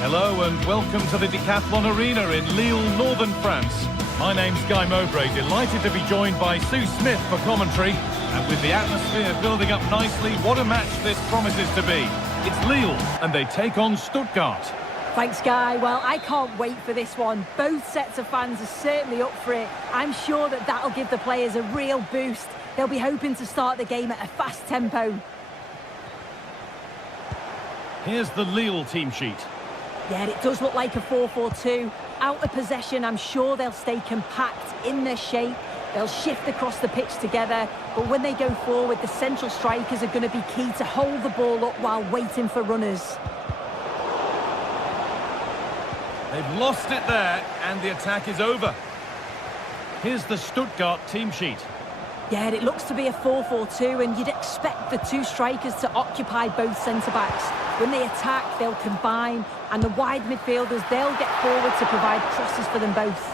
Hello and welcome to the Decathlon Arena in Lille, northern France. My name's Guy Mowbray, delighted to be joined by Sue Smith for commentary. And with the atmosphere building up nicely, what a match this promises to be. It's Lille and they take on Stuttgart. Thanks, Guy. Well, I can't wait for this one. Both sets of fans are certainly up for it. I'm sure that that'll give the players a real boost. They'll be hoping to start the game at a fast tempo. Here's the Lille team sheet. Yeah, it does look like a 4-4-2. Out of possession, I'm sure they'll stay compact in their shape. They'll shift across the pitch together, but when they go forward, the central strikers are going to be key to hold the ball up while waiting for runners. They've lost it there, and the attack is over. Here's the Stuttgart team sheet. Yeah, it looks to be a 4-4-2, and you'd expect the two strikers to occupy both centre-backs. When they attack, they'll combine, and the wide midfielders, they'll get forward to provide crosses for them both.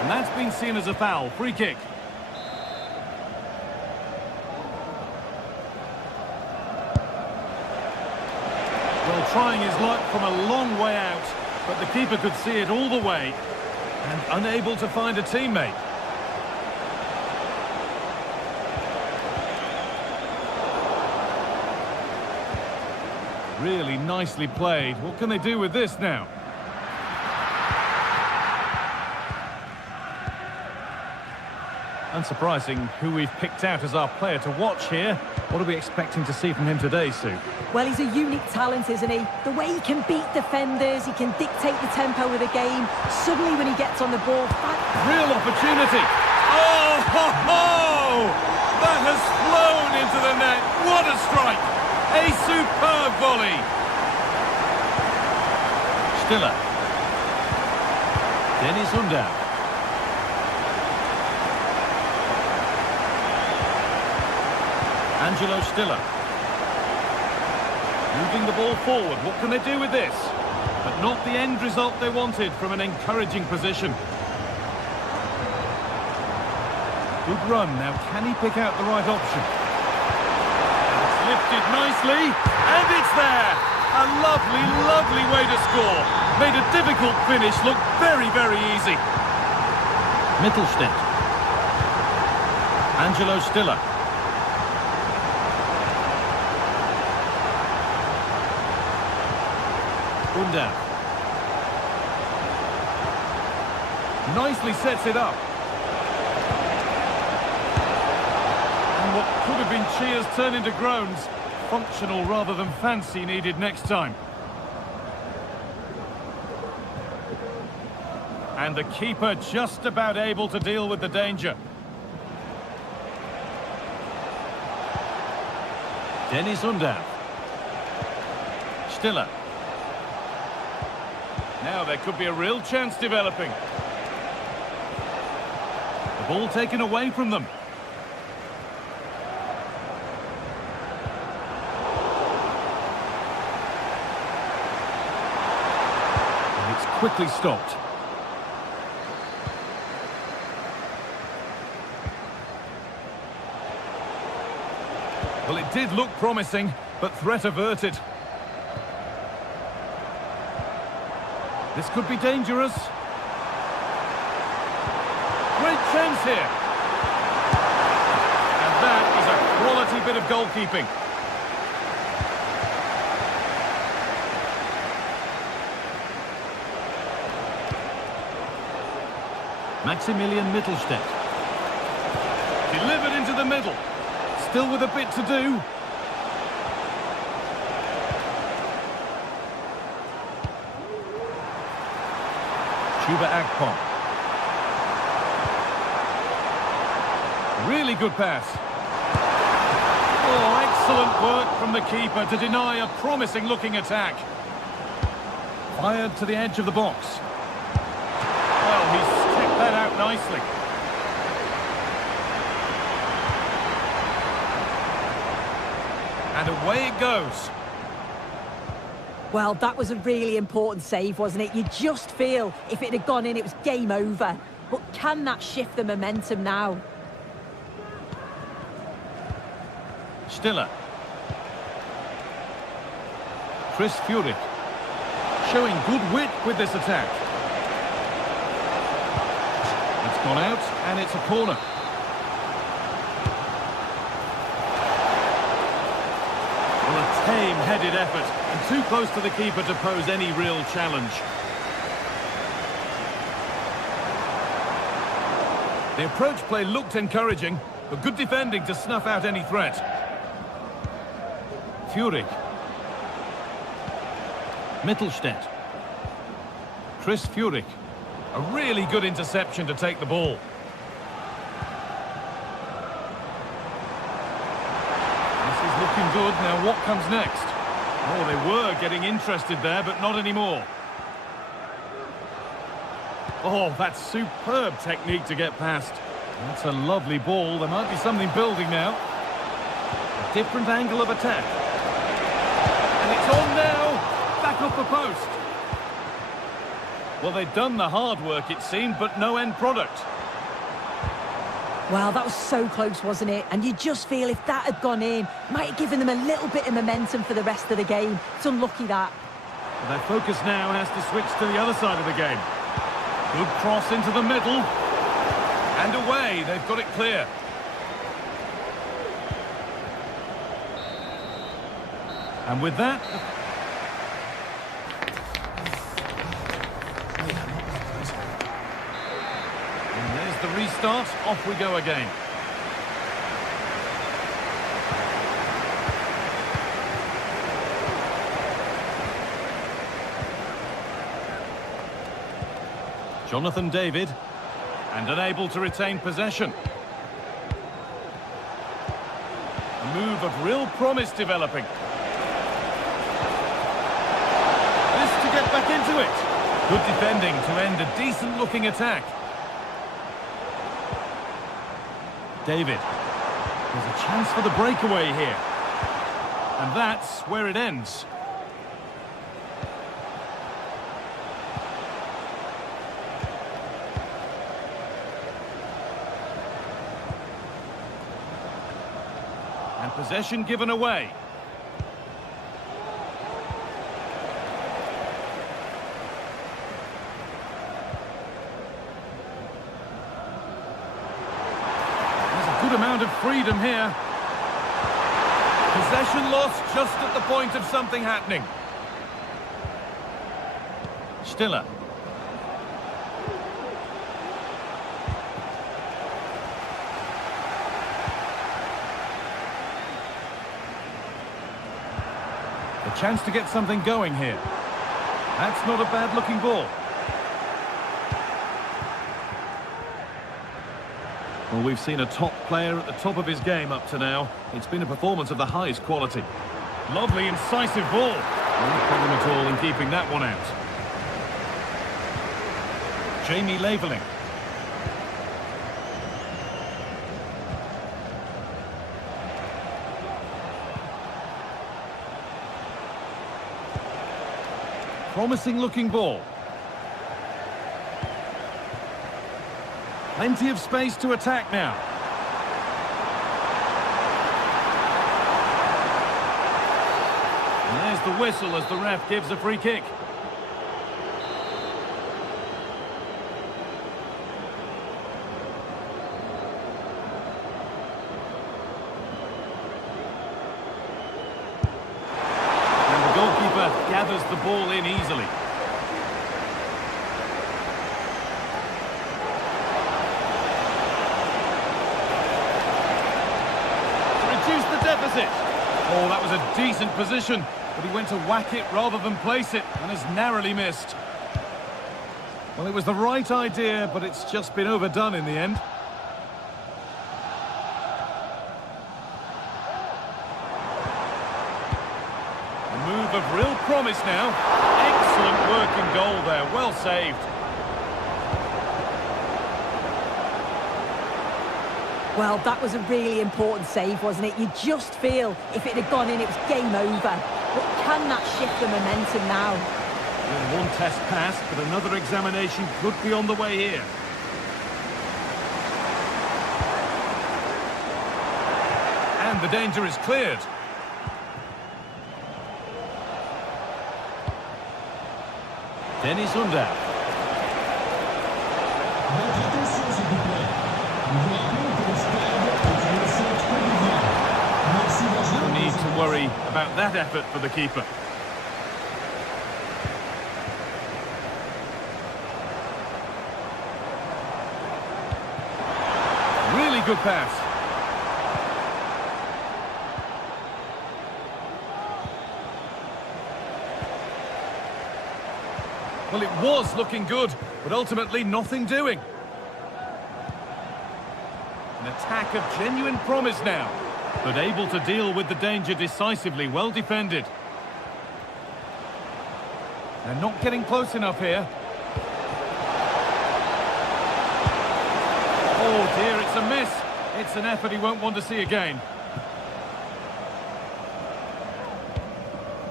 And that's been seen as a foul. Free kick. Well, trying his luck from a long way out, but the keeper could see it all the way and unable to find a teammate. Really nicely played. What can they do with this now? Unsurprising who we've picked out as our player to watch here. What are we expecting to see from him today, Sue? Well, he's a unique talent, isn't he? The way he can beat defenders, he can dictate the tempo of the game. Suddenly when he gets on the ball... Real opportunity! Oh, ho, ho! That has flown into the net. What a strike! A superb volley! Stiller. Dennis Undav. Angelo Stiller. Moving the ball forward. What can they do with this? But not the end result they wanted from an encouraging position. Good run. Now, can he pick out the right option? It's lifted nicely, and it's there! A lovely, lovely way to score. Made a difficult finish look very, very easy. Mittelstädt. Angelo Stiller. Undav. Nicely sets it up. And what could have been cheers turn into groans. Functional rather than fancy needed next time. And the keeper just about able to deal with the danger. Dennis Undav. Stiller. Now there could be a real chance developing. The ball taken away from them. And it's quickly stopped. Well, it did look promising, but threat averted. This could be dangerous. Great chance here. And that is a quality bit of goalkeeping. Maximilian Mittelstädt. Delivered into the middle. Still with a bit to do. Chuba Akpom. Really good pass. Oh, excellent work from the keeper to deny a promising-looking attack. Fired to the edge of the box. Well, he's stepped that out nicely. And away it goes. Well, that was a really important save, wasn't it? You just feel if it had gone in, it was game over. But can that shift the momentum now? Stiller. Chris Furyk. Showing good wit with this attack. It's gone out, and it's a corner. Well, a tame-headed effort, and too close to the keeper to pose any real challenge. The approach play looked encouraging, but good defending to snuff out any threat. Furyk. Mittelstädt. Chris Furyk. A really good interception to take the ball. This is looking good. Now what comes next? Oh, they were getting interested there, but not anymore. Oh, that's superb technique to get past. That's a lovely ball. There might be something building now. A different angle of attack. And it's on now. Back up the post. Well, they'd done the hard work, it seemed, but no end product. Well, that was so close, wasn't it? And you just feel if that had gone in, might have given them a little bit of momentum for the rest of the game. It's unlucky that. Well, their focus now has to switch to the other side of the game. Good cross into the middle. And away, they've got it clear. And with that... And there's the restart. Off we go again. Jonathan David, and unable to retain possession. A move of real promise developing. This to get back into it. Good defending to end a decent-looking attack. David. There's a chance for the breakaway here. And that's where it ends. And possession given away. There's a good amount of freedom here. Possession lost just at the point of something happening. Stiller. A chance to get something going here. That's not a bad-looking ball. Well, we've seen a top player at the top of his game up to now. It's been a performance of the highest quality. Lovely, incisive ball. No problem at all in keeping that one out. Jamie Laveling. Promising looking ball. Plenty of space to attack now. And there's the whistle as the ref gives a free kick. Gathers the ball in easily. To reduce the deficit. Oh, that was a decent position, but he went to whack it rather than place it and has narrowly missed. Well, it was the right idea, but it's just been overdone in the end. Move of real promise now. Excellent working goal there, well saved. Well, that was a really important save, wasn't it? You just feel if it had gone in, it was game over. But can that shift the momentum now? Well, one test passed, but another examination could be on the way here. And the danger is cleared. Dennis Under. No need to worry about that effort for the keeper. good pass. Well, it was looking good, but ultimately nothing doing. An attack of genuine promise now, but able to deal with the danger decisively, well defended. They're not getting close enough here. Oh dear, it's a miss. It's an effort he won't want to see again.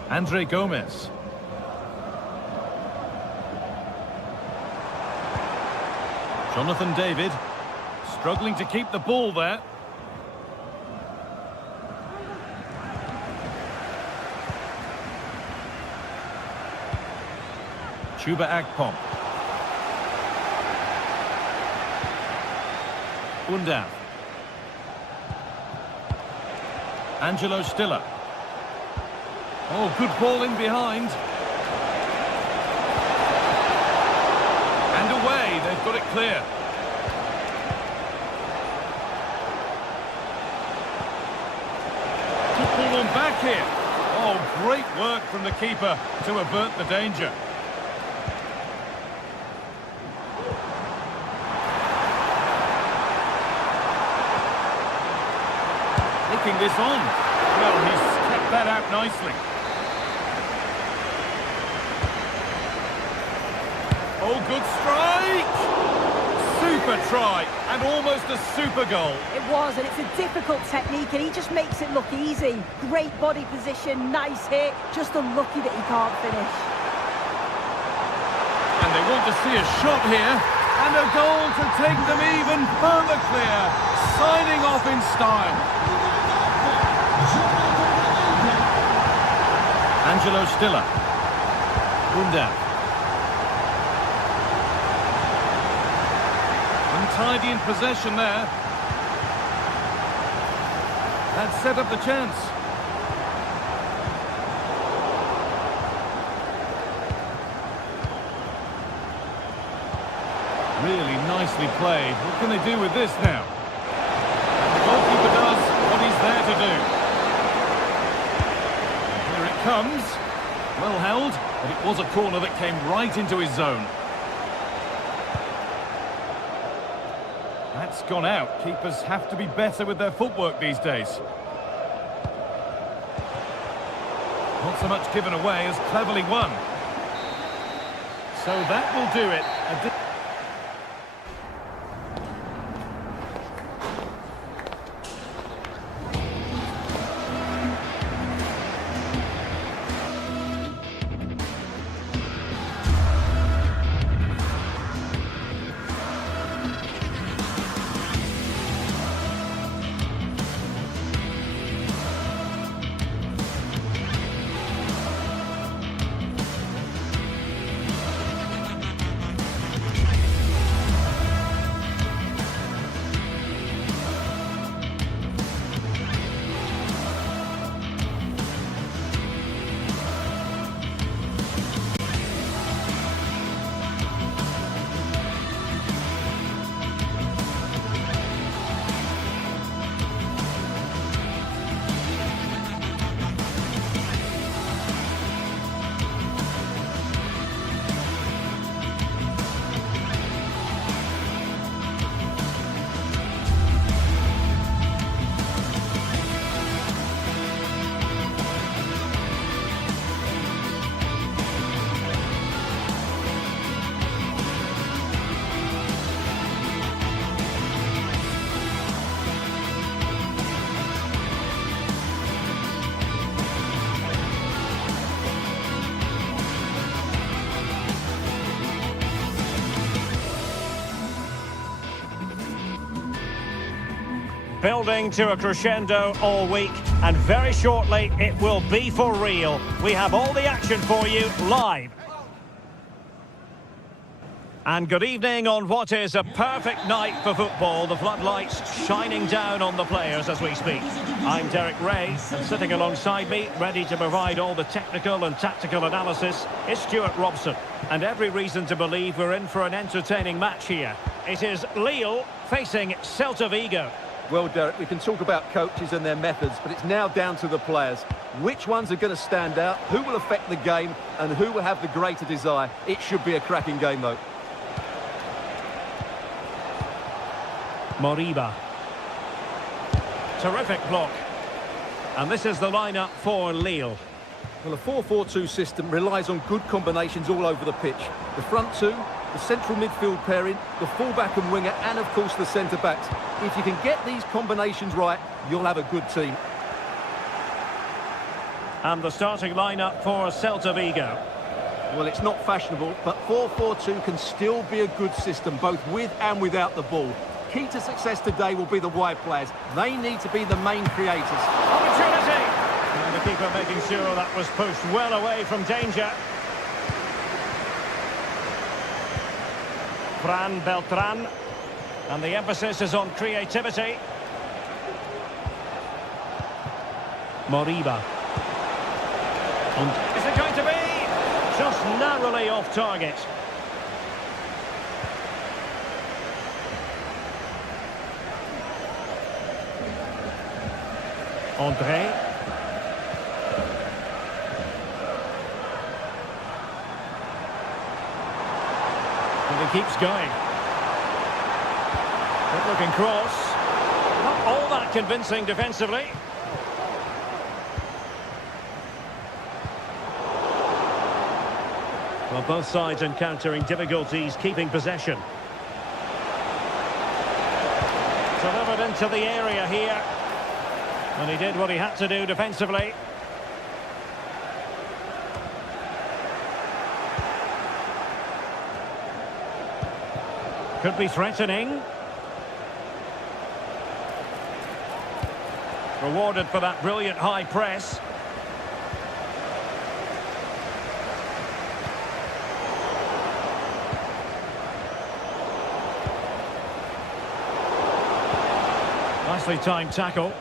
Andre Gomez. Jonathan David, struggling to keep the ball there. Chuba Akpom. Undav. Angelo Stiller. Oh, good ball in behind. And away, they've got it clear. Good ball on back here. Oh, great work from the keeper to avert the danger. Taking this on. Well, he's kept that out nicely. Oh, good strike! Super try, and almost a super goal. It was, and it's a difficult technique, and he just makes it look easy. Great body position, nice hit, just unlucky that he can't finish. And they want to see a shot here, and a goal to take them even further clear. Signing off in style. Angelo Stiller. Undav. Untidy in possession there. That set up the chance. Really nicely played. What can they do with this now? And the goalkeeper does what he's there to do. Here it comes. Well held, but it was a corner that came right into his zone. That's gone out. Keepers have to be better with their footwork these days. Not so much given away as cleverly won. So that will do it. Building to a crescendo all week, and very shortly it will be for real. We have all the action for you live. And good evening on what is a perfect night for football. The floodlights shining down on the players as we speak. I'm Derek Ray, and sitting alongside me, ready to provide all the technical and tactical analysis, is Stuart Robson. And every reason to believe we're in for an entertaining match here. It is Lille facing Celta Vigo. Well, Derek, we can talk about coaches and their methods, but it's now down to the players. Which ones are going to stand out, who will affect the game, and who will have the greater desire? It should be a cracking game, though. Moriba. Terrific block. And this is the lineup for Lille. Well, a 4-4-2 system relies on good combinations all over the pitch. The front two, the central midfield pairing, the fullback and winger, and of course the centre-backs. If you can get these combinations right, you'll have a good team. And the starting lineup for Celta Vigo. Well, it's not fashionable, but 4-4-2 can still be a good system, both with and without the ball. Key to success today will be the wide players. They need to be the main creators. Opportunity! And the keeper making sure that was pushed well away from danger. Fran Beltran. And the emphasis is on creativity. Moriba. And is it going to be? Just narrowly off target. André. And he keeps going. Good looking cross. Not all that convincing defensively. Well, both sides encountering difficulties keeping possession. Delivered into the area here. And he did what he had to do defensively. Could be threatening. Rewarded for that brilliant high press. Nicely timed tackle.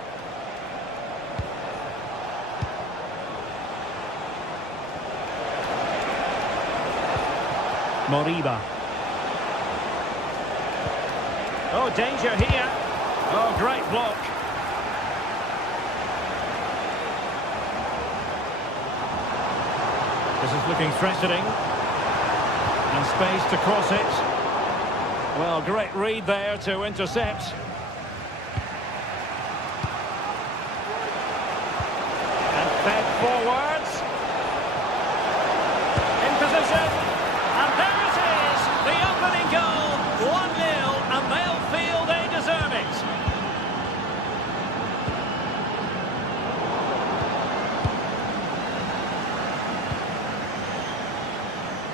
Moriba. Oh, danger here. Oh, great block. This is looking threatening. And space to cross it. Well, great read there to intercept. And fed forwards. In position. And there it is, the opening goal, 1-0, and they'll feel they deserve it.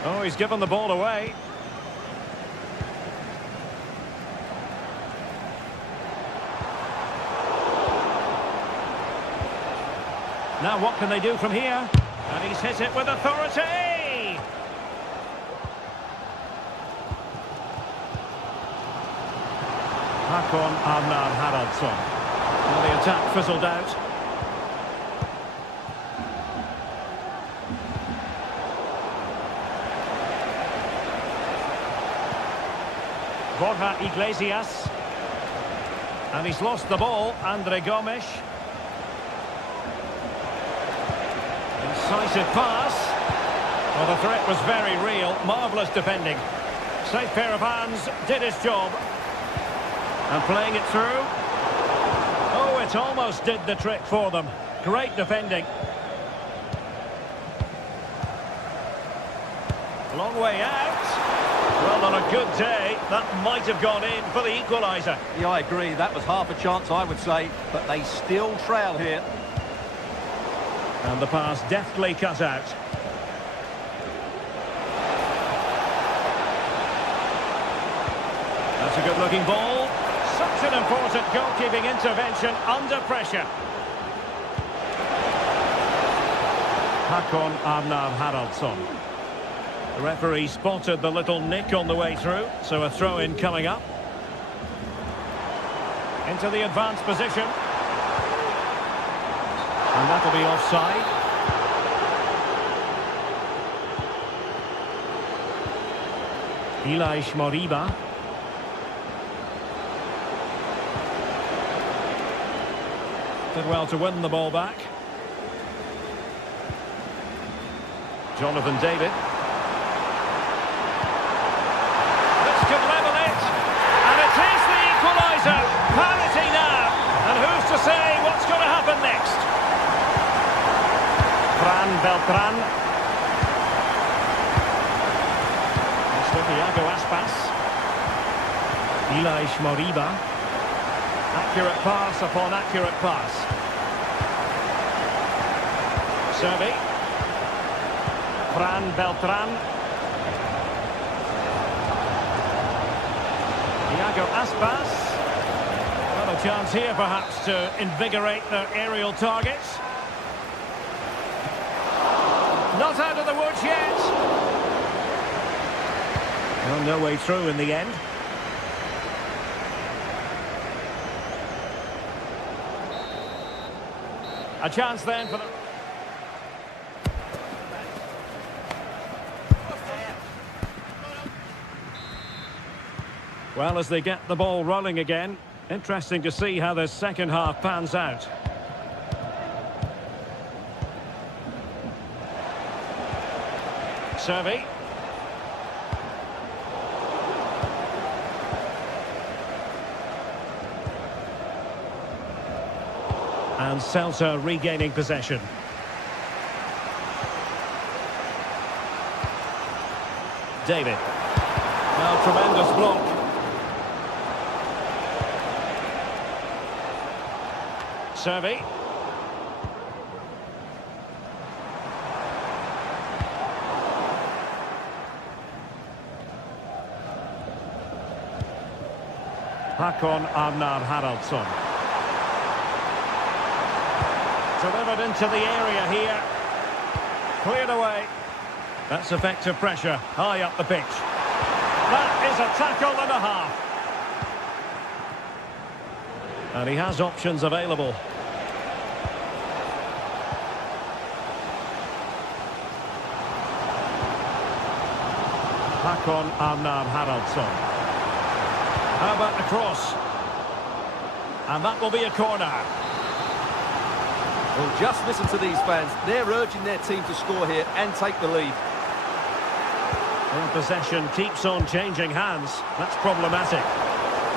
Oh, he's given the ball away. Now what can they do from here? And he's hit it with authority. Håkon Arnar Haraldsson. Well, the attack fizzled out. Borja Iglesias. And he's lost the ball, Andre Gomes. Incisive pass. Well, the threat was very real. Marvellous defending. Safe pair of hands, did his job. And playing it through. Oh, it almost did the trick for them. Great defending. Long way out. Well, on a good day, that might have gone in for the equaliser. Yeah, I agree. That was half a chance, I would say. But they still trail here. And the pass deftly cut out. That's a good-looking ball. Such an important goalkeeping intervention under pressure. Håkon Arnar Haraldsson. The referee spotted the little nick on the way through, so a throw-in coming up. Into the advanced position. And that'll be offside. Ilaix Moriba. Did well to win the ball back. Jonathan David. This could level it. And it is the equaliser. Parity now. And who's to say what's going to happen next? Fran Beltran. It's with Iago Aspas. Ilaix Moriba. Accurate pass upon accurate pass. Servi. Fran Beltran. Iago Aspas. Well, a chance here perhaps to invigorate their aerial targets. Not out of the woods yet. Well, no way through in the end. A chance then for the... Well, as they get the ball rolling again, interesting to see how the second half pans out. Servi. And Celta regaining possession. David. Well, tremendous block. Servi. Håkon Arnar Haraldsson. Delivered into the area here. Cleared away. That's effective pressure high up the pitch. That is a tackle and a half. And he has options available. Håkon Arnar Haraldsson. How about the cross? And that will be a corner. Well, just listen to these fans. They're urging their team to score here and take the lead. And possession keeps on changing hands. That's problematic.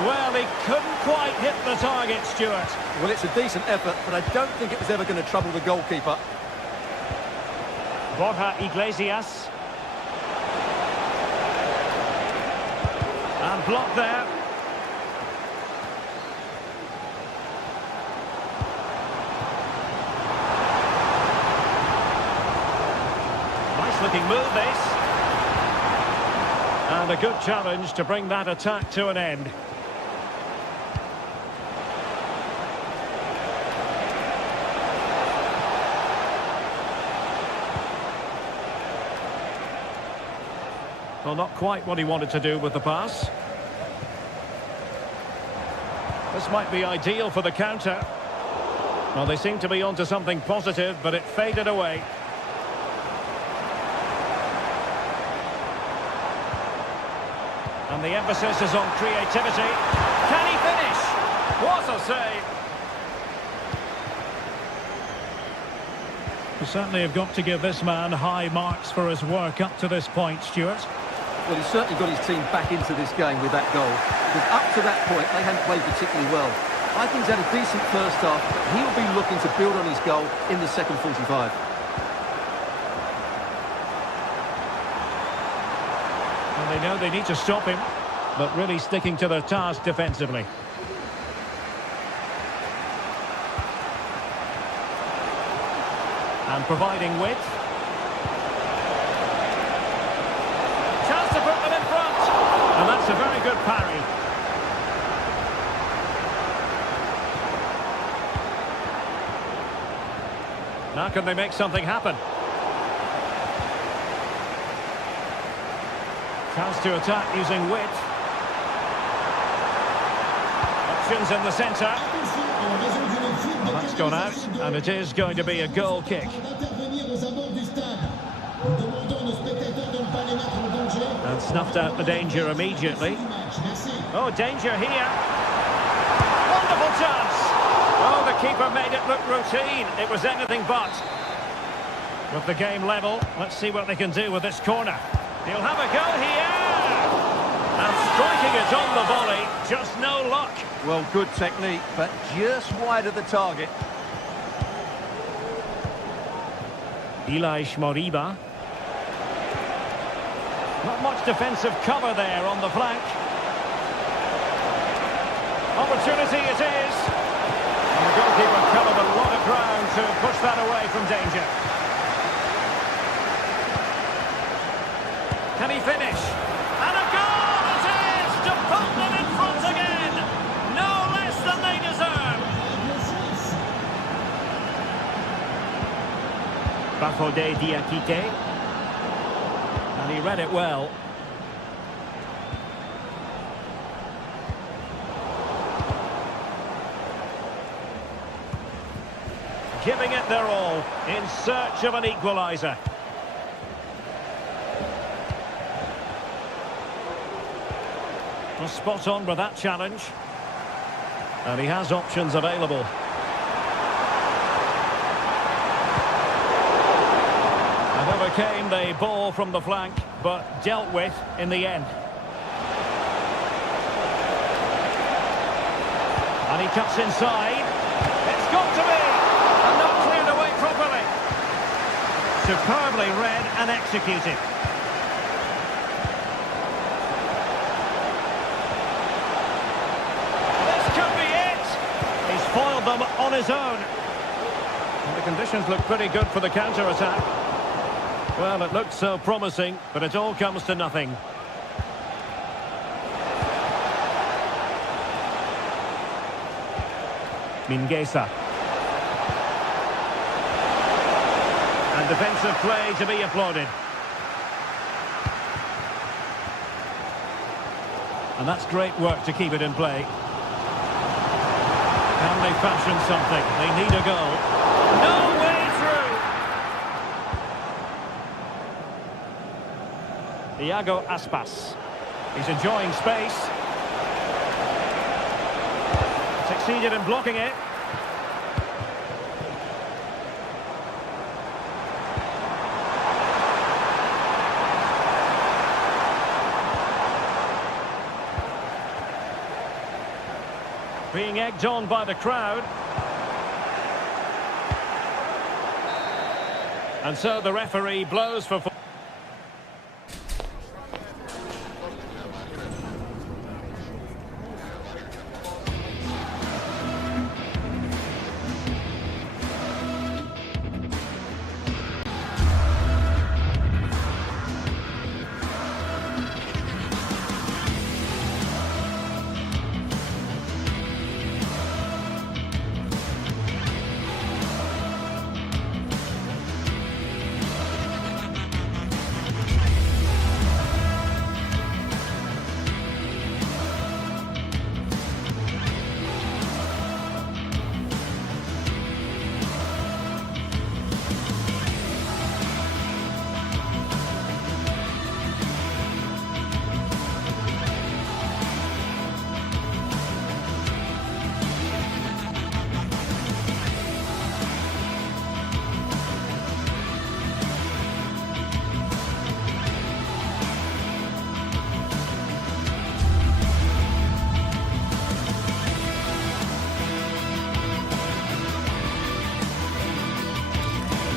Well, he couldn't quite hit the target, Stuart. Well, it's a decent effort, but I don't think it was ever going to trouble the goalkeeper. Borja Iglesias. And blocked there. Looking move this. And a good challenge to bring that attack to an end. Well, not quite what he wanted to do with the pass. This might be ideal for the counter. Well, they seem to be onto something positive, but it faded away. And the emphasis is on creativity. Can he finish? What a save! You certainly have got to give this man high marks for his work up to this point, Stuart. Well, he's certainly got his team back into this game with that goal. Because up to that point, they hadn't played particularly well. I think he's had a decent first half, but he'll be looking to build on his goal in the second 45. They know they need to stop him, but really sticking to their task defensively. And providing width. Chance to put them in front. And that's a very good parry. Now can they make something happen? Chance to attack using width. Options in the centre. Well, that's gone out, and it is going to be a goal kick. And snuffed out the danger immediately. Oh, danger here. Wonderful chance. Oh, the keeper made it look routine. It was anything but. With the game level, let's see what they can do with this corner. He'll have a go here. And striking it on the volley, just no luck. Well, good technique, but just wide of the target. Elias Moriba. Not much defensive cover there on the flank. Opportunity it is. And the goalkeeper covered a lot of ground to push that away from danger. Can he finish? And a goal it is to put them in front again. No less than they deserve. Bafode Diakite. And he read it well. Giving it their all in search of an equaliser. Well, spot on with that challenge. And he has options available. And overcame the ball from the flank, but dealt with in the end. And he cuts inside. It's got to be! And not cleared away properly. Superbly read and executed. Foiled them on his own. And the conditions look pretty good for the counter-attack. Well, it looked so promising, but it all comes to nothing. Mingueza. And defensive play to be applauded. And that's great work to keep it in play. Can they fashion something? They need a goal. No way through! Iago Aspas. He's enjoying space. Succeeded in blocking it. Being egged on by the crowd. And so the referee blows for...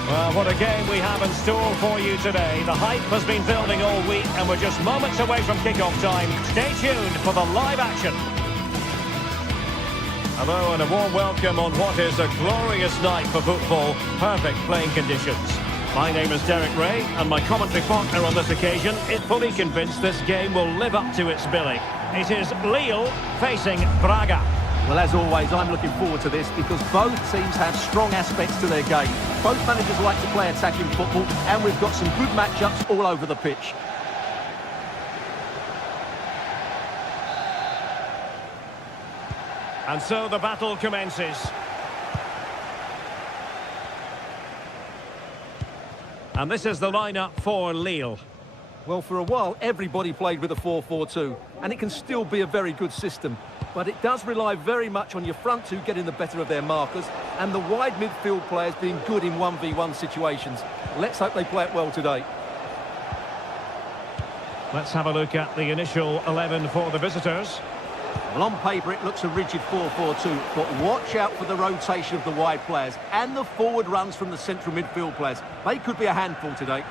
Well, what a game we have in store for you today. The hype has been building all week and we're just moments away from kick-off time. Stay tuned for the live action. Hello and a warm welcome on what is a glorious night for football. Perfect playing conditions. My name is Derek Ray and my commentary partner on this occasion is fully convinced this game will live up to its billing. It is Lille facing Braga. Well, as always, I'm looking forward to this because both teams have strong aspects to their game. Both managers like to play attacking football, and we've got some good matchups all over the pitch. And so the battle commences. And this is the lineup for Lille. Well, for a while, everybody played with a 4-4-2, and it can still be a very good system. but it does rely very much on your front two getting the better of their markers and the wide midfield players being good in 1v1 situations. Let's hope they play it well today. Let's have a look at the initial 11 for the visitors. Well, on paper, it looks a rigid 4-4-2, but watch out for the rotation of the wide players and the forward runs from the central midfield players. They could be a handful today.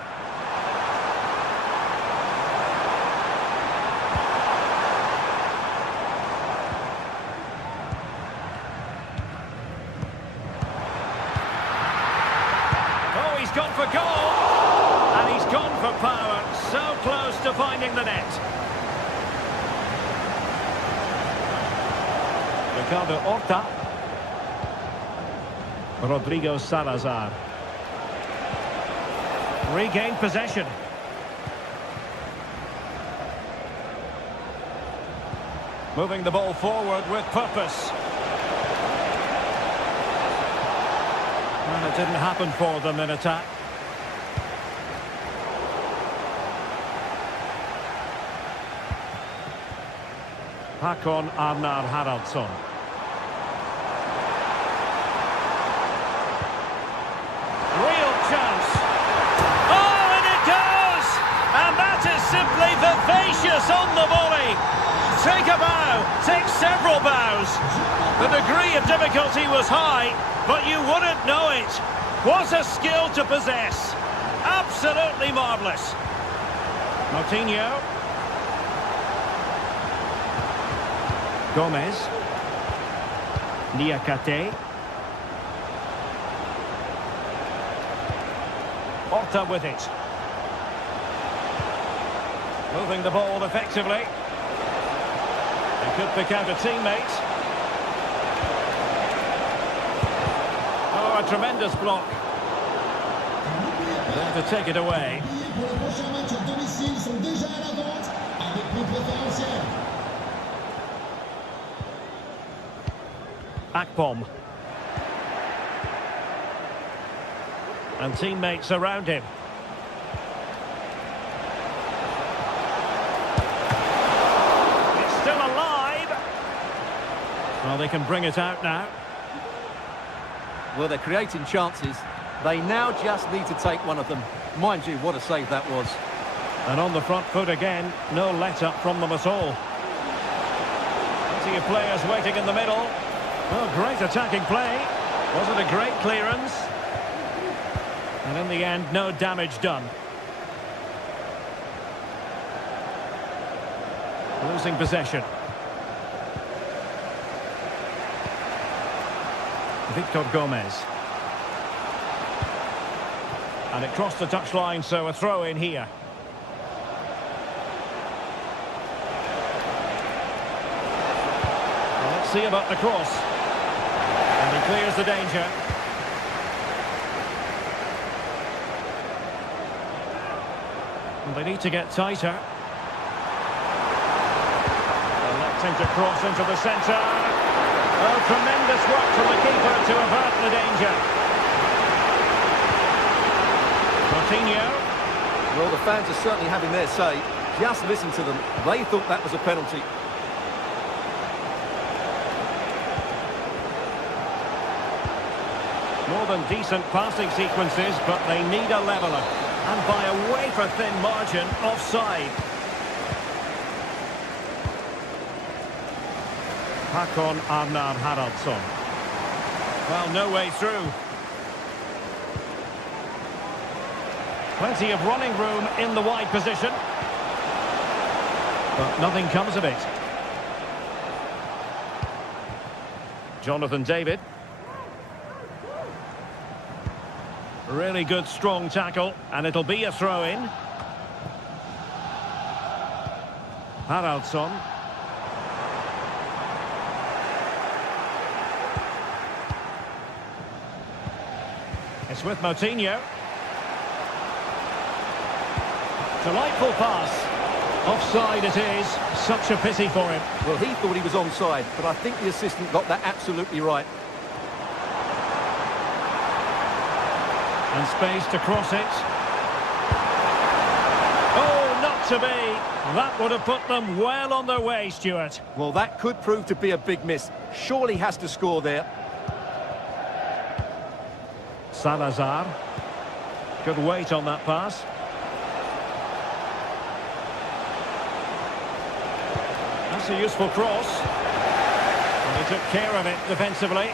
Oh, he's gone for goal! And he's gone for power. So close to finding the net. Ricardo Horta. Rodrigo Salazar. Regained possession. Moving the ball forward with purpose. And it didn't happen for them in attack. Håkon Arnar Haraldsson. Real chance. Oh, and it goes! And that is simply vivacious on the volley. Take a bow, take several bows. The degree of difficulty was high, but you wouldn't know it. What a skill to possess. Absolutely marvellous. Moutinho. Gomez. Niakate. Horta with it. Moving the ball effectively. He could pick out a teammate. Oh, a tremendous block. There to take it away. Akpom. And teammates around him. It's still alive. Well, they can bring it out now. Well, they're creating chances. They now just need to take one of them. Mind you, what a save that was. And on the front foot again, no let-up from them at all. Plenty of players waiting in the middle. Oh, great attacking play. Was it a great clearance? And in the end, no damage done. Losing possession. Victor Gomez. And it crossed the touchline, so a throw in here. Well, let's see about the cross. And he clears the danger. Well, they need to get tighter. Electing to cross into the centre. Oh, tremendous work from the keeper to avert the danger. Moutinho. Well, the fans are certainly having their say. Just listen to them. They thought that was a penalty. More than decent passing sequences, but they need a leveller. And by a wafer-thin margin, offside. Håkon Arnar Haraldsson. Well, no way through. Plenty of running room in the wide position. But nothing comes of it. Jonathan David. Really good, strong tackle, and it'll be a throw-in. Haraldsson. It's with Moutinho. Delightful pass. Offside it is. Such a pity for him. Well, he thought he was onside, but I think the assistant got that absolutely right. And space to cross it. Oh, not Not to be. That would have put them well on their way, Stuart. Well, that could prove to be a big miss. Surely has to score there. Salazar. Good weight on that pass. That's a useful cross. And he took care of it defensively.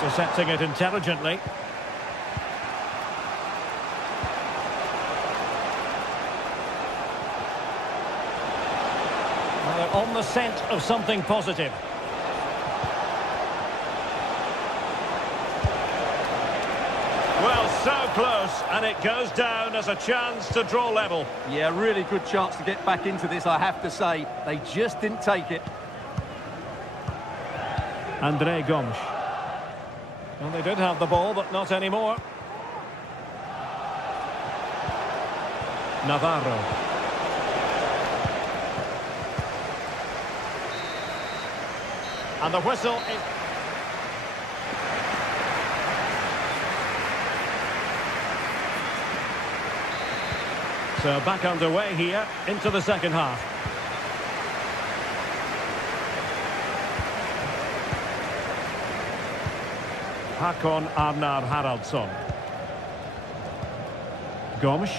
Intercepting it intelligently. Well, they're on the scent of something positive. Well, so close, and it goes down as a chance to draw level. Yeah, really good chance to get back into this, I have to say. They just didn't take it. André Gomes. Well, they did have the ball, but not anymore. Navarro. And the whistle is... So back underway here into the second half. Hakon Arnar Haraldsson. Gomes.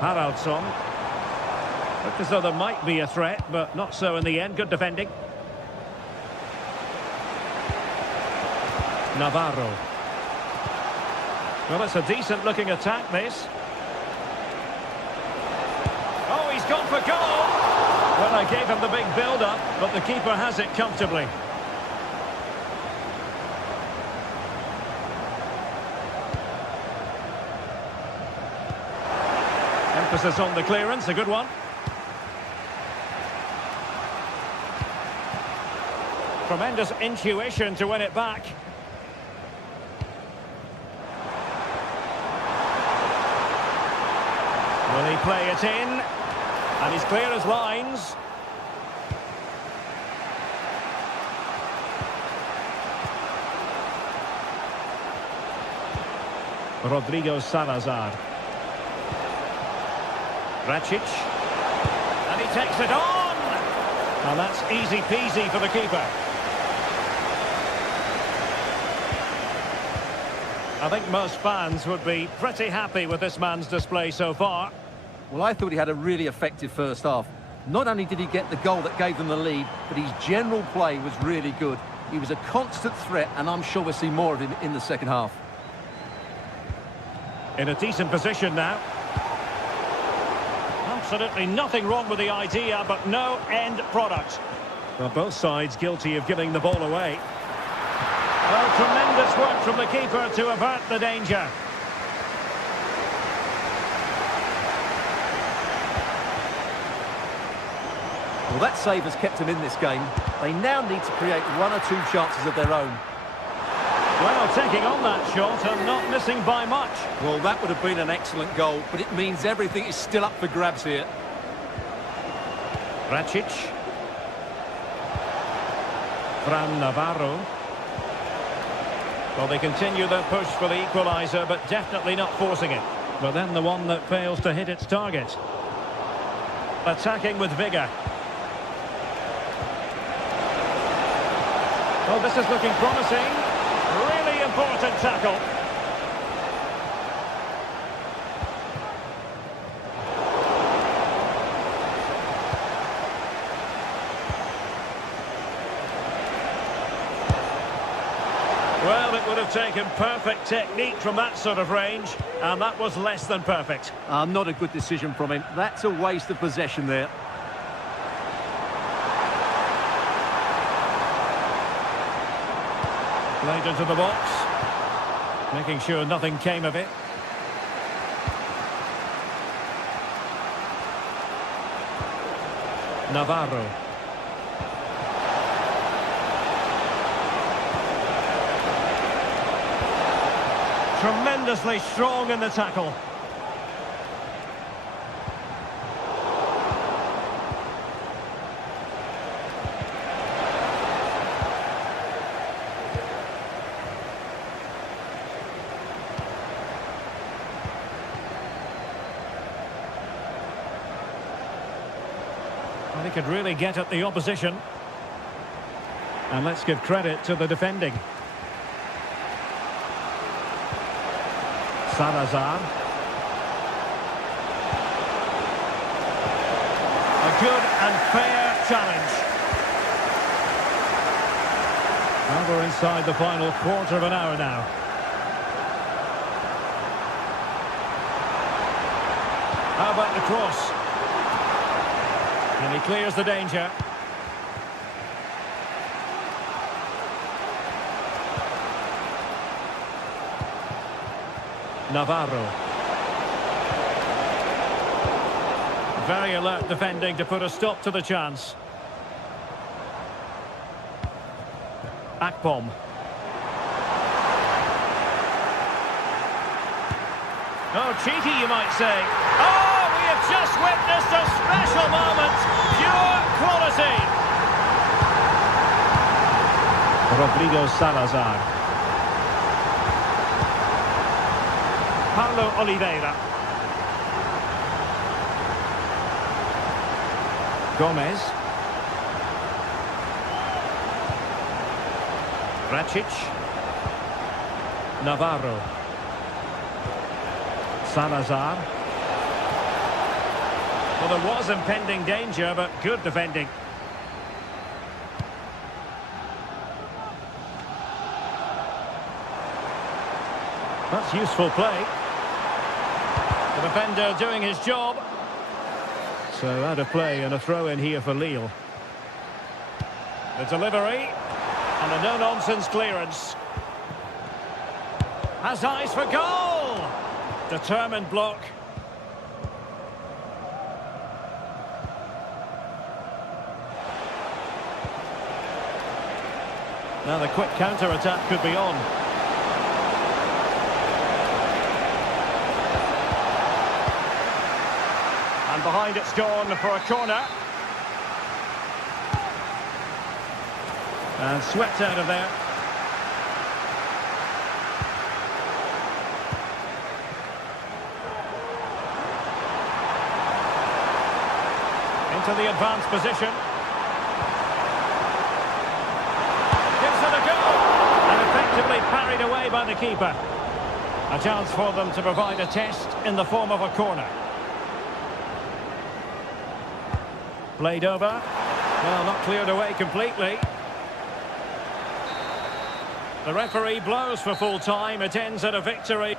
Haraldsson. Looked as though there might be a threat, but not so in the end. Good defending. Navarro. Well, it's a decent-looking attack, this. Oh, he's gone for goal! Well, I gave him the big build-up, but the keeper has it comfortably. Emphasis on the clearance, a good one. Tremendous intuition to win it back. Will he play it in? And he's clear as lines. Rodrigo Salazar. Racic. And he takes it on! And that's easy peasy for the keeper. I think most fans would be pretty happy with this man's display so far. Well, I thought he had a really effective first half. Not only did he get the goal that gave them the lead, but his general play was really good. He was a constant threat, and I'm sure we'll see more of him in the second half. In a decent position now. Absolutely nothing wrong with the idea, but no end product. Well, both sides guilty of giving the ball away. Well, tremendous work from the keeper to avert the danger. Well, that save has kept them in this game. They now need to create one or two chances of their own. Well, taking on that shot and not missing by much. Well, that would have been an excellent goal, but it means everything is still up for grabs here. Racic. Fran Navarro. Well, they continue their push for the equaliser, but definitely not forcing it. But then the one that fails to hit its target. Attacking with vigour. Oh, this is looking promising. Really important tackle. Well, it would have taken perfect technique from that sort of range, and that was less than perfect. Not a good decision from him. That's a waste of possession there. Played into the box, making sure nothing came of it. Navarro. Tremendously strong in the tackle. Well, he could really get at the opposition. And let's give credit to the defending. Salazar. A good and fair challenge. Well, we're inside the final quarter of an hour now. How about the cross? And he clears the danger. Navarro. Very alert defending to put a stop to the chance. Akpom. Oh, cheeky, you might say. Oh, we have just witnessed a special moment. Pure quality. Rodrigo Salazar. Paulo Oliveira. Gomez. Racic. Navarro. Salazar. Well, there was impending danger, but good defending. That's useful play. The defender doing his job. So out of play and a throw in here for Lille. The delivery and a no-nonsense clearance. Has eyes for goal. Determined block. Now the quick counter-attack could be on. And behind it's gone for a corner. And swept out of there. Into the advanced position. Gives it a go. And effectively parried away by the keeper. A chance for them to provide a test in the form of a corner. Played over. Well, not cleared away completely. The referee blows for full time. It ends at a victory.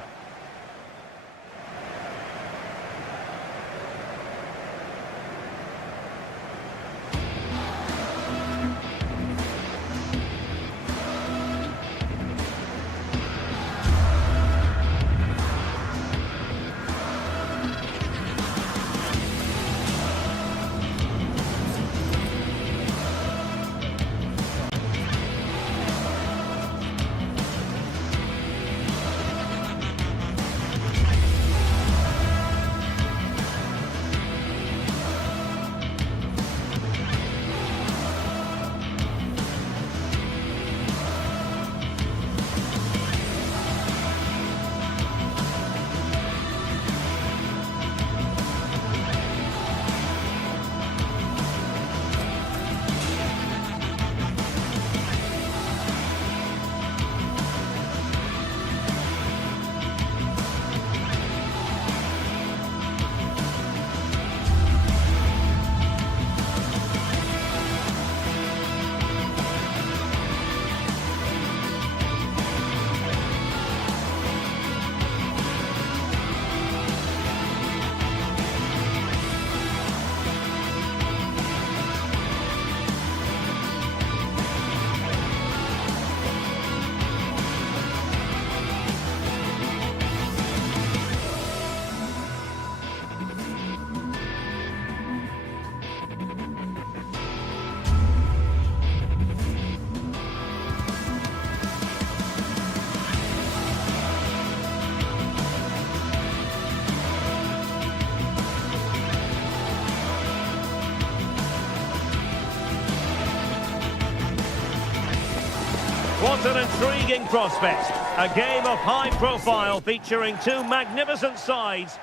What an intriguing prospect. A game of high profile featuring two magnificent sides.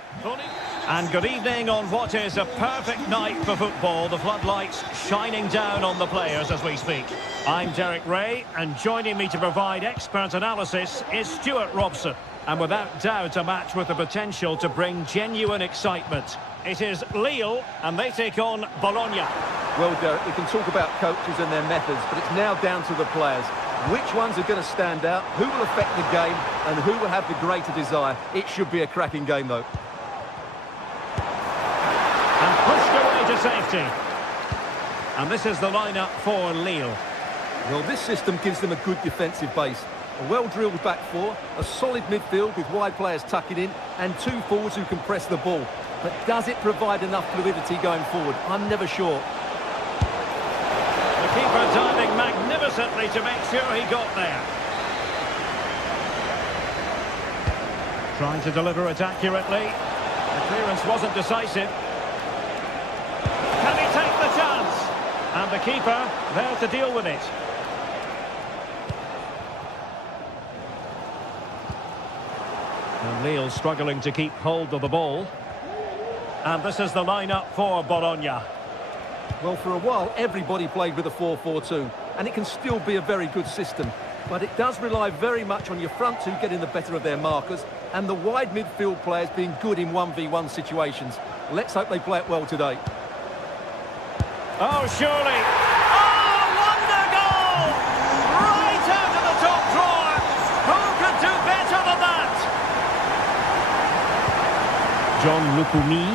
And good evening on what is a perfect night for football. The floodlights shining down on the players as we speak. I'm Derek Ray, and joining me to provide expert analysis is Stuart Robson. And without doubt, a match with the potential to bring genuine excitement. It is Lille, and they take on Bologna. Well, Derek, we can talk about coaches and their methods, but it's now down to the players. Which ones are going to stand out, who will affect the game, and who will have the greater desire? It should be a cracking game, though. And pushed away to safety. And this is the lineup for Lille. Well, this system gives them a good defensive base. A well-drilled back four, a solid midfield with wide players tucking in, and two forwards who can press the ball. But does it provide enough fluidity going forward? I'm never sure. The keeper diving magnificently to make sure he got there. Trying to deliver it accurately. The clearance wasn't decisive. Can he take the chance? And the keeper there to deal with it. And Lille struggling to keep hold of the ball. And this is the lineup for Bologna. Well, for a while, everybody played with a 4-4-2, and it can still be a very good system. But it does rely very much on your front two getting the better of their markers, and the wide midfield players being good in 1v1 situations. Let's hope they play it well today. Oh, surely. Oh, wonder goal! Right out of the top drawer. Who could do better than that? John Lukumi.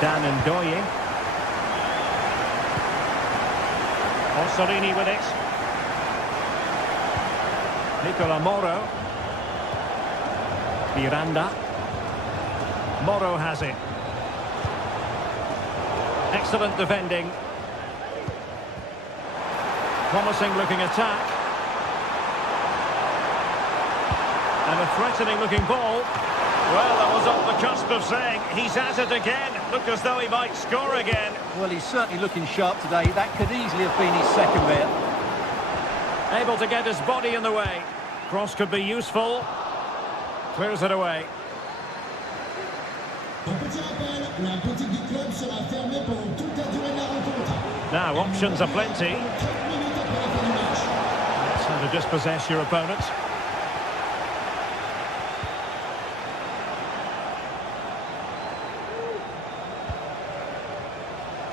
Dan Ndoye. Orsolini with it. Nicola Moro. Miranda. Moro has it. Excellent defending. Promising looking attack. And a threatening looking ball. Well, that was on the cusp of saying he's at it again. Looked as though he might score again. Well, he's certainly looking sharp today. That could easily have been his second there. Able to get his body in the way. Cross could be useful. Clears it away. Now, options are plenty. That's how to dispossess your opponent.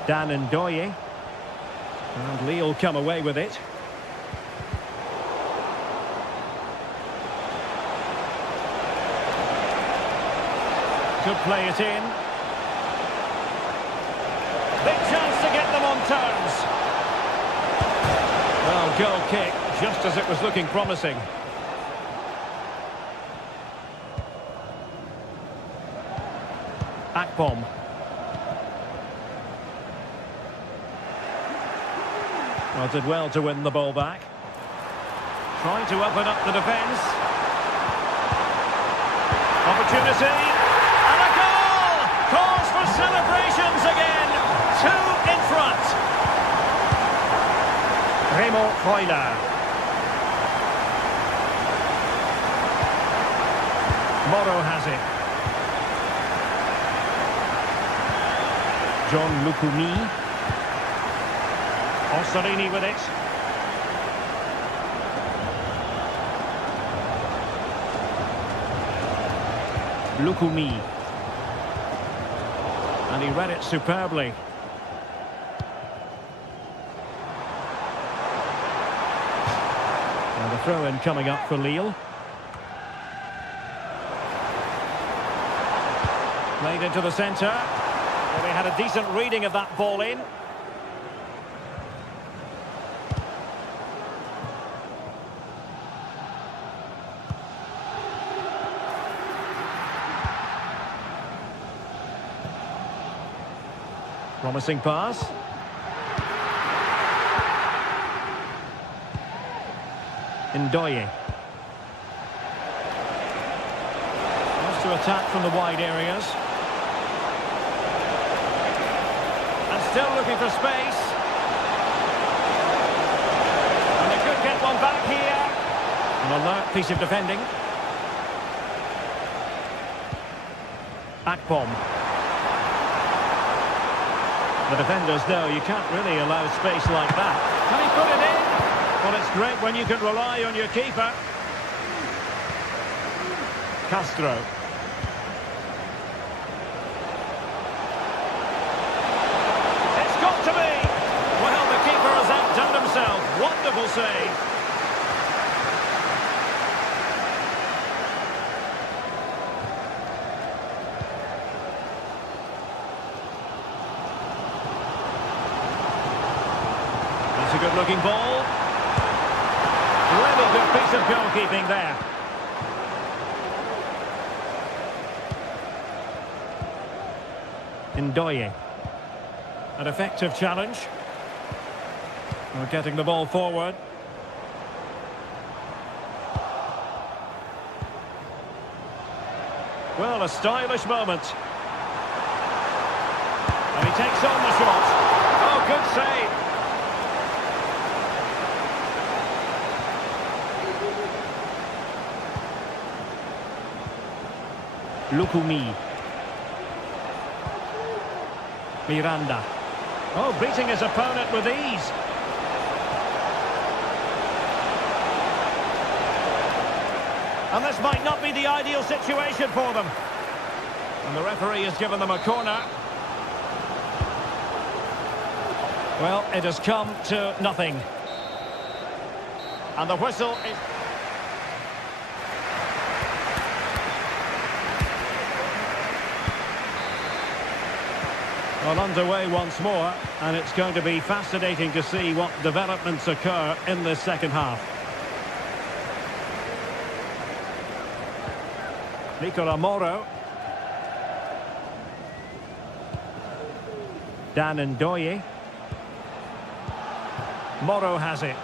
Dan Ndoye. And Lille come away with it. Could play it in. Big chance to get them on terms. Well, goal kick, just as it was looking promising. Akpom. Well, did well to win the ball back. Trying to open up the defence. Opportunity. And a goal! Calls for celebrations again. Two in front. Remo Freuler. Moro has it. John Lukumi. Orsolini with it. Lukumi. And he read it superbly. And the throw-in coming up for Lille. Played into the centre. Well, they had a decent reading of that ball in. Promising pass. Ndoye. Wants to attack from the wide areas. And still looking for space. And they could get one back here. An alert piece of defending. Akpom. The defenders know you can't really allow space like that. Can he put it in? Well, it's great when you can rely on your keeper. Castro. It's got to be! Well, the keeper has outdone himself. Wonderful save. That's a good-looking ball. Really good piece of goalkeeping there. Ndoye. An effective challenge. We're getting the ball forward. Well, a stylish moment. And he takes on the shot. Oh, good save. Lukumi. Miranda. Oh, beating his opponent with ease. And this might not be the ideal situation for them. And the referee has given them a corner. Well, it has come to nothing. And the whistle is... Well, underway once more, and it's going to be fascinating to see what developments occur in this second half. Nicola Moro. Dan Ndoye. Moro has it.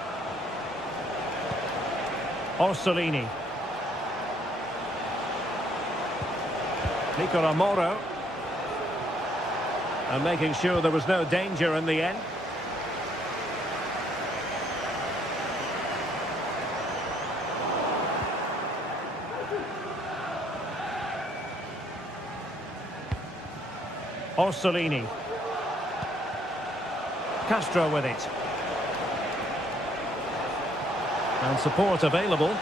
Orsolini. Nicola Moro. And making sure there was no danger in the end. Orsolini. Castro with it. And support available.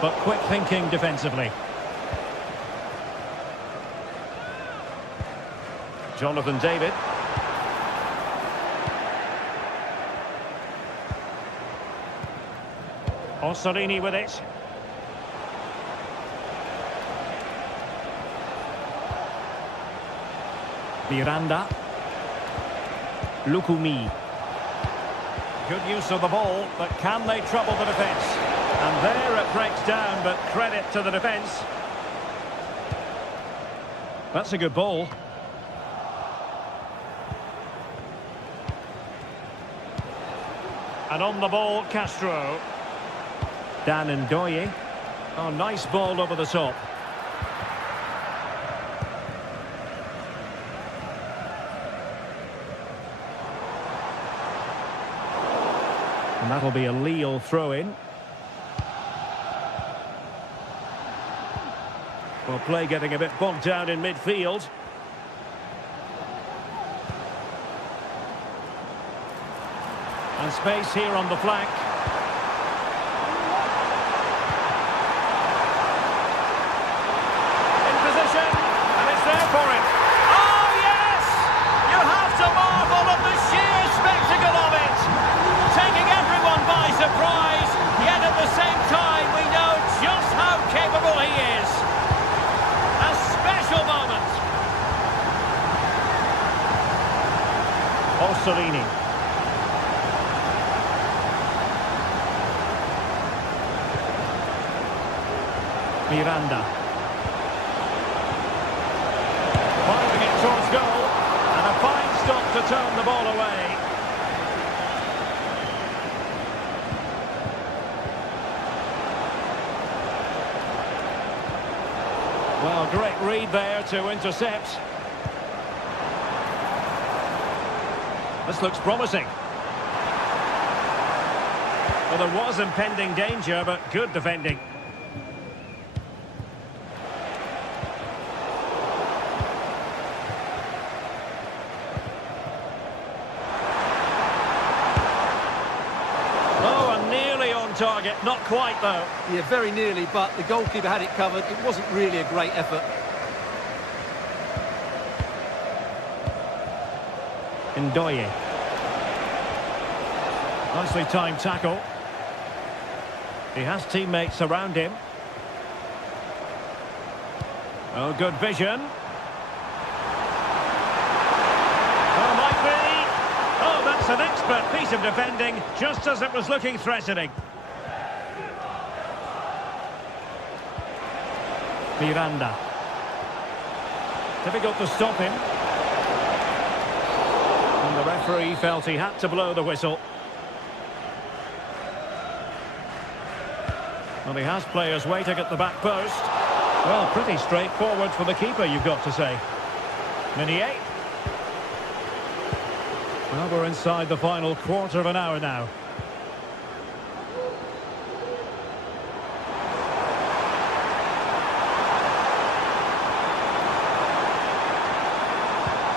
But quick thinking defensively. Jonathan David. Orsolini with it. Miranda. Lukumi. Good use of the ball, but can they trouble the defence? And there it breaks down, but credit to the defence. That's a good ball. And on the ball, Castro. Dan Ndoye. Oh, nice ball over the top. And that'll be a Lille throw-in. Well, play getting a bit bogged down in midfield. And space here on the flank. In position, and it's there for him. Oh, yes! You have to marvel at the sheer spectacle of it. Taking everyone by surprise, yet at the same time we know just how capable he is. A special moment. Orsolini. Miranda. Firing it towards goal. And a fine stop to turn the ball away. Well, great read there to intercept. This looks promising. Well, there was impending danger, but good defending. on target, not quite though. Yeah, very nearly, but the goalkeeper had it covered. It wasn't really a great effort. Ndoye. Nicely timed tackle. He has teammates around him. Oh, good vision. Oh, might be. Oh, that's an expert piece of defending, just as it was looking threatening. Miranda. Difficult to stop him. And the referee felt he had to blow the whistle. Well, he has players waiting at the back post. Well, pretty straightforward for the keeper, you've got to say. Meunier. Well, we're inside the final quarter of an hour now.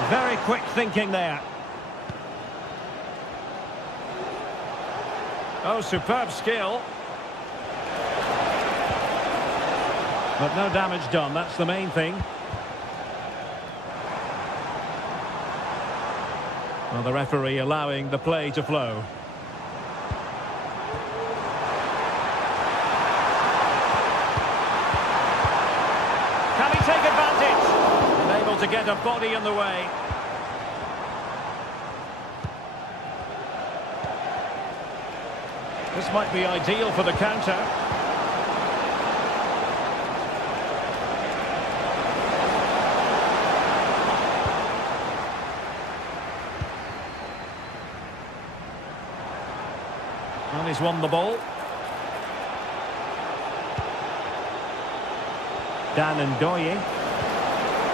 Very quick thinking there. Oh, superb skill. But no damage done, that's the main thing. Well, the referee allowing the play to flow. Can he take advantage? Unable to get a body in the way. This might be ideal for the counter. And he's won the ball. Ndoye.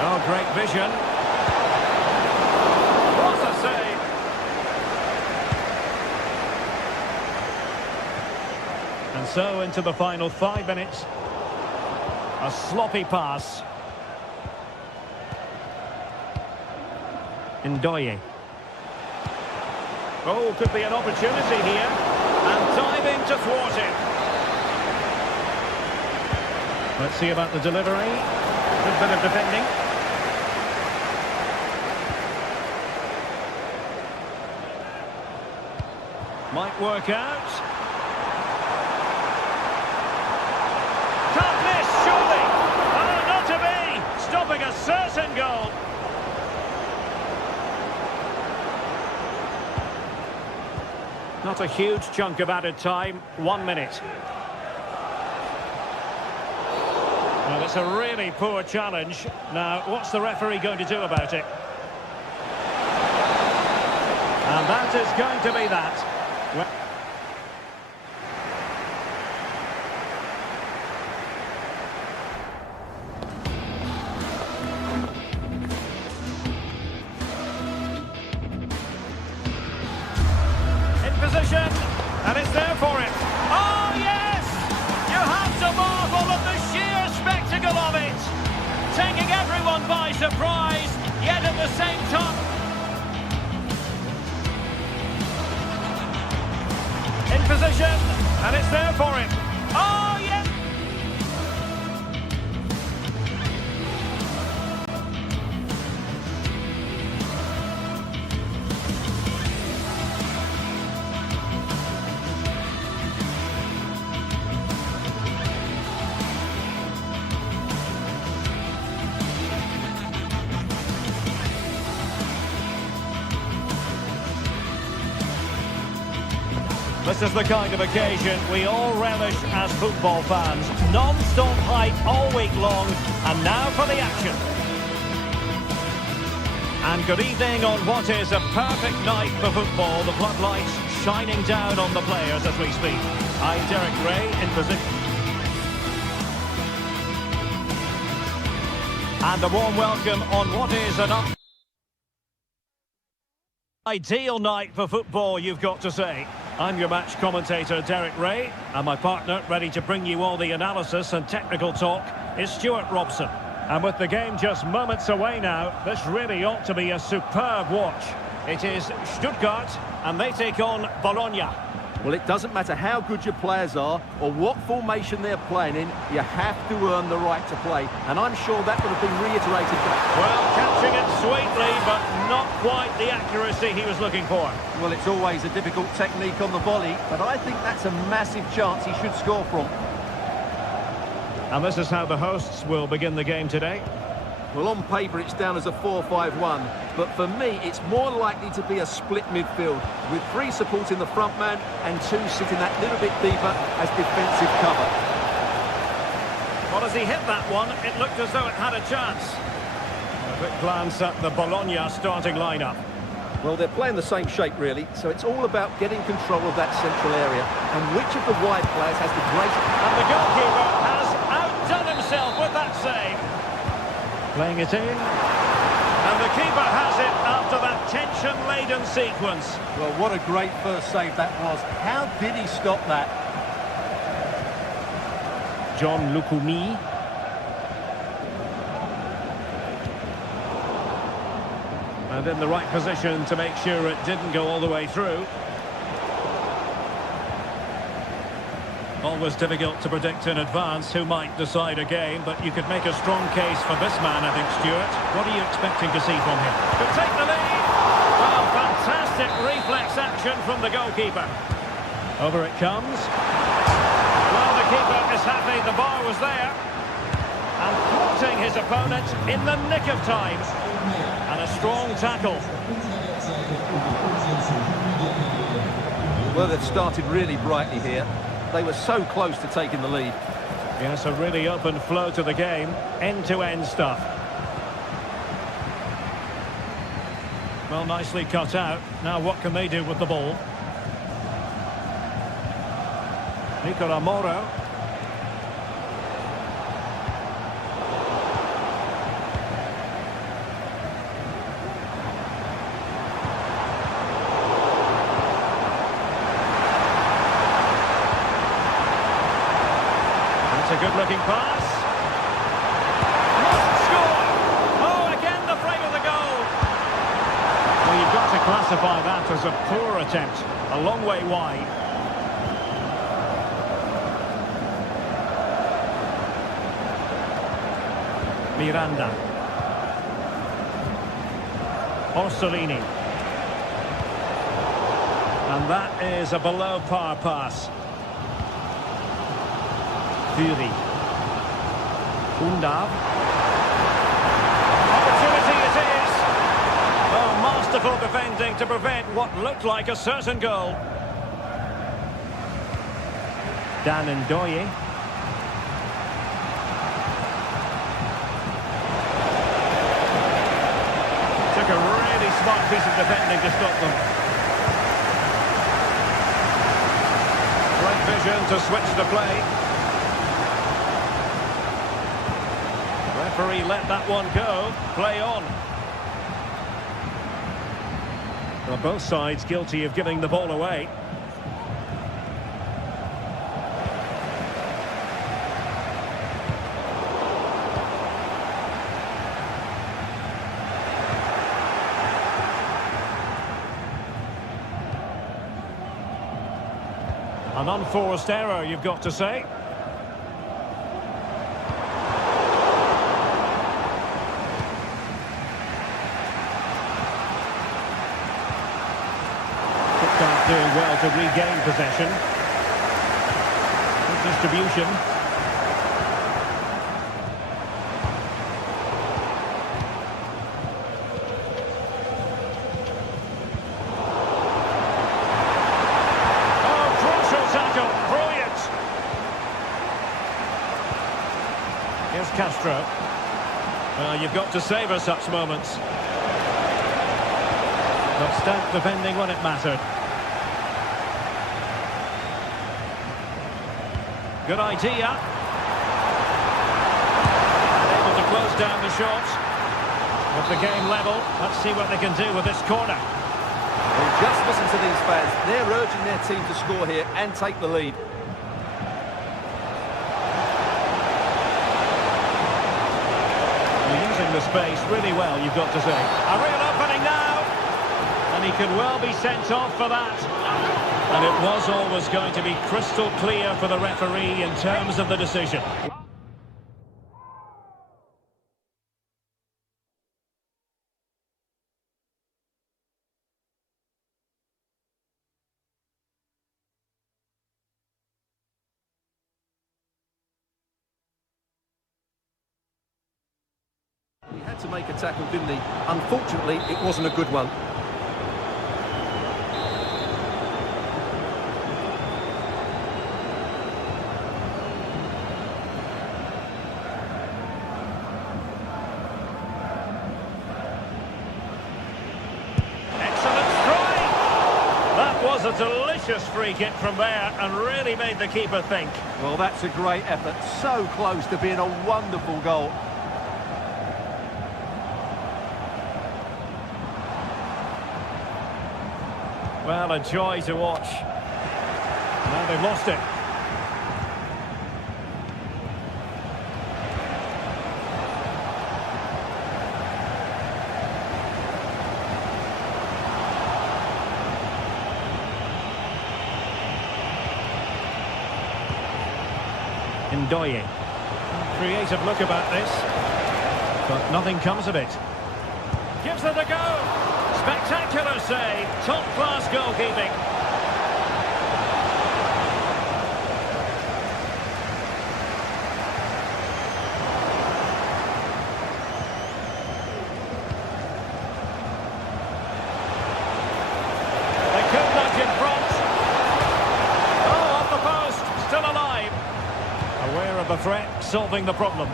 Oh, great vision. What a save! And so into the final 5 minutes. A sloppy pass. Ndoye. Oh, could be an opportunity here. And diving to thwart it. Let's see about the delivery. Good bit of defending. Might work out. Can't miss, surely. Oh, not to be. Stopping a certain goal. Not a huge chunk of added time, 1 minute. Well, it's a really poor challenge. Now, what's the referee going to do about it? And that is going to be that. Position, and it's there for it. Oh, yes! You have to marvel at the sheer spectacle of it. Taking everyone by surprise, yet at the same time. In position, and it's there for it. Oh, yes! This is the kind of occasion we all relish as football fans. Non-stop hype all week long, and now for the action. And good evening on what is a perfect night for football. The floodlights shining down on the players as we speak. I'm Derek Ray in position. And a warm welcome on what is an ideal night for football, you've got to say. I'm your match commentator, Derek Ray, and my partner, ready to bring you all the analysis and technical talk, is Stuart Robson. And with the game just moments away now, this really ought to be a superb watch. It is Stuttgart, and they take on Bologna. Well, it doesn't matter how good your players are or what formation they're playing in, you have to earn the right to play. And I'm sure that would have been reiterated. Well, catching it sweetly, but not quite the accuracy he was looking for. Well, it's always a difficult technique on the volley, but I think that's a massive chance he should score from. And this is how the hosts will begin the game today. Well, on paper, it's down as a 4-5-1, but for me, it's more likely to be a split midfield, with 3 supporting the front man and 2 sitting that little bit deeper as defensive cover. Well, as he hit that one, it looked as though it had a chance. A quick glance at the Bologna starting lineup. Well, they're playing the same shape, really, so it's all about getting control of that central area, and which of the wide players has the greatest... And the goalkeeper has outdone himself with that save. Playing it in. And the keeper has it after that tension-laden sequence. Well, what a great first save that was. How did he stop that? John Lukumi. And in the right position to make sure it didn't go all the way through. Always difficult to predict in advance who might decide a game, but you could make a strong case for this man, I think, Stuart. What are you expecting to see from him? To take the lead! Well, fantastic reflex action from the goalkeeper. Over it comes. Well, the keeper is happy the bar was there. And thwarting his opponent in the nick of time. And a strong tackle. Well, they've started really brightly here. They were so close to taking the lead. Yes, a really open flow to the game. End-to-end stuff. Well, nicely cut out. Now what can they do with the ball? Nicola Moro. A good-looking pass. Must score! Oh, again the frame of the goal. Well, you've got to classify that as a poor attempt. A long way wide. Miranda. Orsolini. And that is a below-par pass. Fury. Undav. Opportunity it is. Oh, masterful defending to prevent what looked like a certain goal. Dan Ndoye. Took a really smart piece of defending to stop them. Great vision to switch the play. Referee let that one go. Play on. Well, both sides guilty of giving the ball away. An unforced error, you've got to say. Doing well to regain possession. Good distribution. Oh, crucial tackle. Brilliant. Here's Castro. You've got to savour such moments. But stout defending when it mattered. Good idea. Able to close down the shot. With the game level, let's see what they can do with this corner. Well, just listen to these fans. They're urging their team to score here and take the lead. They're using the space really well, you've got to say. A real opening now. And he could well be sent off for that. And it was always going to be crystal clear for the referee in terms of the decision. He had to make a tackle, didn't he? Unfortunately, it wasn't a good one. Excellent strike! That was a delicious free kick from there and really made the keeper think. Well, that's a great effort. So close to being a wonderful goal. Well, a joy to watch. Now they've lost it. Ndoye. Creative look about this, but nothing comes of it. Gives it a go. Spectacular save, top-class goalkeeping. They could nudge in front. Oh, off the post, still alive. Aware of the threat, solving the problem.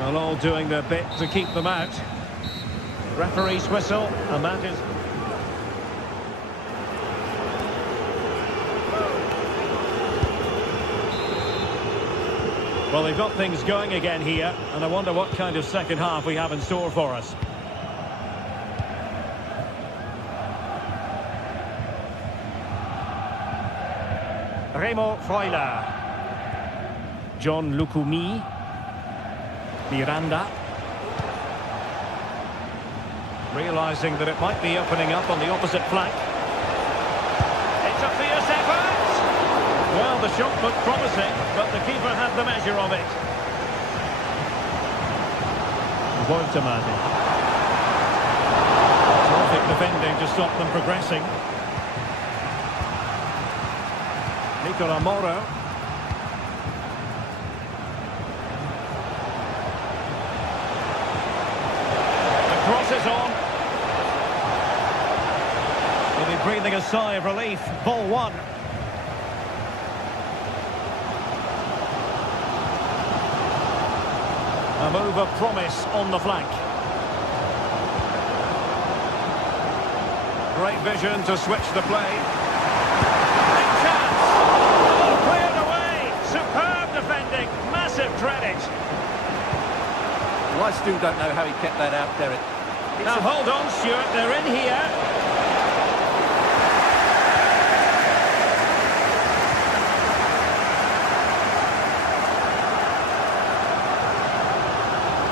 Well, all doing their bit to keep them out. Referee's whistle, and that is... Well, they've got things going again here, and I wonder what kind of second half we have in store for us. Remo Freuler. John Lukumi. Miranda. Realising that it might be opening up on the opposite flank. It's a fierce effort! Well, the shot looked promising, but the keeper had the measure of it. Voitamadi. Terrific defending to stop them progressing. Nicola Moro. Crosses on. He'll be breathing a sigh of relief. Ball one. A move of promise on the flank. Great vision to switch the play. Big chance. Oh, cleared away. Superb defending. Massive credit. Well, I still don't know how he kept that out, Derek. Now hold on, Stuart, they're in here.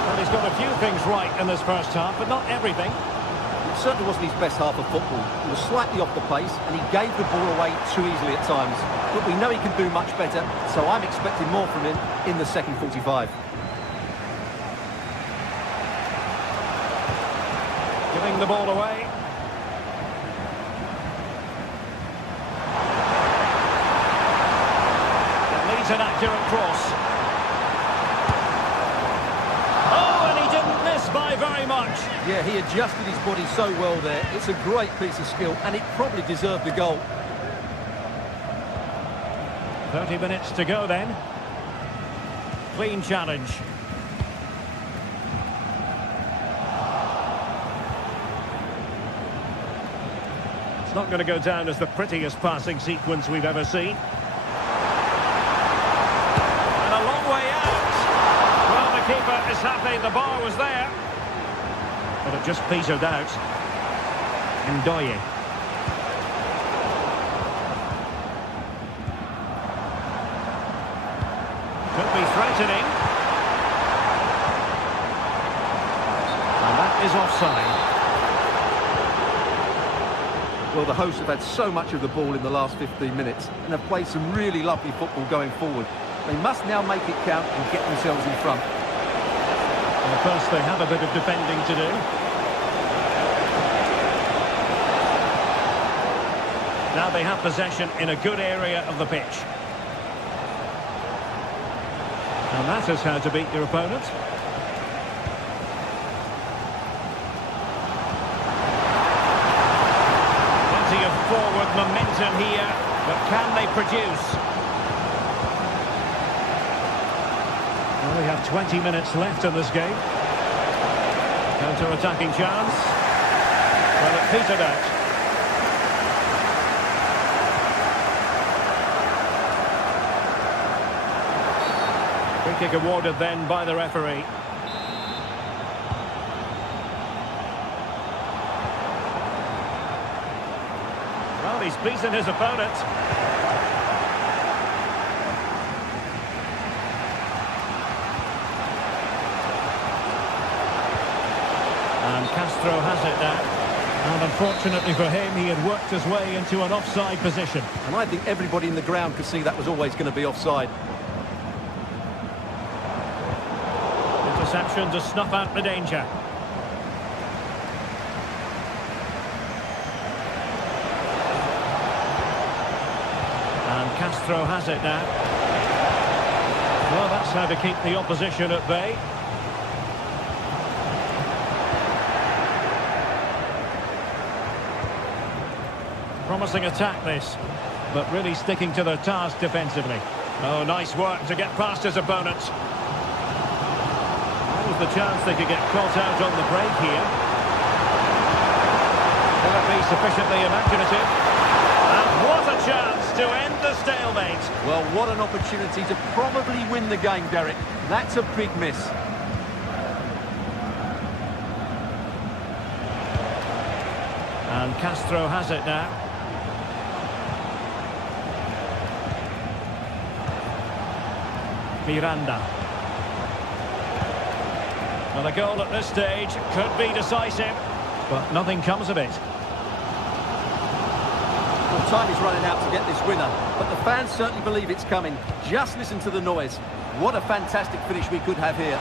Well, he's got a few things right in this first half, but not everything. It certainly wasn't his best half of football. He was slightly off the pace, and he gave the ball away too easily at times. But we know he can do much better, so I'm expecting more from him in the second 45. Giving the ball away. It leads an accurate cross. Oh, and he didn't miss by very much. Yeah, he adjusted his body so well there. It's a great piece of skill, and it probably deserved the goal. 30 minutes to go then. Clean challenge. It's not going to go down as the prettiest passing sequence we've ever seen. And a long way out. Well, the keeper is happy the bar was there. But it just petered out. Ndoye. Could be threatening. And that is offside. Well, the hosts have had so much of the ball in the last 15 minutes and have played some really lovely football going forward. They must now make it count and get themselves in front. Well, first they have a bit of defending to do. Now they have possession in a good area of the pitch. And that is how to beat your opponent. Plenty of forward momentum here, but can they produce? Well, we have 20 minutes left in this game. Counter-attacking chance. Well, it petered out. Free kick awarded then by the referee. Well, he's beaten his opponent. And Castro has it now. And unfortunately for him, he had worked his way into an offside position. And I think everybody in the ground could see that was always going to be offside. Interception to snuff out the danger. And Castro has it now. Well, that's how to keep the opposition at bay. Promising attack this, but really sticking to their task defensively. Oh, nice work to get past his opponent. That was the chance they could get caught out on the break here. Will it be sufficiently imaginative? And what a chance to end the stalemate. Well, what an opportunity to probably win the game, Derek. That's a big miss. And Castro has it now. Miranda. Well, a goal at this stage could be decisive, but nothing comes of it. Well, time is running out to get this winner, but the fans certainly believe it's coming. Just listen to the noise. What a fantastic finish we could have here.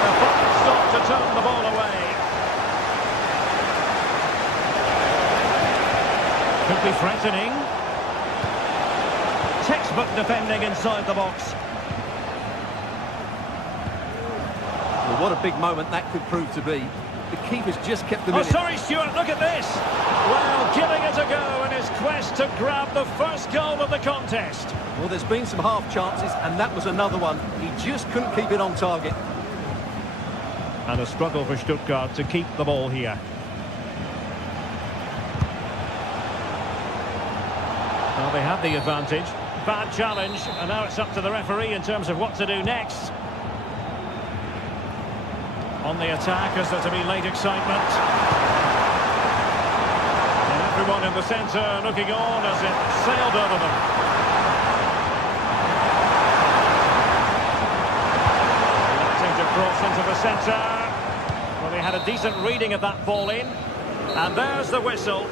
A perfect stop to turn the ball away. Could be threatening. Textbook defending inside the box. Well, what a big moment that could prove to be. The keeper's just kept them in. Oh, sorry, Stuart, look at this. Well, giving it a go in his quest to grab the first goal of the contest. Well, there's been some half chances, and that was another one. He just couldn't keep it on target. And a struggle for Stuttgart to keep the ball here. Well, they have the advantage. Bad challenge, and now it's up to the referee in terms of what to do next. On the attack, is there to be late excitement? And everyone in the centre looking on as it sailed over them. Electing to cross into the centre. Well, they had a decent reading of that ball in. And there's the whistle.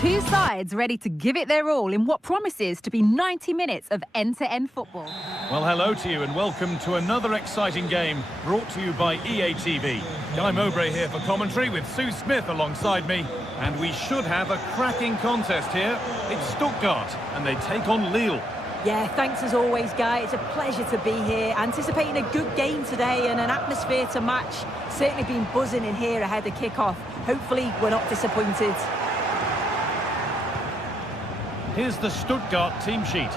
Two sides ready to give it their all in what promises to be 90 minutes of end-to-end football. Well, hello to you and welcome to another exciting game brought to you by EA TV. Guy Mowbray here for commentary with Sue Smith alongside me. And we should have a cracking contest here. It's Stuttgart, and they take on Lille. Yeah, thanks as always, Guy. It's a pleasure to be here. Anticipating a good game today and an atmosphere to match. Certainly been buzzing in here ahead of kick-off. Hopefully, we're not disappointed. Here's the Stuttgart team sheet.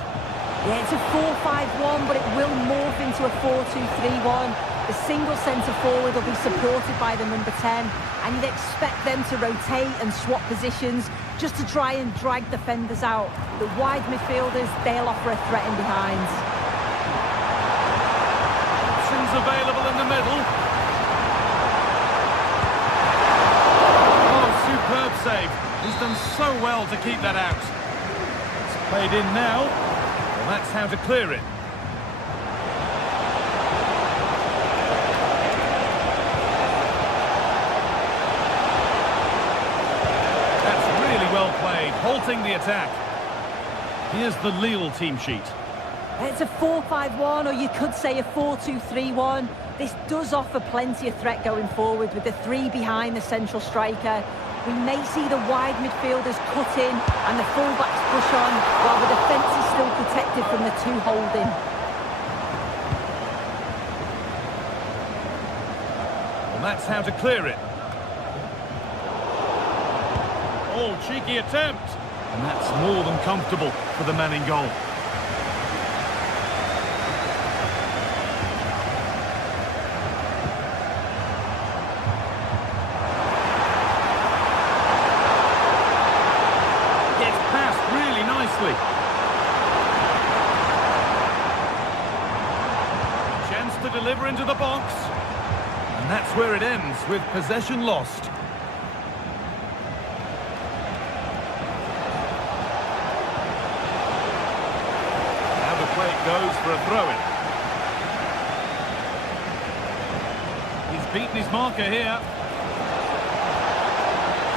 Yeah, it's a 4-5-1, but it will morph into a 4-2-3-1. The single centre-forward will be supported by the number 10, and you'd expect them to rotate and swap positions just to try and drag defenders out. The wide midfielders, they'll offer a threat in behind. Options available in the middle. Oh, superb save. He's done so well to keep that out. It's played in now. Well, that's how to clear it. Well played, halting the attack. Here's the Lille team sheet. It's a 4-5-1, or you could say a 4-2-3-1. This does offer plenty of threat going forward with the three behind the central striker. We may see the wide midfielders cut in and the fullbacks push on, while the defence is still protected from the two holding. Well, that's how to clear it. Oh, cheeky attempt. And that's more than comfortable for the man in goal. Gets past really nicely. Chance to deliver into the box. And that's where it ends, with possession lost. Goes for a throw-in. He's beaten his marker here.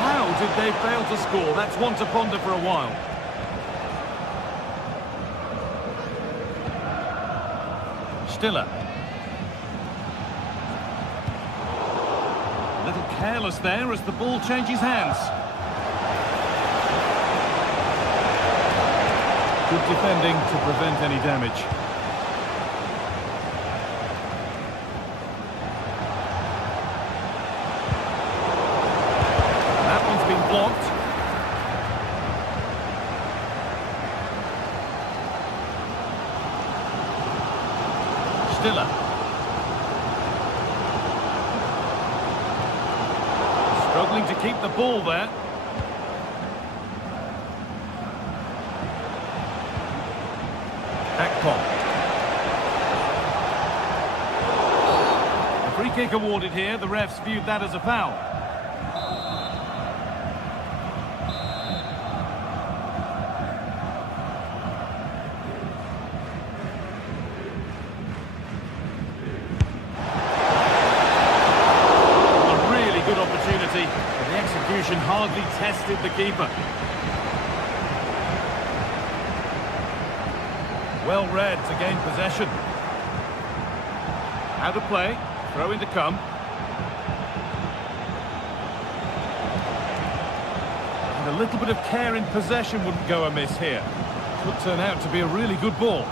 How did they fail to score? That's one to ponder for a while. Stiller. A little careless there as the ball changes hands. Good defending to prevent any damage. That one's been blocked. Stiller. Struggling to keep the ball there. A free kick awarded here. The refs viewed that as a foul. A really good opportunity, but the execution hardly tested the keeper. Well read to gain possession. Out of play, throw in to come. And a little bit of care in possession wouldn't go amiss here. Could turn out to be a really good ball.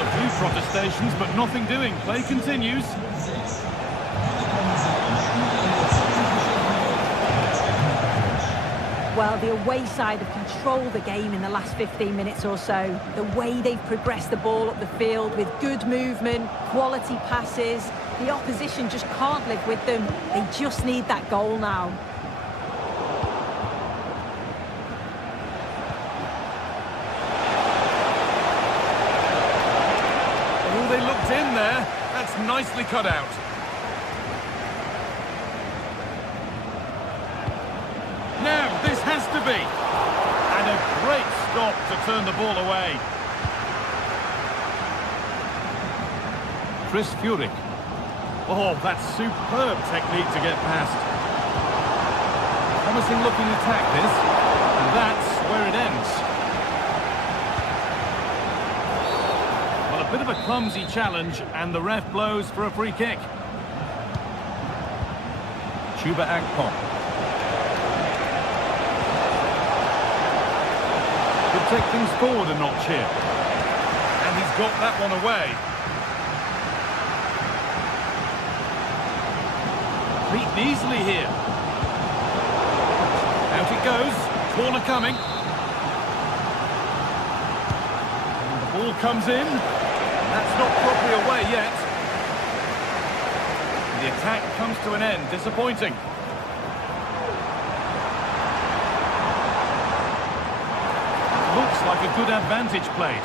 A few protestations, but nothing doing. Play continues. Well, the away side have controlled the game in the last 15 minutes or so. The way they've progressed the ball up the field with good movement, quality passes. The opposition just can't live with them. They just need that goal now. Oh, they looked in there. That's nicely cut out. Now, this has to be. And a great stop to turn the ball away. Chris Furyk. Oh, that's superb technique to get past. Promising looking attack this. And that's where it ends. Well, a Bit of a clumsy challenge, and the ref blows for a free kick. Chuba Akpom. Could take things forward a notch here. And he's got that one away. Beaten easily here. Out it goes. Corner coming. And the ball comes in. And that's not properly away yet. The attack comes to an end. Disappointing. Looks like a good advantage played.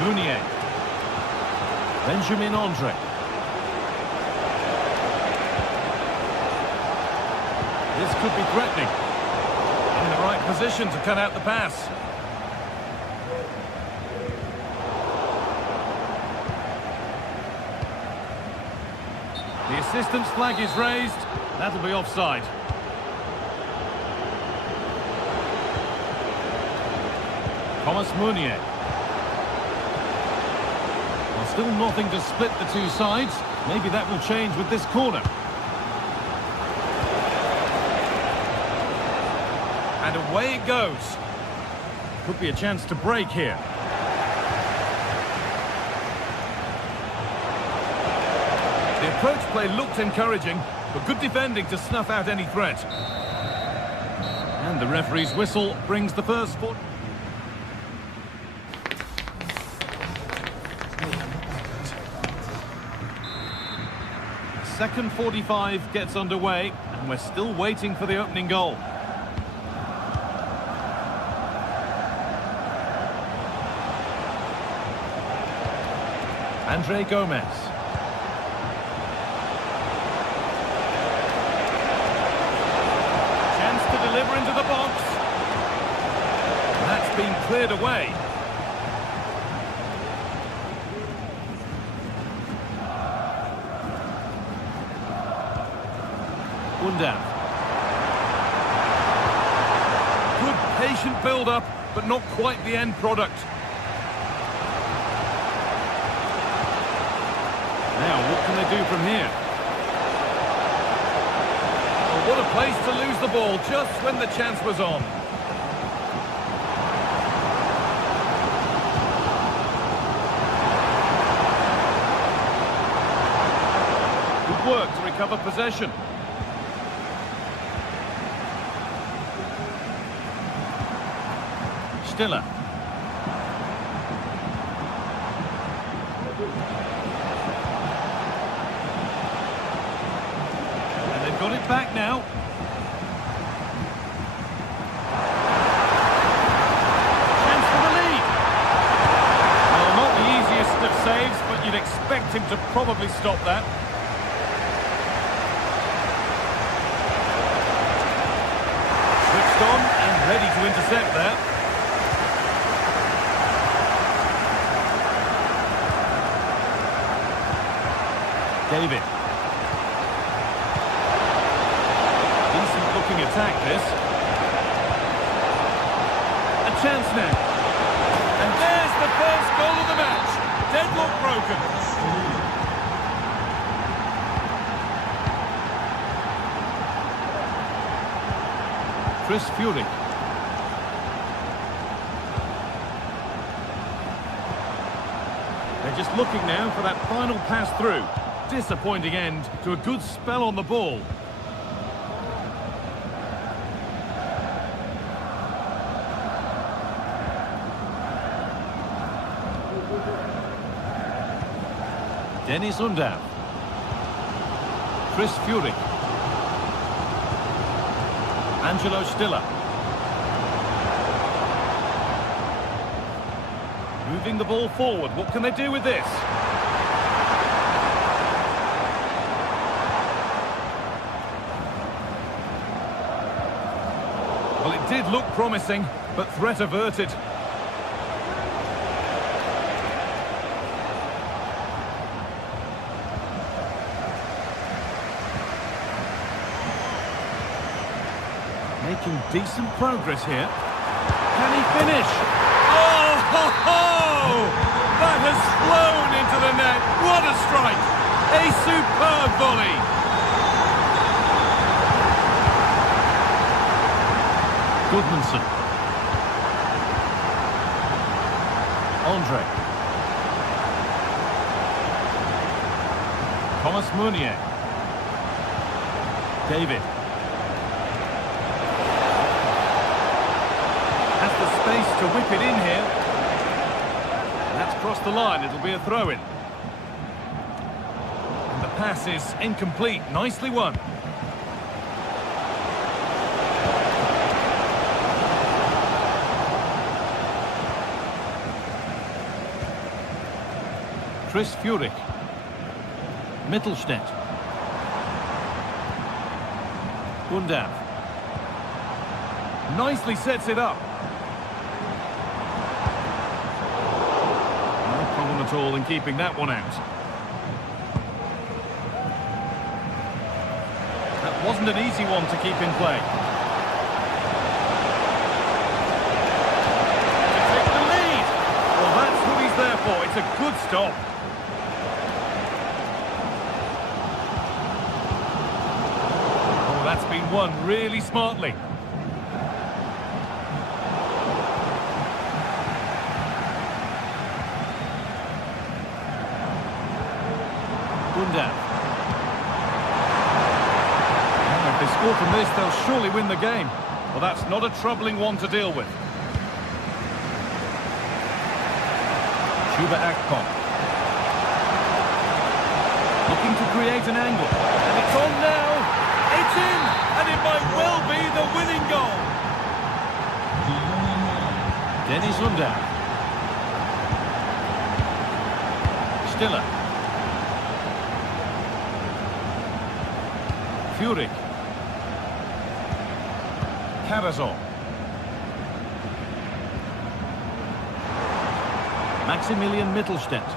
Mounier. Benjamin Andre. This could be threatening. In the right position to cut out the pass. The assistant's flag is raised. That'll be offside. Thomas Mounier. Well, still nothing to split the two sides. Maybe that will change with this corner. And away it goes. Could be a chance to break here. The approach play looked encouraging, but good defending to snuff out any threat. And the referee's whistle brings the first foot. Second 45 gets underway, and we're still waiting for the opening goal. Andre Gomez. Chance to deliver into the box. That's been cleared away. Undaf. Good patient build-up, but not quite the end product. Now, what can they do from here? Oh, what a place to lose the ball just when the chance was on. Good work to recover possession. Stiller. Got it back now. Chance for the lead. Well, not the easiest of saves, but you'd expect him to probably stop that. Switched on and ready to intercept there. David. Attack this. A chance now. And there's the first goal of the match. Deadlock broken. Chris Fury. They're just looking now for that final pass through. Disappointing end to a good spell on the ball. Dennis Undaf. Chris Fury. Angelo Stiller. Moving the ball forward. What can they do with this? Well, it did look promising, but threat averted. Making decent progress here. Can he finish? Oh, ho! That has flown into the net. What a strike! A superb volley. Goodmanson. Andre. Thomas Meunier. David. Has the space to whip it in here. That's crossed the line. It'll be a throw-in. And the pass is incomplete. Nicely won. Chris Furyk. Mittelstädt. Undav. Nicely sets it up. No problem at all in keeping that one out. That wasn't an easy one to keep in play. To take the lead. Well, that's what he's there for. It's a good stop. That's been won really smartly. Undav. If they score from this, they'll surely win the game. Well, that's not a troubling one to deal with. Chuba Akpom. Looking to create an angle. And it's on now. It's in, and it might well be the winning goal. Dennis Undav. Stiller. Furyk. Karazor. Maximilian Mittelstädt.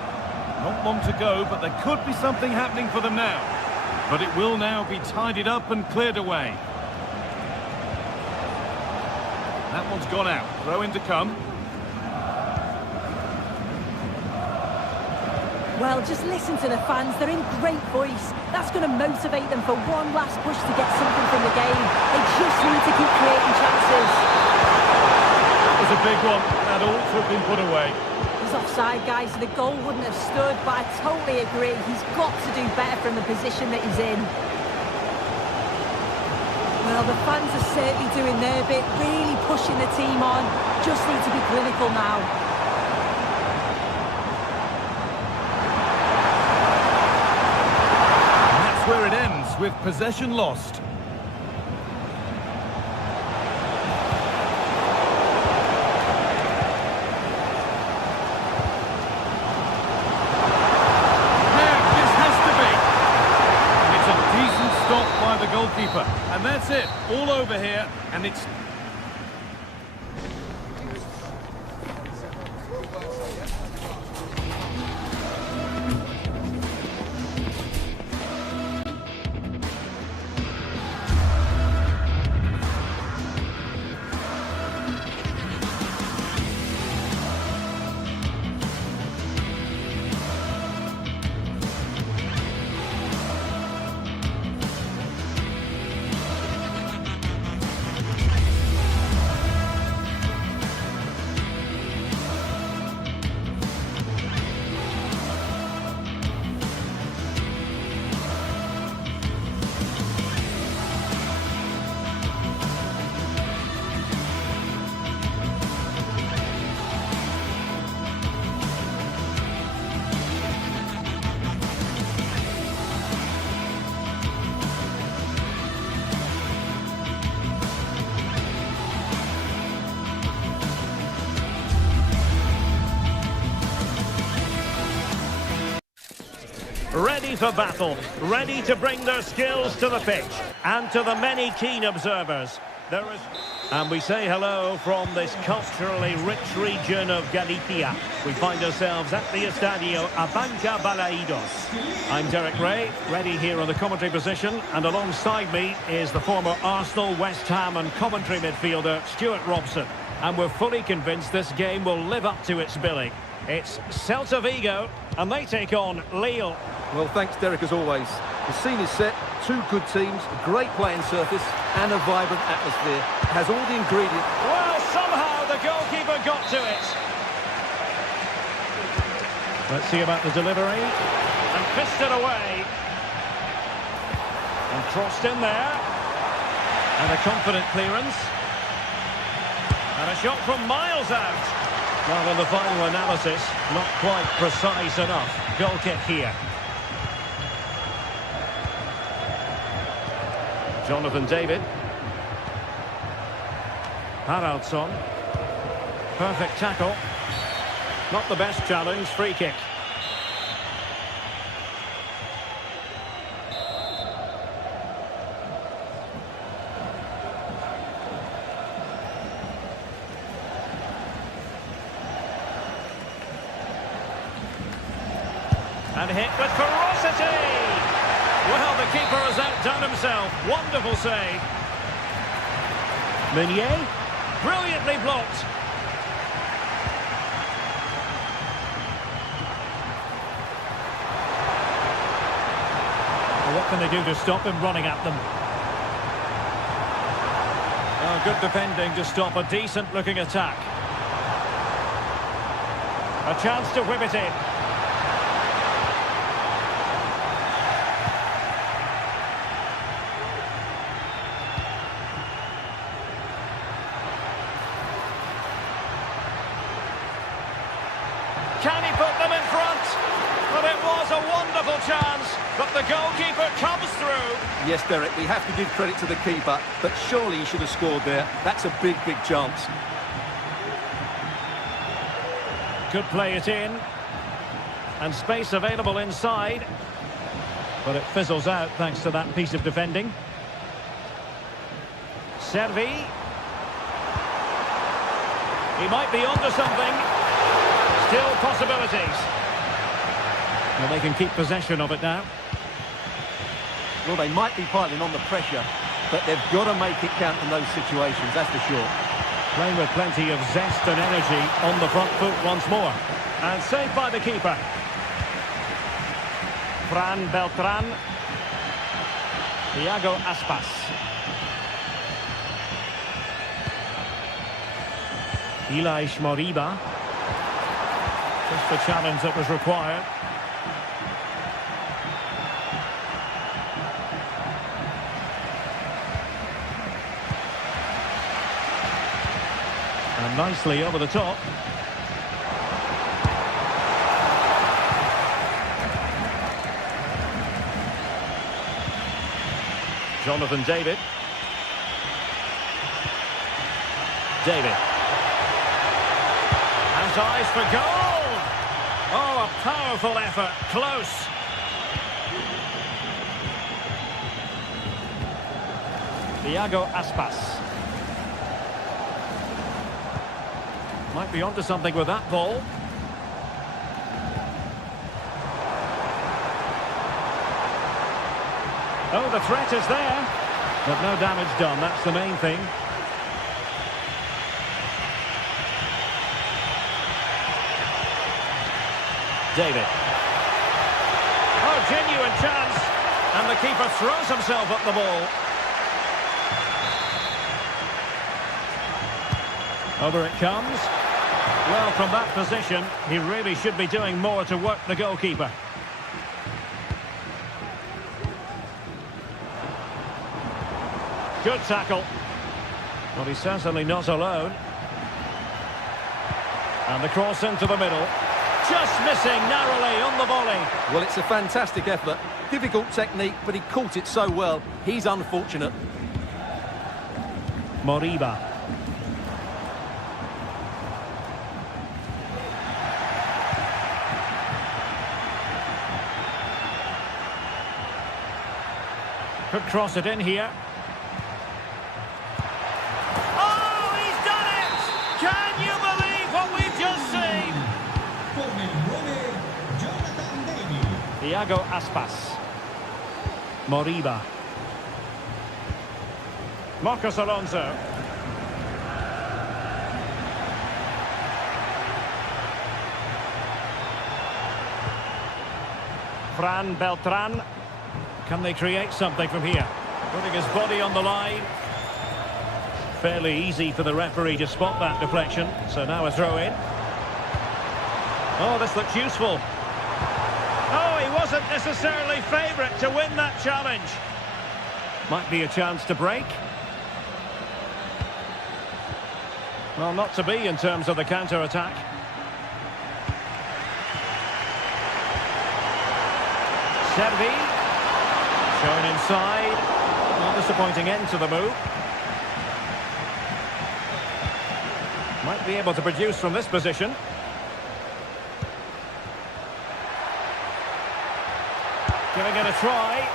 Not long to go, but there could be something happening for them now. But it will now be tidied up and cleared away. That one's gone out. Throw in to come. Well, just listen to the fans. They're in great voice. That's going to motivate them for one last push to get something from the game. They just need to keep creating chances. That was a big one. That ought to have been put away. He's offside, guys, so the goal wouldn't have stood, but I totally agree. He's got to do better from the position that he's in. Well, the fans are certainly doing their bit, really pushing the team on. Just need to be clinical now. And that's where it ends, with possession lost. The goalkeeper, and that's it, all over here, and it's... Ready for battle, ready to bring their skills to the pitch, and to the many keen observers. There is... And we say hello from this culturally rich region of Galicia. We find ourselves at the Estadio Abanca Balaidos. I'm Derek Ray, ready here on the commentary position, and alongside me is the former Arsenal, West Ham and Coventry midfielder, Stuart Robson. And we're fully convinced this game will live up to its billing. It's Celta Vigo, and they take on Lille. Well, thanks, Derek, as always. The scene is set, two good teams, a great playing surface, and a vibrant atmosphere. It has all the ingredients. Well, somehow the goalkeeper got to it. Let's see about the delivery. And fisted away. And crossed in there. And a confident clearance. And a shot from miles out. Well, in the final analysis, not quite precise enough. Goal kick here. Jonathan David. Haraldsson. Perfect tackle. Not the best challenge, free kick. And hit with ferocity! Well, the keeper has outdone himself. Wonderful save. Meunier, brilliantly blocked. Well, what can they do to stop him running at them? Oh, good defending to stop a decent-looking attack. A chance to whip it in. Can he put them in front? Well, it was a wonderful chance, but the goalkeeper comes through. Yes, Derek, we have to give credit to the keeper, but surely he should have scored there. That's a big, big chance. Could play it in. And space available inside. But it fizzles out thanks to that piece of defending. Servi. He might be onto something. Still possibilities. Well, they can keep possession of it now. Well, they might be piling on the pressure, but they've got to make it count in those situations, that's for sure. Playing with plenty of zest and energy on the front foot once more. And saved by the keeper. Fran Beltran. Iago Aspas. Ilaix Moriba. Just the challenge that was required. And nicely over the top. Jonathan David. David. Has eyes for goal! Oh, a powerful effort. Close. Iago Aspas. Might be onto something with that ball. Oh, the threat is there. But no damage done. That's the main thing. David. Oh, genuine chance. And the keeper throws himself at the ball. Over it comes. Well, from that position, he really should be doing more to work the goalkeeper. Good tackle. Well, he's certainly not alone. And the cross into the middle. Just missing narrowly on the volley. Well, it's a fantastic effort. Difficult technique, but he caught it so well. He's unfortunate. Moriba. Could cross it in here. Oh, he's done it! Can you believe what we've just seen? Con el 9, Jonathan David. Iago Aspas. Moriba. Marcos Alonso. Fran Beltran. Can they create something from here? Putting his body on the line. Fairly easy for the referee to spot that deflection. So now a throw in. Oh, this looks useful. Oh, he wasn't necessarily favourite to win that challenge. Might be a chance to break. Well, not to be in terms of the counter-attack. Servi. Shown inside. Well, disappointing end to the move. Might be able to produce from this position. Giving it a try.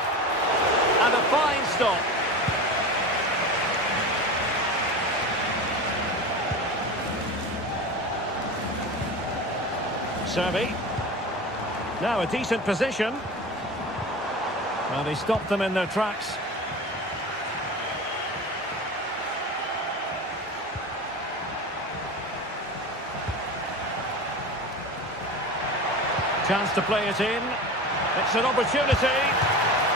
And a fine stop. Servi. Now a decent position. Well, they stopped them in their tracks. Chance to play it in. It's an opportunity.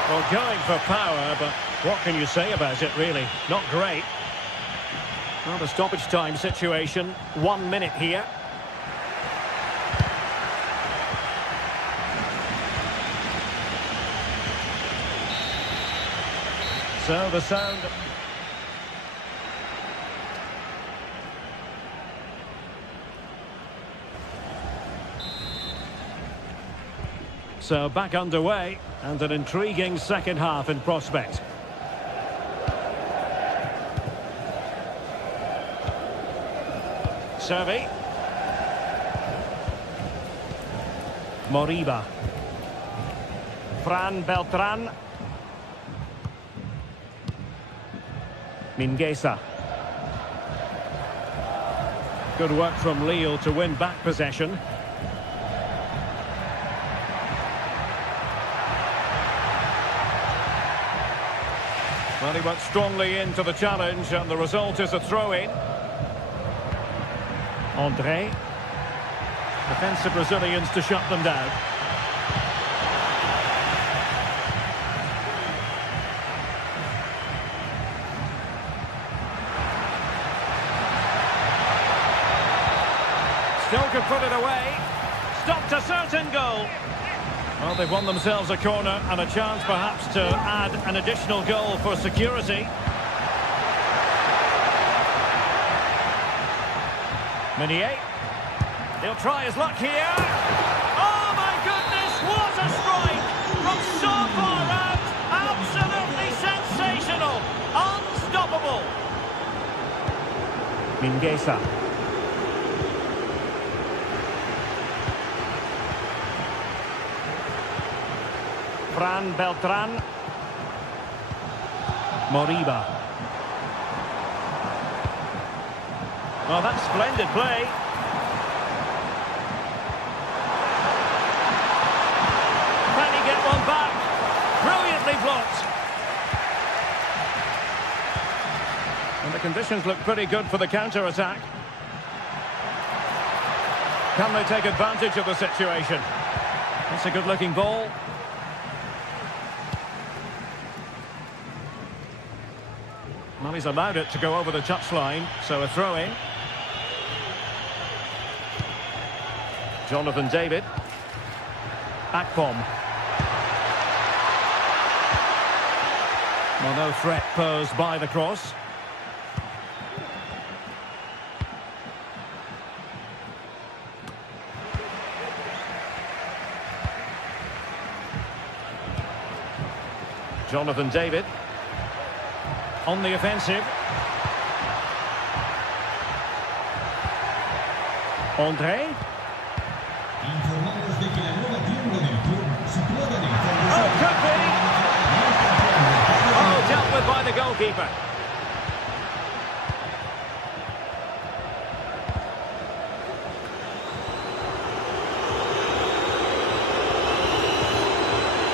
Well, going for power, but what can you say about it, really? Not great. Well, the stoppage time situation. 1 minute here. So the sound. So back underway, and an intriguing second half in prospect. Servi. Moriba. Fran Beltran. Mingueza. Good work from Lille to win back possession. Well, he went strongly into the challenge, and the result is a throw-in. André. Defensive Brazilians to shut them down. Still can put it away. Stopped a certain goal. Well, they've won themselves a corner and a chance perhaps to add an additional goal for security. Meunier. He'll try his luck here. Oh my goodness, what a strike! From so far out, absolutely sensational, unstoppable. Mingueza. Fran Beltran. Moriba. Oh, that's splendid play. Can he get one back? Brilliantly blocked. And the conditions look pretty good for the counter-attack. Can they take advantage of the situation? That's a good-looking ball. Well, he's allowed it to go over the touchline, so a throw-in. Jonathan David. Akpom. Well, no threat posed by the cross. Jonathan David. On the offensive. André. Informamos de que la nueva tienda del club, situada en el fondo... Oh, could be! Oh, dealt with by the goalkeeper.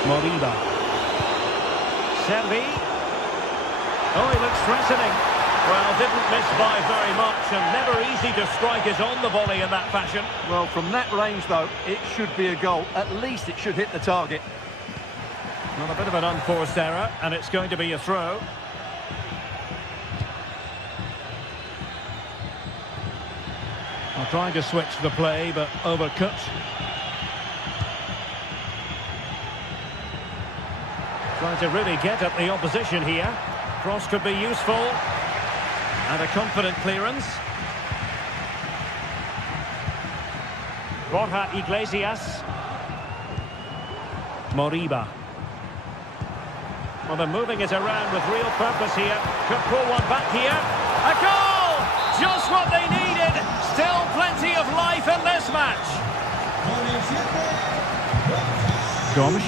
Moriba. Servi. Oh, he looks threatening. Well, didn't miss by very much, and never easy to strike it on the volley in that fashion. Well, from that range, though, it should be a goal. At least it should hit the target. Well, a bit of an unforced error, and it's going to be a throw. Well, trying to switch the play, but overcut. Trying to really get at the opposition here. Cross could be useful. And a confident clearance. Borja Iglesias. Moriba. Well, they're moving it around with real purpose here. Could pull one back here. A goal! Just what they needed. Still plenty of life in this match. Gomes.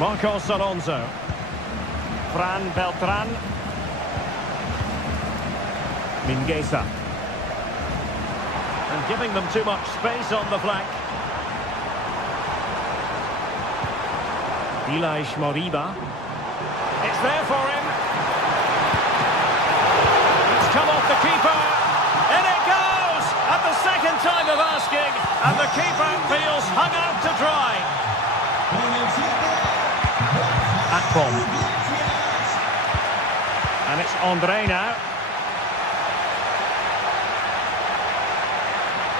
Marcos Alonso. Fran Beltran. Mingueza. And giving them too much space on the flank. Ilaix Moriba. It's there for him. It's come off the keeper. In it goes! At the second time of asking. And the keeper feels hung out to dry. Akpom. And it's Andre now.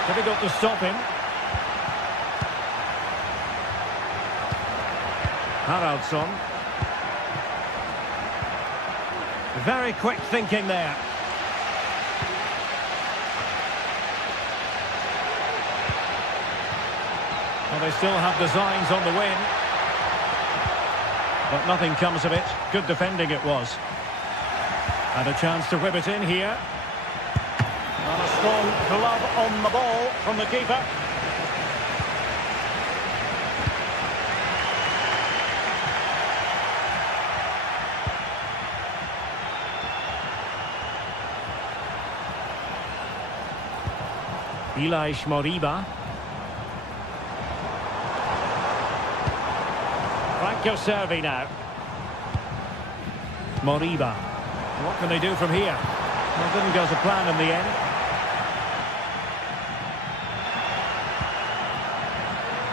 Difficult to stop him. Haraldsson. Very quick thinking there. Well, they still have designs on the win. But nothing comes of it. Good defending it was. And a chance to rip it in here. And a strong glove on the ball from the keeper. Ilaix Moriba. Franco Servi now. Moriba. What can they do from here? Well, didn't go to plan in the end.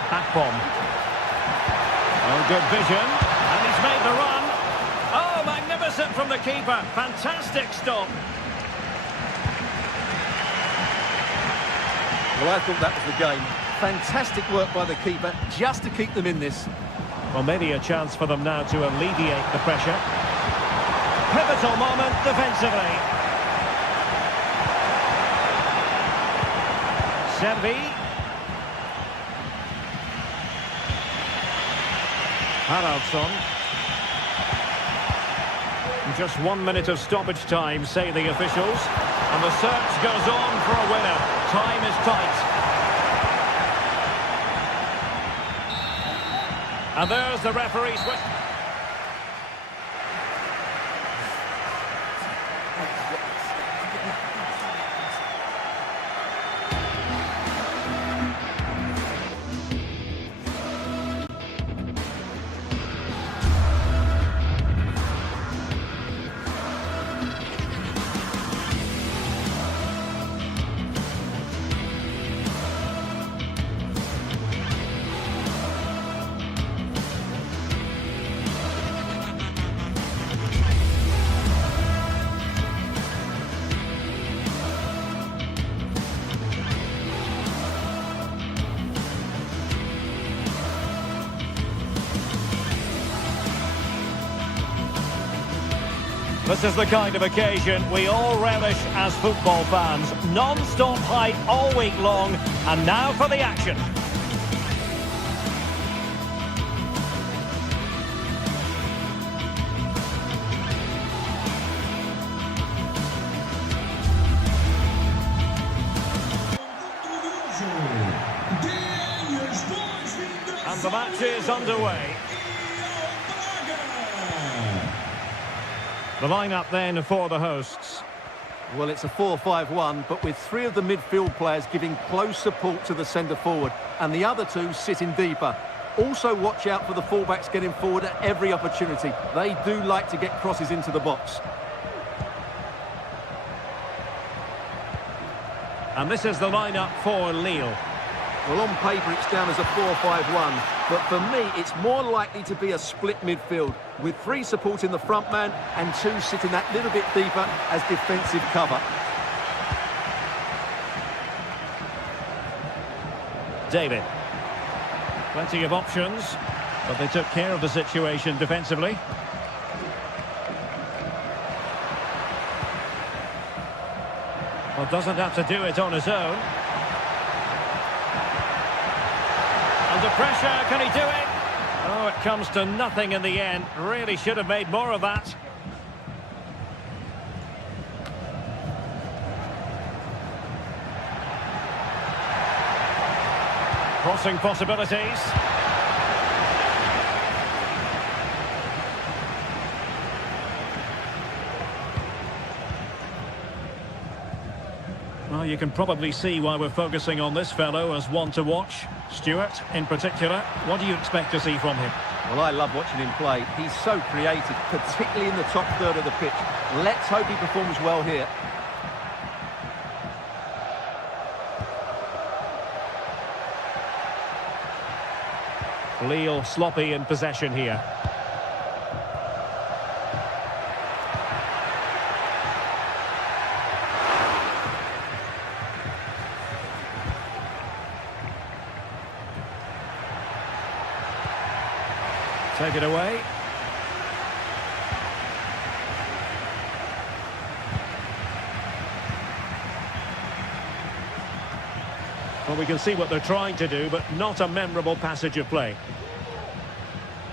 Akpom. Oh, good vision. And he's made the run. Oh, magnificent from the keeper. Fantastic stop. Well, I thought that was the game. Fantastic work by the keeper just to keep them in this. Well, maybe a chance for them now to alleviate the pressure. Pivotal moment defensively. Servi. Haraldsson. Just 1 minute of stoppage time, say the officials. And the search goes on for a winner. Time is tight. And there's the referee's whistle. This is the kind of occasion we all relish as football fans. Non-stop hype all week long, and now for the action. And the match is underway. The lineup then for the hosts. Well, it's a 4-5-1, but with three of the midfield players giving close support to the centre forward, and the other two sitting deeper. Also watch out for the fullbacks getting forward at every opportunity. They do like to get crosses into the box. And this is the lineup for Lille. Well, on paper, it's down as a 4-5-1. But for me, it's more likely to be a split midfield, with 3 supporting the front man and 2 sitting that little bit deeper as defensive cover. David. Plenty of options, but they took care of the situation defensively. Well, doesn't have to do it on his own. Under pressure, can he do it? Oh, it comes to nothing in the end. Really should have made more of that. Crossing possibilities. Well, you can probably see why we're focusing on this fellow as one to watch. Stuart, in particular, what do you expect to see from him? Well, I love watching him play. He's so creative, particularly in the top third of the pitch. Let's hope he performs well here. Lille sloppy in possession here. Take it away. Well, we can see what they're trying to do, but not a memorable passage of play.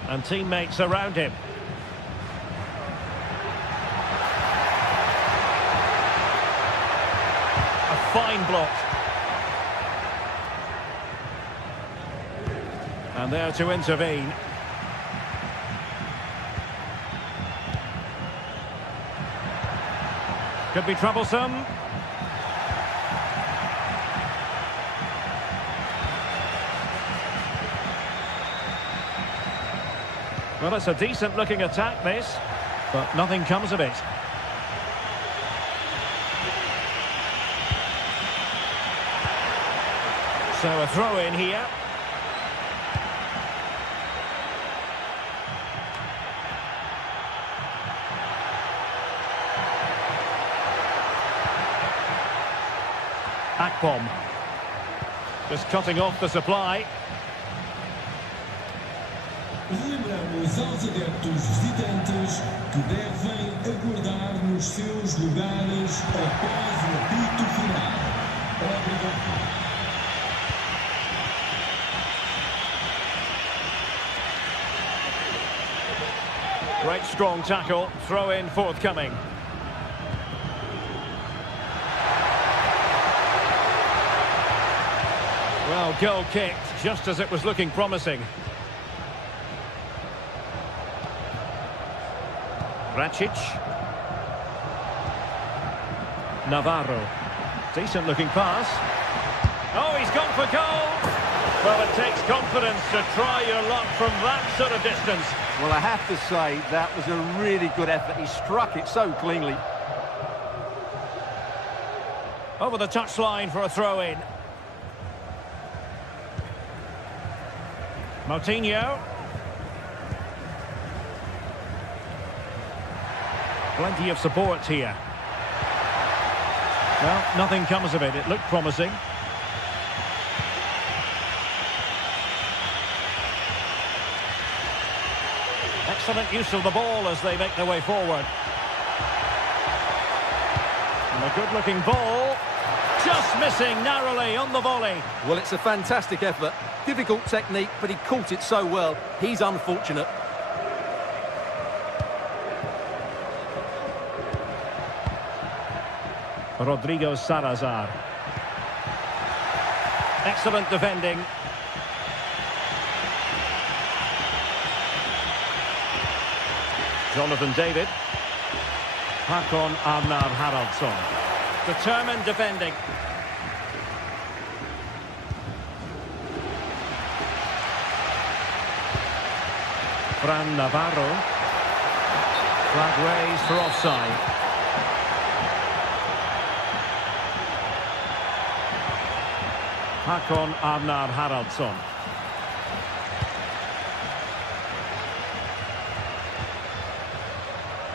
And teammates around him. A fine block. And there to intervene. Could be troublesome. Well, it's a decent-looking attack, this, but nothing comes of it. So a throw-in here. Akpom. Just cutting off the supply. Lembramos aos adeptos visitantes que devem aguardar nos seus lugares após o apito final. Obrigado. Great strong tackle, throw in forthcoming. Well, goal kicked just as it was looking promising. Racic. Navarro. Decent looking pass. Oh, he's gone for goal. Well, it takes confidence to try your luck from that sort of distance. Well, I have to say, that was a really good effort. He struck it so cleanly. Over the touchline for a throw-in. Moutinho. Plenty of support here. Well, nothing comes of it. It looked promising. Excellent use of the ball as they make their way forward. And a good-looking ball. Just missing narrowly on the volley. Well, it's a fantastic effort. Difficult technique, but he caught it so well. He's unfortunate. Rodrigo Salazar. Excellent defending. Jonathan David. Hakon Arnar Haraldsson. Determined defending. Fran Navarro. Flag raised for offside. Hakon Arnar Haraldsson.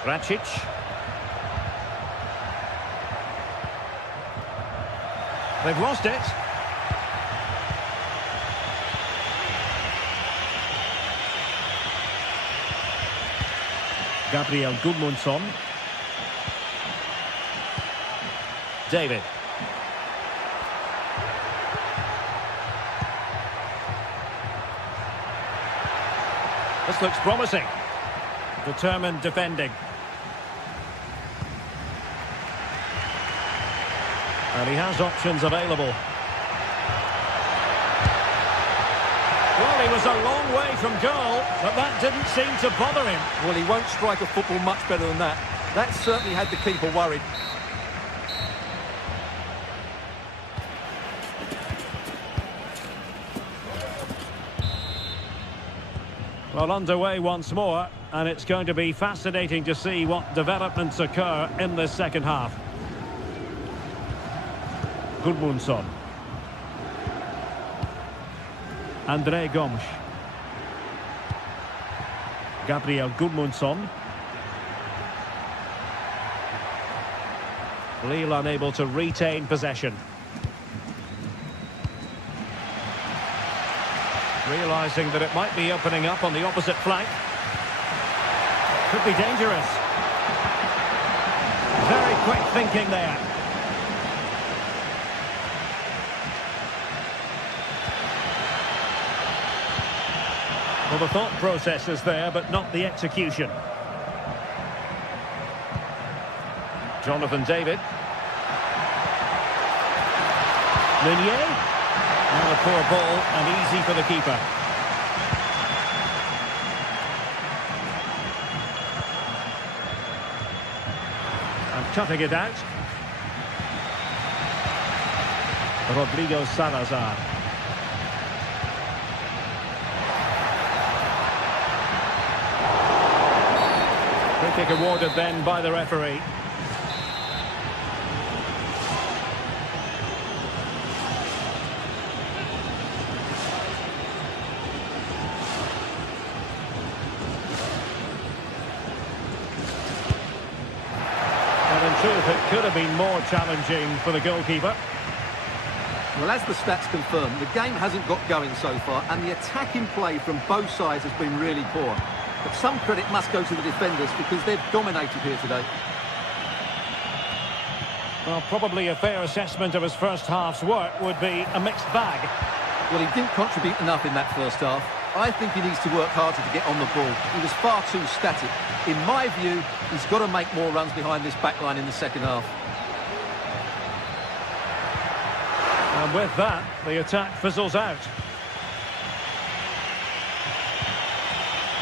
Racic. They've lost it. Gabriel Gudmundsson. David. This looks promising. Determined defending. And he has options available. Well, he was a long way from goal, but that didn't seem to bother him. Well, he won't strike a football much better than that. That certainly had the keeper worried. Well, underway once more, and it's going to be fascinating to see what developments occur in this second half. Gudmundsson. André Gomes. Gabriel Gudmundsson. Lille unable to retain possession. Realising that it might be opening up on the opposite flank. Could be dangerous. Very quick thinking there. Well, the thought process is there, but not the execution. Jonathan David. Meunier. And a poor ball, and easy for the keeper. And cutting it out. Rodrigo Salazar. Free kick awarded then by the referee. It could have been more challenging for the goalkeeper. Well, as the stats confirm, the game hasn't got going so far, and the attacking play from both sides has been really poor. But some credit must go to the defenders because they've dominated here today. Well, probably a fair assessment of his first half's work would be a mixed bag. Well, he didn't contribute enough in that first half. I think he needs to work harder to get on the ball. He was far too static. In my view, he's got to make more runs behind this backline in the second half. And with that, the attack fizzles out.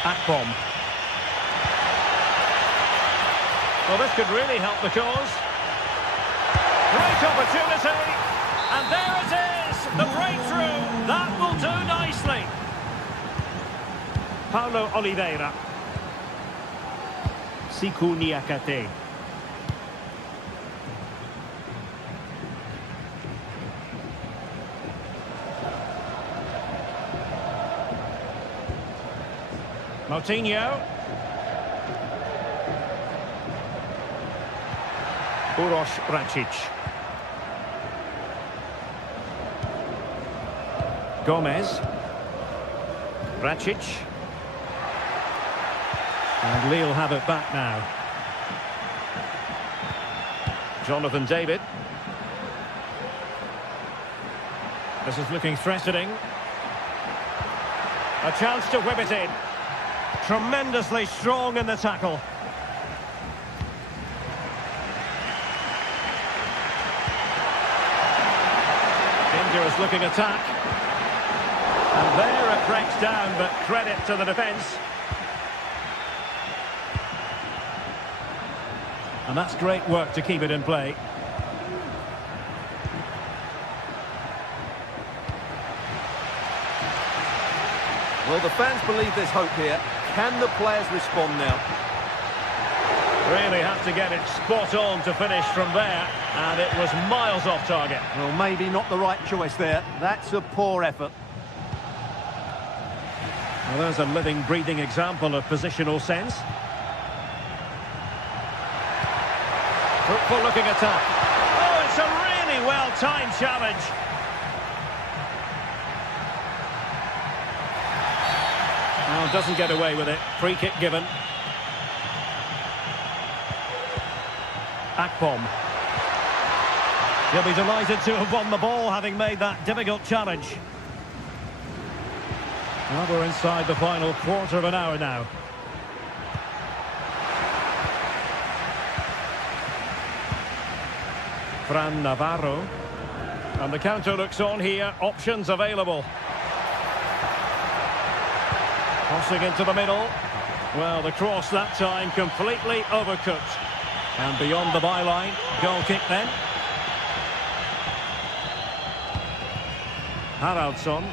Akpom. Well, this could really help the cause. Great opportunity. And there it is, the breakthrough. That will do nicely. Paulo Oliveira. Siku Niakate. Moutinho. Uroš Racic. Gomez. Racic. And Lille have it back now. Jonathan David. This is looking threatening. A chance to whip it in. Tremendously strong in the tackle. Dangerous looking attack. And there it breaks down, but credit to the defence. And that's great work to keep it in play. Well, the fans believe there's hope here. Can the players respond now? Really had to get it spot on to finish from there, and it was miles off target. Well, maybe not the right choice there. That's a poor effort. Well, there's a living, breathing example of positional sense. Fruitful looking attack. Oh, it's a really well-timed challenge. Well, doesn't get away with it. Free kick given. Akpom. He'll be delighted to have won the ball, having made that difficult challenge. Well, we're inside the final quarter of an hour now. Fran Navarro. And the counter looks on here. Options available. Crossing into the middle. Well, the cross that time completely overcooked. And beyond the byline. Goal kick then. Haraldsson.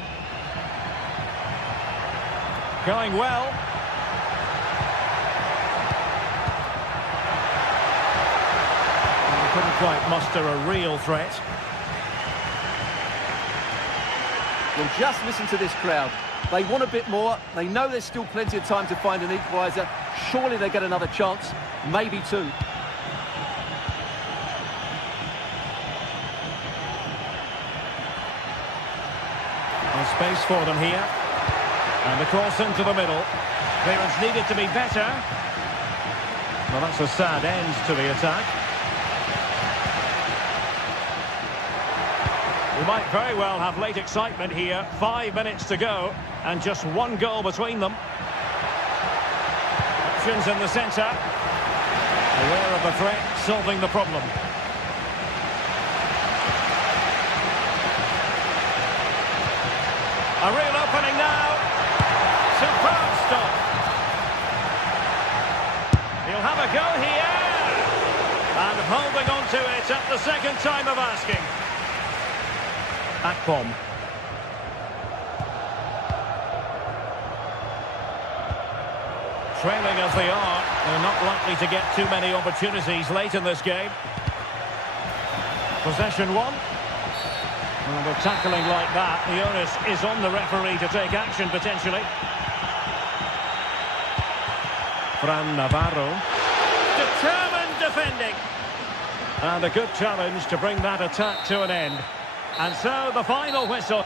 Going well. Couldn't quite muster a real threat. Well, just listen to this crowd. They want a bit more. They know there's still plenty of time to find an equaliser. Surely they get another chance. Maybe two. There's space for them here. And the cross into the middle. Clearance needed to be better. Well, that's a sad end to the attack. We might very well have late excitement here. 5 minutes to go, and just one goal between them. Options in the centre. Aware of the threat, solving the problem. A real opening now. Superb stop. He'll have a go here. And holding on to it at the second time of asking. Akpom. Trailing as they are, they're not likely to get too many opportunities late in this game. Possession one. Well, with tackling like that, the onus is on the referee to take action potentially. Fran Navarro. Determined defending. And a good challenge to bring that attack to an end. And so the final whistle.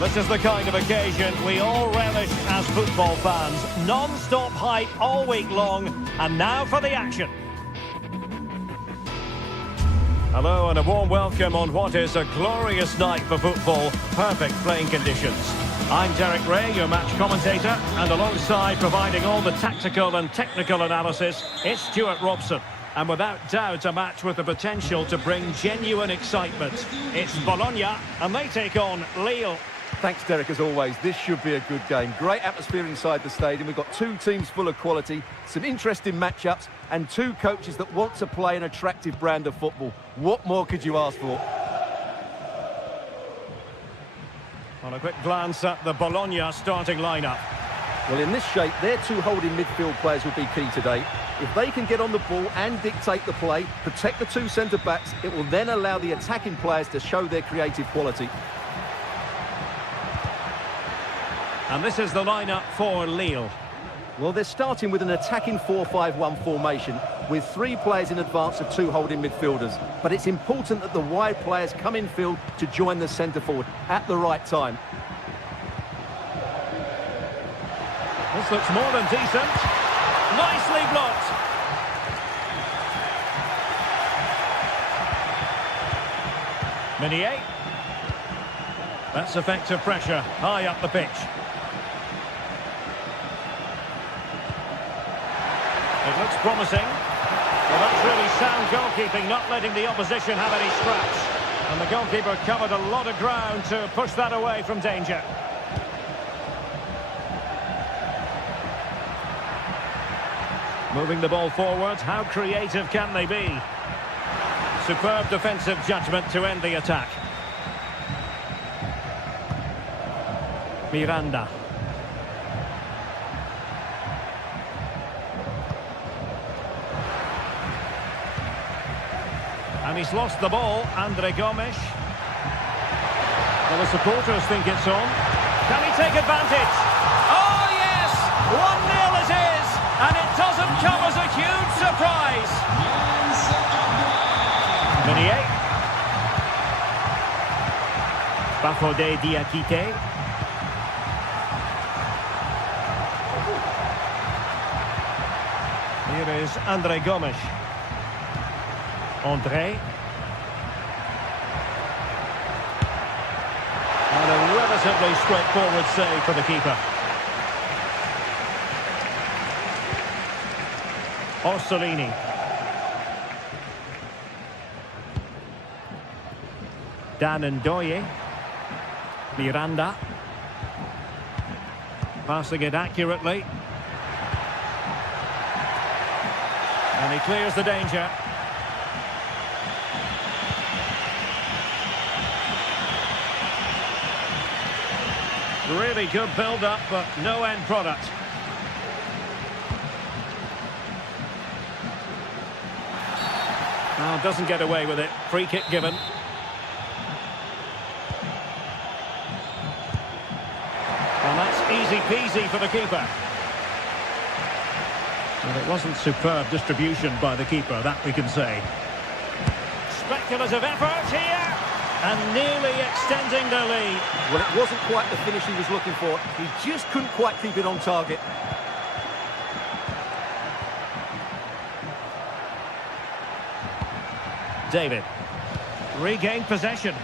This is the kind of occasion we all relish as football fans. Non-stop hype all week long, and now for the action. Hello and a warm welcome on what is a glorious night for football. Perfect playing conditions. I'm Derek Ray, your match commentator, and alongside providing all the tactical and technical analysis, it's Stuart Robson. And without doubt, a match with the potential to bring genuine excitement. It's Bologna, and they take on Lille. Thanks, Derek, as always. This should be a good game. Great atmosphere inside the stadium. We've got two teams full of quality, some interesting matchups, and two coaches that want to play an attractive brand of football. What more could you ask for? On a quick glance at the Bologna starting lineup. Well, in this shape, their two holding midfield players will be key today. If they can get on the ball and dictate the play, protect the two centre-backs, it will then allow the attacking players to show their creative quality. And this is the lineup for Lille. Well, they're starting with an attacking 4-5-1 formation with three players in advance of two holding midfielders. But it's important that the wide players come in field to join the centre-forward at the right time. This looks more than decent. Nicely blocked. Meunier. That's effective pressure high up the pitch. It looks promising. Well, that's really sound goalkeeping, not letting the opposition have any scraps. And the goalkeeper covered a lot of ground to push that away from danger. Moving the ball forward, how creative can they be? Superb defensive judgment to end the attack. Miranda. And he's lost the ball, Andre Gomes. Well, the supporters think it's on. Can he take advantage? Oh, yes! 1-0 it is! And it doesn't come as a huge surprise. Meunier. Bafodé Diakité. Here is Andre Gomes. André. And a relatively straightforward save for the keeper. Orsolini. Dan Ndoye. Miranda. Passing it accurately. And he clears the danger. Really good build-up, but no end product. Now doesn't get away with it. Free kick given. And that's easy peasy for the keeper. Well, it wasn't superb distribution by the keeper, that we can say. Speculative effort here. And nearly extending the lead. Well, it wasn't quite the finish he was looking for. He just couldn't quite keep it on target. David. Regained possession.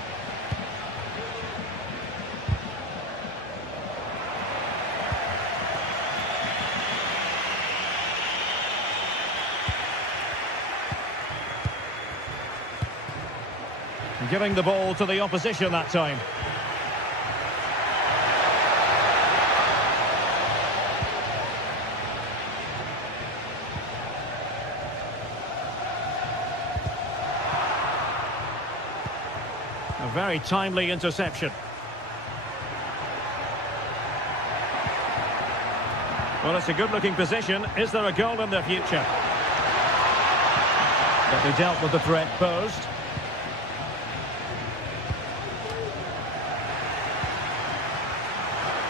Giving the ball to the opposition that time. A very timely interception. Well, it's a good-looking position. Is there a goal in the future? But they dealt with the threat posed.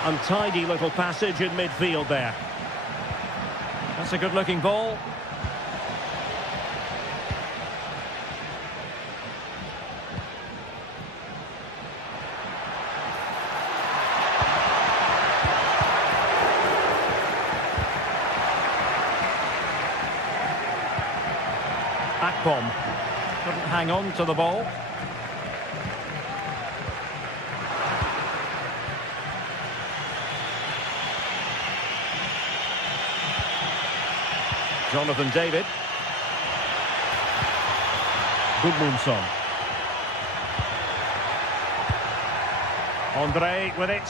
Untidy little passage in midfield there. That's a good-looking ball. Akpom couldn't hang on to the ball. Jonathan David. Gudmundsson. Andre with it.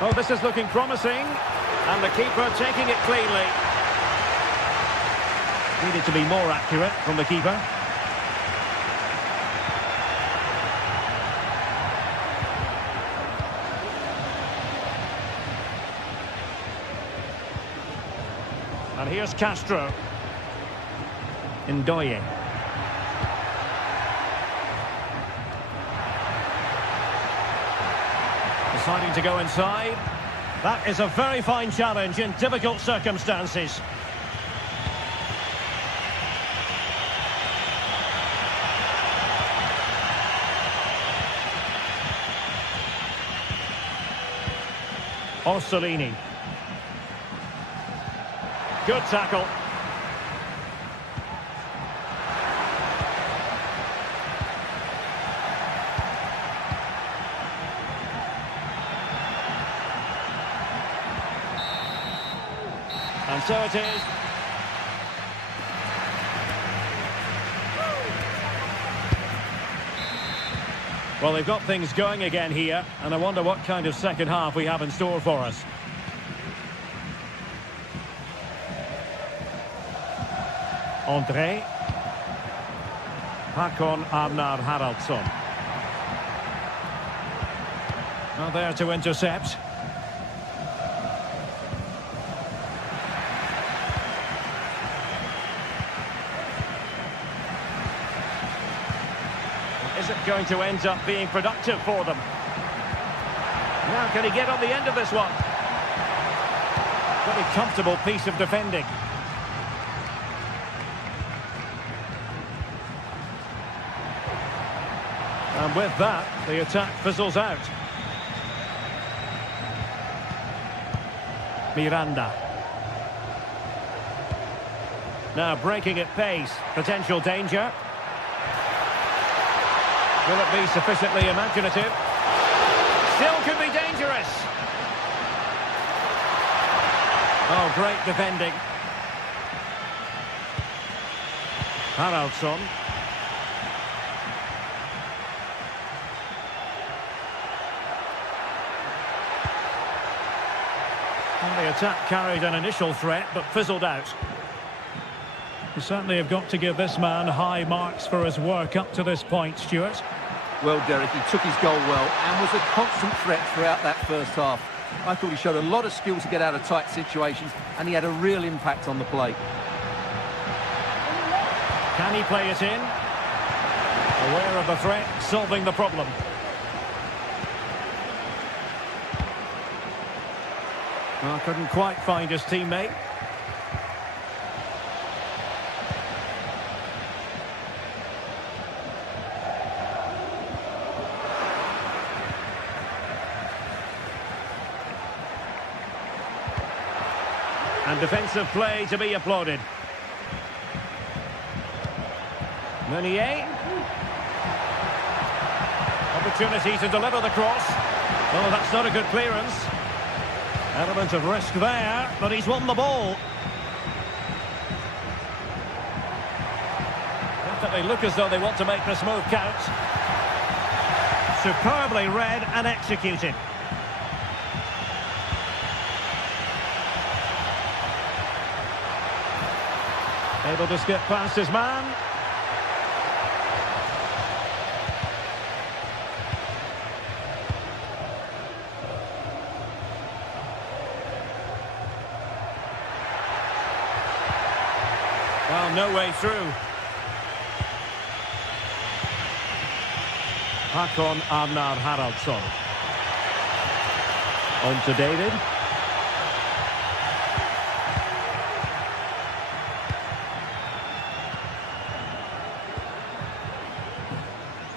Oh, this is looking promising. And the keeper taking it cleanly. Needed to be more accurate from the keeper. And here's Castro. Ndoye. Deciding to go inside. That is a very fine challenge in difficult circumstances. Orsolini. Good tackle. And so it is. Well, they've got things going again here, and I wonder what kind of second half we have in store for us. Andre. Håkon Arnar Haraldsson. Well, there to intercept. Is it going to end up being productive for them? Now, can he get on the end of this one? Very comfortable piece of defending. And with that, the attack fizzles out. Miranda. Now breaking at pace. Potential danger. Will it be sufficiently imaginative? Still could be dangerous. Oh, great defending. Haraldsson. Well, the attack carried an initial threat, but fizzled out. You certainly have got to give this man high marks for his work up to this point, Stuart. Well, Derek, he took his goal well and was a constant threat throughout that first half. I thought he showed a lot of skill to get out of tight situations, and he had a real impact on the play. Can he play it in? Aware of the threat, solving the problem. Well, couldn't quite find his teammate. And defensive play to be applauded. Meunier. Opportunity to deliver the cross. Oh, that's not a good clearance. Element of risk there, but he's won the ball. Definitely look as though they want to make this move count. Superbly read and executed. Able to skip past his man. Well, no way through. Håkon Arnar Haraldsson. On to David.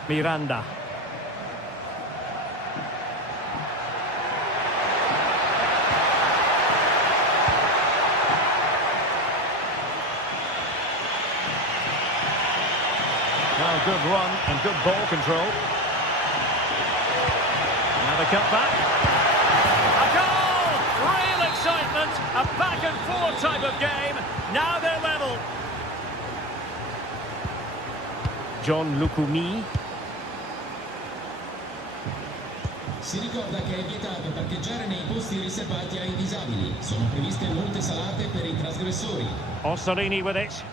Miranda. Well, good run and good ball control. Now the cutback. A goal! Real excitement. A back and forth type of game. Now they're level. John Lukumi. Si ricorda che è vietato parcheggiare nei posti riservati ai disabili. Sono previste multe salate per i trasgressori. Orsolini with it.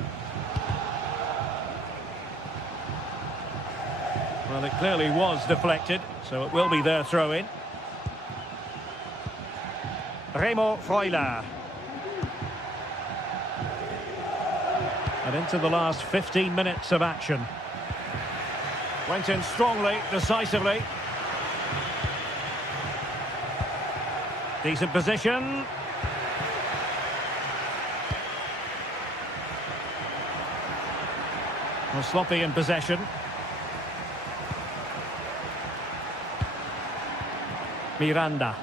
Well, it clearly was deflected, so it will be their throw-in. Remo Freuler. And into the last 15 minutes of action. Went in strongly, decisively. Decent position. Well, sloppy in possession. Miranda.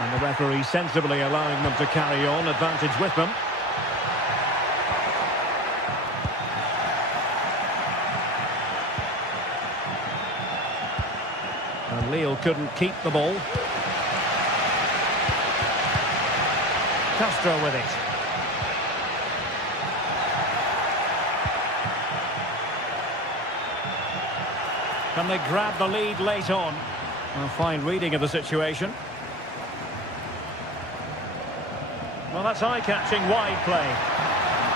And the referee sensibly allowing them to carry on, advantage with them. And Lille couldn't keep the ball. Castro with it. Can they grab the lead late on? A fine reading of the situation. Well, that's eye-catching wide play.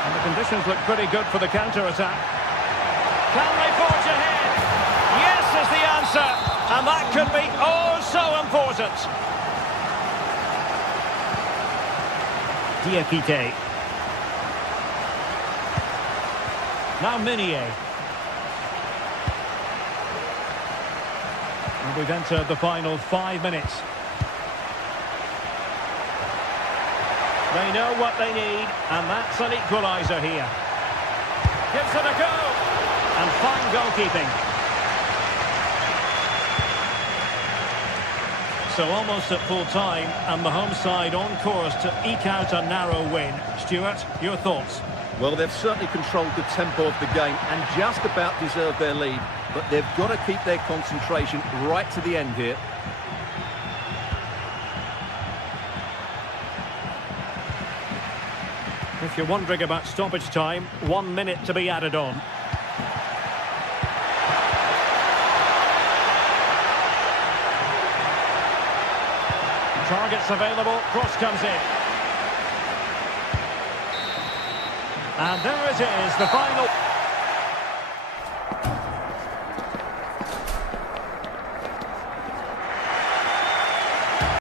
And the conditions look pretty good for the counter-attack. Can they forge ahead? Yes is the answer. And that could be oh so important. Diakite. Now Meunier. And we've entered the final 5 minutes. They know what they need, and that's an equaliser here. Gives it a go. And fine goalkeeping. So almost at full time, and the home side on course to eke out a narrow win. Stuart, your thoughts? Well, they've certainly controlled the tempo of the game and just about deserved their lead. But they've got to keep their concentration right to the end here. If you're wondering about stoppage time, 1 minute to be added on. Targets available, cross comes in. And there it is, the final...